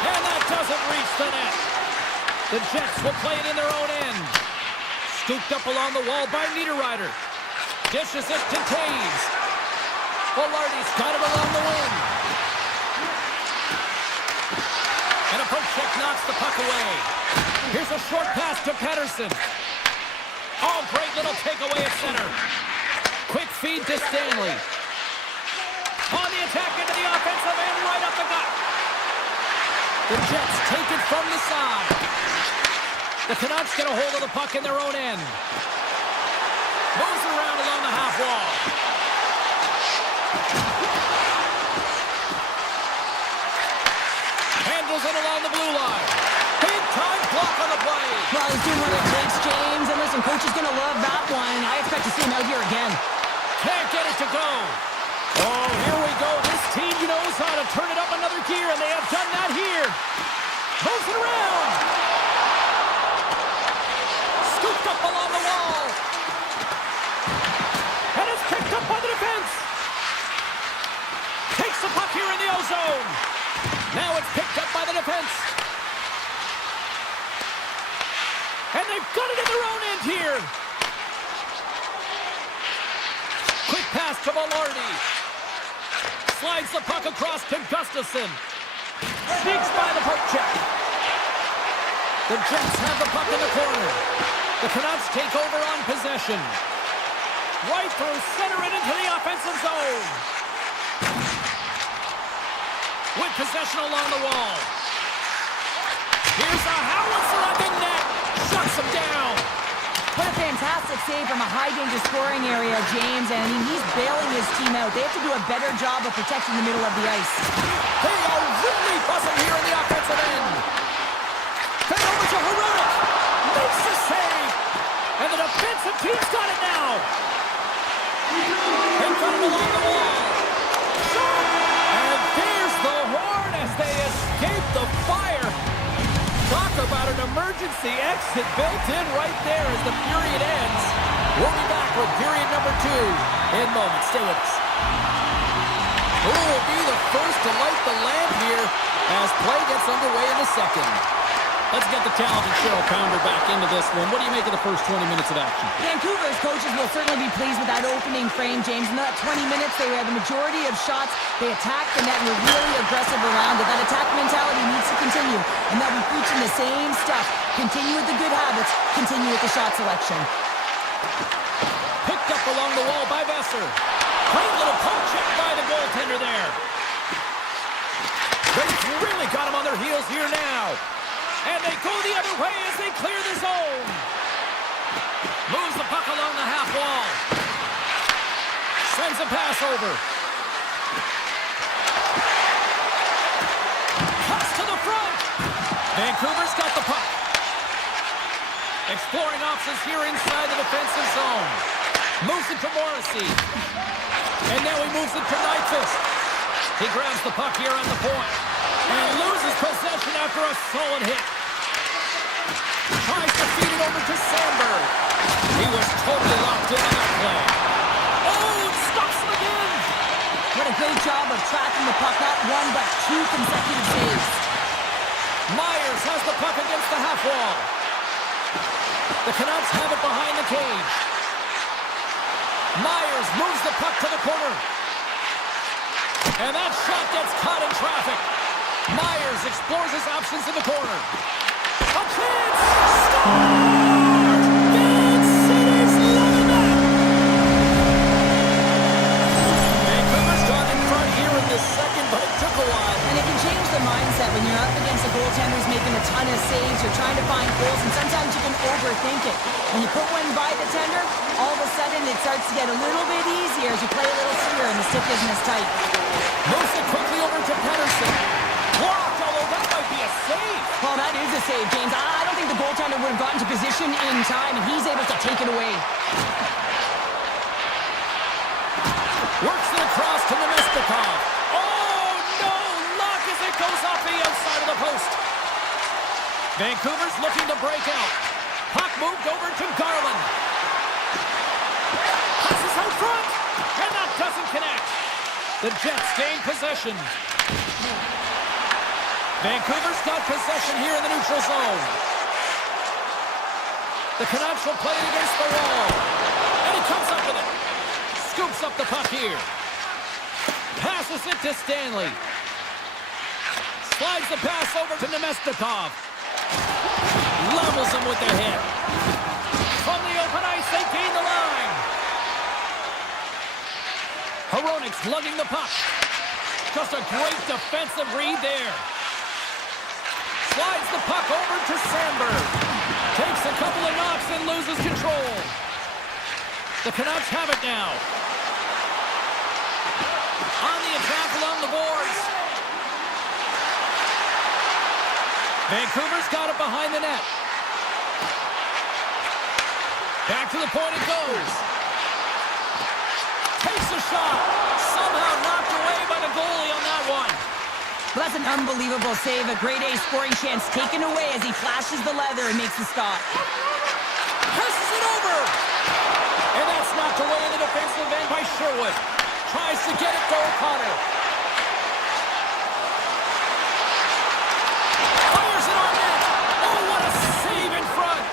And that doesn't reach the net. The Jets will play it in their own end. Scooped up along the wall by Niederreiter. Dishes it to Taves. Velarde's got it along the wing. And a poke check knocks the puck away. Here's a short pass to Pettersson. Oh, great little takeaway at center. Quick feed to Stanley. On the attack into the offensive end, right up the gut. The Jets take it from the side. The Canucks get a hold of the puck in their own end. Moves around along the half wall. Handles it along the blue line. Big time block on the play. Well, he's doing what it takes, James. And listen, coach is going to love that one. I expect to see him out here again. Can't get it to go. Oh, here we go. This team knows how to turn it up another gear, and they have done that here. Moves it around. Scooped up along the wall. And it's picked up by the defense. Takes the puck here in the O-zone. Now it's picked up by the defense. And they've got it in their own end here. Quick pass to Velarde. Slides the puck across to Gustafsson. Sneaks by the poke check. The Jets have the puck in the corner. The Canucks take over on possession. Right through center and into the offensive zone. With possession along the wall. Here's a howitzer on the net. Shuts him down. What a fantastic save from a high-danger scoring area, James. And I mean, he's bailing his team out. They have to do a better job of protecting the middle of the ice. They are really buzzing here in the offensive end. Fed over to Hronek. Makes the save. And the defensive team's got it now. And got it along the wall. And there's the horn as they escape the fire. Talk about an emergency exit built in right there as the period ends. We'll be back with period number 2 in moments. Stay with us. Who will be the first to light the lamp here as play gets underway in the second? Let's get the talented Cheryl Pounder back into this one. What do you make of the first 20 minutes of action? Vancouver's coaches will certainly be pleased with that opening frame, James. In that 20 minutes, they had the majority of shots. They attacked the net and were really aggressive around it. That attack mentality needs to continue, and they'll be preaching the same stuff. Continue with the good habits. Continue with the shot selection. Picked up along the wall by Besser. Great little poke check by the goaltender there. They've really got him on their heels here now. And they go the other way as they clear the zone. Moves the puck along the half wall. Sends a pass over. Cuts to the front. Vancouver's got the puck. Exploring options here inside the defensive zone. Moves it to Morrissey. And now he moves it to Nyquist. He grabs the puck here on the point. And loses possession after a solid hit. Tries to feed it over to Sandberg. He was totally locked in on that play. Oh, stops him again. What a great job of tracking the puck. Not one, but two consecutive saves. Myers has the puck against the half wall. The Canucks have it behind the cage. Myers moves the puck to the corner. And that shot gets caught in traffic. Myers explores his options in the corner. A chance! Score! Big City's loving that! Vancouver's gone in front here in the second, but it took a while. And it can change the mindset when you're up against a goaltender who's making a ton of saves. You're trying to find goals, and sometimes you can overthink it. When you put one by the tender, all of a sudden it starts to get a little bit easier as you play a little freer and the stick isn't as tight. Moves it quickly over to Pettersson. Blocked, although that might be a save. Well, that is a save, James. I don't think the goaltender would have gotten to position in time, and he's able to take it away. Works it across to Nemestikov. Oh, no! Luck as it goes off the outside of the post. Vancouver's looking to break out. Puck moved over to Garland. Passes out front, and that doesn't connect. The Jets gain possession. Vancouver's got possession here in the neutral zone. The Canucks will play it against the wall. And he comes up with it. Scoops up the puck here. Passes it to Stanley. Slides the pass over to Nemestikov. Levels him with the hit. From the open ice, they gain the line. Hronik's lugging the puck. Just a great defensive read there. Slides the puck over to Sandberg. Takes a couple of knocks and loses control. The Canucks have it now. On the attack along the boards. Vancouver's got it behind the net. Back to the point it goes. Takes a shot. Somehow knocked away by the goalie on that one. Well, that's an unbelievable save. A grade A scoring chance taken away as he flashes the leather and makes the stop. Passes it over. And that's knocked away in the defensive end by Sherwood. Tries to get it to O'Connor. Fires it on net. Oh, what a save in front.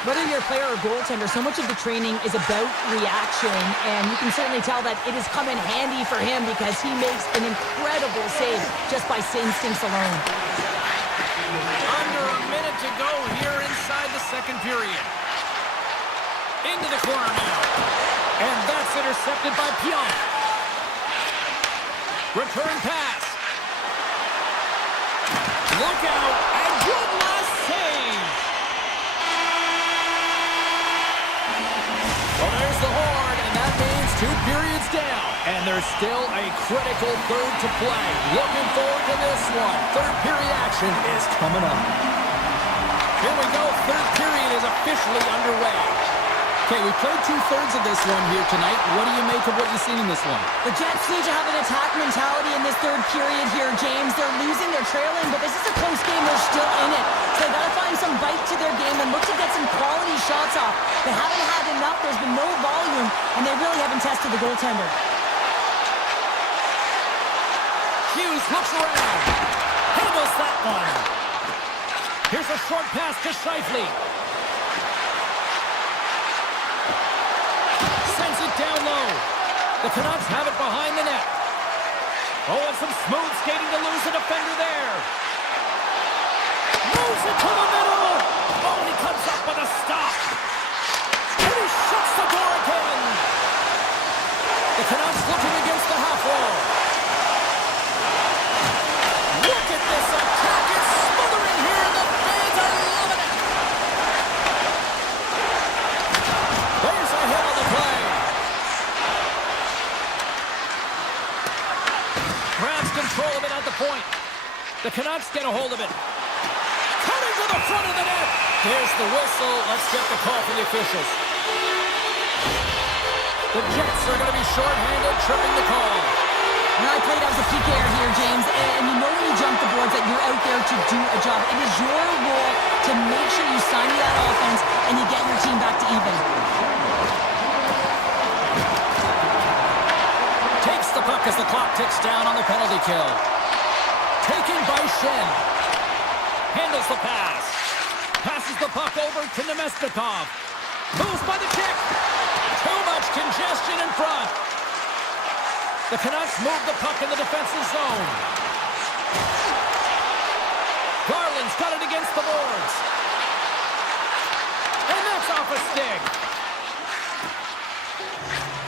Whether you're a player or goaltender, so much of the training is about reaction, and you can certainly tell that it has come in handy for him because he makes an incredible save just by instincts alone. Under a minute to go here inside the second period. Into the corner now. And that's intercepted by Pionk. Return pass. Look out, and good last save. Well, there's the horn, and that means 2 periods down. And there's still a critical third to play. Looking forward to this one. Third period action is coming up. Here we go. Third period is officially underway. Okay, we played 2/3 of this one here tonight. What do you make of what you've seen in this one? The Jets need to have an attack mentality in this third period here, James. They're losing, they're trailing, but this is a close game. They're still in it. So they got to find some bite to their game and look to get some quality shots off. They haven't had enough. There's been no volume, and they really haven't tested the goaltender. Hughes looks around. Handles that one. Here's a short pass to Shifley. Sends it down low. The Canucks have it behind the net. Oh, and some smooth skating to lose a defender there. Moves it to the middle. Oh, he comes up with a stop. And he shuts the door again. The Canucks looking against the half wall. Look at this attack. It's smothering here, and the fans are loving it. There's a hit on the play. Grabs control of it at the point. The Canucks get a hold of it. Cutting to the front of the net. There's the whistle. Let's get the call from the officials. The Jets are going to be shorthanded, tripping the call. Now, I played as a PKer here, James, and you know when you jump the boards that you're out there to do a job. It is your role to make sure you sign that offense and you get your team back to even. Takes the puck as the clock ticks down on the penalty kill. Taken by Shen. Handles the pass. Passes the puck over to Nemestikov. Moves by the Czech. Too much congestion in front. The Canucks move the puck in the defensive zone. Garland's got it against the boards. And that's off a stick.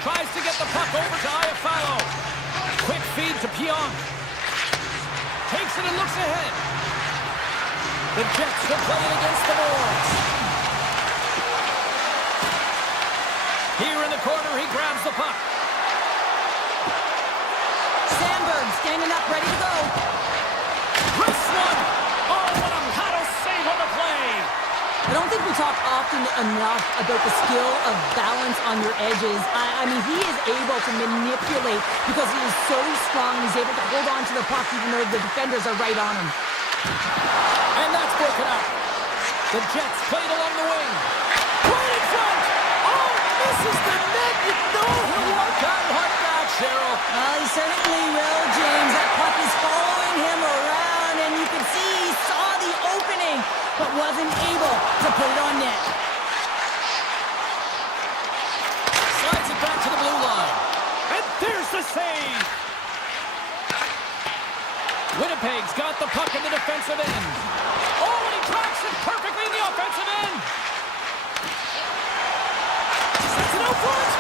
Tries to get the puck over to Iafallo. Quick feed to Pionk. Takes it and looks ahead. The Jets will play it against the boards. Here in the corner, he grabs the puck. Sandberg standing up, ready to go. Wrist one. Oh, what a paddle save on the play. I don't think we talk often enough about the skill of balance on your edges. I mean, he is able to manipulate because he is so strong. He's able to hold on to the puck even though the defenders are right on him. And that's broken up. The Jets played along the wing. Right in front. Oh, misses the net. You know he'll work out hard back, Cheryl. Well, he certainly will, James. That puck is following him around, and you can see he saw the opening, but wasn't able to put it on net. Slides it back to the blue line. And there's the save. Winnipeg's got the puck in the defensive end. Oh, and he tracks it perfectly in the offensive end. Sets it out front.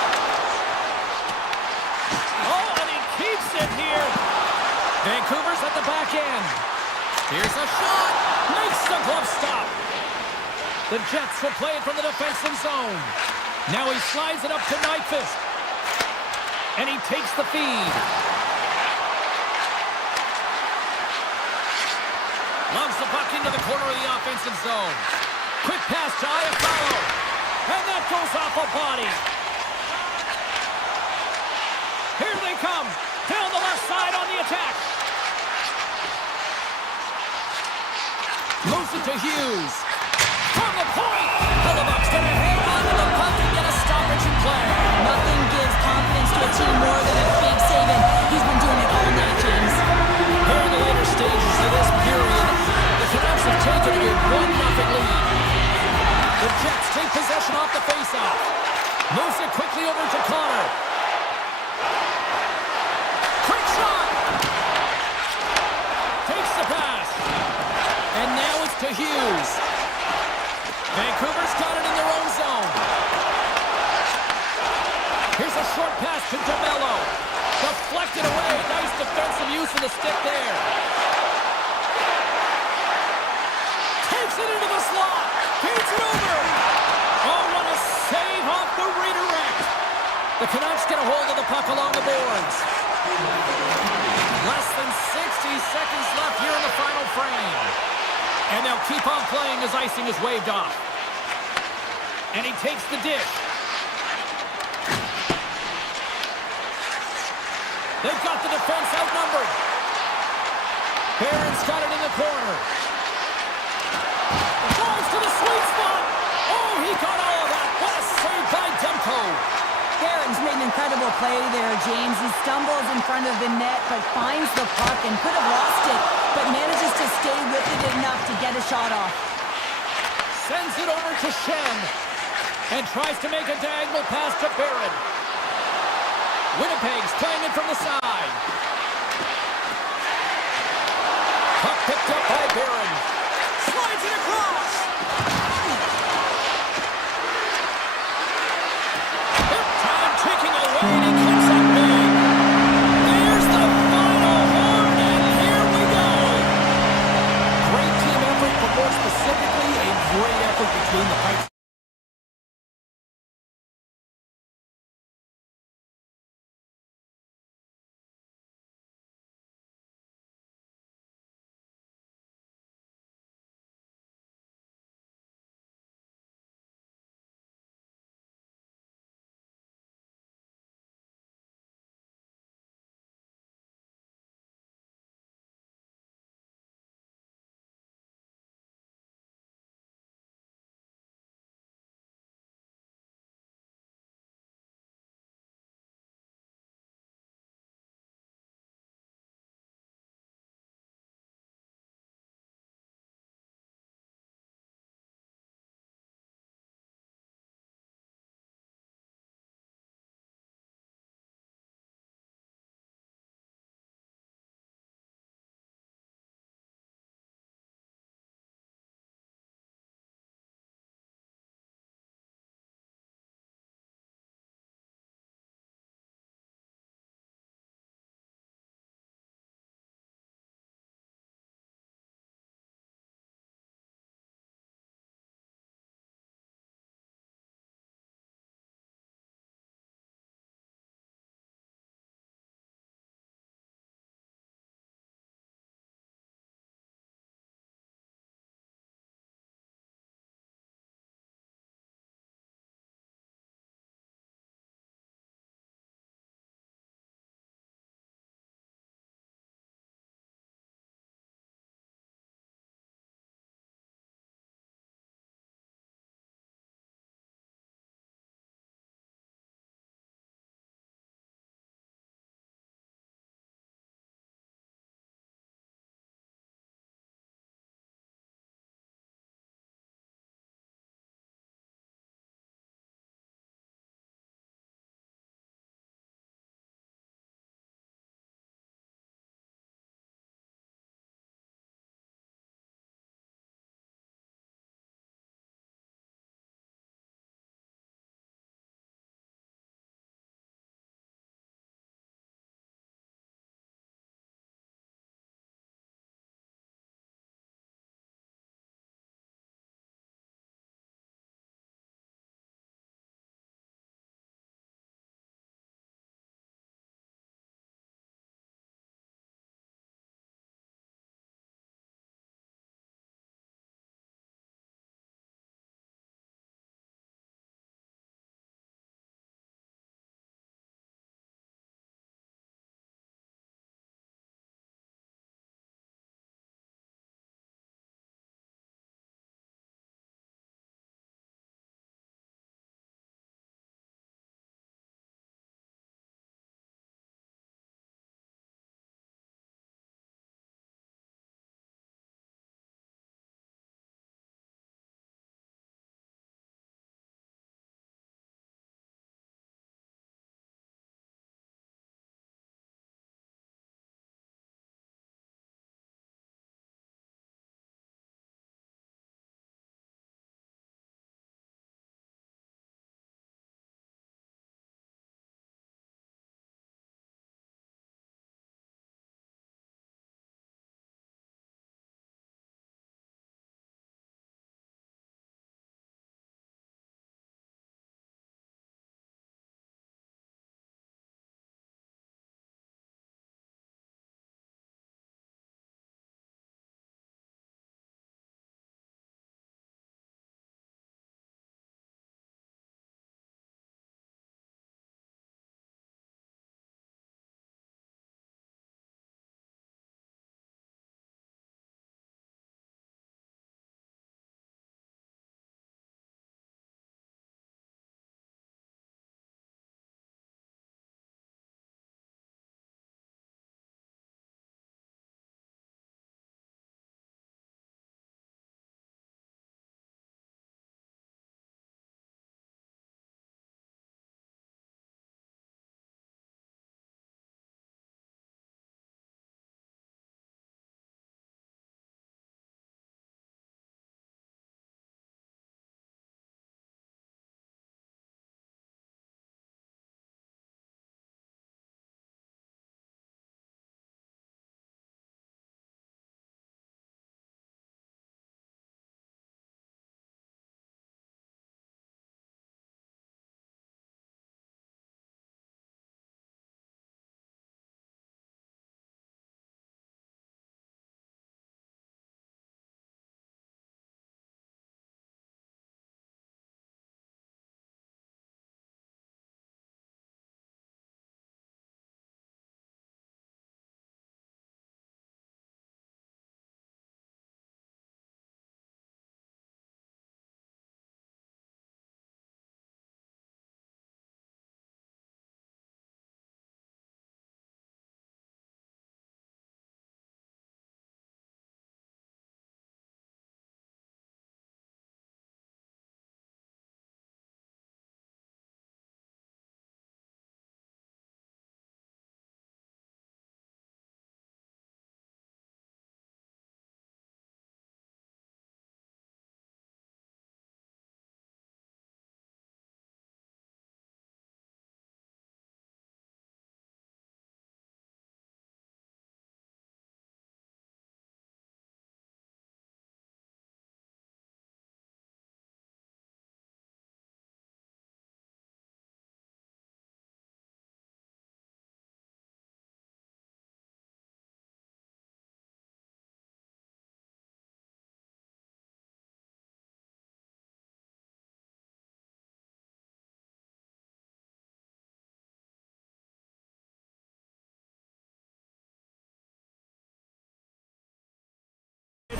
Oh, and he keeps it here. Vancouver's at the back end. Here's a shot. Makes the glove stop. The Jets will play it from the defensive zone. Now he slides it up to Nyquist. And he takes the feed. Loves the puck into the corner of the offensive zone. Quick pass to Iafallo. And that goes off a body. Here they come. Down the left side on the attack. Moves it to Hughes. From the point. Hellebuck's going to hang on to the puck and get a stoppage in play. Nothing gives confidence to a team more than a big save, and he's been doing it all night, James. Here in the later stages of this period, the Canucks have taken a 1-0 lead. The Jets take possession off the faceoff. Moves it quickly over to Connor. Quick shot! Takes the pass. And now it's to Hughes. Vancouver's got it in their own zone. Here's a short pass to DeMello. Deflected away. Nice defensive use of the stick there. Takes it into the slot. Feeds it over. Oh, what a save off the redirect. The Canucks get a hold of the puck along the boards. Less than 60 seconds left here in the final frame. And they'll keep on playing as icing is waved off. And he takes the dish. They've got the defense outnumbered. Barron's got it in the corner. Drives to the sweet spot. Oh, he got all of that. What a save by Demko. Barron's made an incredible play there, James. He stumbles in front of the net, but finds the puck and could have lost it, but manages to stay with it enough to get a shot off. Sends it over to Shen. And tries to make a diagonal pass to Barron. Winnipeg's playing it from the side. Puck picked up by Barron. Slides it across. Hip time ticking away, and he comes up big. There's the final horn, and here we go. Great team effort, but more specifically, a great effort between the pipes.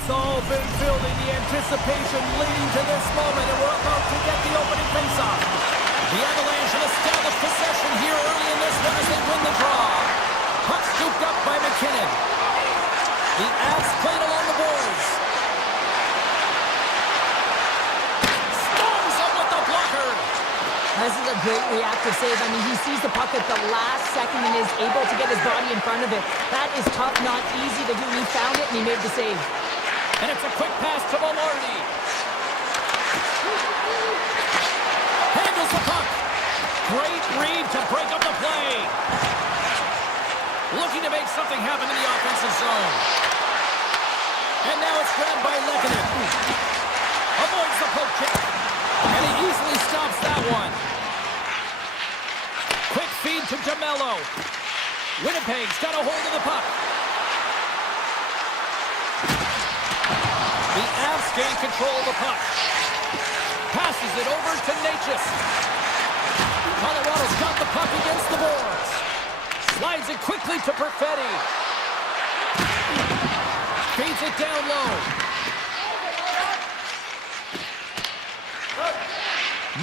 It's all been building, the anticipation leading to this moment, and we're about to get the opening faceoff. The Avalanche have established possession here early in this one as they win the draw. Puck scooped up by McKinnon. The Avs played along the boards. Storms up with the blocker. This is a great reactive save. I mean, he sees the puck at the last second and is able to get his body in front of it. That is tough, not easy to do. He found it and he made the save. And it's a quick pass to Malorny. Handles the puck. Great read to break up the play. Looking to make something happen in the offensive zone. And now it's grabbed by Lehkonen. Avoids the poke check. And he easily stops that one. Quick feed to Jamello. Winnipeg's got a hold of the puck. The Avs gain control of the puck. Passes it over to Necas. Colorado's got the puck against the boards. Slides it quickly to Perfetti. Feeds it down low.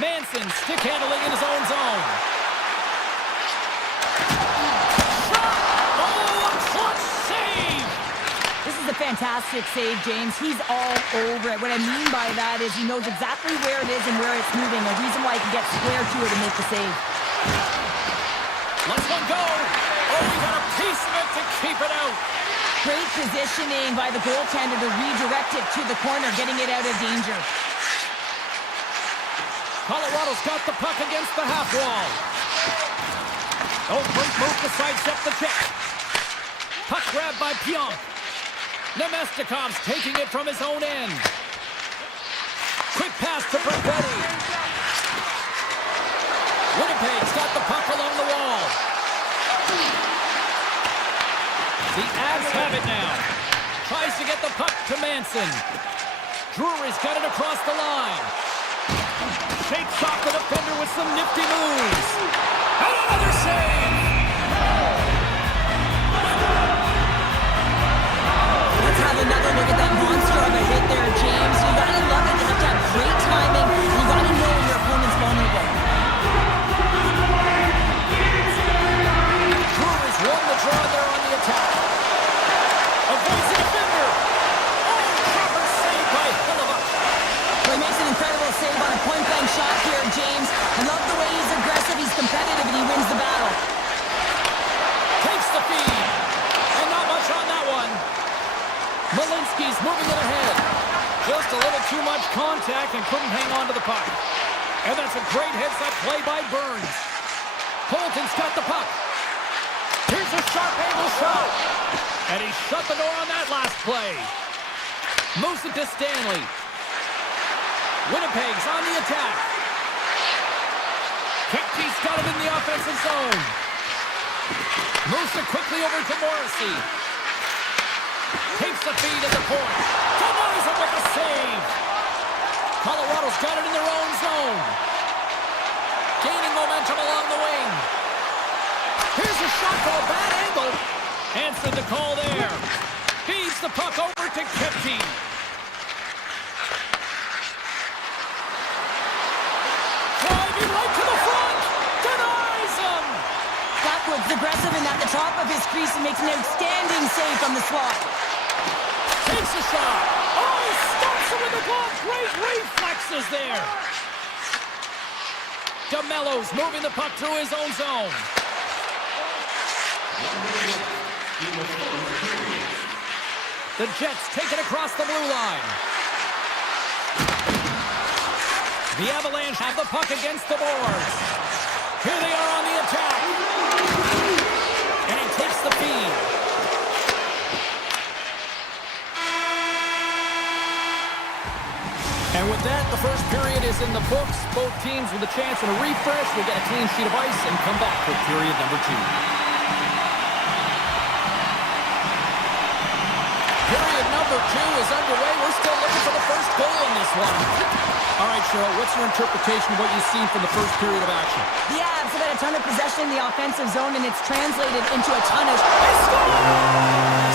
Manson stick handling in his own zone. Shot! Oh, a clutch save! This is a fantastic save, James. He's all over it. What I mean by that is he knows exactly where it is and where it's moving. A reason why he can get square to it and make the save. Let's one go. Oh, he got a piece of it to keep it out. Great positioning by the goaltender to redirect it to the corner, getting it out of danger. Colorado's got the puck against the half wall. Oh, great move to sidestep the check. Puck grabbed by Pionk. Nemestikov's taking it from his own end. Quick pass to Perfetti. Winnipeg's got the puck along the wall. The Avs have it now. Tries to get the puck to Manson. Drury's got it across the line. Shakes off the defender with some nifty moves. And another save! Let's have another look at that monster of a hit there, James. You gotta love it. You have to have great timing. You gotta know your opponent's vulnerable. Drury's won the draw there on the attack. Avoids the defender. Oh, proper save by Hillebuk. Well, he makes an incredible save on a point-blank shot here, James. I love the way he's aggressive, he's competitive, and he wins the battle. Takes the feed. And not much on that one. Malinsky's moving it ahead. Just a little too much contact and couldn't hang on to the puck. And that's a great heads-up play by Burns. Colton's got the puck. Here's a sharp angle shot. And he shut the door on that last play. Moves it to Stanley. Winnipeg's on the attack. Kempke's got it in the offensive zone. Moves it quickly over to Morrissey. Takes the feed at the point. Denies it with a save. Colorado's got it in their own zone. Gaining momentum along the wing. Here's a shot from a bad angle. Answered the call there. Feeds the puck over to Kempke. Driving right to the front. Denies him. Backwards, aggressive and at the top of his crease and makes an outstanding save from the slot. Takes a shot. Oh, he stops it with the glove. Great reflexes there. DeMello's moving the puck through his own zone. The Jets take it across the blue line. The Avalanche have the puck against the boards. Here they are on the attack. And he takes the feed. And with that, the first period is in the books. Both teams with a chance at a refresh will get a clean sheet of ice and come back for period number 2. Period number 2 is underway. We're still looking for the first goal in this one. All right, Cheryl, what's your interpretation of what you've seen from the first period of action? The Avs have had a ton of possession in the offensive zone, and it's translated into a ton of... They score!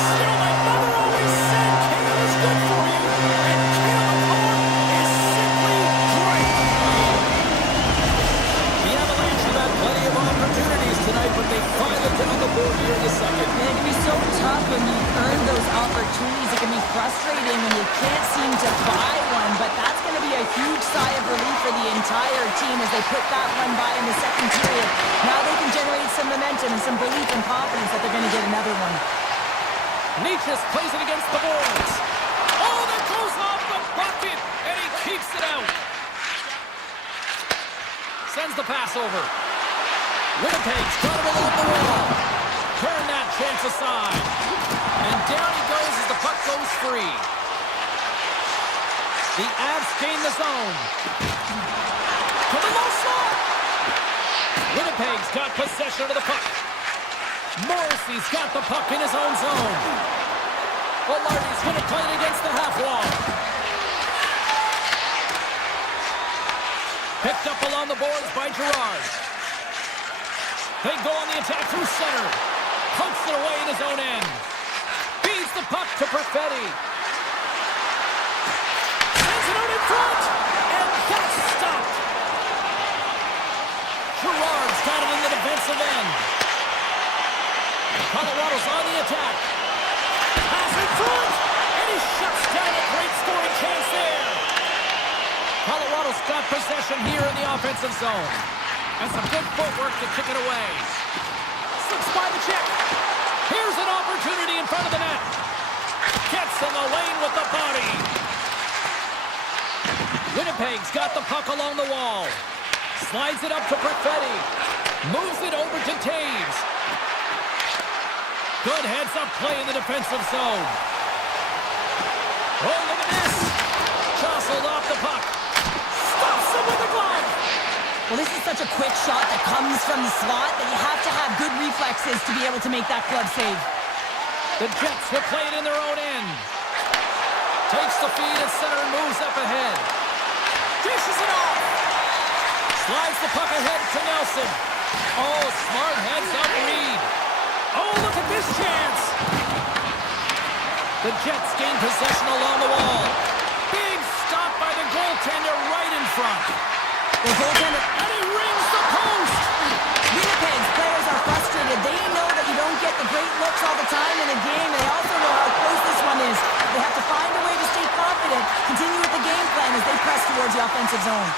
Still, my mother always said Canada's good for opportunities. It can be frustrating when you can't seem to buy one, but that's going to be a huge sigh of relief for the entire team as they put that one by in the second period. Now they can generate some momentum and some belief and confidence that they're going to get another one. Nietzsche plays it against the boards. Oh, that goes off the bucket, and he keeps it out. Sends the pass over. Winnipeg's got it along the wall. Turn that chance aside. And down he goes as the puck goes free. The Avs gain the zone. To the low slot. Winnipeg's got possession of the puck. Morrissey's got the puck in his own zone. Velarde's going to play it against the half wall. Picked up along the boards by Girard. They go on the attack through center. Pokes it away in his own end. Feeds the puck to Perfetti. Sends it out in front. And that's stopped. Girard's got it in the defensive end. Colorado's on the attack. Pass in front. And he shuts down a great scoring chance there. Colorado's got possession here in the offensive zone. And some good footwork to kick it away. Slips by the check. Here's an opportunity in front of the net. Gets in the lane with the body. Winnipeg's got the puck along the wall. Slides it up to Perfetti. Moves it over to Taves. Good heads-up play in the defensive zone. Oh, look at this. Jostled off the puck. Stops him with the glove. Well, this is such a quick shot that comes from the slot that you have to have good reflexes to be able to make that glove save. The Jets will play it in their own end. Takes the feed at center and moves up ahead. Dishes it off. Slides the puck ahead to Nelson. Oh, smart heads-up read. Oh, look at this chance. The Jets gain possession along the wall. Big stop by the goaltender right in front. The goaltender, and he rings the post. Winnipeg's players are frustrated. They know that you don't get the great looks all the time in a game. They also know how close this one is. They have to find a way to stay confident, continue with the game plan as they press towards the offensive zone.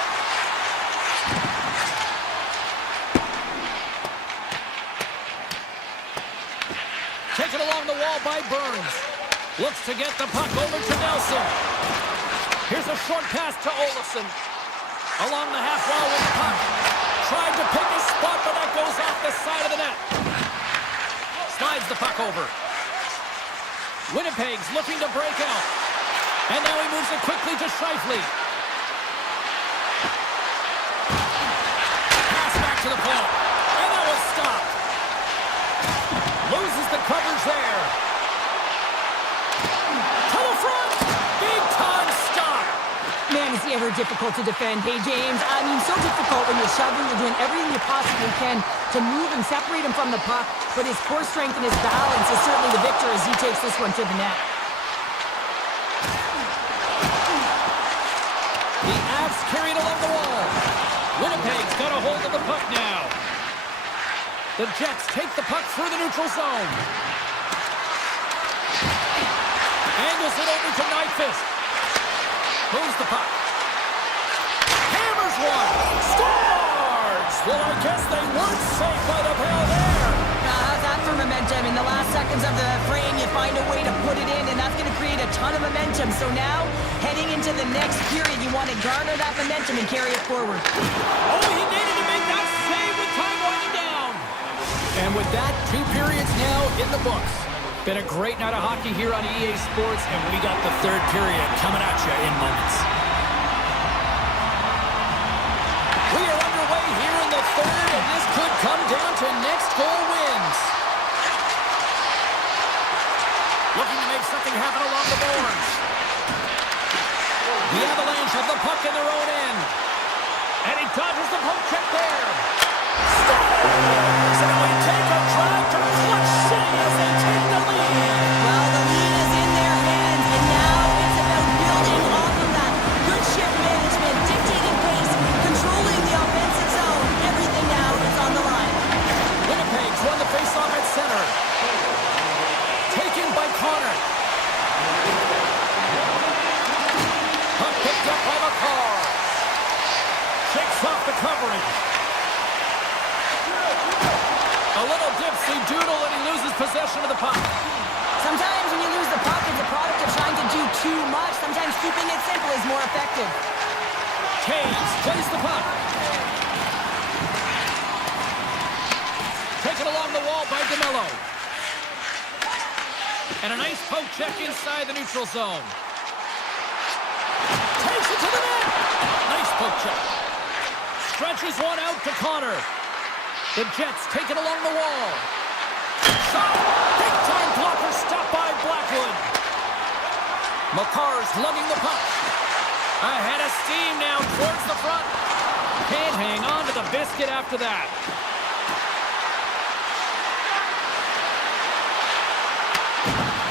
Taken along the wall by Burns. Looks to get the puck over to Nelson. Here's a short pass to Olofsson. Along the half wall with the puck. Tried to pick his spot, but that goes off the side of the net. Slides the puck over. Winnipeg's looking to break out. And now he moves it quickly to Scheifele. Pass back to the point. And that was stopped. Loses the coverage there. To the front. Big time stop. Man, is he ever difficult to defend. Hey, James, I mean, so difficult when you're shoving, you're doing everything you possibly can to move and separate him from the puck, but his core strength and his balance is certainly the victor as he takes this one to the net. The Avs carry it along the wall. Winnipeg's got a hold of the puck now. The Jets take the puck through the neutral zone. Angles it over to Nyquist. Moves the puck. Hammers one. Scores! Well, I guess they weren't safe by the pail there. How's that for momentum? In the last seconds of the frame, you find a way to put it in, and that's going to create a ton of momentum. So now, heading into the next period, you want to garner that momentum and carry it forward. Oh, he needed to make that save with time winding down. And with that, 2 periods now in the books. Been a great night of hockey here on EA Sports, and we got the 3rd period coming at you in moments. We are underway here in the 3rd, and this could come down to next goal wins. Looking to make something happen along the boards. The Avalanche have the puck in their own end. And he dodges the poke check there. Scores! And we take a drive to Clutch City as they take the lead. Well, the lead is in their hands, and now it's about building off of that. Good shift management, dictating pace, controlling the offensive zone. Everything now is on the line. Winnipeg's won the faceoff at center. Taken by Connor. gypsy doodle, and he loses possession of the puck. Sometimes when you lose the puck, it's a product of trying to do too much. Sometimes keeping it simple is more effective. Caves plays the puck. Taken along the wall by DeMello. And a nice poke check inside the neutral zone. Takes it to the net. Nice poke check. Stretches one out to Connor. The Jets take it along the wall. Shot! Big-time blocker stopped by Blackwood. McCarr's lugging the puck. Ahead of steam now towards the front. Can't hang on to the biscuit after that.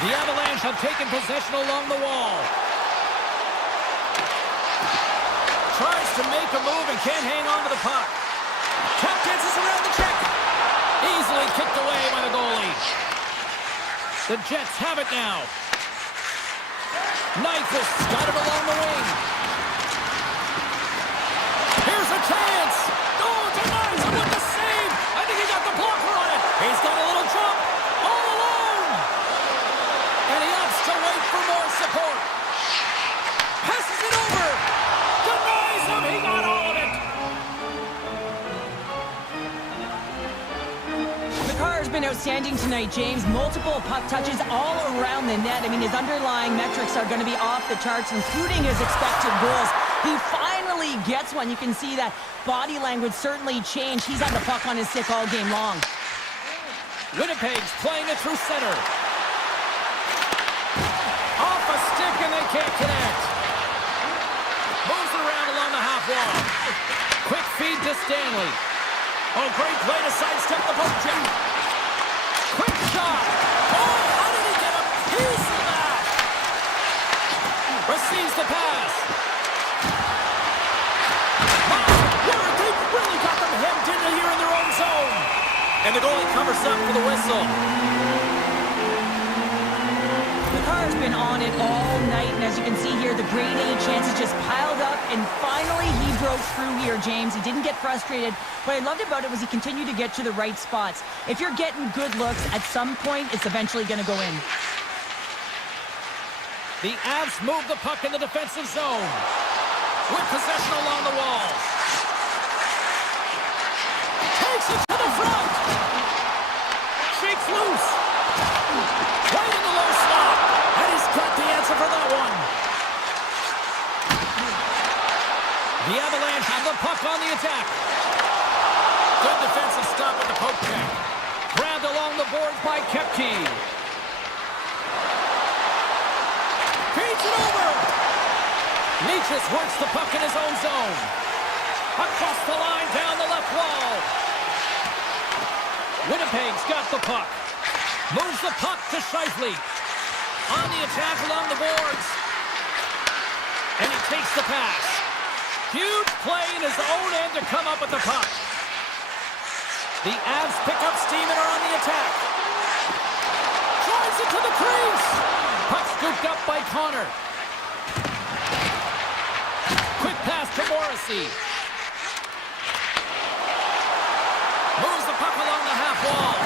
The Avalanche have taken possession along the wall. Tries to make a move and can't hang on to the puck. Tap dances around the check. Easily kicked away by the goalie. The Jets have it now. Nyquist got it along the wing. Here's a chance. Oh, denies him with the save. I think he got the blocker on it. He's got a little jump. All alone. And he opts to wait for more support. Passes it over. Denies him. He got all of it. McCarr's been outstanding tonight, James. Multiple puck touches all around the net. I mean, his underlying metrics are going to be off the charts, including his expected goals. He finally gets one. You can see that body language certainly changed. He's had the puck on his stick all game long. Winnipeg's playing it through center. Off a stick and they can't connect. Moves it around along the half wall. Quick feed to Stanley. Oh, great play to sidestep the poke check. Quick shot. Oh, how did he get a piece of that? Receives the pass. They've really got them hemmed in here in their own zone. And the goalie covers up for the whistle. McCarr's been on it all night, and as you can see here, the grade A chances just piled up, and finally he broke through here, James. He didn't get frustrated. What I loved about it was he continued to get to the right spots. If you're getting good looks, at some point, it's eventually going to go in. The Avs move the puck in the defensive zone. With possession along the wall. Takes it to the front. Shakes loose. Right in the low slot. And he's got the answer for that one. The Avalanche have the puck on the attack. Good defensive stop with the poke check. Grabbed along the boards by Kepke. Feeds it over. Leaches works the puck in his own zone. Across the line, down the left wall. Winnipeg's got the puck. Moves the puck to Scheifele. On the attack along the boards. And he takes the pass. Huge play in his own end to come up with the puck. The Avs pick up steam and are on the attack. Drives it to the crease. Puck scooped up by Connor. Quick pass to Morrissey. Moves the puck along the half wall.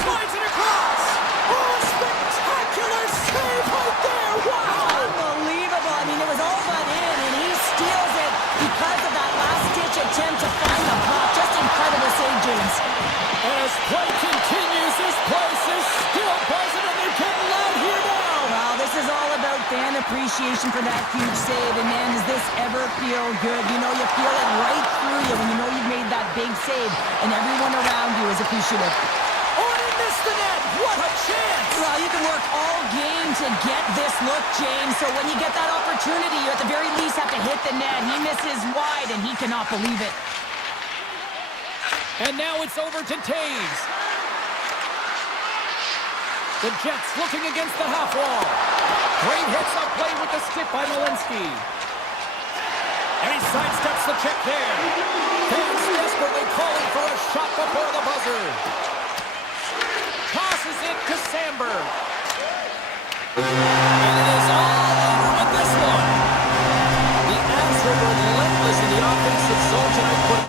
Slides it across. Oh, spectacular save right there. Wow. Unbelievable. I mean, it was all but in, and he steals it because of that last-ditch attempt to find the puck. Just incredible save, James. As play continues, this place is still buzzing, and they're getting loud here now. Well, this is all about fan appreciation for that huge save, and man, does this ever feel good. You know, you feel it right through you when you know you've made that big save, and everyone around you is appreciative. Oh, and he missed the net. What a chance. Well, you can work all game to get this look, James, so when you get that opportunity, you at the very least have to hit the net. He misses wide, and he cannot believe it. And now it's over to Taves. The Jets looking against the half wall. Great hits up play with the stick by Malinsky. And he sidesteps the check there. Fans desperately calling for a shot before the buzzer. Tosses it to Sandberg. And it is all over with this one. The Avs were relentless in the offensive zone tonight.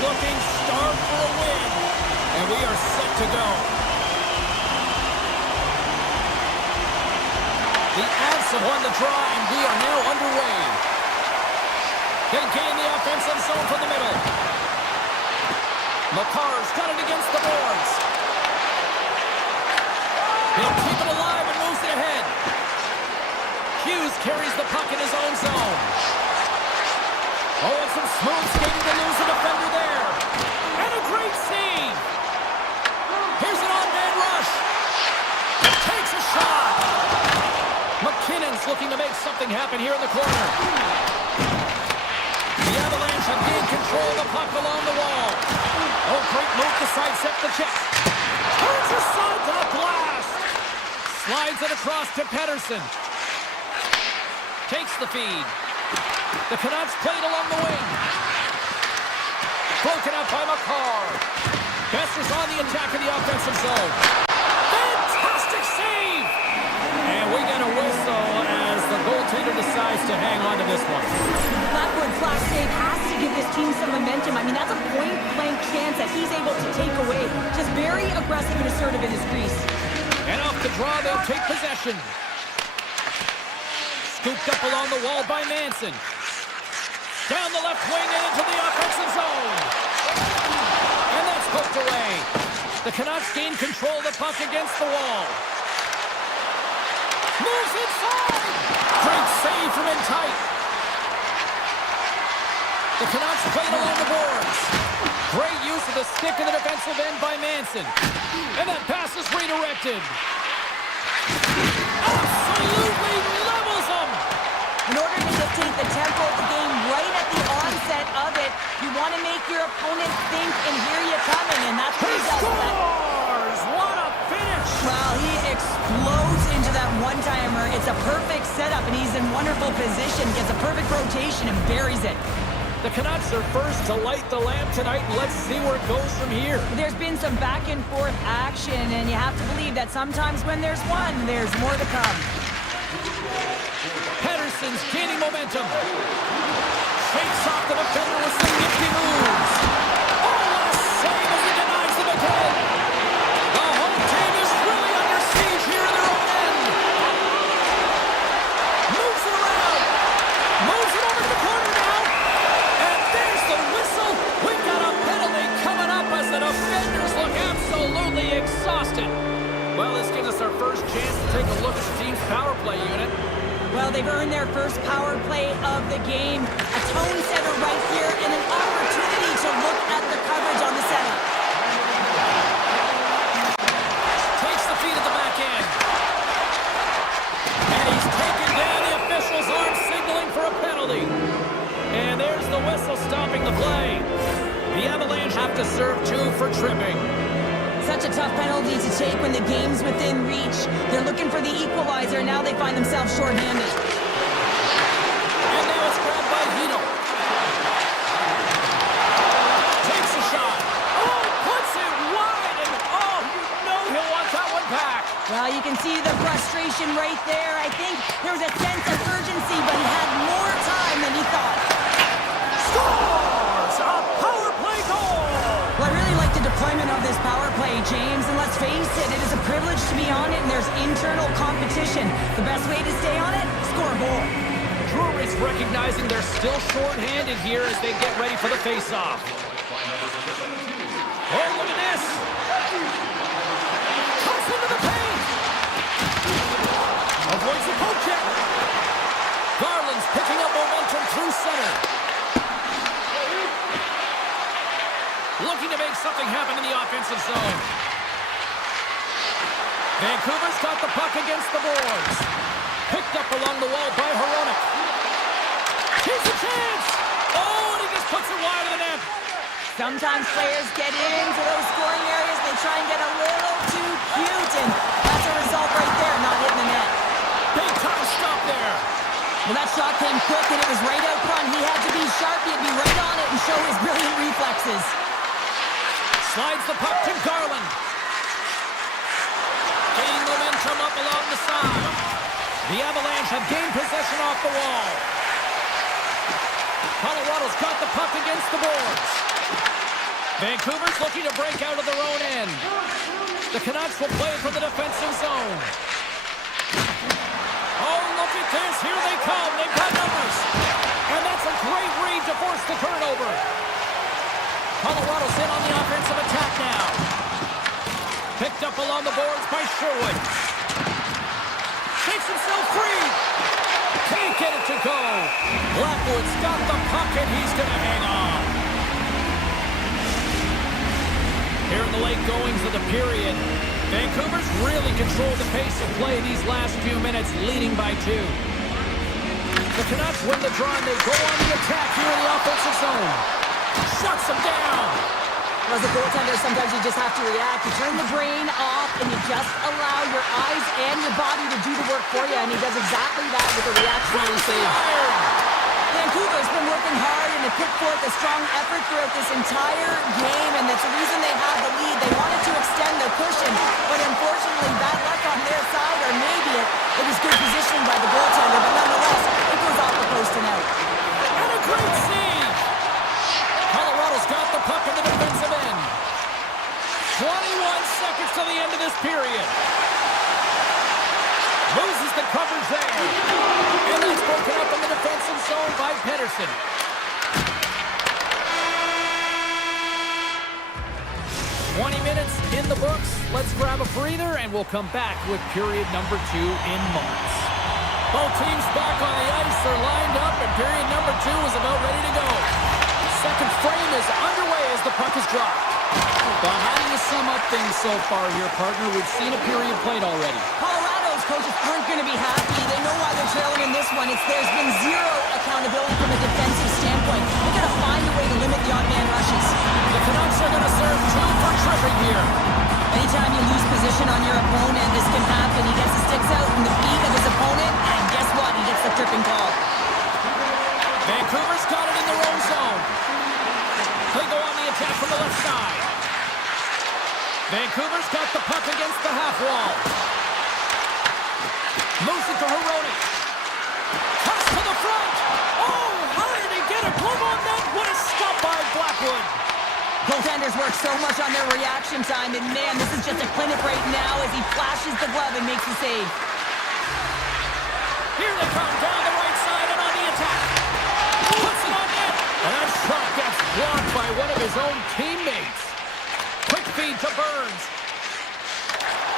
looking starved for a win. And we are set to go. The Avs have won the draw, and we are now underway. They gain the offensive zone from the middle. Makar's got it against the boards. He'll keep it alive and moves it ahead. Hughes carries the puck in his own zone. Oh, and some smooth skating to lose a defender there. And a great save. Here's an on-man rush. Takes a shot. McKinnon's looking to make something happen here in the corner. The Avalanche have gained control of the puck along the wall. Oh, great move to sidestep the check. Turns aside to the blast. Slides it across to Pettersson. Takes the feed. The Canucks played along the wing. Broken up by Makar. Besser's on the attack in the offensive zone. Fantastic save! And we get a whistle as the goaltender decides to hang on to this one. That would flash save has to give this team some momentum. I mean, that's a point-blank chance that he's able to take away. Just very aggressive and assertive in his crease. And off the draw, they'll take possession. Scooped up along the wall by Manson. Down the left wing and into the offensive zone. And that's poked away. The Canucks gain control of the puck against the wall. Moves inside. Great save from in tight. The Canucks played along the boards. Great use of the stick in the defensive end by Manson. And that pass is redirected. Absolutely levels them. In order to dictate the tempo of the game right at the onset of it, you want to make your opponent think and hear you coming, and that's what he does. Scores! What a finish! Well, he explodes into that one-timer. It's a perfect setup, and he's in wonderful position. Gets a perfect rotation and buries it. The Canucks are first to light the lamp tonight, and let's see where it goes from here. There's been some back-and-forth action, and you have to believe that sometimes when there's one, there's more to come. Pettersson's gaining momentum. Shakes off the defender with some nifty moves. Oh, what a save as he denies the defend. The home team is really under siege here in their own end. Moves it around. Moves it over to the corner now. And there's the whistle. We've got a penalty coming up as the defenders look absolutely exhausted. Well, this gives us our first chance to take a look at the team's power play unit. Well, they've earned their first power play of the game. A tone setter right here and an opportunity to look at the coverage on the setup. Takes the feed at the back end. And he's taken down. The officials aren't signaling for a penalty. And there's the whistle stopping the play. The Avalanche have to serve 2 for tripping. Such a tough penalty to take when the game's within reach. They're looking for the equalizer. Now they find themselves shorthanded. And now it's grabbed by Hino. Takes a shot. Oh, puts it wide. And oh, you know he'll want that one back. Well, you can see the frustration right there. I think there was a sense of urgency, but he had more time than he thought. Scores! A power play goal! Well, I really like the deployment of this power play, James, and let's face it, it is a privilege to be on it, and there's internal competition. The best way to stay on it, score a goal. Drury's recognizing they're still short-handed here as they get ready for the face-off. Oh, look at this! Cuts into the paint! Avoids the poke check. Garland's picking up momentum through center. Looking to make something happen in the offensive zone. Vancouver's got the puck against the boards. Picked up along the wall by Hronek. Here's a chance! Oh, and he just puts it wide of the net. Sometimes players get into those scoring areas, they try and get a little too cute, and that's a result right there, not hitting the net. Big time stop there. Well, that shot came quick, and it was right out front. He had to be sharp, he had to be right on it and show his brilliant reflexes. Slides the puck to Garland. Gaining momentum up along the side. The Avalanche have gained possession off the wall. Colorado's got the puck against the boards. Vancouver's looking to break out of their own end. The Canucks will play from the defensive zone. Oh, look at this. Here they come. They've got numbers. And that's a great read to force the turnover. Colorado's in on the offensive attack now. Picked up along the boards by Sherwood. Takes himself free. Can't get it to go. Blackwood's got the puck and he's going to hang on. Here in the late goings of the period, Vancouver's really controlled the pace of play these last few minutes, leading by 2. The Canucks win the draw and they go on the attack here in the offensive zone. Shuts them down. As a goaltender, sometimes you just have to react. You turn the brain off and you just allow your eyes and your body to do the work for you, and he does exactly that with a reactionary save. Vancouver's been working hard and have put forth a strong effort throughout this entire game, and that's the reason they have the lead. They wanted to extend their cushion, but unfortunately bad luck on their side, or maybe it was good positioning by the goaltender, but nonetheless, it goes off the post and out. And a great save! Colorado's got the puck in the defensive end. 21 seconds to the end of this period. Loses the coverage there. And that's broken up in the defensive zone by Pedersen. Minutes in the books. Let's grab a breather and we'll come back with period number 2 in moments. Both teams back on the ice. They're lined up and period number 2 is about ready to go. Second frame is underway as the puck is dropped. Well, how do you sum up things so far here, partner? We've seen a period played already. Colorado's coaches aren't going to be happy. They know why they're trailing in this one. There's been zero accountability from a defensive standpoint. They've got to find a way to limit the odd-man rushes. The Canucks are going to serve 2 for tripping here. Anytime you lose position on your opponent, this can happen. He gets the sticks out in the feet of his opponent, and guess what? He gets the tripping call. Vancouver's got it in their own zone. They go on the attack from the left side. Vancouver's got the puck against the half wall. Moves it to Hironi. Toss to the front. Oh, how did he get a glove on that? What a stop by Blackwood. Goaltenders work so much on their reaction time, and man, this is just a clinic right now as he flashes the glove and makes the save. Here they come down the right side and on the attack. Puts it on net. And that shot gets blocked by one of his own teammates. Quick feed to Burns.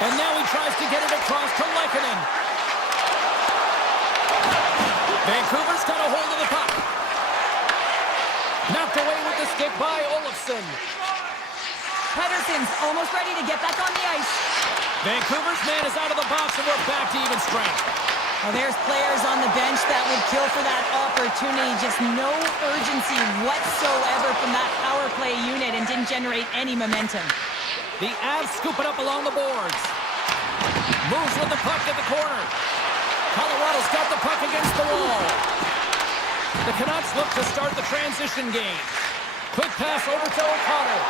And now he tries to get it across to Lehkonen. Vancouver's got a hold of the puck. Knocked away with the stick by Olofsson. Pedersen's almost ready to get back on the ice. Vancouver's man is out of the box and we're back to even strength. Well, there's players on the bench that would kill for that opportunity. Just no urgency whatsoever from that power play unit and didn't generate any momentum. The Avs scoop it up along the boards. Moves with the puck at the corner. Colorado's got the puck against the wall. The Canucks look to start the transition game. Quick pass over to O'Connor.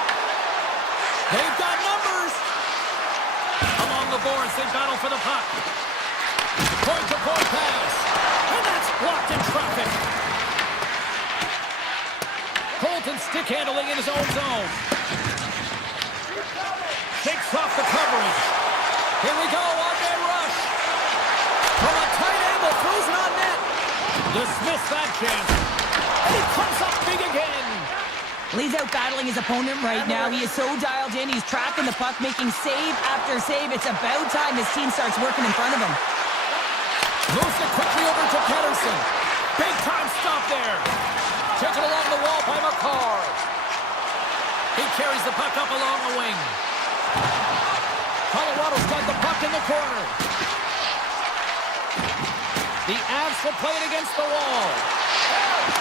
They've got numbers. Along the boards, they battle for the puck. Point-to-point pass. And that's blocked in traffic. Colton stick handling in his own zone. Takes off the coverage. Here we go, on-man rush. From a tight angle, throws it on net. Dismiss that chance. And he comes up big again. He's out battling his opponent right now. He is so dialed in. He's tracking the puck, making save after save. It's about time his team starts working in front of him. Moves it quickly over to Pedersen. Big time stop there. Taken along the wall by McCarr. He carries the puck up along the wing. Colorado's got the puck in the corner. The Avs will play it against the wall.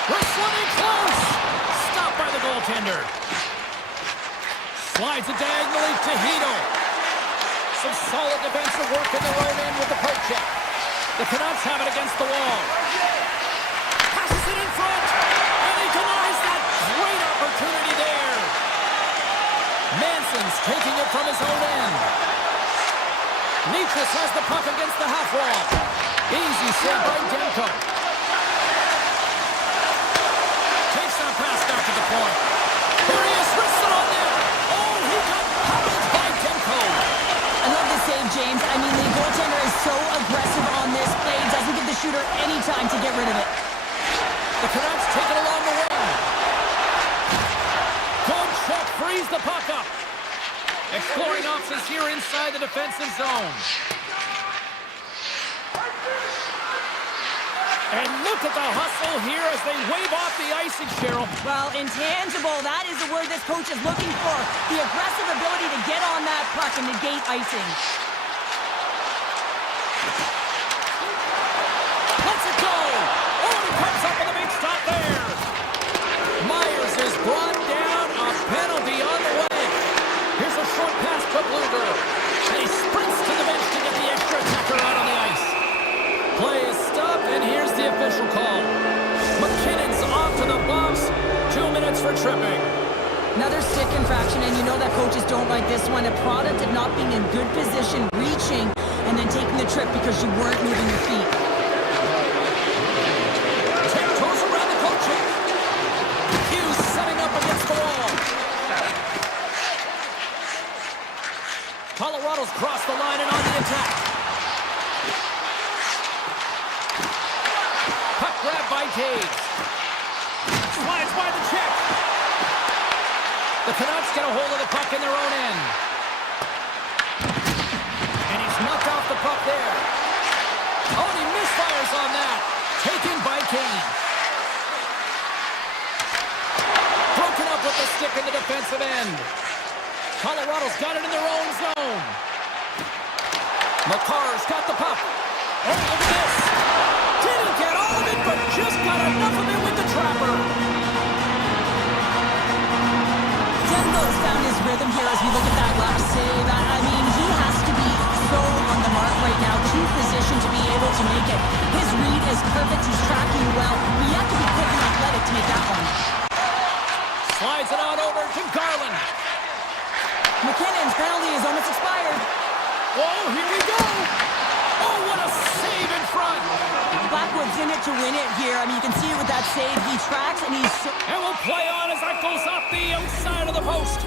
Wrestling in close. Stopped by the goaltender. Slides it diagonally to Hito. Some solid defensive work in the right end with the poke check. The Canucks have it against the wall. Passes it in front. And he denies that great opportunity there. Manson's taking it from his own end. Nichas has the puck against the half wall. Easy save by Demko. Takes that pass back to the point. There he is, wristed on net. so aggressive on this play. Doesn't give the shooter any time to get rid of it. The Canucks take it along the wing. Good check, frees the puck up. Exploring options here inside the defensive zone. And look at the hustle here as they wave off the icing, Cheryl. Well, intangible, that is the word this coach is looking for. The aggressive ability to get on that puck and negate icing. Let's it go! Oh, and he comes up with a big stop there. Myers is brought down, a penalty on the way. Here's a short pass to Bluger. And he sprints to the bench to get the extra attacker out on the ice. Play is stopped, and here's the official call. McKinnon's off to the box. 2 minutes for tripping. Another stick infraction, and you know that coaches don't like this one. A product of not being in good position, reaching, and then taking the trip because you weren't moving your feet. Tiptoes around the coaching. Hughes setting up against the wall. Colorado's crossed the line and on the attack. Puck grab by Taves. Slides by the check. The Canucks get a hold of the puck in their own end. And he's knocked off the puck there. Oh, and he misfires on that. Taken by Kane. Broken up with the stick in the defensive end. Colorado's got it in their own zone. McCarr's got the puck. Oh, look at this. Didn't get all of it, but just got enough of it with the trapper. Denbo's found his rhythm here as we look at that last save. I mean, he has to be so on the mark right now, too positioned to be able to make it. His read is perfect. He's tracking well. We have to be quick and athletic to make that one. Slides it on over to Garland. McKinnon's penalty is almost expired. Oh, here we go. Oh, what a save in front. Blackwood's in it to win it here. I mean, you can see it with that save. He tracks and he's... And we'll play on as that goes off the outside of the post.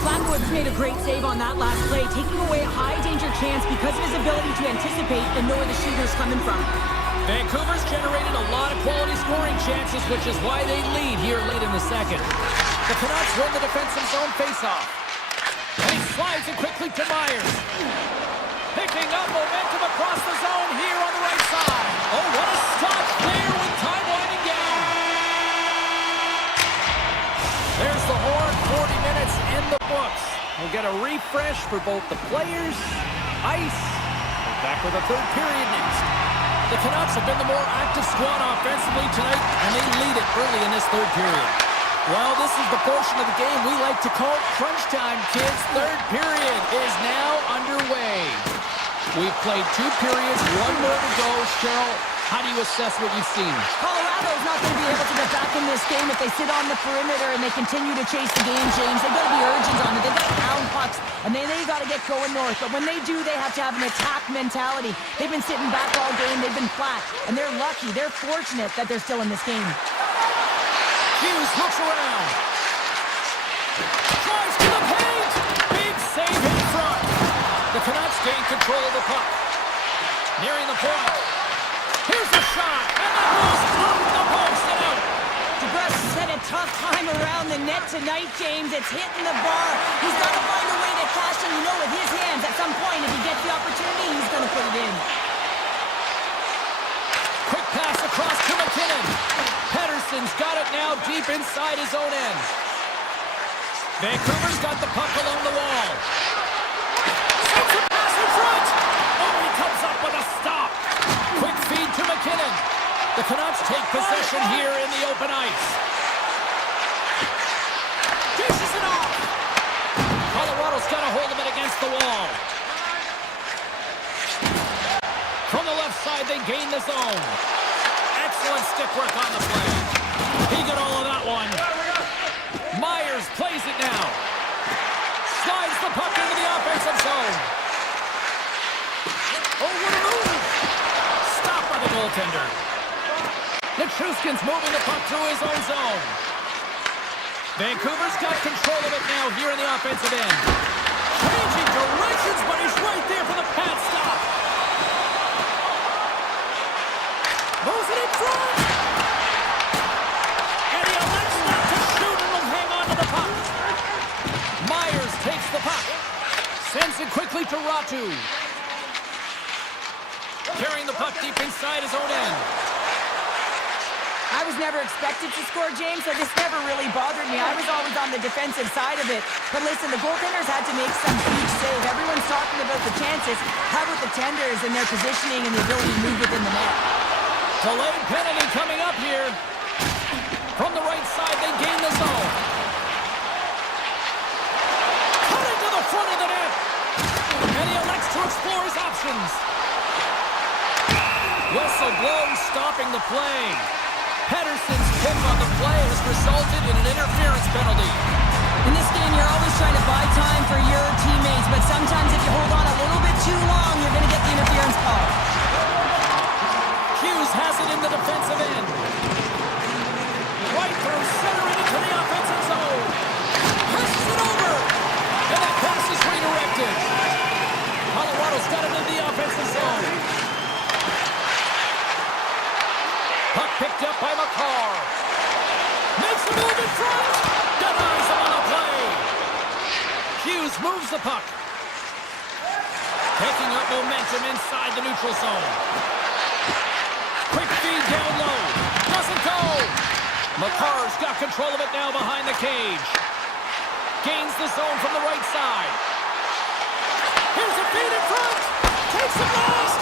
Blackwood's made a great save on that last play, taking away a high-danger chance because of his ability to anticipate and know where the shooter's coming from. Vancouver's generated a lot of quality scoring chances, which is why they lead here late in the second. The Canucks win the defensive zone faceoff. And he slides it quickly to Myers. Picking up momentum across the zone here on the right side. Oh, what a stop there with time winding down. There's the horn, 40 minutes in the books. We'll get a refresh for both the players, ice. We're back with a third period next. The Canucks have been the more active squad offensively tonight, and they lead it early in this third period. Well, this is the portion of the game we like to call crunch time, kids. Third period is now underway. We've played 2 periods, 1 more to go. Cheryl, how do you assess what you've seen? Colorado's not going to be able to get back in this game if they sit on the perimeter and they continue to chase the game, James. They've got to be urgent on it. They've got to pound pucks, and they've got to get going north. But when they do, they have to have an attack mentality. They've been sitting back all game. They've been flat, and they're lucky. They're fortunate that they're still in this game. Hughes looks around. Tries to the paint. Big save in front. The Canucks gain control of the puck. Nearing the point. Here's the shot. And that goes off the post and out. DeBrusk's had a tough time around the net tonight, James. It's hitting the bar. He's got to find a way to cash in, with his hands. At some point, if he gets the opportunity, he's going to put it in. Quick pass across to McKinnon. Pettersson's got it now deep inside his own end. Vancouver's got the puck along the wall. Sends a pass in front. Oh, he comes up with a stop. Quick feed to McKinnon. The Canucks take possession here in the open ice. Dishes it off. Colorado's got a hold of it against the wall. From the left side, they gain the zone. Excellent stick work on the play. He got all of that one. Myers plays it now. Slides the puck into the offensive zone. Oh, what a move. Stopped by the goaltender. Nichushkin's moving the puck through his own zone. Vancouver's got control of it now here in the offensive end. Changing directions Sends it quickly to Ratu. Carrying the puck deep inside his own end. I was never expected to score, James, so this never really bothered me. I was always on the defensive side of it. But listen, the goaltenders had to make some huge save. Everyone's talking about the chances. How about the tenders and their positioning and the ability to move within the net? Delayed penalty coming up here. From the right side, they gain the zone. Cut into the front of the net. And he elects to explore his options. Whistle blows, stopping the play. Pedersen's pick on the play has resulted in an interference penalty. In this game, you're always trying to buy time for your teammates, but sometimes if you hold on a little bit too long, you're going to get the interference call. Hughes has it in the defensive end. Right through center and into the offensive zone. Presses it over. And that pass is redirected. Colorado's got it in the offensive zone. Puck picked up by McCarr. Makes a move in front. Denies him on the play. Hughes moves the puck. Taking up momentum inside the neutral zone. Quick feed down low. Doesn't go. McCarr's got control of it now behind the cage. Gains the zone from the right side. Here's a feed in front. Takes the blast.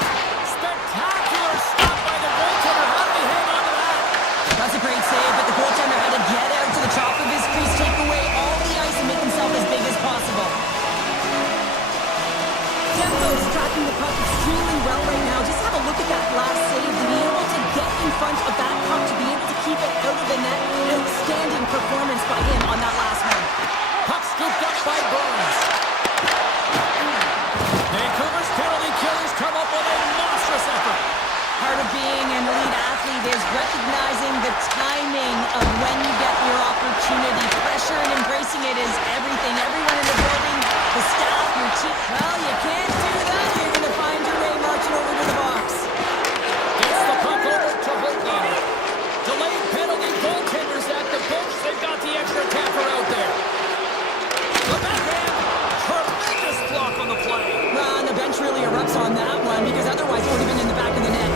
Spectacular stop by the goaltender. How did he hang on to that? That's a great save, but the goaltender had to get out to the top of his crease, take away all the ice, and make himself as big as possible. Demko's tracking the puck extremely well right now. Just have a look at that last save. To be able to get in front of that puck, to be able to keep it out of the net. Outstanding performance by him on that last one. Puck scooped up by Burns. Vancouver's penalty killers come up with a monstrous effort. Part of being an elite athlete is recognizing the timing of when you get your opportunity. Pressure and embracing it is everything. Everyone in the building, the staff, your team. Well, you can't do that. You're going to find your way marching over to the box. Gets the puck over to Holtgauer. Delayed penalty, goaltenders at the bench. They've got the extra tapper out there. The backhand. Tremendous block on the play. Well, and the bench really erupts on that one because otherwise it would have been in the back of the net.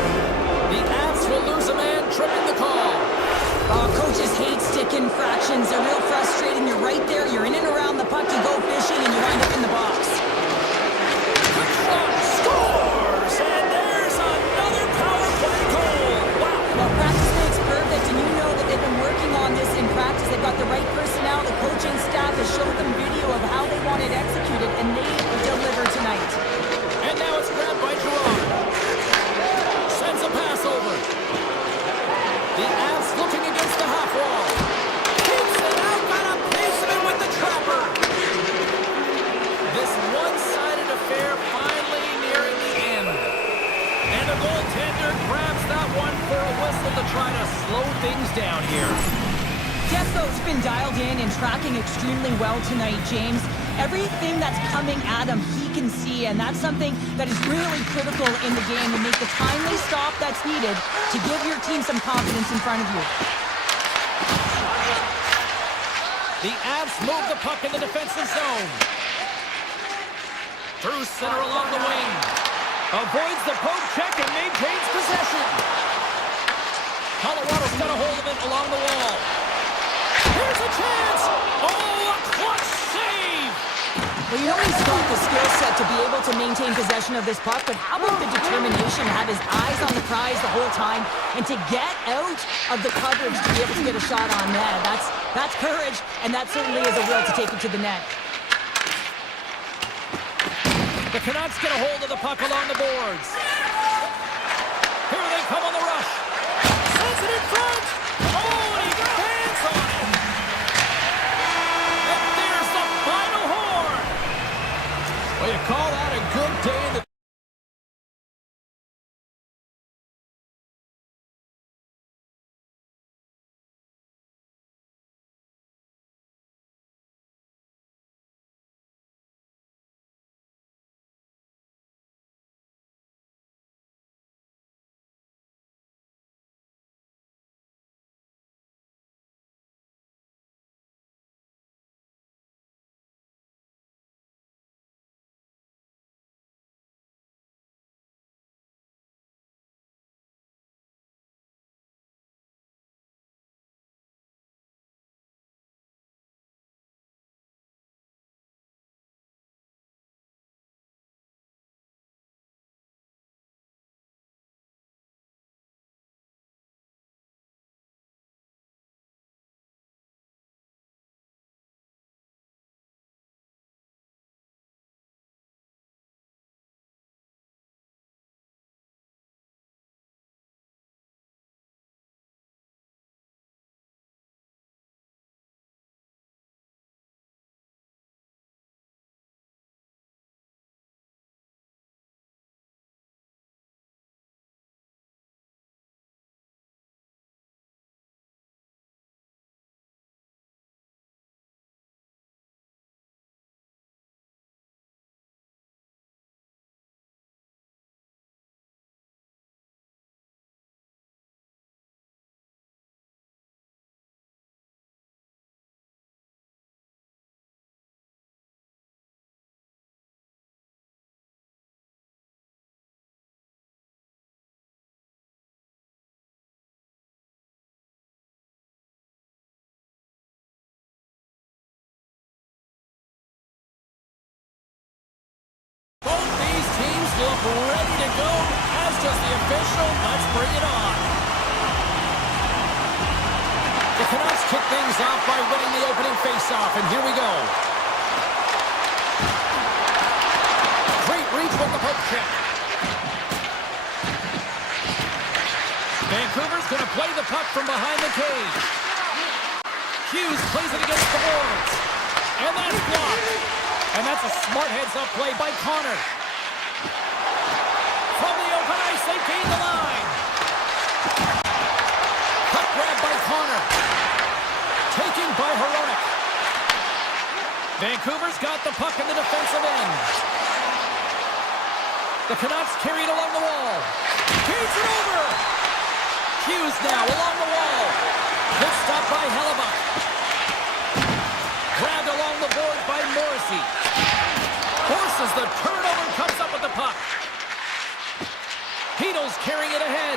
The Avs will lose a man, tripping the call. Oh, coaches hate stick infractions. They're real frustrating. You're right there. You're in and around the puck. You go fishing and you wind up in the box. Quick shot, scores! And there's another power play goal. Wow. Well, practice makes perfect, and you know that they've been working on this in practice. They've got the right personnel. The coaching staff has showed them video of how they want it executed, and they deliver tonight. And now it's grabbed by Gerard. Sends a pass over. The Avs looking against the half wall. Keeps it out, got a piece of it with the trapper. This one-sided affair finally nearing the end. And the goaltender grabs that one for a whistle to try to slow things down here. Defco's been dialed in and tracking extremely well tonight, James. Everything that's coming at him, he can see, and that's something that is really critical in the game to make the timely stop that's needed to give your team some confidence in front of you. The Avs move the puck in the defensive zone. Through center along the wing. Avoids the poke check and maintains possession. Colorado's got a hold of it along the wall. Here's a chance! Oh, a clutch save! Well, you know he's got the skill set to be able to maintain possession of this puck, but how about the determination to have his eyes on the prize the whole time and to get out of the coverage to be able to get a shot on net? That's courage, and that certainly is a will to take it to the net. The Canucks get a hold of the puck along the boards. Here they come on the rush. Sends it in front. Oh, and he bangs on it. And there's the final horn. Well, you call that a good day in the ready to go, as does the official. Let's bring it on. The Canucks kick things off by winning the opening faceoff, and here we go. Great reach with the poke check. Vancouver's going to play the puck from behind the cage. Hughes plays it against the boards. And that's blocked. And that's a smart heads-up play by Connor. From the open ice, they gain the line. Puck grab by Connor. Taken by Hronek. Vancouver's got the puck in the defensive end. The Canucks carried along the wall. Feeds it over. Hughes now along the wall. Good stop by Hellebuck. Grabbed along the board by Morrissey. Forces the turnover and comes up with the puck. Heedle's carrying it ahead.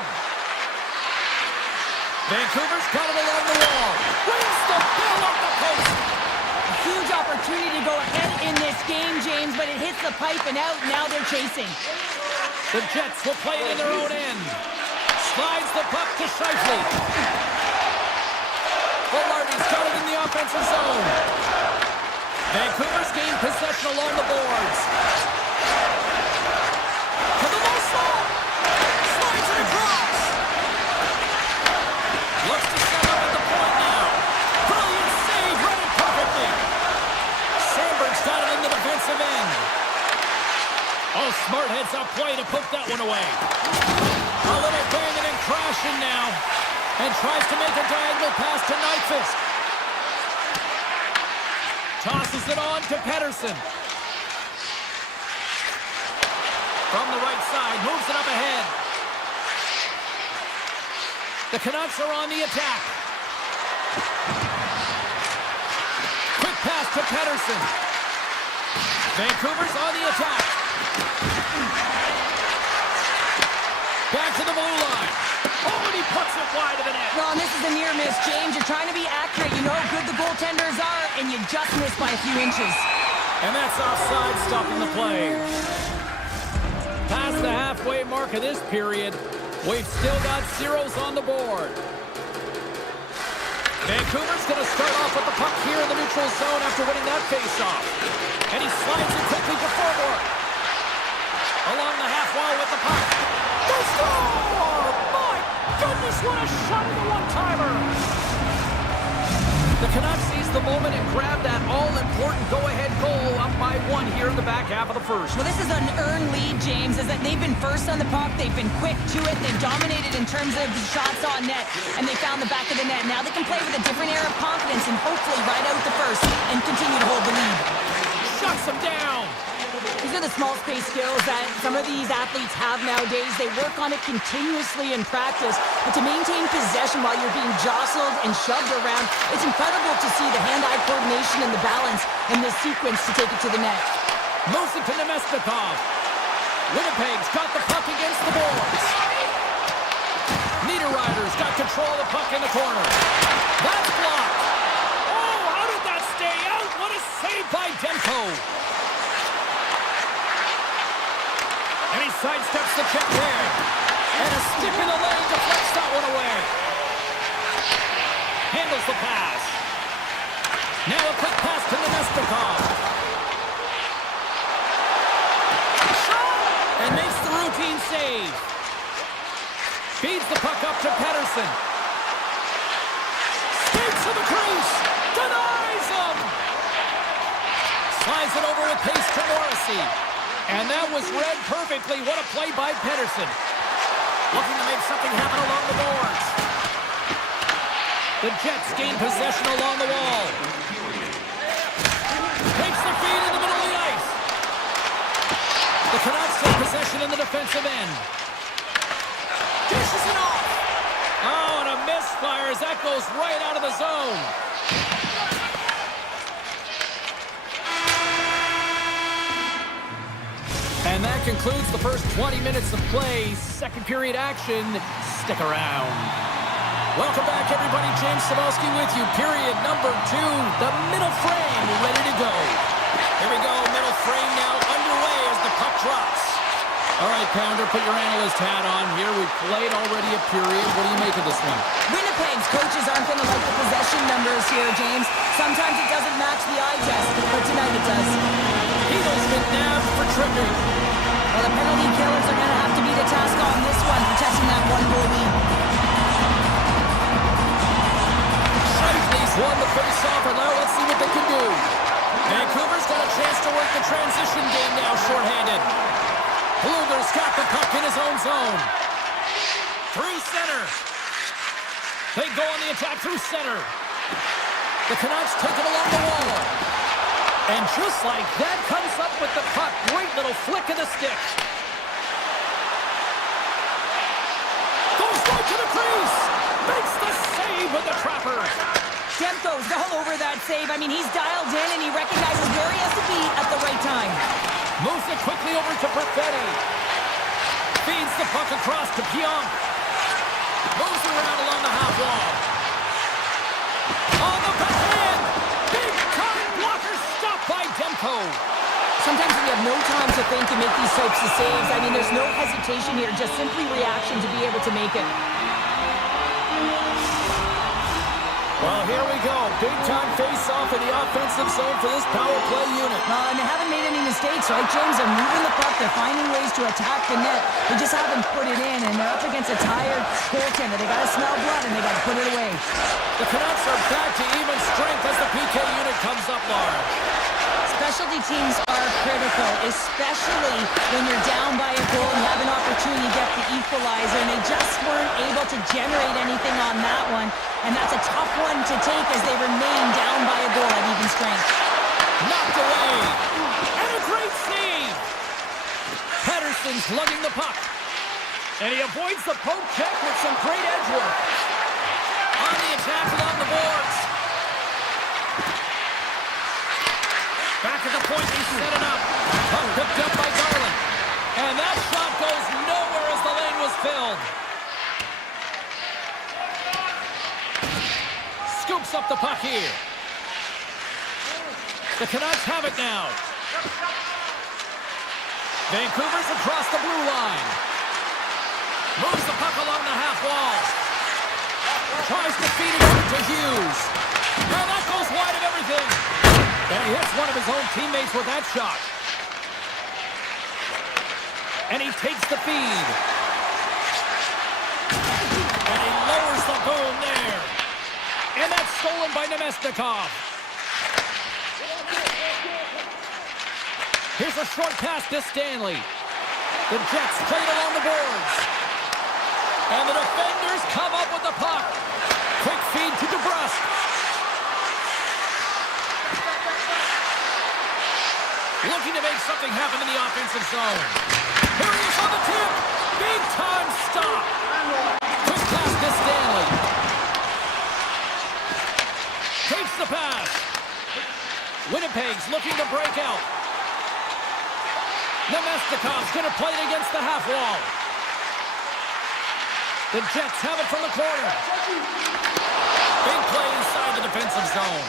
Vancouver's got it along the wall. Wins the ball off the post. A huge opportunity to go ahead in this game, James, but it hits the pipe and out. Now they're chasing. The Jets will play it in their own end. Slides the puck to Scheifele. Velarde's got it in the offensive zone. Vancouver's gained possession along the boards. To the low slot. Slides it across. Looks to set up at the point now. Brilliant save, read it perfectly. Sandberg's got it in the defensive end. Oh, smart heads-up play to poke that one away. A little banging and crashing now. And tries to make a diagonal pass to Nyquist. Tosses it on to Pettersson. From the right side, moves it up ahead. The Canucks are on the attack. Quick pass to Pettersson. Vancouver's on the attack. Back to the blue line. Oh, and he puts it wide of the net. Well, and this is a near miss, James. You're trying to be accurate. You know how good the goaltenders are, and you just missed by a few inches. And that's offside, stopping the play. Past the halfway mark of this period, we've still got zeros on the board. Vancouver's going to start off with the puck here in the neutral zone after winning that faceoff. And he slides it quickly to forward. Along the half wall with the puck. They score! My goodness, what a shot of the one-timer! The Canucks seized the moment and grabbed that all-important go-ahead goal up by one here in the back half of the first. Well, this is an earned lead, James, is that they've been first on the puck, they've been quick to it, they've dominated in terms of shots on net, and they found the back of the net. Now they can play with a different air of confidence and hopefully ride out the first and continue to hold the lead. Shuts them down! These are the small space skills that some of these athletes have nowadays. They work on it continuously in practice, but to maintain possession while you're being jostled and shoved around, it's incredible to see the hand-eye coordination and the balance in this sequence to take it to the net. Moves it to Nemestikov. Winnipeg's got the puck against the boards. Niederreiter's got control of the puck in the corner. That's blocked. Oh, how did that stay out? What a save by Demko. And he sidesteps the check there. And a stick in the leg deflects that one away. Handles the pass. Now a quick pass to Nemestikov. Shot! And makes the routine save. Feeds the puck up to Pettersson. Skates to the crease. Denies him. Slides it over with pace to Morrissey. And that was read perfectly. What a play by Pettersson. Looking to make something happen along the boards. The Jets gain possession along the wall. Takes the feed in the middle of the ice. The Canucks take possession in the defensive end. Dishes it off. Oh, and a misfire as that goes right out of the zone. And that concludes the first 20 minutes of play. Second period action. Stick around. Welcome back, everybody. James Cybulski with you. Period number 2. The middle frame ready to go. Here we go. Middle frame now underway as the puck drops. All right, Pounder, put your analyst hat on here. We've played already a period. What do you make of this one? Winnipeg's coaches aren't going to like the possession numbers here, James. Sometimes it doesn't match the eye test, but tonight it does. Eagles been nabbed for tripping. Well, the penalty killers are going to have to be the task on this one, protecting that one-goal lead. Shifley's won the face-off, and now let's see what they can do. Vancouver's got a chance to work the transition game now, shorthanded. Bluger's got the puck in his own zone. Through center. They go on the attack through center. The Canucks take it along the wall. And just like that, comes up with the puck. Great little flick of the stick. Goes right to the crease. Makes the save with the trapper. Demko's all over that save. I mean, he's dialed in and he recognizes where he has to be at the right time. Moves it quickly over to Perfetti. Feeds the puck across to Pionk. Moves around along the half wall. On the backhand. Big time blocker stopped by Demko. Sometimes we have no time to think and make these types of saves. I mean, there's no hesitation here, just simply reaction to be able to make it. Well, here we go. Big-time face-off in the offensive zone for this power play unit. And they haven't made any mistakes, right, James? They're moving the puck. They're finding ways to attack the net. They just haven't put it in, and they're up against a tired goaltender. They got to smell blood, and they got to put it away. The Canucks are back to even strength as the PK unit comes up large. Specialty teams are critical, especially when you're down by a goal and you have an opportunity to get the equalizer, and they just weren't able to generate anything on that one. And that's a tough one to take as they remain down by a goal at even strength. Knocked away. And a great save. Pettersson's lugging the puck. And he avoids the poke check with some great edge work. On the attack along the boards. Back at the point, he set it up. Puck picked up by Garland. And that shot goes nowhere as the lane was filled. Scoops up the puck here. The Canucks have it now. Vancouver's across the blue line. Moves the puck along the half wall. Tries to feed it over to Hughes. Now that goes wide of everything. And he hits one of his own teammates with that shot. And he takes the feed. And he lowers the boom there. And that's stolen by Nemesnikov. Here's a short pass to Stanley. The Jets play it along the boards. And the defenders come up with the puck. Quick feed to DeBrusque. Looking to make something happen in the offensive zone. Here he is on the tip. Big time stop. Quick pass to Stanley. Takes the pass. Winnipeg's looking to break out. Nemesnikov's going to play it against the half wall. The Jets have it from the corner. Big play inside the defensive zone.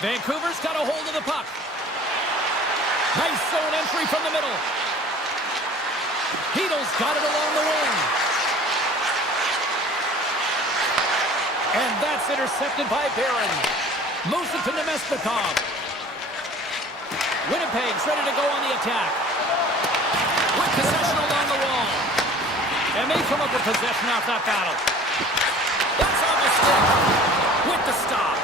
Vancouver's got a hold of the puck. Nice zone entry from the middle. Hedo's got it along the wing. And that's intercepted by Barron. Moves it to Nemesnikov. Winnipeg's ready to go on the attack. With possession along the wall. And they come up with possession off that battle. That's on the stick. With the stop.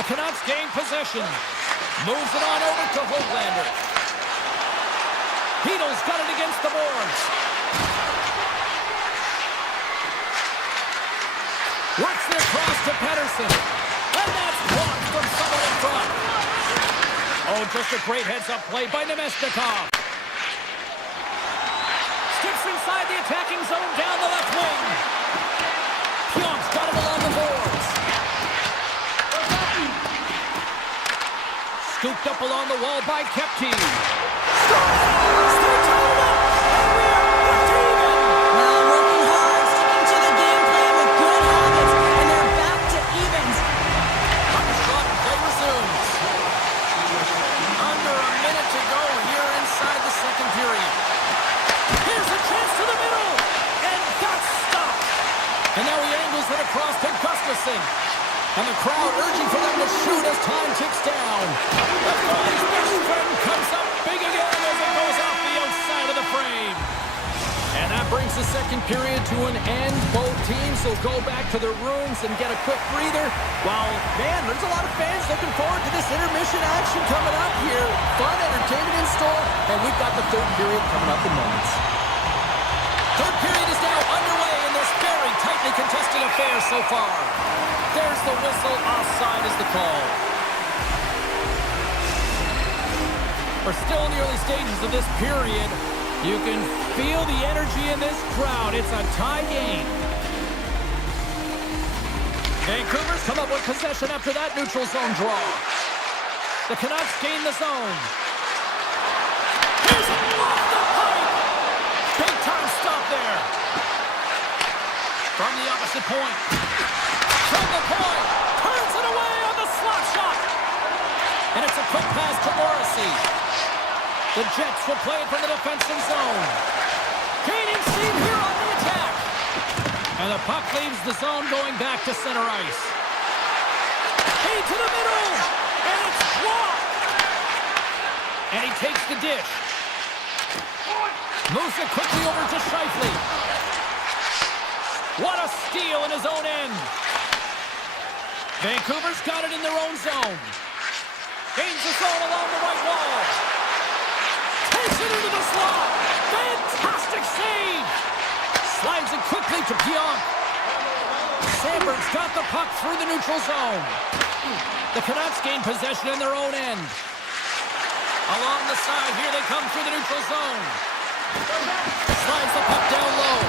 The Canucks gain possession. Moves it on over to Hoglander. Hedo's got it against the boards. Works it across to Pettersson. And that's blocked from someone in front. Oh, just a great heads-up play by Nemesnikov. Skips inside the attacking zone down the left wing. Pionk's got it along the boards. Scooped up along the wall by Kepke. Well, working hard, sticking to the game plan with good habits, and they're back to evens. Puck shot and play resumes. Under a minute to go here inside the second period. Gustafsson. And the crowd urging for them to shoot as time ticks down. The goalie's best friend comes up big again as it goes off the outside of the frame. And that brings the second period to an end. Both teams will go back to their rooms and get a quick breather. While, man, there's a lot of fans looking forward to this intermission action coming up here. Fun entertainment in store, and we've got the third period coming up in moments. Third period is now underway in this very tightly contested affair so far. There's the whistle. Offside is the call. We're still in the early stages of this period. You can feel the energy in this crowd. It's a tie game. Vancouver's come up with possession after that neutral zone draw. The Canucks gain the zone. Here's it off the pipe. Big time stop there. From the opposite point. From the point. Turns it away on the slot shot. And it's a quick pass to Morrissey. The Jets will play it from the defensive zone. Gaining steam here on the attack. And the puck leaves the zone going back to center ice. Hey, to the middle. And it's blocked. And he takes the dish. Moves it quickly over to Scheifele. What a steal in his own end. Vancouver's got it in their own zone. Gains the zone along the right wall. Takes it into the slot. Fantastic save. Slides it quickly to Pionk. Sandberg's got the puck through the neutral zone. The Canucks gain possession in their own end. Along the side, here they come through the neutral zone. Slides the puck down low.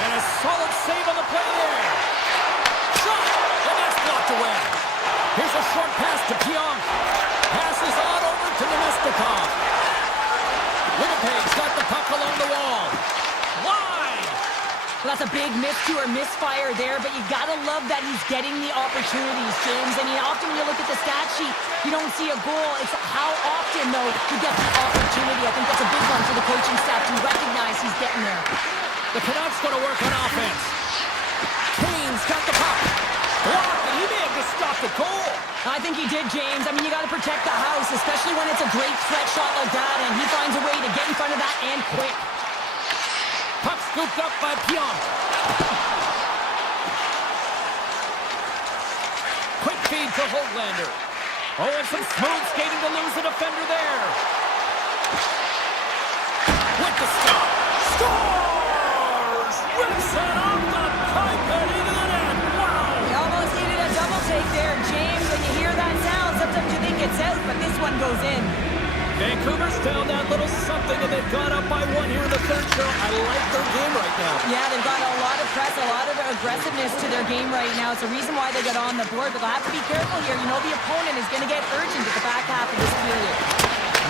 And a solid save on the play there. Shot! And that's blocked away. Here's a short pass to Pionk. Passes on over to Nemestikov. Winnipeg's got the puck along the wall. Wide! Well, that's a big misfire there, but you gotta love that he's getting the opportunities, James. I mean, often when you look at the stat sheet, you don't see a goal. It's how often, though, you get the opportunity. I think that's a big one for the coaching staff to recognize he's getting there. The Canucks gonna work on offense. Kane's got the puck. Blocked, and he may have just stopped a goal. I think he did, James. I mean, you got to protect the house, especially when it's a great threat shot like that, and he finds a way to get in front of that and quick. Puck scooped up by Pionk. Quick feed to Höglander. Oh, and some smooth skating to lose the defender there. With the stop. Scores! Rips it off the pipe and into the net. Wow! He almost needed a double take there, James. When you hear that sound, sometimes you think it's out, but this one goes in. Vancouver's found that little something, and they've gone up by one here in the third show. I like their game right now. Yeah, they've got a lot of press, a lot of aggressiveness to their game right now. It's a reason why they got on the board, but they'll have to be careful here. You know the opponent is going to get urgent at the back half of this period.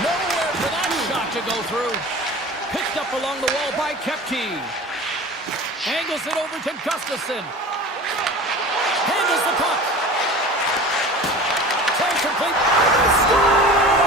Nowhere for that shot to go through. Picked up along the wall by Kepke. Angles it over to Gustafsson. Handles the puck. Play complete. Score!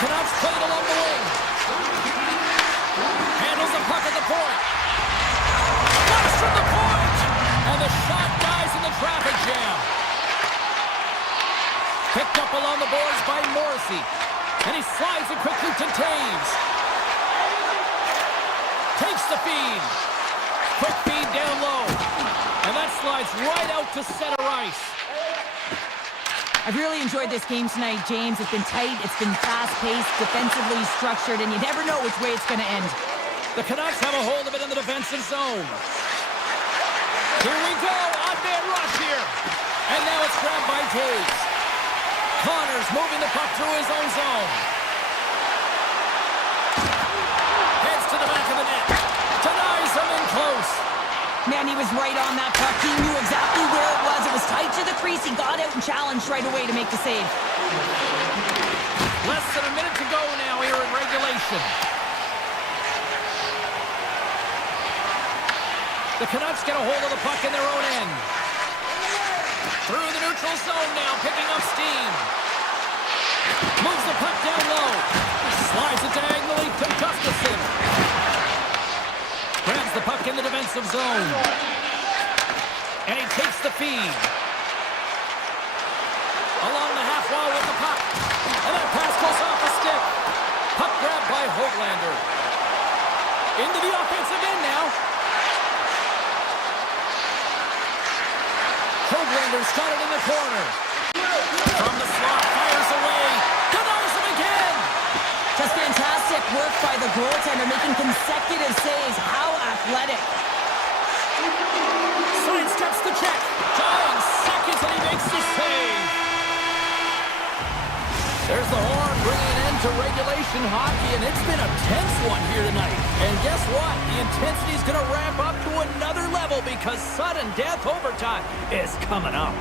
Canucks played along the wing. Handles the puck at the point. Flash from the point! And the shot dies in the traffic jam. Picked up along the boards by Morrissey. And he slides it quickly to Taves. Takes the feed. Quick feed down low. And that slides right out to center ice. I've really enjoyed this game tonight, James. It's been tight, it's been fast-paced, defensively structured, and you never know which way it's going to end. The Canucks have a hold of it in the defensive zone. Here we go, odd-man rush here. And now it's grabbed by Taves. Connors moving the puck through his own zone. Heads to the back of the net. Denies him in close. Man, he was right on that puck. He knew exactly where it was. It was tight to the crease. He got out and challenged right away to make the save. Less than a minute to go now here in regulation. The Canucks get a hold of the puck in their own end. Through the neutral zone now, picking up steam. Moves the puck down low. Slides it diagonally to Gustafsson. Grabs the puck in the defensive zone. And he takes the feed. Along the half wall with the puck. And that pass goes off the stick. Puck grabbed by Hoglander. Into the offensive end now. Hoglander's got it in the corner. From the slot, fires away. Denies him again. Just fantastic work by the goaltender, making consecutive saves. How athletic. Sidesteps the check. Dying seconds and he makes the save. There's the horn bringing an end to regulation hockey, and it's been a tense one here tonight. And guess what? The intensity's going to ramp up to another level because sudden death overtime is coming up.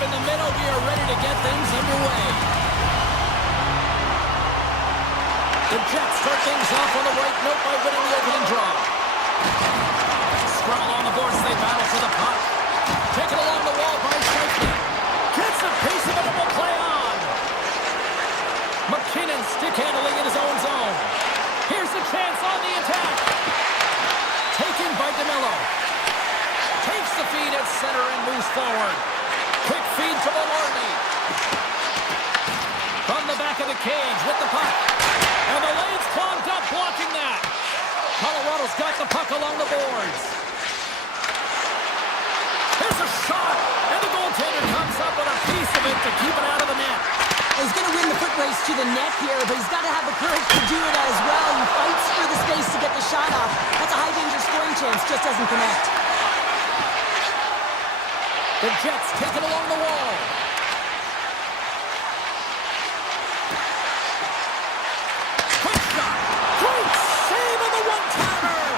in the middle. We are ready to get things underway. The Jets start things off on the right note by winning the opening draw. Scrum along the boards, they battle for the puck. Taken along the wall by Shifley. Gets a piece of it and will play on. McKinnon stick handling in his own zone. Here's a chance on the attack. Taken by DeMello. Takes the feed at center and moves forward. Quick feed to Maloney. From the back of the cage with the puck. And the lane's clogged up, blocking that. Colorado's got the puck along the boards. Here's a shot. And the goaltender comes up with a piece of it to keep it out of the net. He's going to win the foot race to the net here, but he's got to have the courage to do it as well. He fights for the space to get the shot off. That's a high-danger scoring chance, just doesn't connect. The Jets take it along the wall. Quick shot. Great save on the one-timer.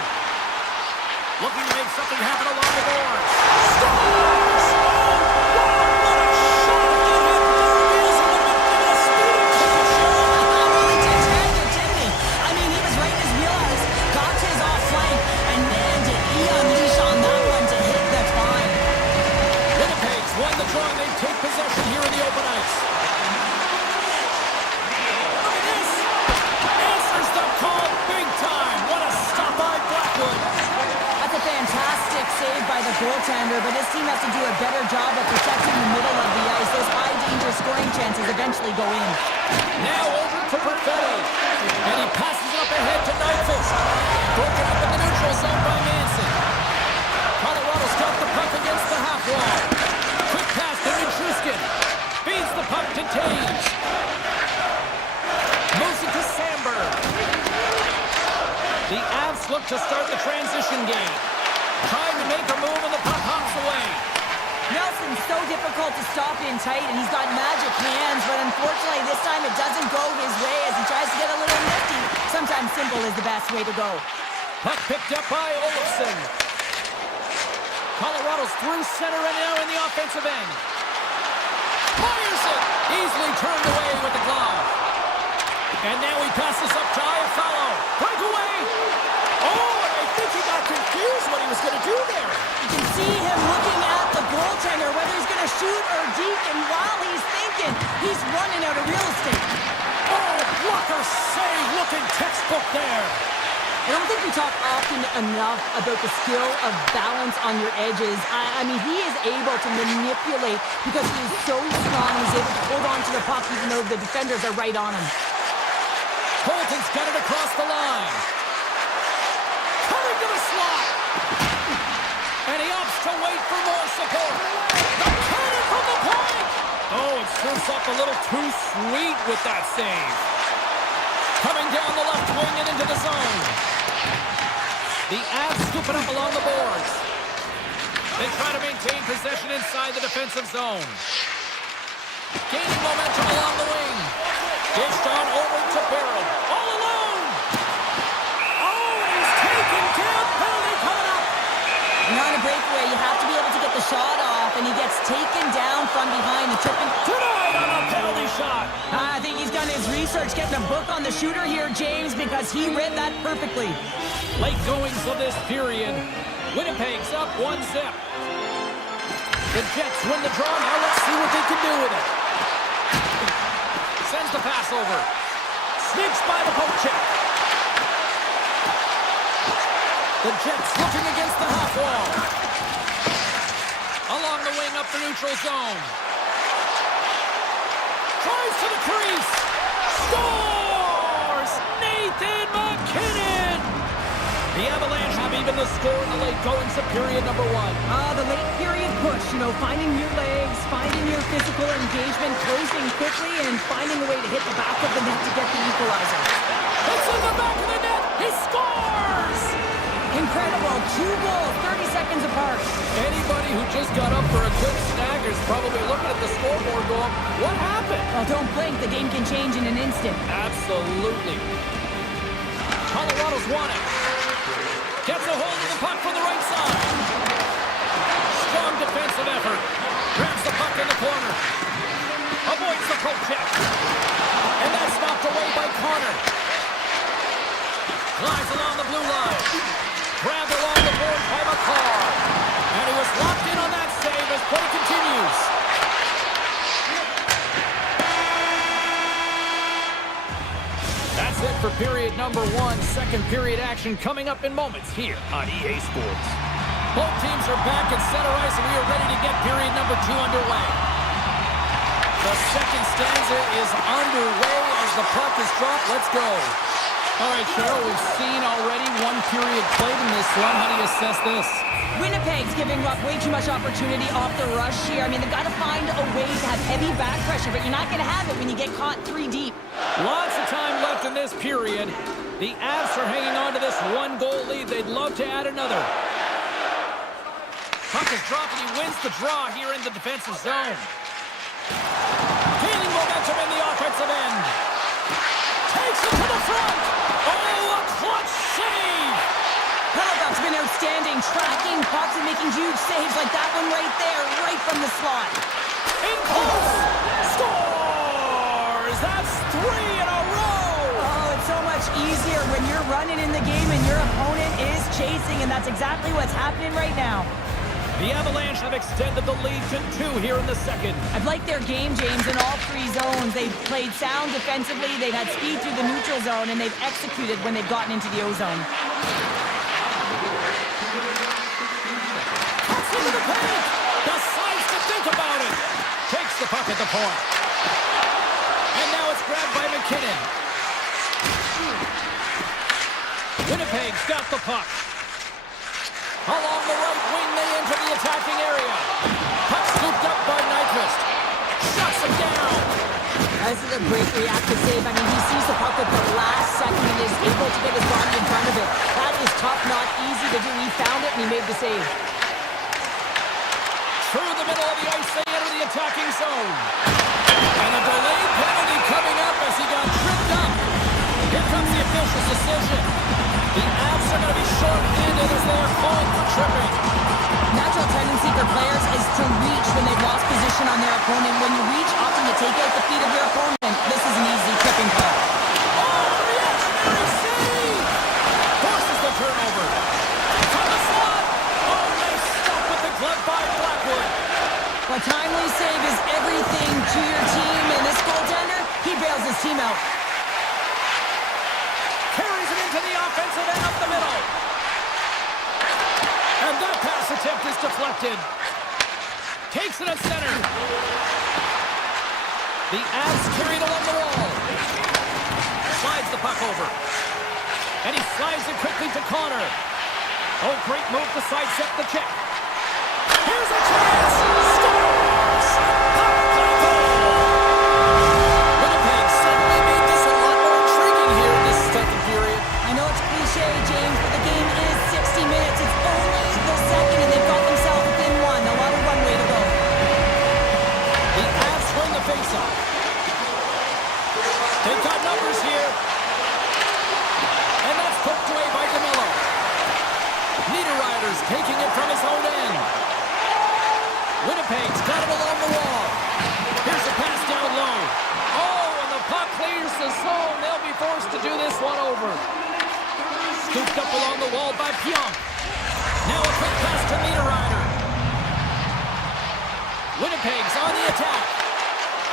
Looking to make something happen along the boards. Scores! Oh, wow! What a shot! It hit Burgess and would have given a speeding finish. Really did tag it, didn't he? I mean, he was right in his wheelhouse, got to his off flank, and man, did he unleash on that one to hit the time. Winnipeg's won the draw and they take possession here in the open ice. Look at this! Answers the call big time. What a stop by Blackwood. That's a fantastic save by the goaltender, but his team has to do a better job of protecting the middle of the ice. Those high-danger scoring chances eventually go in. Now over to Perfetti. And he passes it up ahead to Nyquist. Broken up in the neutral zone by Manson. Colorado's got the puck against the half wall. Quick pass to Nichushkin. Feeds the puck to Taves. Moves it to Sandberg. The Avs look to start the transition game. Trying to make a move and the puck hops away. Nelson's so difficult to stop in tight, and he's got magic hands, but unfortunately this time it doesn't go his way as he tries to get a little nifty. Sometimes simple is the best way to go. Puck picked up by Olofsson. Colorado's through center and now in the offensive end. Fires it! Easily turned away with the glove. And now he passes up to Iafallo. Breakaway! Oh, and I think he got confused what he was going to do there. You can see him looking at the goaltender, whether he's going to shoot or deke, and while he's thinking, he's running out of real estate. Oh, blocker save, looking textbook there. I don't think we talk often enough about the skill of balance on your edges. I mean, he is able to manipulate because he is so strong. He's able to hold on to the puck even though the defenders are right on him. Colton's got it across the line. Coming to the slot. And he opts to wait for more support. The cannon from the point. Oh, it surfs up a little too sweet with that save. Coming down the left wing and into the zone. The Avs scoop it up along the boards. They try to maintain possession inside the defensive zone. Gaining momentum along the wing. Dished on over to Barron. All alone. Oh, he's taken down. Penalty coming up. Not a breakaway. You have to be able to get the shot off, and he gets taken down from behind and tripping. Tonight on a penalty shot. I think he's done his research, getting a book on the shooter here, James, because he read that perfectly. Late goings of this period. Winnipeg's up 1-0. The Jets win the draw. Now let's see what they can do with it. Sends the pass over. Sneaks by the poke check. The Jets looking against the half wall. Along the wing up the neutral zone. Drives to the crease. Scores! Nathan McKinnon! The Avalanche have even the score in the late goings of period number 1. The late period push, you know, finding your legs, finding your physical engagement, closing quickly, and finding a way to hit the back of the net to get the equalizer. It's in the back of the net! He scores! Incredible. 2 goals, 30 seconds apart. Anybody who just got up for a good stagger is probably looking at the scoreboard going, what happened? Well, don't blink. The game can change in an instant. Absolutely. Colorado's won it. Gets a hold of the puck from the right side. Strong defensive effort. Grabs the puck in the corner. period number one. Second period action coming up in moments here on EA Sports. Both teams are back at center ice, and we are ready to get period number two underway. The second stanza is underway as the puck is dropped. Let's go. All right, Cheryl, we've seen already one period played in this one. How do you assess this? Winnipeg's giving up way too much opportunity off the rush here. I mean, they've got to find a way to have heavy back pressure, but you're not going to have it when you get caught three deep. Lots of time left in this period. The Avs are hanging on to this one-goal lead. They'd love to add another. Puck is dropped, and he wins the draw here in the defensive zone. Gaining momentum in the offensive end. Takes it to the front. Oh, a clutch save. Hellebuck's been outstanding, tracking pucks and making huge saves like that one right there, right from the slot. In close. Scores. That's three in a row. Oh, it's so much easier when you're running in the game and your opponent is chasing, and that's exactly what's happening right now. The Avalanche have extended the lead to two here in the second. I've liked their game, James, in all three zones. They've played sound defensively, they've had speed through the neutral zone, and they've executed when they've gotten into the O-zone. Cuts into the paint! Decides to think about it! Takes the puck at the point. And now it's grabbed by McKinnon. Winnipeg's got the puck. Along the right wing, they enter the attacking area. Puck scooped up by Nyquist. Shuts him down. This is a great reactive save. I mean, he sees the puck at the last second and is able to get his body in front of it. That is tough, not easy to do. He found it and he made the save. Through the middle of the ice, they enter the attacking zone. And a delayed penalty coming up as he got tripped up. Here comes the official's decision. The Avs are going to be short-handed as they are called for tripping. Natural tendency for players is to reach when they've lost position on their opponent. When you reach, often to take out the feet of your opponent. This is an easy tripping call. Oh, reactionary save! Forces the turnover. From the slot. Oh, nice stop with the glove by Blackwood. A timely save is everything to your team, and this goaltender, he bails his team out. Carries it into the offensive end up the middle. And that pass attempt is deflected. Takes it at center. The Avs carry it along the wall. Slides the puck over. And he slides it quickly to Connor. Oh, great move to sidestep the check. Here's a chance. Scores! Winnipeg suddenly made this a lot more intriguing here in this second period. I know it's cliche, James, but the game is 60 minutes. It's only the second, and they've got themselves within one. A lot of runway to go. The Avs win the faceoff. They've got numbers here. And that's poked away by DeMello. Niederreiter's taking it from his own end. Winnipeg's got it along the wall. Here's a pass down low. Oh, and the puck clears the zone. They'll be forced to do this one over. Scooped up along the wall by Pionk. Now a quick pass to Niederreiter. Winnipeg's on the attack.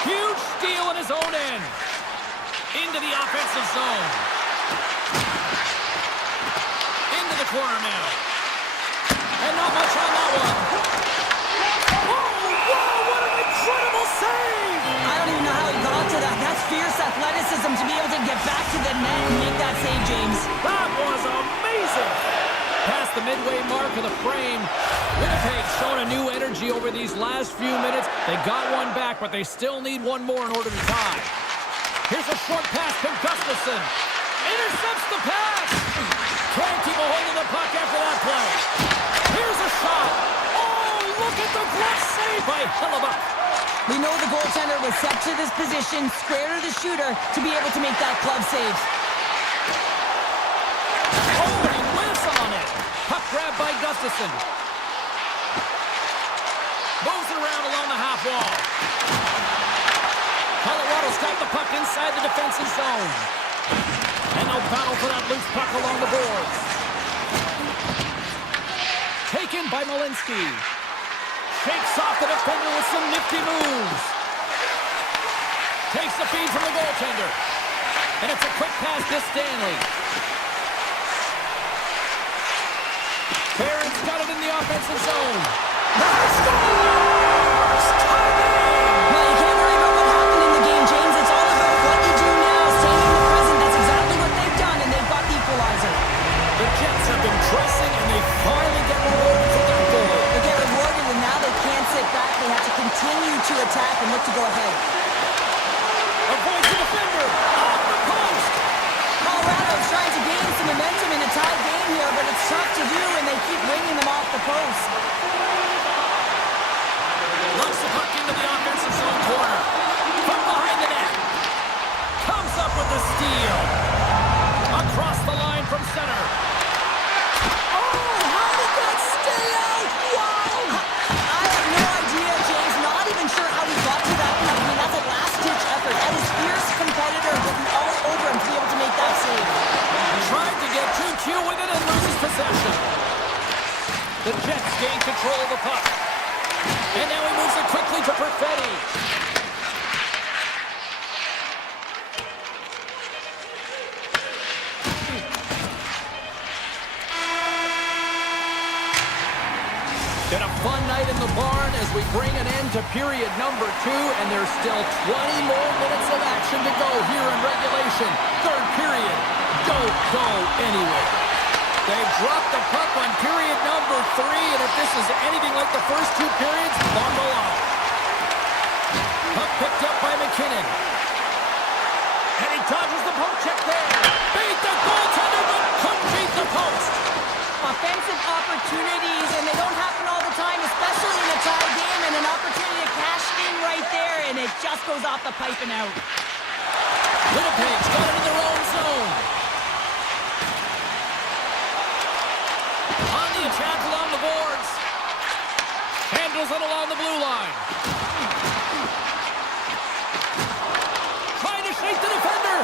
Huge steal in his own end. Into the offensive zone. Into the corner now. And not much on that one. What an incredible save! I don't even know how he got to that. That's fierce athleticism to be able to get back to the net and make that save, James. That was amazing! Past the midway mark of the frame, Winnipeg's shown a new energy over these last few minutes. They got one back, but they still need one more in order to tie. Here's a short pass to Gustafsson. Intercepts the pass! Can't keep a hold of the puck after that play. Here's a shot! Look at the glove save by Hellebuck. We know the goaltender was set to this position, square to the shooter, to be able to make that glove save. Oh, he whiffs on it. Puck grabbed by Gustafsson. Moves around along the half wall. Colorado's got the puck inside the defensive zone. And they'll battle for that loose puck along the boards. Taken by Malinsky. Shakes off the defender with some nifty moves. Takes the feed from the goaltender. And it's a quick pass to Stanley. Barron's got it in the offensive zone. Scores! Well, you can't worry about what happened in the game, James. It's all about what you do now, staying in the present. That's exactly what they've done, and they've got the equalizer. The Jets have been pressing, and they finally get rewarded for their goal. They get rewarded, and now they can't sit back. They have to continue to attack and look to go ahead. Avoids the defender. Off the post. Colorado's trying to gain some momentum in a tied game here, but it's tough to do, and they keep winging them off the post. Lumps the puck into the offensive zone corner. From behind the net. Comes up with the steal. Across the line from center. Oh, how did that stay out? Wow! I have no idea, James. Not even sure how he got to that point. I mean, that's a last-ditch effort. That is fierce competitor looking all over him to be able to make that save. Tried to get 2Q with it and loses possession. The Jets gain control of the puck. And now he moves it quickly to Perfetti. Been a fun night in the barn as we bring an end to period number 2, and there's still 20 more minutes of action to go here in regulation. Third period, go anywhere. They've dropped the puck on period number 3, and if this is anything like the first 2 periods, bundle up. Puck picked up by McKinnon. And he dodges the poke check there. Beat the goaltender, but couldn't beat the post. Offensive opportunities, and they don't happen all the time, especially in a tie game, and an opportunity to cash in right there, and it just goes off the pipe and out. Winnipeg's got it in their own zone. On the attack along the boards. Handles it along the blue line. Trying to shake the defender.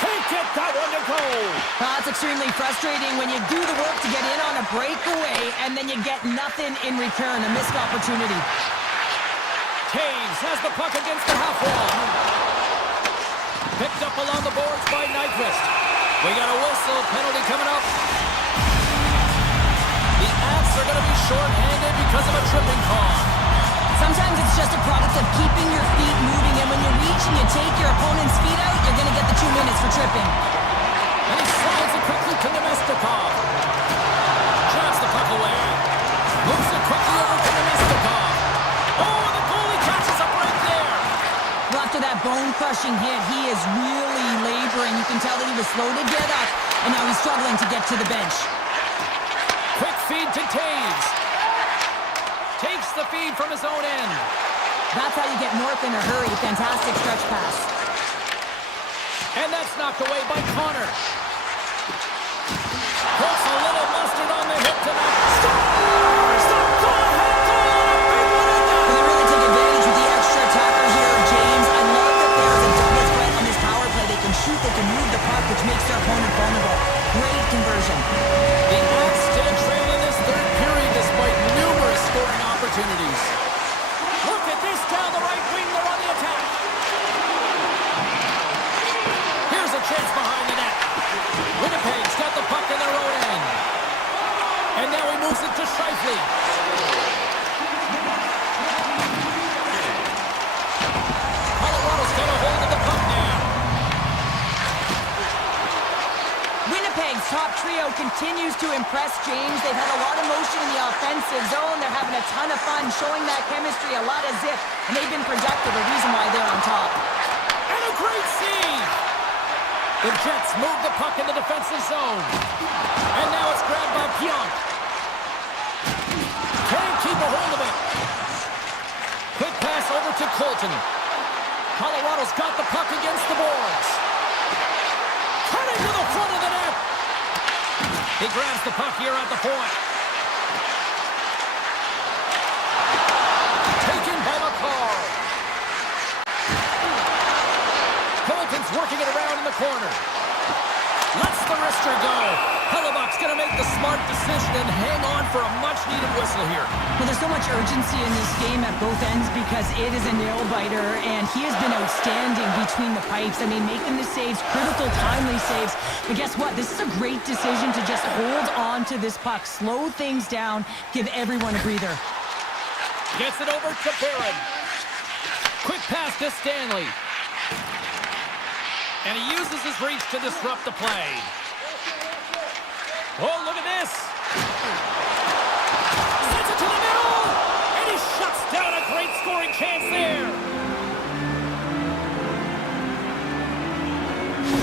Can't get that one to go. That's extremely frustrating when you do the work to get in on a breakaway and then you get nothing in return, a missed opportunity. Taves has the puck against the half wall. Picked up along the boards by Nyquist. We got a whistle, penalty coming up. The Avs are going to be short-handed because of a tripping call. Sometimes it's just a product of keeping your feet moving, and when you reach and you take your opponent's feet out, you're going to get the 2 minutes for tripping. And he slides it quickly to Nemestikov. Drives the puck away. Moves it quickly over to Nemestikov. Oh, and the goalie catches up right there. Well, after that bone-crushing hit, he is really laboring. You can tell that he was slow to get up, and now he's struggling to get to the bench. Quick feed to Taves. Takes the feed from his own end. That's how you get north in a hurry. Fantastic stretch pass. And that's knocked away by Connor. Puts a little mustard on the hit tonight. Scores! The go-ahead goal! A big one in there! They really take advantage with the extra attacker here, James. I love that there's a double threat on this power play. They can shoot, they can move the puck, which makes their opponent vulnerable. Great conversion. The Avs still trail in this third period despite numerous scoring opportunities. Look at this down the right wing. They're on the attack. Here's a chance behind the net. Winnipeg's got the puck in their own end. And now he moves it to Scheifele. Colorado's got a hold of the puck now. Winnipeg's top trio continues to impress, James. They've had a lot of motion in the offensive zone. They're having a ton of fun, showing that chemistry, a lot of zip, and they've been productive, a reason why they're on top. And a great save! The Jets move the puck in the defensive zone. And now it's grabbed by Pionk. Can't keep a hold of it. Quick pass over to Colton. Colorado's got the puck against the boards. Cutting to the front of the net. He grabs the puck here at the point. Taken by McCall. Colton's working it around in the corner. Lets the wrister go. Hellebuck's going to make make the smart decision and hang on for a much-needed whistle here. Well, there's so much urgency in this game at both ends because it is a nail-biter, and he has been outstanding between the pipes. I mean, making the saves, critical, timely saves. But guess what? This is a great decision to just hold on to this puck, slow things down, give everyone a breather. Gets it over to Barron. Quick pass to Stanley. And he uses his reach to disrupt the play. Oh, look at this. Sends it to the middle. And he shuts down a great scoring chance there.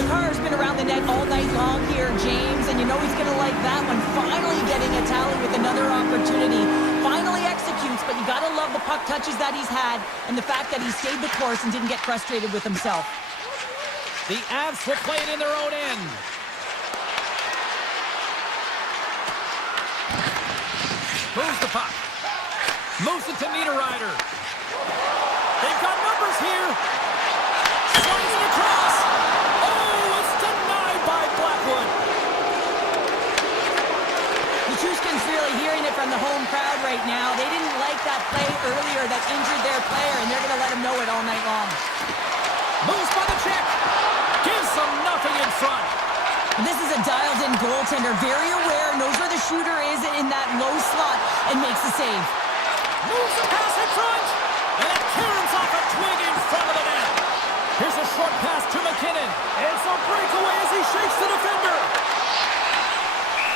Carr's been around the net all night long here, James, and you know he's going to like that one. Finally getting a tally with another opportunity. Finally executes, but you got to love the puck touches that he's had and the fact that he stayed the course and didn't get frustrated with himself. The Avs will play it in their own end. Moves the puck. Moves it to Niederreiter. They've got numbers here. Slides it across. Oh, it's denied by Blackwood. The Chushkin's really hearing it from the home crowd right now. They didn't like that play earlier that injured their player, and they're going to let him know it all night long. Moves by the Czech. Gives them nothing in front. This is a dialed-in goaltender, very aware, knows where the shooter is in that low slot, and makes the save. Moves the pass in front, and it turns off a twig in front of the net. Here's a short pass to McKinnon. It's a breakaway as he shakes the defender.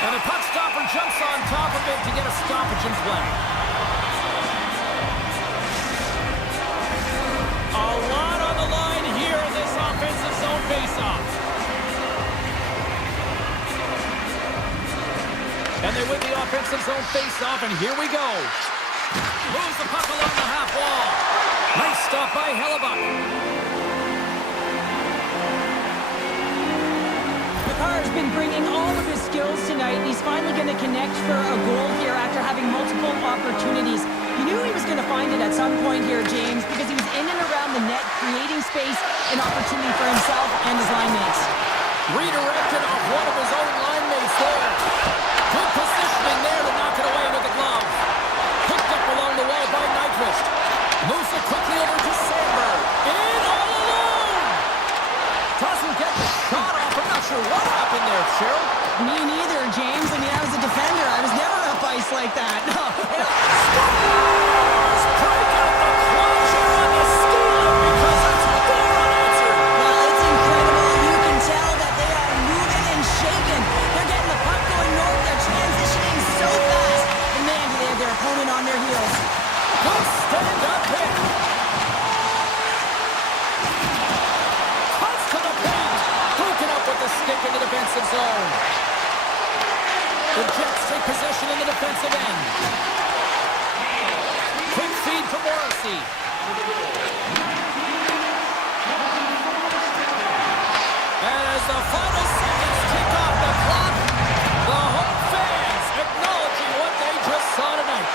And the puck stopper jumps on top of it to get a stoppage in play. A lot on the line here in this offensive zone faceoff. And they win the offensive zone faceoff, and here we go. Moves the puck along the half wall. Nice stop by Hellebuck. Carr's been bringing all of his skills tonight, and he's finally going to connect for a goal here after having multiple opportunities. You knew he was going to find it at some point here, James, because he was in and around the net, creating space and opportunity for himself and his line mates. Redirected off one of his own line mates there. Good positioning there to knock it away with the glove. Picked up along the wall by Nyquist. Moves it quickly over to Sandberg. In all alone! Doesn't get the shot off. I'm not sure what happened there, Cheryl. Me neither, James. I mean, I was a defender. I was never up ice like that. No. Scores! Break out the clutch here on the steal because it's goal unanswered. Well, it's incredible. You can tell that they are moving and shaking. They're getting the puck going north. They're transitioning so fast. And man, do they have their opponent on their heels. Good stand-up hit. Cuts to the paint. Broken up with the stick in the defensive zone. The Jets take possession in the defensive end. Quick feed to Morrissey. And as the final seconds tick off the clock, the home fans acknowledging what they just saw tonight.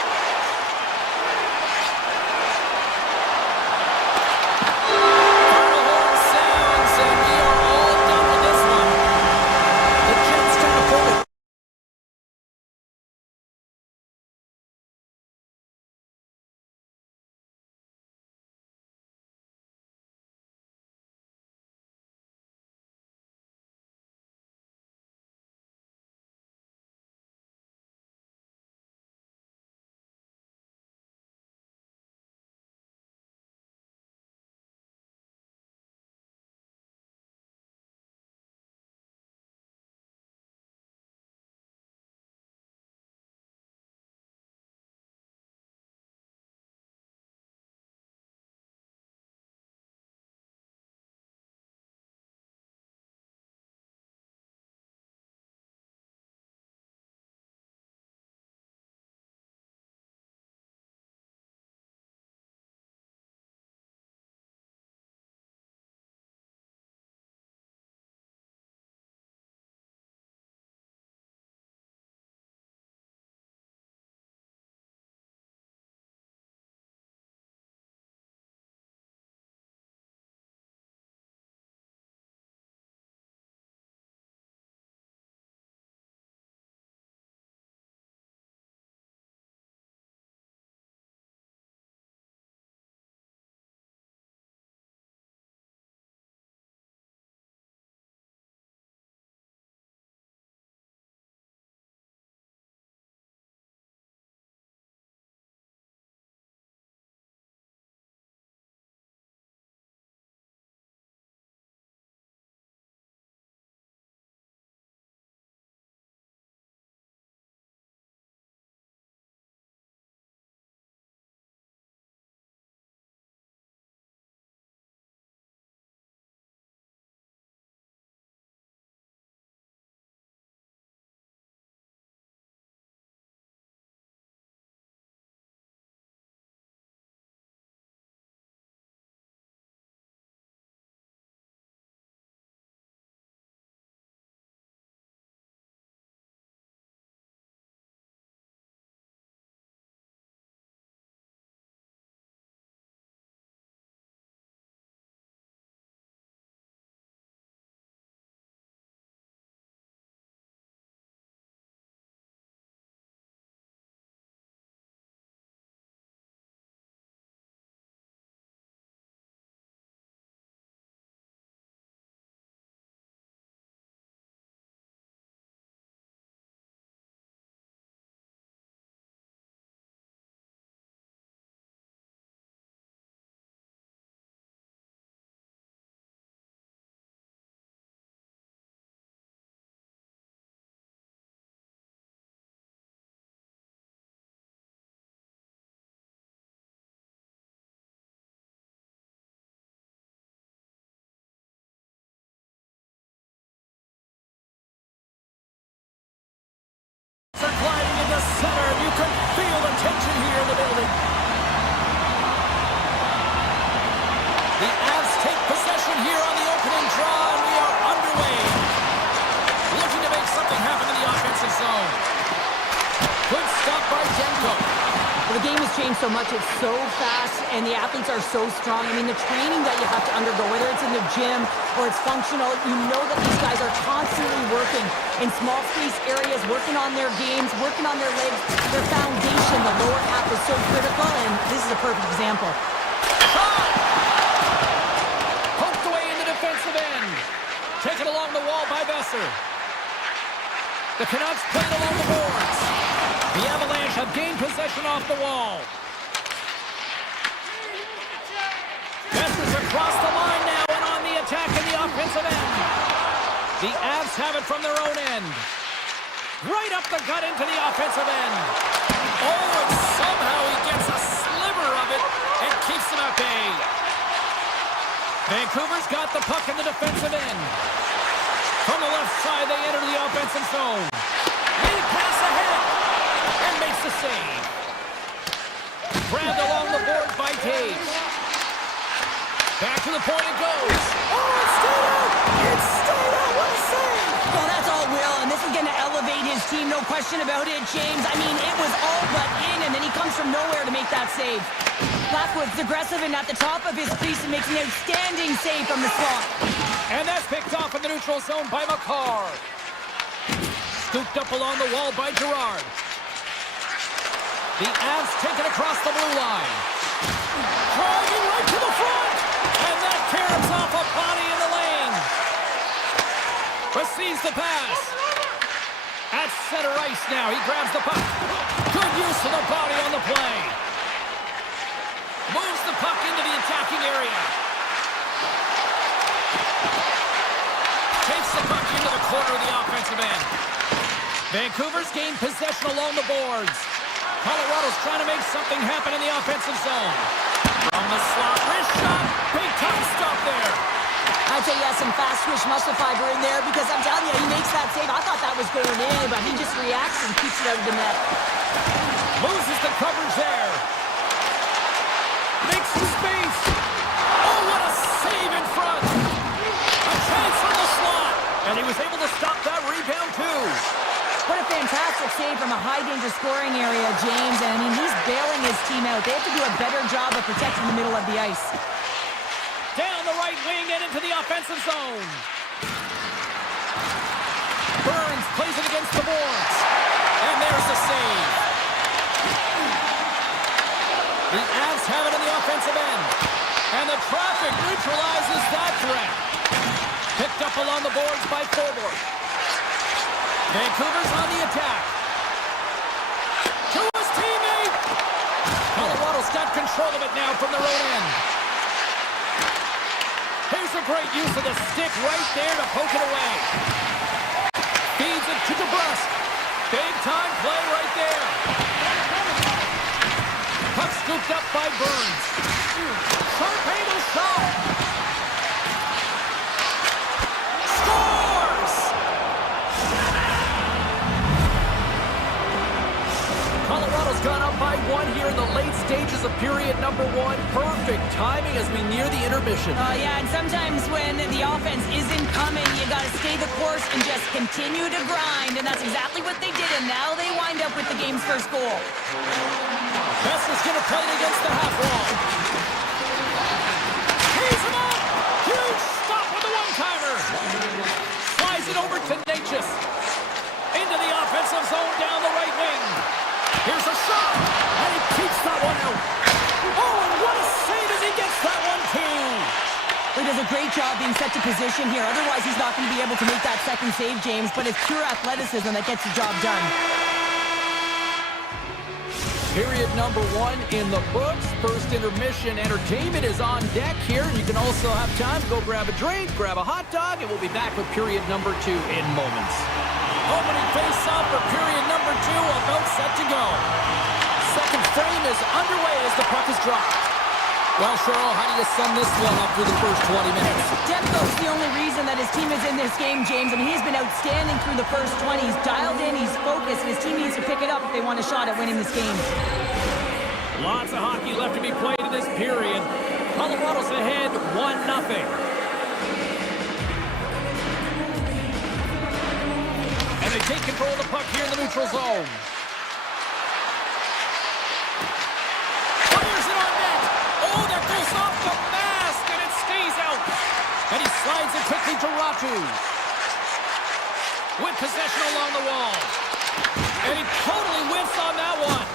changed so much. It's so fast, and the athletes are so strong. I mean, the training that you have to undergo, whether it's in the gym or it's functional, you know that these guys are constantly working in small space areas, working on their games, working on their legs. Their foundation, the lower half, is so critical, and this is a perfect example. Shot! Poked away in the defensive end. Taken along the wall by Besser. The Canucks played along the boards. The Avalanche have gained possession off the wall. Besser's across the line now and on the attack in the offensive end. The Avs have it from their own end. Right up the gut into the offensive end. Oh, and somehow he gets a sliver of it and keeps them at bay. Vancouver's got the puck in the defensive end. From the left side, they enter the offensive zone. Lead pass ahead. And makes the save. Grabbed along the board by Tage. Back to the point it goes. Oh, it's stayed out! It's stayed out! What a save! Well, that's all Will, and this is going to elevate his team, no question about it, James. I mean, it was all but in, and then he comes from nowhere to make that save. Blackwood's aggressive and at the top of his crease and makes an outstanding save from the slot. And that's picked off in the neutral zone by McCarr. Scooped up along the wall by Gerard. The Avs take it across the blue line. Driving right to the front. And that caroms off a body in the lane. Receives the pass. At center ice now. He grabs the puck. Good use of the body on the play. Moves the puck into the attacking area. Takes the puck into the corner of the offensive end. Vancouver's gained possession along the boards. Colorado's trying to make something happen in the offensive zone. From the slot, wrist shot. Big time stop there. I'd say he has some fast twitch muscle fiber in there because I'm telling you, he makes that save. I thought that was going in, but he just reacts and keeps it out of the net. Loses the coverage there. Makes some space. Oh, what a save in front. A chance from the slot. And he was able to stop that rebound too. What a fantastic save from a high-danger scoring area, James. And I mean, he's bailing his team out. They have to do a better job of protecting the middle of the ice. Down the right wing and into the offensive zone. Burns plays it against the boards. And there's the save. The Avs have it in the offensive end. And the traffic neutralizes that threat. Picked up along the boards by Forward. Vancouver's on the attack. To his teammate. Colorado's got control of it now from their own end. Here's a great use of the stick right there to poke it away. Feeds it to DeBrusque. Big time play right there. Puck scooped up by Burns. Sharp angle shot. Scores! Colorado's gone up by one here in the late stages of period number one. Perfect timing as we near the intermission. Yeah, and sometimes when the offense isn't coming, you got to stay the course and just continue to grind, and that's exactly what they did, and now they wind up with the game's first goal. Besser's going to play it against the half wall. Tees him up! Huge stop with the one-timer! Slides it over to Natchez. Into the offensive zone down the right wing. Here's a shot! And he keeps that one out. Oh, and what a save as he gets that one, too! He does a great job being set to position here. Otherwise, he's not going to be able to make that second save, James, but it's pure athleticism that gets the job done. Period number one in the books. First intermission entertainment is on deck here. You can also have time to go grab a drink, grab a hot dog, and we'll be back with period number two in moments. Opening face-off for period number two, about set to go. Second frame is underway as the puck is dropped. Well, Cheryl, how do you sum this one up through the first 20 minutes? Demko's the only reason that his team is in this game, James. I mean, he's been outstanding through the first 20. He's dialed in, he's focused, and his team needs to pick it up if they want a shot at winning this game. Lots of hockey left to be played in this period. Colorado's ahead 1-0. And they take control of the puck here in the neutral zone. twos. With possession along the wall. And he totally whiffs on that one.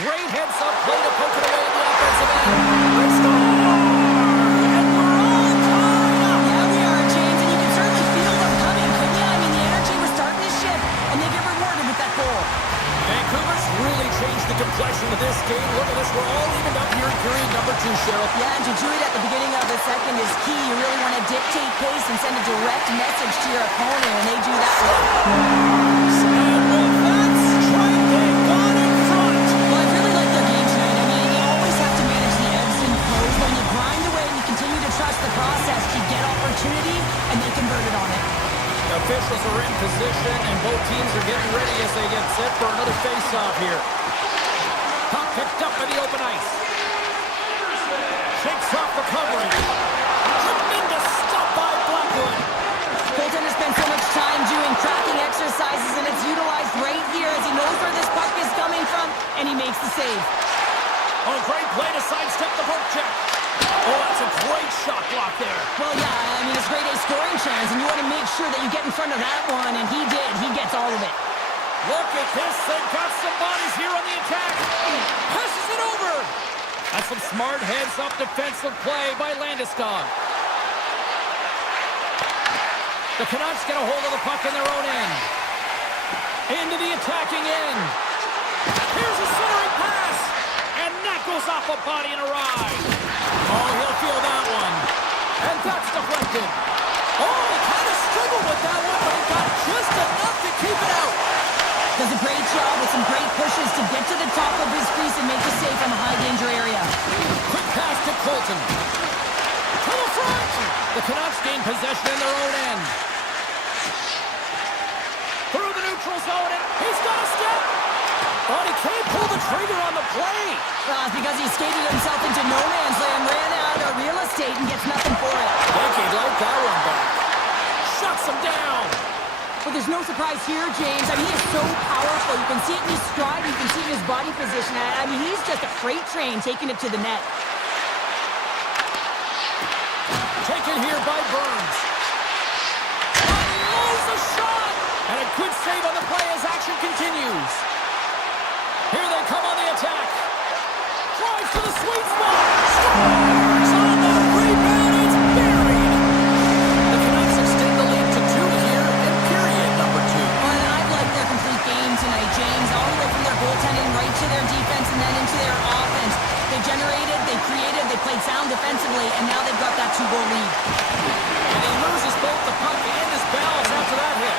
Great heads-up play to poke it away in the offensive end. They score! And we're all tied up. Yeah, we are, James, and you can certainly feel them coming, couldn't you? I mean, the energy was starting to shift, and they get rewarded with that goal. Vancouver's really changed the complexion of this game. Look at this, we're all evened up here in period number 2, Cheryl. Yeah, and to do it at the beginning of the second is key. You really want to dictate pace and send a direct message to your opponent, and they do that well. And with that strike, they've gone in front. Well, I really like their game tonight. I mean, you always have to manage the ebbs and flows. When you grind away and you continue to trust the process, you get opportunity, and they convert it on it. Officials are in position, and both teams are getting ready as they get set for another face-off here. Puck picked up in the open ice. Shakes off the coverage. Tremendous stop by Blackwood. Goaltender spends so much time doing tracking exercises, and it's utilized right here as he knows where this puck is coming from, and he makes the save. Oh, great play to sidestep the poke check. Oh, that's a great shot block there. Well, yeah, I mean, it's grade A scoring chance, and you want to make sure that you get in front of that one, and he did. He gets all of it. Look at this. They've got some bodies here on the attack. Passes it over. That's some smart heads-up defensive play by Landeskog. The Canucks get a hold of the puck in their own end. Into the attacking end. Here's a centering pass. And that goes off a body and a ride. Oh, he'll feel that one. And that's deflected. Oh, he kind of struggled with that one, but he got just enough to keep it out. Does a great job with some great pushes to get to the top of his crease and make the save from a high-danger area. Quick pass to Colton. To the front. The Canucks gain possession in their own end. Through the neutral zone, and he's got a step. But he can't pull the trigger on the play. Well, it's because he skated himself into no man's land, ran out of real estate, and gets nothing for it. Think he'd like that one back. Shuts him down. But there's no surprise here, James. I mean, he is so powerful. You can see it in his stride. You can see it in his body position. I mean, he's just a freight train taking it to the net. Taken here by Burns. Unloads a shot. And a good save on the play as action continues. Here they come on the attack. Drives to the sweet spot. Scores on the rebound. It's buried. The Canucks extend the lead to 2 here in period number 2. Well, and I've liked their complete game tonight, James. All the way from their goaltending right to their defense and then into their offense. They generated, they created, they played sound defensively, and now they've got that 2-goal lead. And he loses both the puck and his balance after that hit.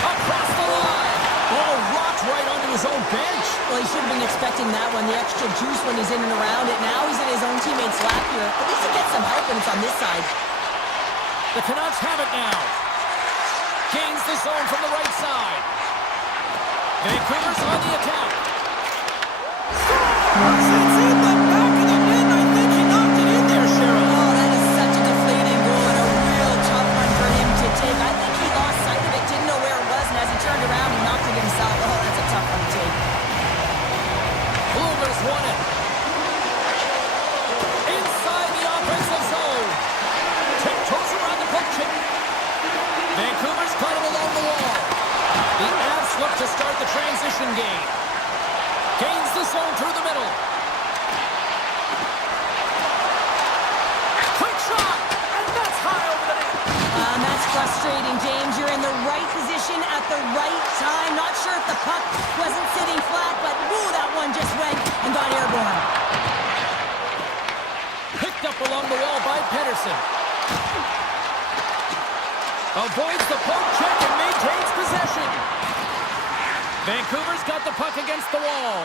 Across the line. Oh, rocked right onto his own bench. Well, he should have been expecting that one, the extra juice when he's in and around it. Now he's in his own teammate's lap here. At least he gets some help when it's on this side. The Canucks have it now. Gains the zone from the right side. Vancouver's on the attack. Scores! It's in the back of the net. I think he knocked it in there, Cheryl. Oh, that is such a deflating goal and a real tough one for him to take. I think he lost sight of it, didn't know where it was, and as he turned around, he knocked it himself. Oh, that's a tough one to take. Blueber's won it. Inside the offensive zone. Tiptoes around the poke check. Vancouver's caught him along the wall. The Avs look to start the transition game. Gains the zone through the middle. Quick shot, and that's high over the net. And that's frustrating, James. You're in the right position at the right time. Not sure if the puck wasn't sitting flat, but woo, that one just went and got airborne. Picked up along the wall by Pedersen. Avoids the poke check and maintains possession. Vancouver's got the puck against the wall.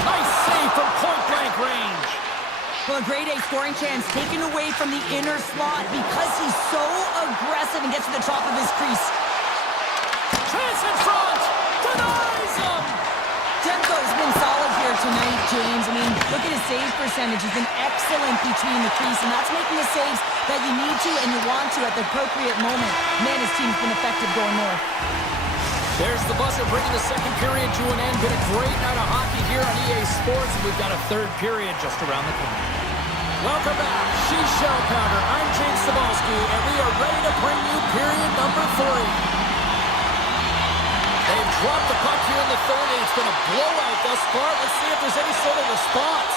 Nice save from point-blank range. Well, a grade A scoring chance taken away from the inner slot because he's so aggressive and gets to the top of his crease. Chance in front! Denies him! Demko's been solid here tonight, James. I mean, look at his save percentage. He's been excellent between the crease, and that's making the saves that you need to and you want to at the appropriate moment. Man, his team's been effective going north. There's the buzzer bringing the second period to an end. Been a great night of hockey here on EA Sports, and we've got a third period just around the corner. Welcome back. She's Shell Pounder. I'm James Cebulski, and we are ready to bring you period number 3. They've dropped the puck here in the third, and it's been a blowout thus far. Let's see if there's any sort of response.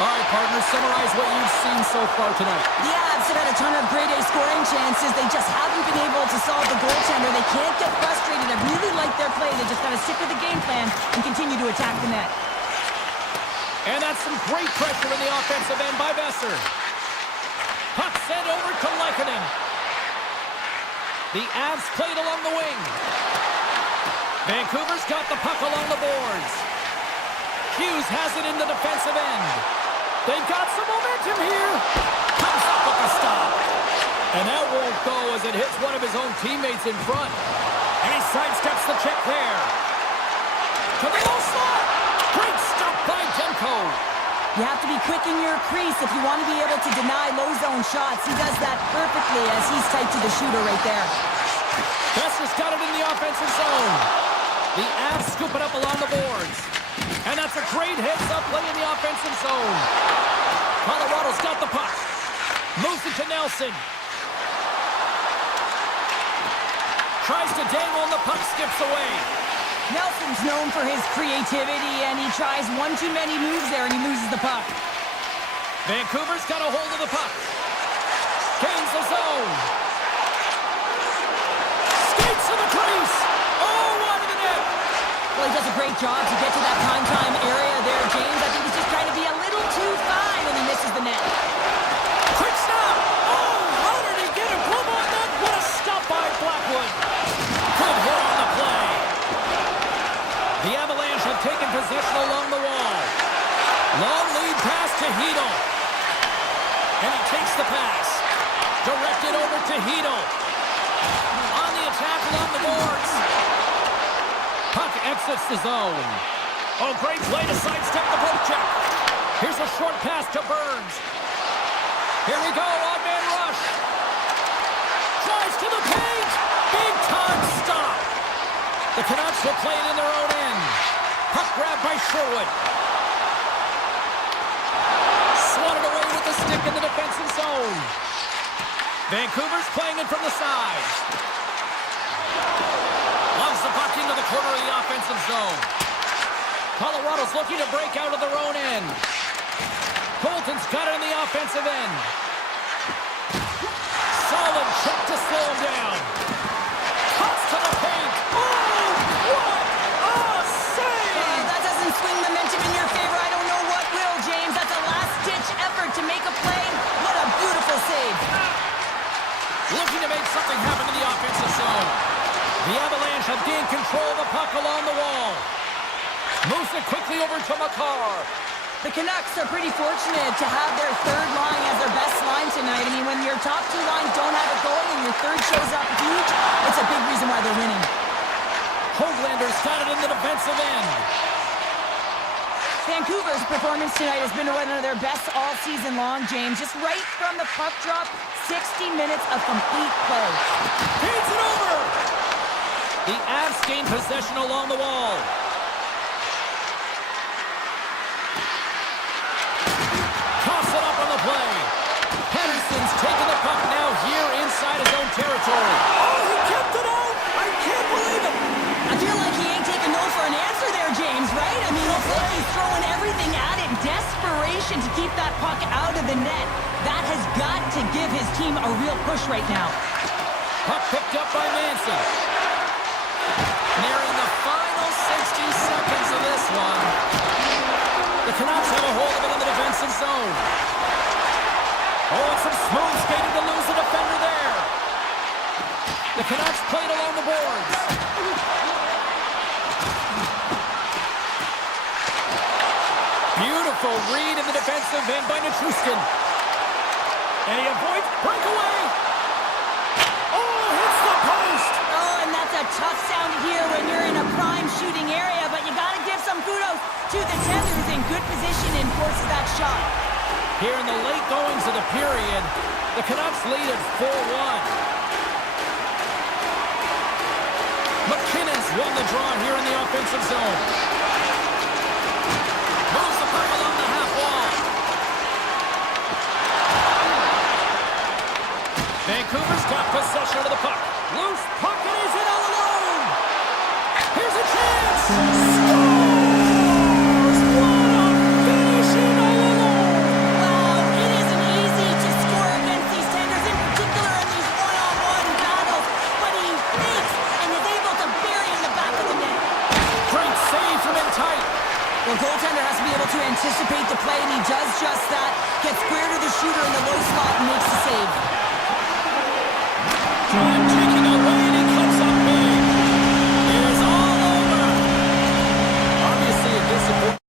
All right, partners, summarize what you've seen so far tonight. The Avs have had a ton of grade A scoring chances. They just haven't been able to solve the goaltender. They can't get frustrated. I really like their play. They just got to stick with the game plan and continue to attack the net. And that's some great pressure in the offensive end by Besser. Puck sent over to Lehkonen. The Avs played along the wing. Vancouver's got the puck along the boards. Hughes has it in the defensive end. They've got some momentum here. Comes up with the stop. And that won't go as it hits one of his own teammates in front. And he sidesteps the check there. To the low slot. Great stop by Demko. You have to be quick in your crease if you want to be able to deny low zone shots. He does that perfectly as he's tight to the shooter right there. Besser's got it in the offensive zone. The Avs scoop it up along the boards. And that's a great heads-up play in the offensive zone. Colorado's got the puck. Moves it to Nelson. Tries to dangle and the puck skips away. Nelson's known for his creativity, and he tries one too many moves there, and he loses the puck. Vancouver's got a hold of the puck. Gains the zone. Skates to the crease. Oh, wide of the net. Well, he does a great job to get to that prime-time area there, James. I think he's just trying to be a little too fine, and he misses the net. Quick stop. Oh, how did he get a grip on that? What a stop by Blackwood. Good hit on the play. The Avalanche have taken possession along the wall. Long lead pass to Hedel. And he takes the pass. Directed over to Hedel. On the attack along the boards. Puck exits the zone. Oh, great play to sidestep the poke check. Here's a short pass to Burns. Here we go, odd man rush. Drives to the paint. Big time stop. The Canucks will play it in their own end. Puck grab by Sherwood. Swatted away with the stick in the defensive zone. Vancouver's playing it from the side. Loves the puck into the corner of the offensive zone. Colorado's looking to break out of their own end. Colton's got it on the offensive end. Solid check to slow him down. Cuts to the paint. Oh, what a save! That doesn't swing momentum in your favor. I don't know what will, James. That's a last-ditch effort to make a play. What a beautiful save. Looking to make something happen in the offensive zone. The Avalanche have gained control of the puck along the wall. Moves it quickly over to Makar. The Canucks are pretty fortunate to have their third line as their best line tonight. I mean, when your top two lines don't have it going and your third shows up huge, it's a big reason why they're winning. Hoaglander's got it in the defensive end. Vancouver's performance tonight has been one of their best all season long, James. Just right from the puck drop, 60 minutes of complete play. Feeds it over. The Avs gain possession along the wall. Toss it up on the play. Henderson's taking the puck now here inside his own territory. Oh, he kept it out. I can't believe it. I feel like he ain't taking no for an answer there, James, right? I mean, it's like he's throwing everything at it. Desperation to keep that puck out of the net. That has got to give his team a real push right now. Puck picked up by Manson. Nearing the final 60 seconds of this one. The Canucks have a hold of it in the defensive zone. Oh, it's some smooth skating to lose the defender there. The Canucks played along the boards. Beautiful read in the defensive end by Nichushkin. And he avoids breakaway. Oh, hits the post. Oh, and that's a tough sound to hear when you're in a prime shooting area, but you got to give some kudos to the Tender, who's in good position and forces that shot. Here in the late goings of the period, the Canucks lead at 4-1. McKinnon's won the draw here in the offensive zone. Moves the puck along the half wall. goaltender has to be able to anticipate the play, and he does just that. Gets square to the shooter in the low slot and makes the save. Taking away, and he comes up big. It is all over. Obviously a disappointment.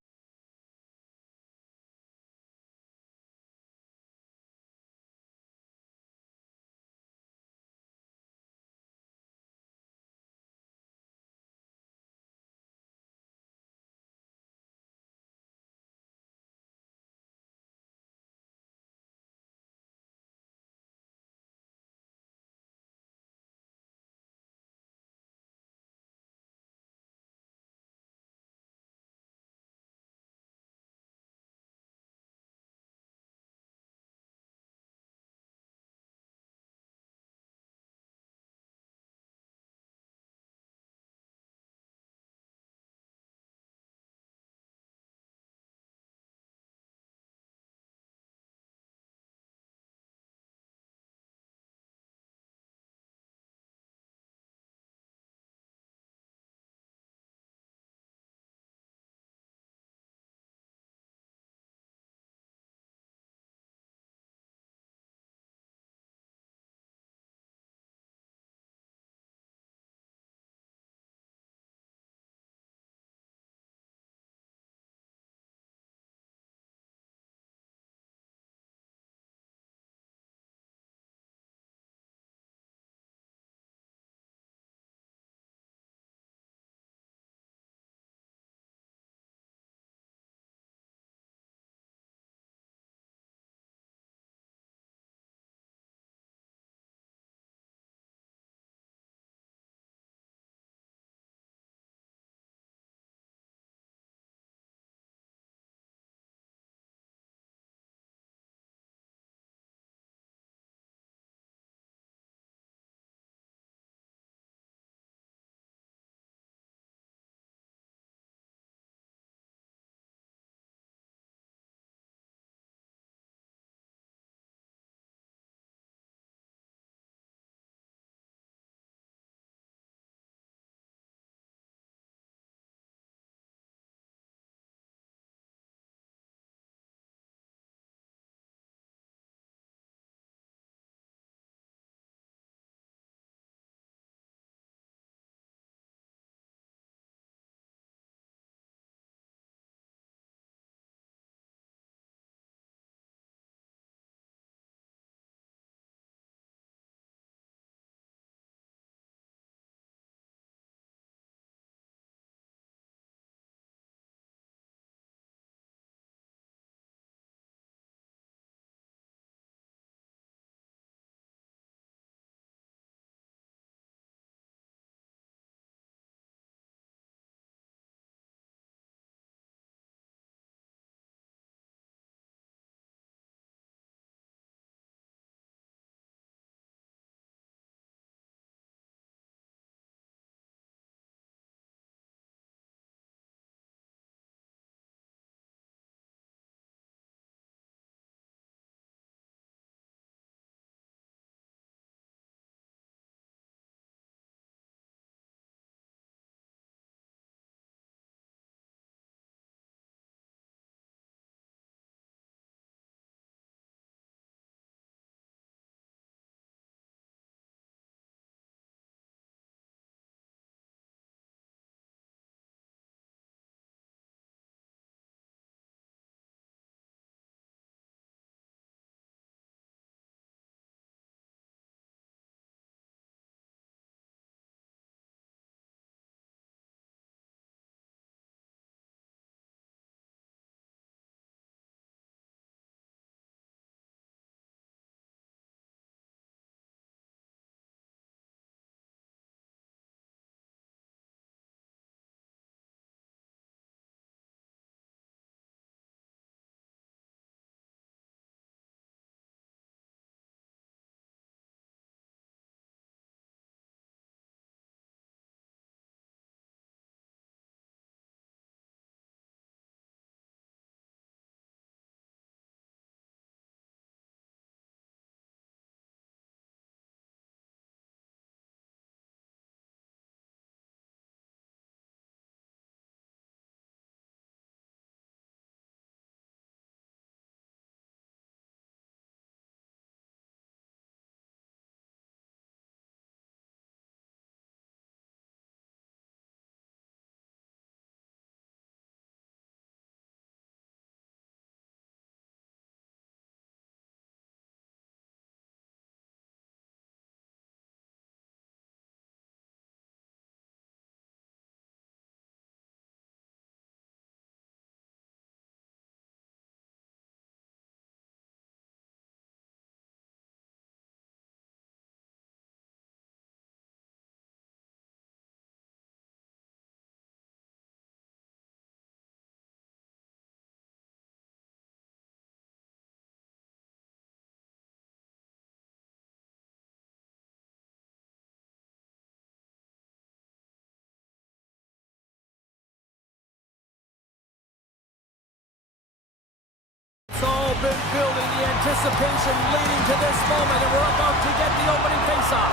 have been building, the anticipation leading to this moment, and we're about to get the opening faceoff.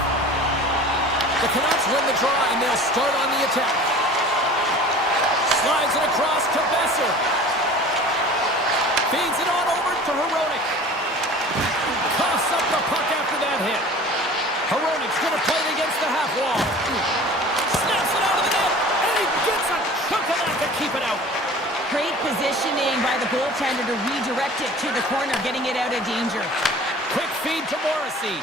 The Canucks win the draw, and they'll start on the attack. Slides it across to Besser. Feeds it on over to Hronek. Coughs up the puck after that hit. Hronek's going to play it against the half wall. Snaps it out of the net, and he gets a chunk of that to keep it out. Great positioning by the goaltender to redirect it to the corner, getting it out of danger. Quick feed to Morrissey.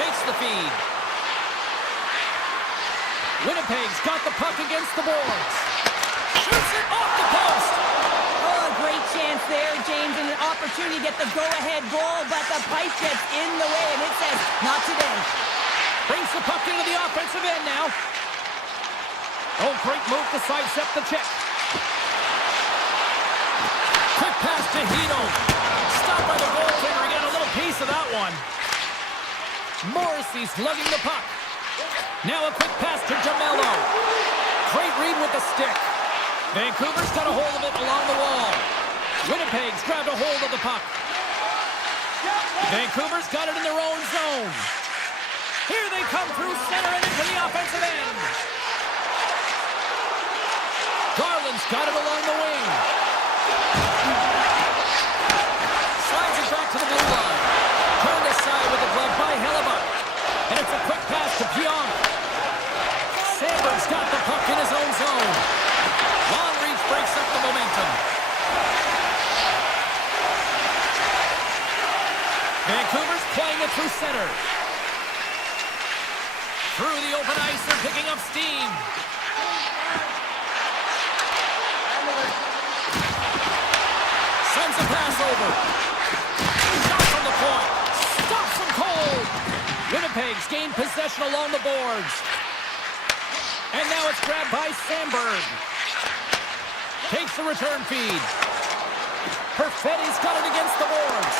Takes the feed. Winnipeg's got the puck against the boards. Shoots it off the post. Oh, a great chance there, James, and an opportunity to get the go-ahead goal, but the pipe gets in the way, and it says, not today. Brings the puck into the offensive end now. Oh, great move to sidestep the check. Quick pass to Hito. Stopped by the goaltender. He got a little piece of that one. Morrissey's lugging the puck. Now a quick pass to Jamello. Great read with the stick. Vancouver's got a hold of it along the wall. Winnipeg's grabbed a hold of the puck. Vancouver's got it in their own zone. Here they come through center and into the offensive end. Garland's got it along the wing. Slides it back to the blue line. Turned aside with the glove by Hellebuck. And it's a quick pass to Pionk. Sandberg's got the puck in his own zone. Long reach breaks up the momentum. Vancouver's playing it through center. Through the open ice, they're picking up steam. Sends a pass over. Shot from the point. Stops him cold. Winnipeg's gained possession along the boards. And now it's grabbed by Sandberg. Takes the return feed. Perfetti's got it against the boards.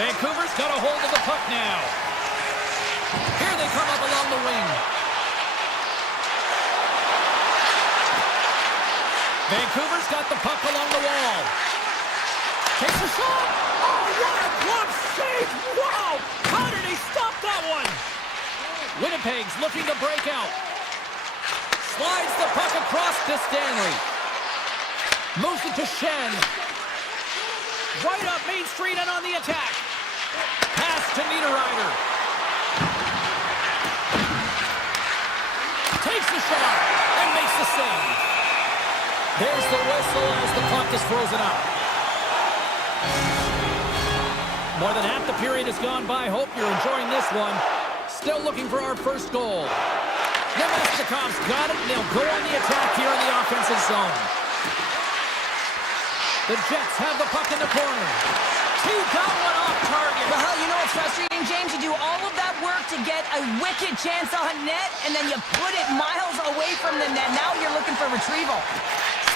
Vancouver's got a hold of the puck now. Here they come up along the wing. Vancouver's got the puck along the wall. Takes a shot. Oh, what a glove save. Wow. How did he stop that one? Winnipeg's looking to break out. Slides the puck across to Stanley. Moves it to Shen. Right up Main Street and on the attack. Pass to Niederreiter. Takes the shot and makes the save. There's the whistle as the clock is frozen up. More than half the period has gone by. Hope you're enjoying this one. Still looking for our first goal. Nemesnikov's got it, and they'll go on the attack here in the offensive zone. The Jets have the puck in the corner. He got one off target. Well, you know what's frustrating, James? You do all of that work to get a wicked chance on net, and then you put it miles away from the net. Now you're looking for retrieval.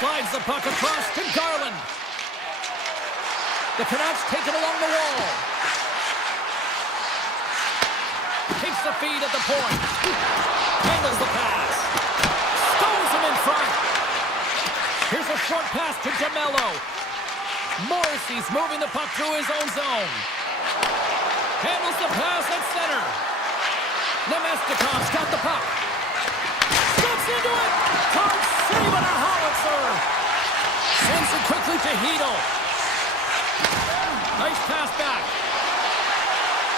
Slides the puck across to Garland. The Canucks take it along the wall. Takes the feed at the point. Handles the pass. Stows him in front. Here's a short pass to Jamello. Morrissey's moving the puck through his own zone. Handles the pass at center. Nemesnikov's got the puck. Steps into it. Can't save it, a howitzer. Sends it quickly to Hito. Nice pass back.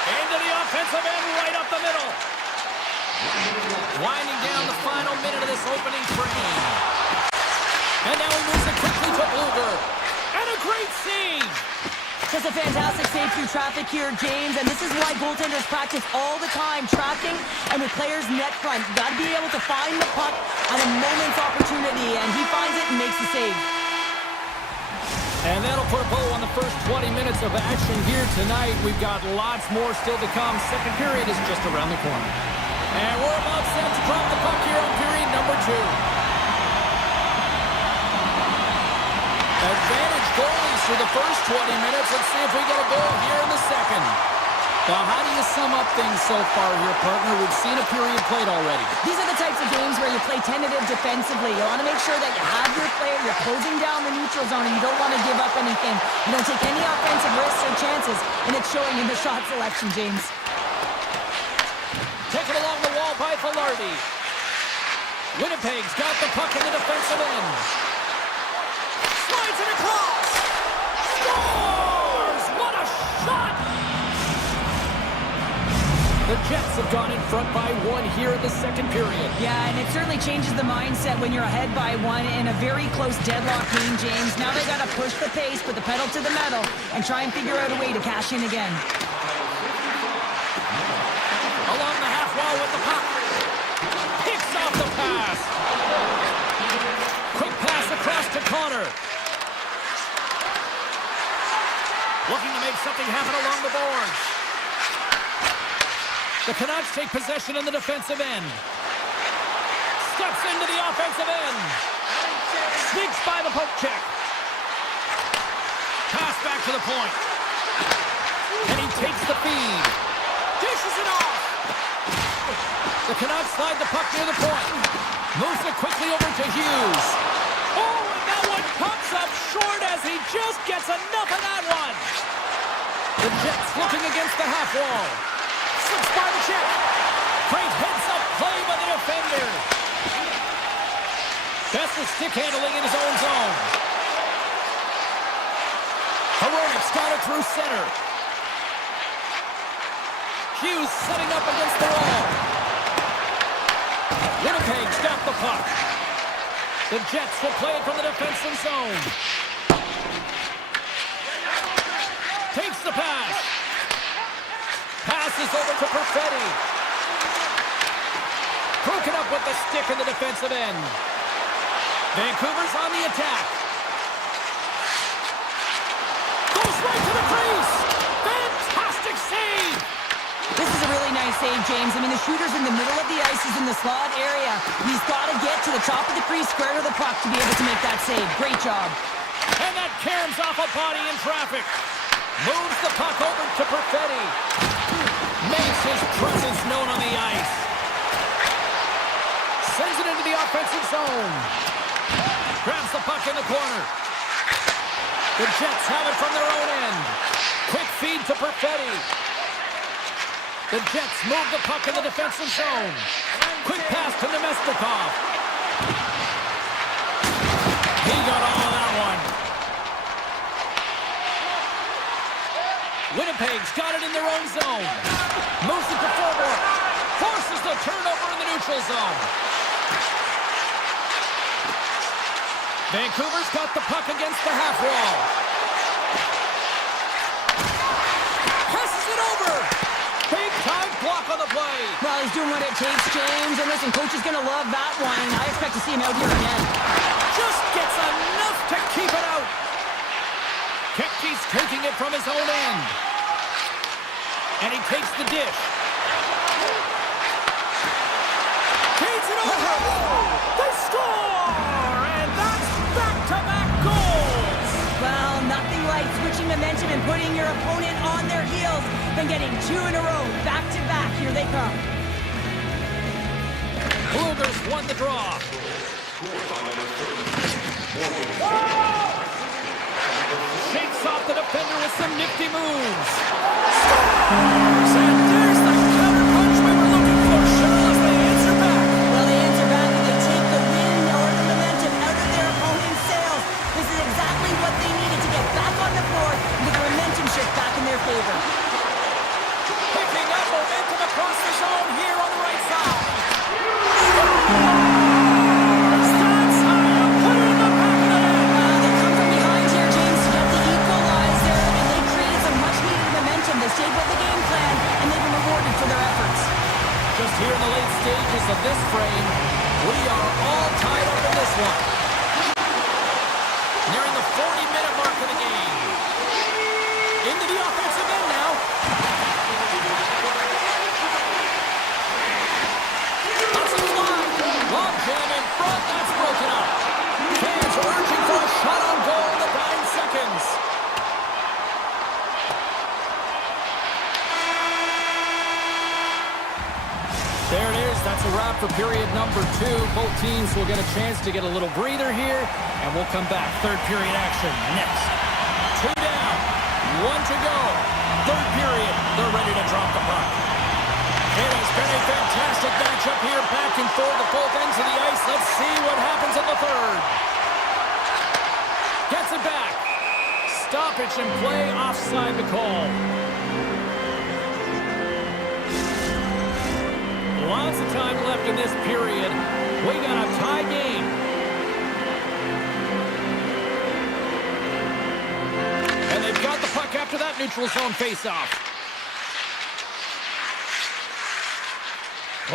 Into the offensive end, right up the middle. Winding down the final minute of this opening frame. And now he moves it quickly to Bluger. And a great save. Just a fantastic save through traffic here, James, and this is why goaltenders practice all the time, tracking and with players net front. You got to be able to find the puck at a moment's opportunity, and he finds it and makes the save. And that'll put a bow on the first 20 minutes of action here tonight. We've got lots more still to come. Second period is just around the corner. And we're about set to drop the puck here on period number 2. Advantage goalies for the first 20 minutes. Let's see if we get a goal here in the second. Well, how do you sum up things so far here, partner? We've seen a period played already. These are the types of games where you play tentative defensively. You want to make sure that you have your player, you're closing down the neutral zone, and you don't want to give up anything. You don't take any offensive risks or chances, and it's showing in the shot selection, James. Taken along the wall by Velarde. Winnipeg's got the puck in the defensive end. Slides it across. Scores! What a shot! The Jets have gone in front by one here in the second period. Yeah, and it certainly changes the mindset when you're ahead by one in a very close deadlock game, James. Now they got to push the pace, put the pedal to the metal, and try and figure out a way to cash in again. Along the half wall with the puck. Picks off the pass. Quick pass across to Connor. Looking to make something happen along the boards. The Canucks take possession in the defensive end. Steps into the offensive end. Sneaks by the poke check. Pass back to the point. And he takes the feed. Dishes it off. The Canucks slide the puck near the point. Moves it quickly over to Hughes. Oh, and that one comes up short as he just gets enough of that one. The Jets looking against the half wall. Slips by the check. Great heads-up play by the defender. Best of stick handling in his own zone. Hronik's got it through center. Hughes setting up against the wall. Winnipeg's got the puck. The Jets will play it from the defensive zone. Takes the pass. Passes over to Perfetti. Broken up with the stick in the defensive end. Vancouver's on the attack. Goes right to the crease. Fantastic save. This is a really nice save, James. I mean, the shooter's in the middle of the ice. He's in the slot area. He's got to get to the top of the crease, square to the puck to be able to make that save. Great job. And that caroms off a body in traffic. Moves the puck over to Perfetti. Makes his presence known on the ice. Sends it into the offensive zone. Grabs the puck in the corner. The Jets have it from their own end. Quick feed to Perfetti. The Jets move the puck in the defensive zone. Quick pass to Nemestikov. He got all of that one. Winnipeg's got it in their own zone. Moves it to forward. Forces the turnover in the neutral zone. Vancouver's got the puck against the half wall. Passes it over. Big time block on the play. Well, he's doing what it takes, James. And listen, coach is going to love that one. I expect to see him out here again. Just gets enough to keep it out. Kepke's taking it from his own end. And he takes the dish. Feeds it over. They score! And that's back-to-back goals. Well, nothing like switching momentum and putting your opponent on their heels than getting two in a row. Back-to-back. Here they come. Cougars won the draw. Shakes off the defender with some nifty moves. Scores! And there's the counter punch we were looking for, Cheryl, as they answer back. Well, they answer back and they take the wind or the momentum out of their opponent's sails. This is exactly what they needed to get back on the board and get the momentum shift back in their favor. Picking up momentum across the zone here on the right side. Stands high, put it in the back of the net. They come from behind here, James, to get the equalizer, and they created some much-needed momentum. They stayed with the game plan, and they've been rewarded for their efforts. Just here in the late stages of this frame, we are all tied up in this one. Nearing the 40-minute mark of the game. Into the offensive end now. That's a fly. Long jam in front. That's broken up. Fans urging for a shot on goal in the 9 seconds. for period number 2. Both teams will get a chance to get a little breather here, and we'll come back. Third period action next. 2 down, 1 to go. Third period, they're ready to drop the puck. It has been a fantastic matchup here, back and forth at both ends of the ice. Let's see what happens in the third. Gets it back. Stoppage and play, offside the call. Lots of time left in this period. We got a tie game. And they've got the puck after that neutral zone faceoff.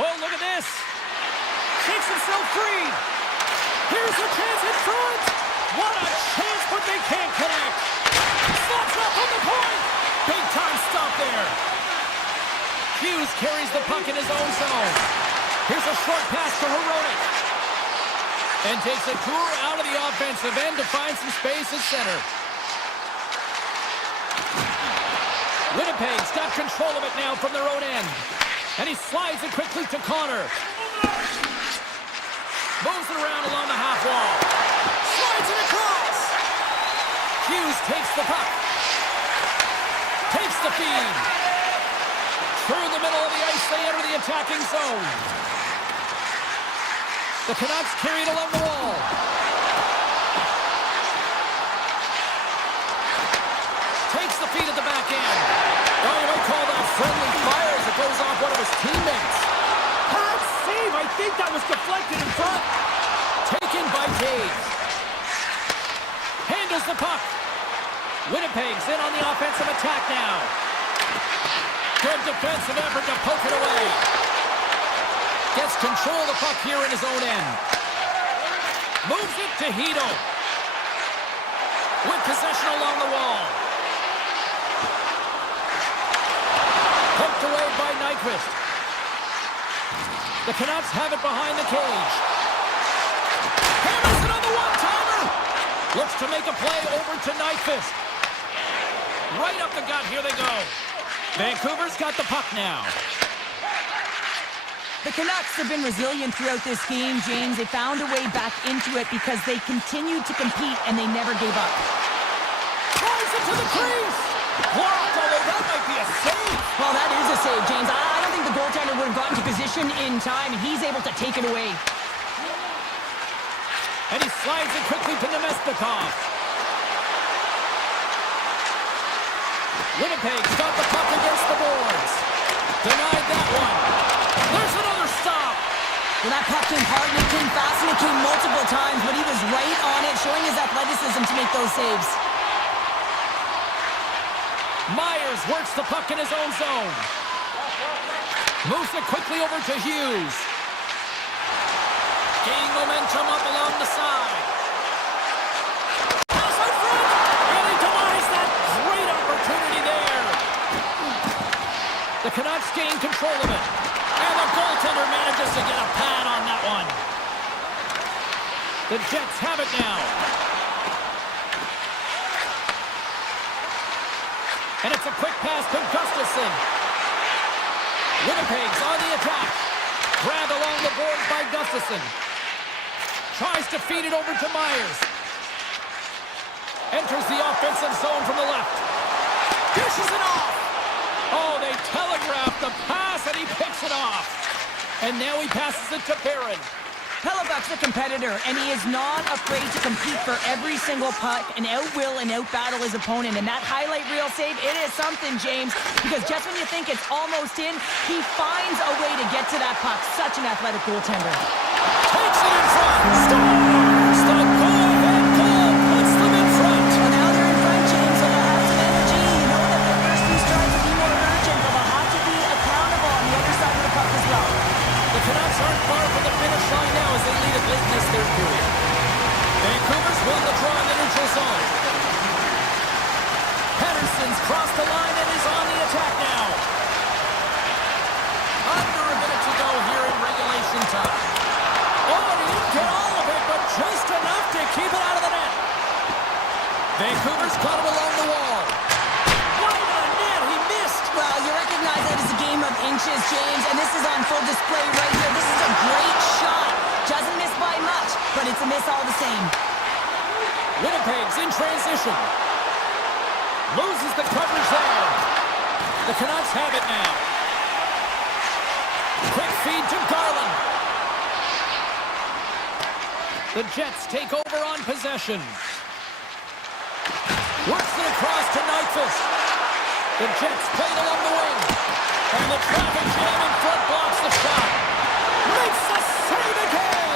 Oh, look at this. Shakes himself free. Here's a chance in front. What a chance, but they can't connect. Slots up from the point. Big time stop there. Hughes carries the puck in his own zone. Here's a short pass to Hronek. And takes a tour out of the offensive end to find some space at center. Winnipeg's got control of it now from their own end. And he slides it quickly to Connor. Moves it around along the half wall. Slides it across. Hughes takes the puck. Takes the feed. Through the middle of the ice, they enter the attacking zone. The Canucks carry it along the wall. Takes the feed at the back end. Oh, you might call that friendly fire as it goes off one of his teammates. Hard save. I think that was deflected in front. Taken by Cage. Handles the puck. Winnipeg's in on the offensive attack now. Good defensive effort to poke it away. Gets control of the puck here in his own end. Moves it to Hito. With possession along the wall. Poked away by Nyquist. The Canucks have it behind the cage. Hammers it on the one-timer. Looks to make a play over to Nyquist. Right up the gut, here they go. Vancouver's got the puck now. The Canucks have been resilient throughout this game, James. They found a way back into it because they continued to compete and they never gave up. Tries it to the crease. Blocked, although that might be a save. Well, that is a save, James. I don't think the goaltender would have gotten to position in time, and he's able to take it away. And he slides it quickly to Nemestikov. Winnipeg's got the puck against the boards. Denied that one. There's another stop. Well, that puck came hard and it came fast and it came multiple times, but he was right on it, showing his athleticism to make those saves. Myers works the puck in his own zone. Moves it quickly over to Hughes. Gaining momentum up along the side. Pass out front. And he denies that great opportunity there. The Canucks gain control of it. And the goaltender manages to get a pad on that one. The Jets have it now. And it's a quick pass to Gustafsson. Winnipeg's on the attack. Grabbed along the boards by Gustafsson. Tries to feed it over to Myers. Enters the offensive zone from the left. Dishes it off. Oh, they telegraphed the pass and he picks it off. And now he passes it to Barron. Hellebuck's a competitor, and he is not afraid to compete for every single puck and out-will and out-battle his opponent. And that highlight reel save, it is something, James, because just when you think it's almost in, he finds a way to get to that puck. Such an athletic goaltender. Takes it in front. Scores! The go-ahead goal puts them in front. Well, now they're in front, James, so they'll have some energy. You know that their first few strides will be more urgent, but they'll have to be accountable on the other side of the puck as well. The Canucks aren't far from the finish line now as they lead it late in this third period. Vancouver's won the draw in the neutral zone. Pettersson's crossed the line and is on the attack now. Under a minute to go here in regulation time. Oh, he didn't get all of it, but just enough to keep it out of the net. Vancouver's got him along the wall. Right on net, he missed. Well, you recognize that as a game of inches, James, and this is on full display right here. This is a great shot. Doesn't miss by much, but it's a miss all the same. Winnipeg's in transition. Loses the coverage there. The Canucks have it now. Quick feed to Garland. The Jets take over on possession. Works it across to Nyquist. The Jets play it along the wing. And the traffic jam in front blocks the shot. Makes the save again!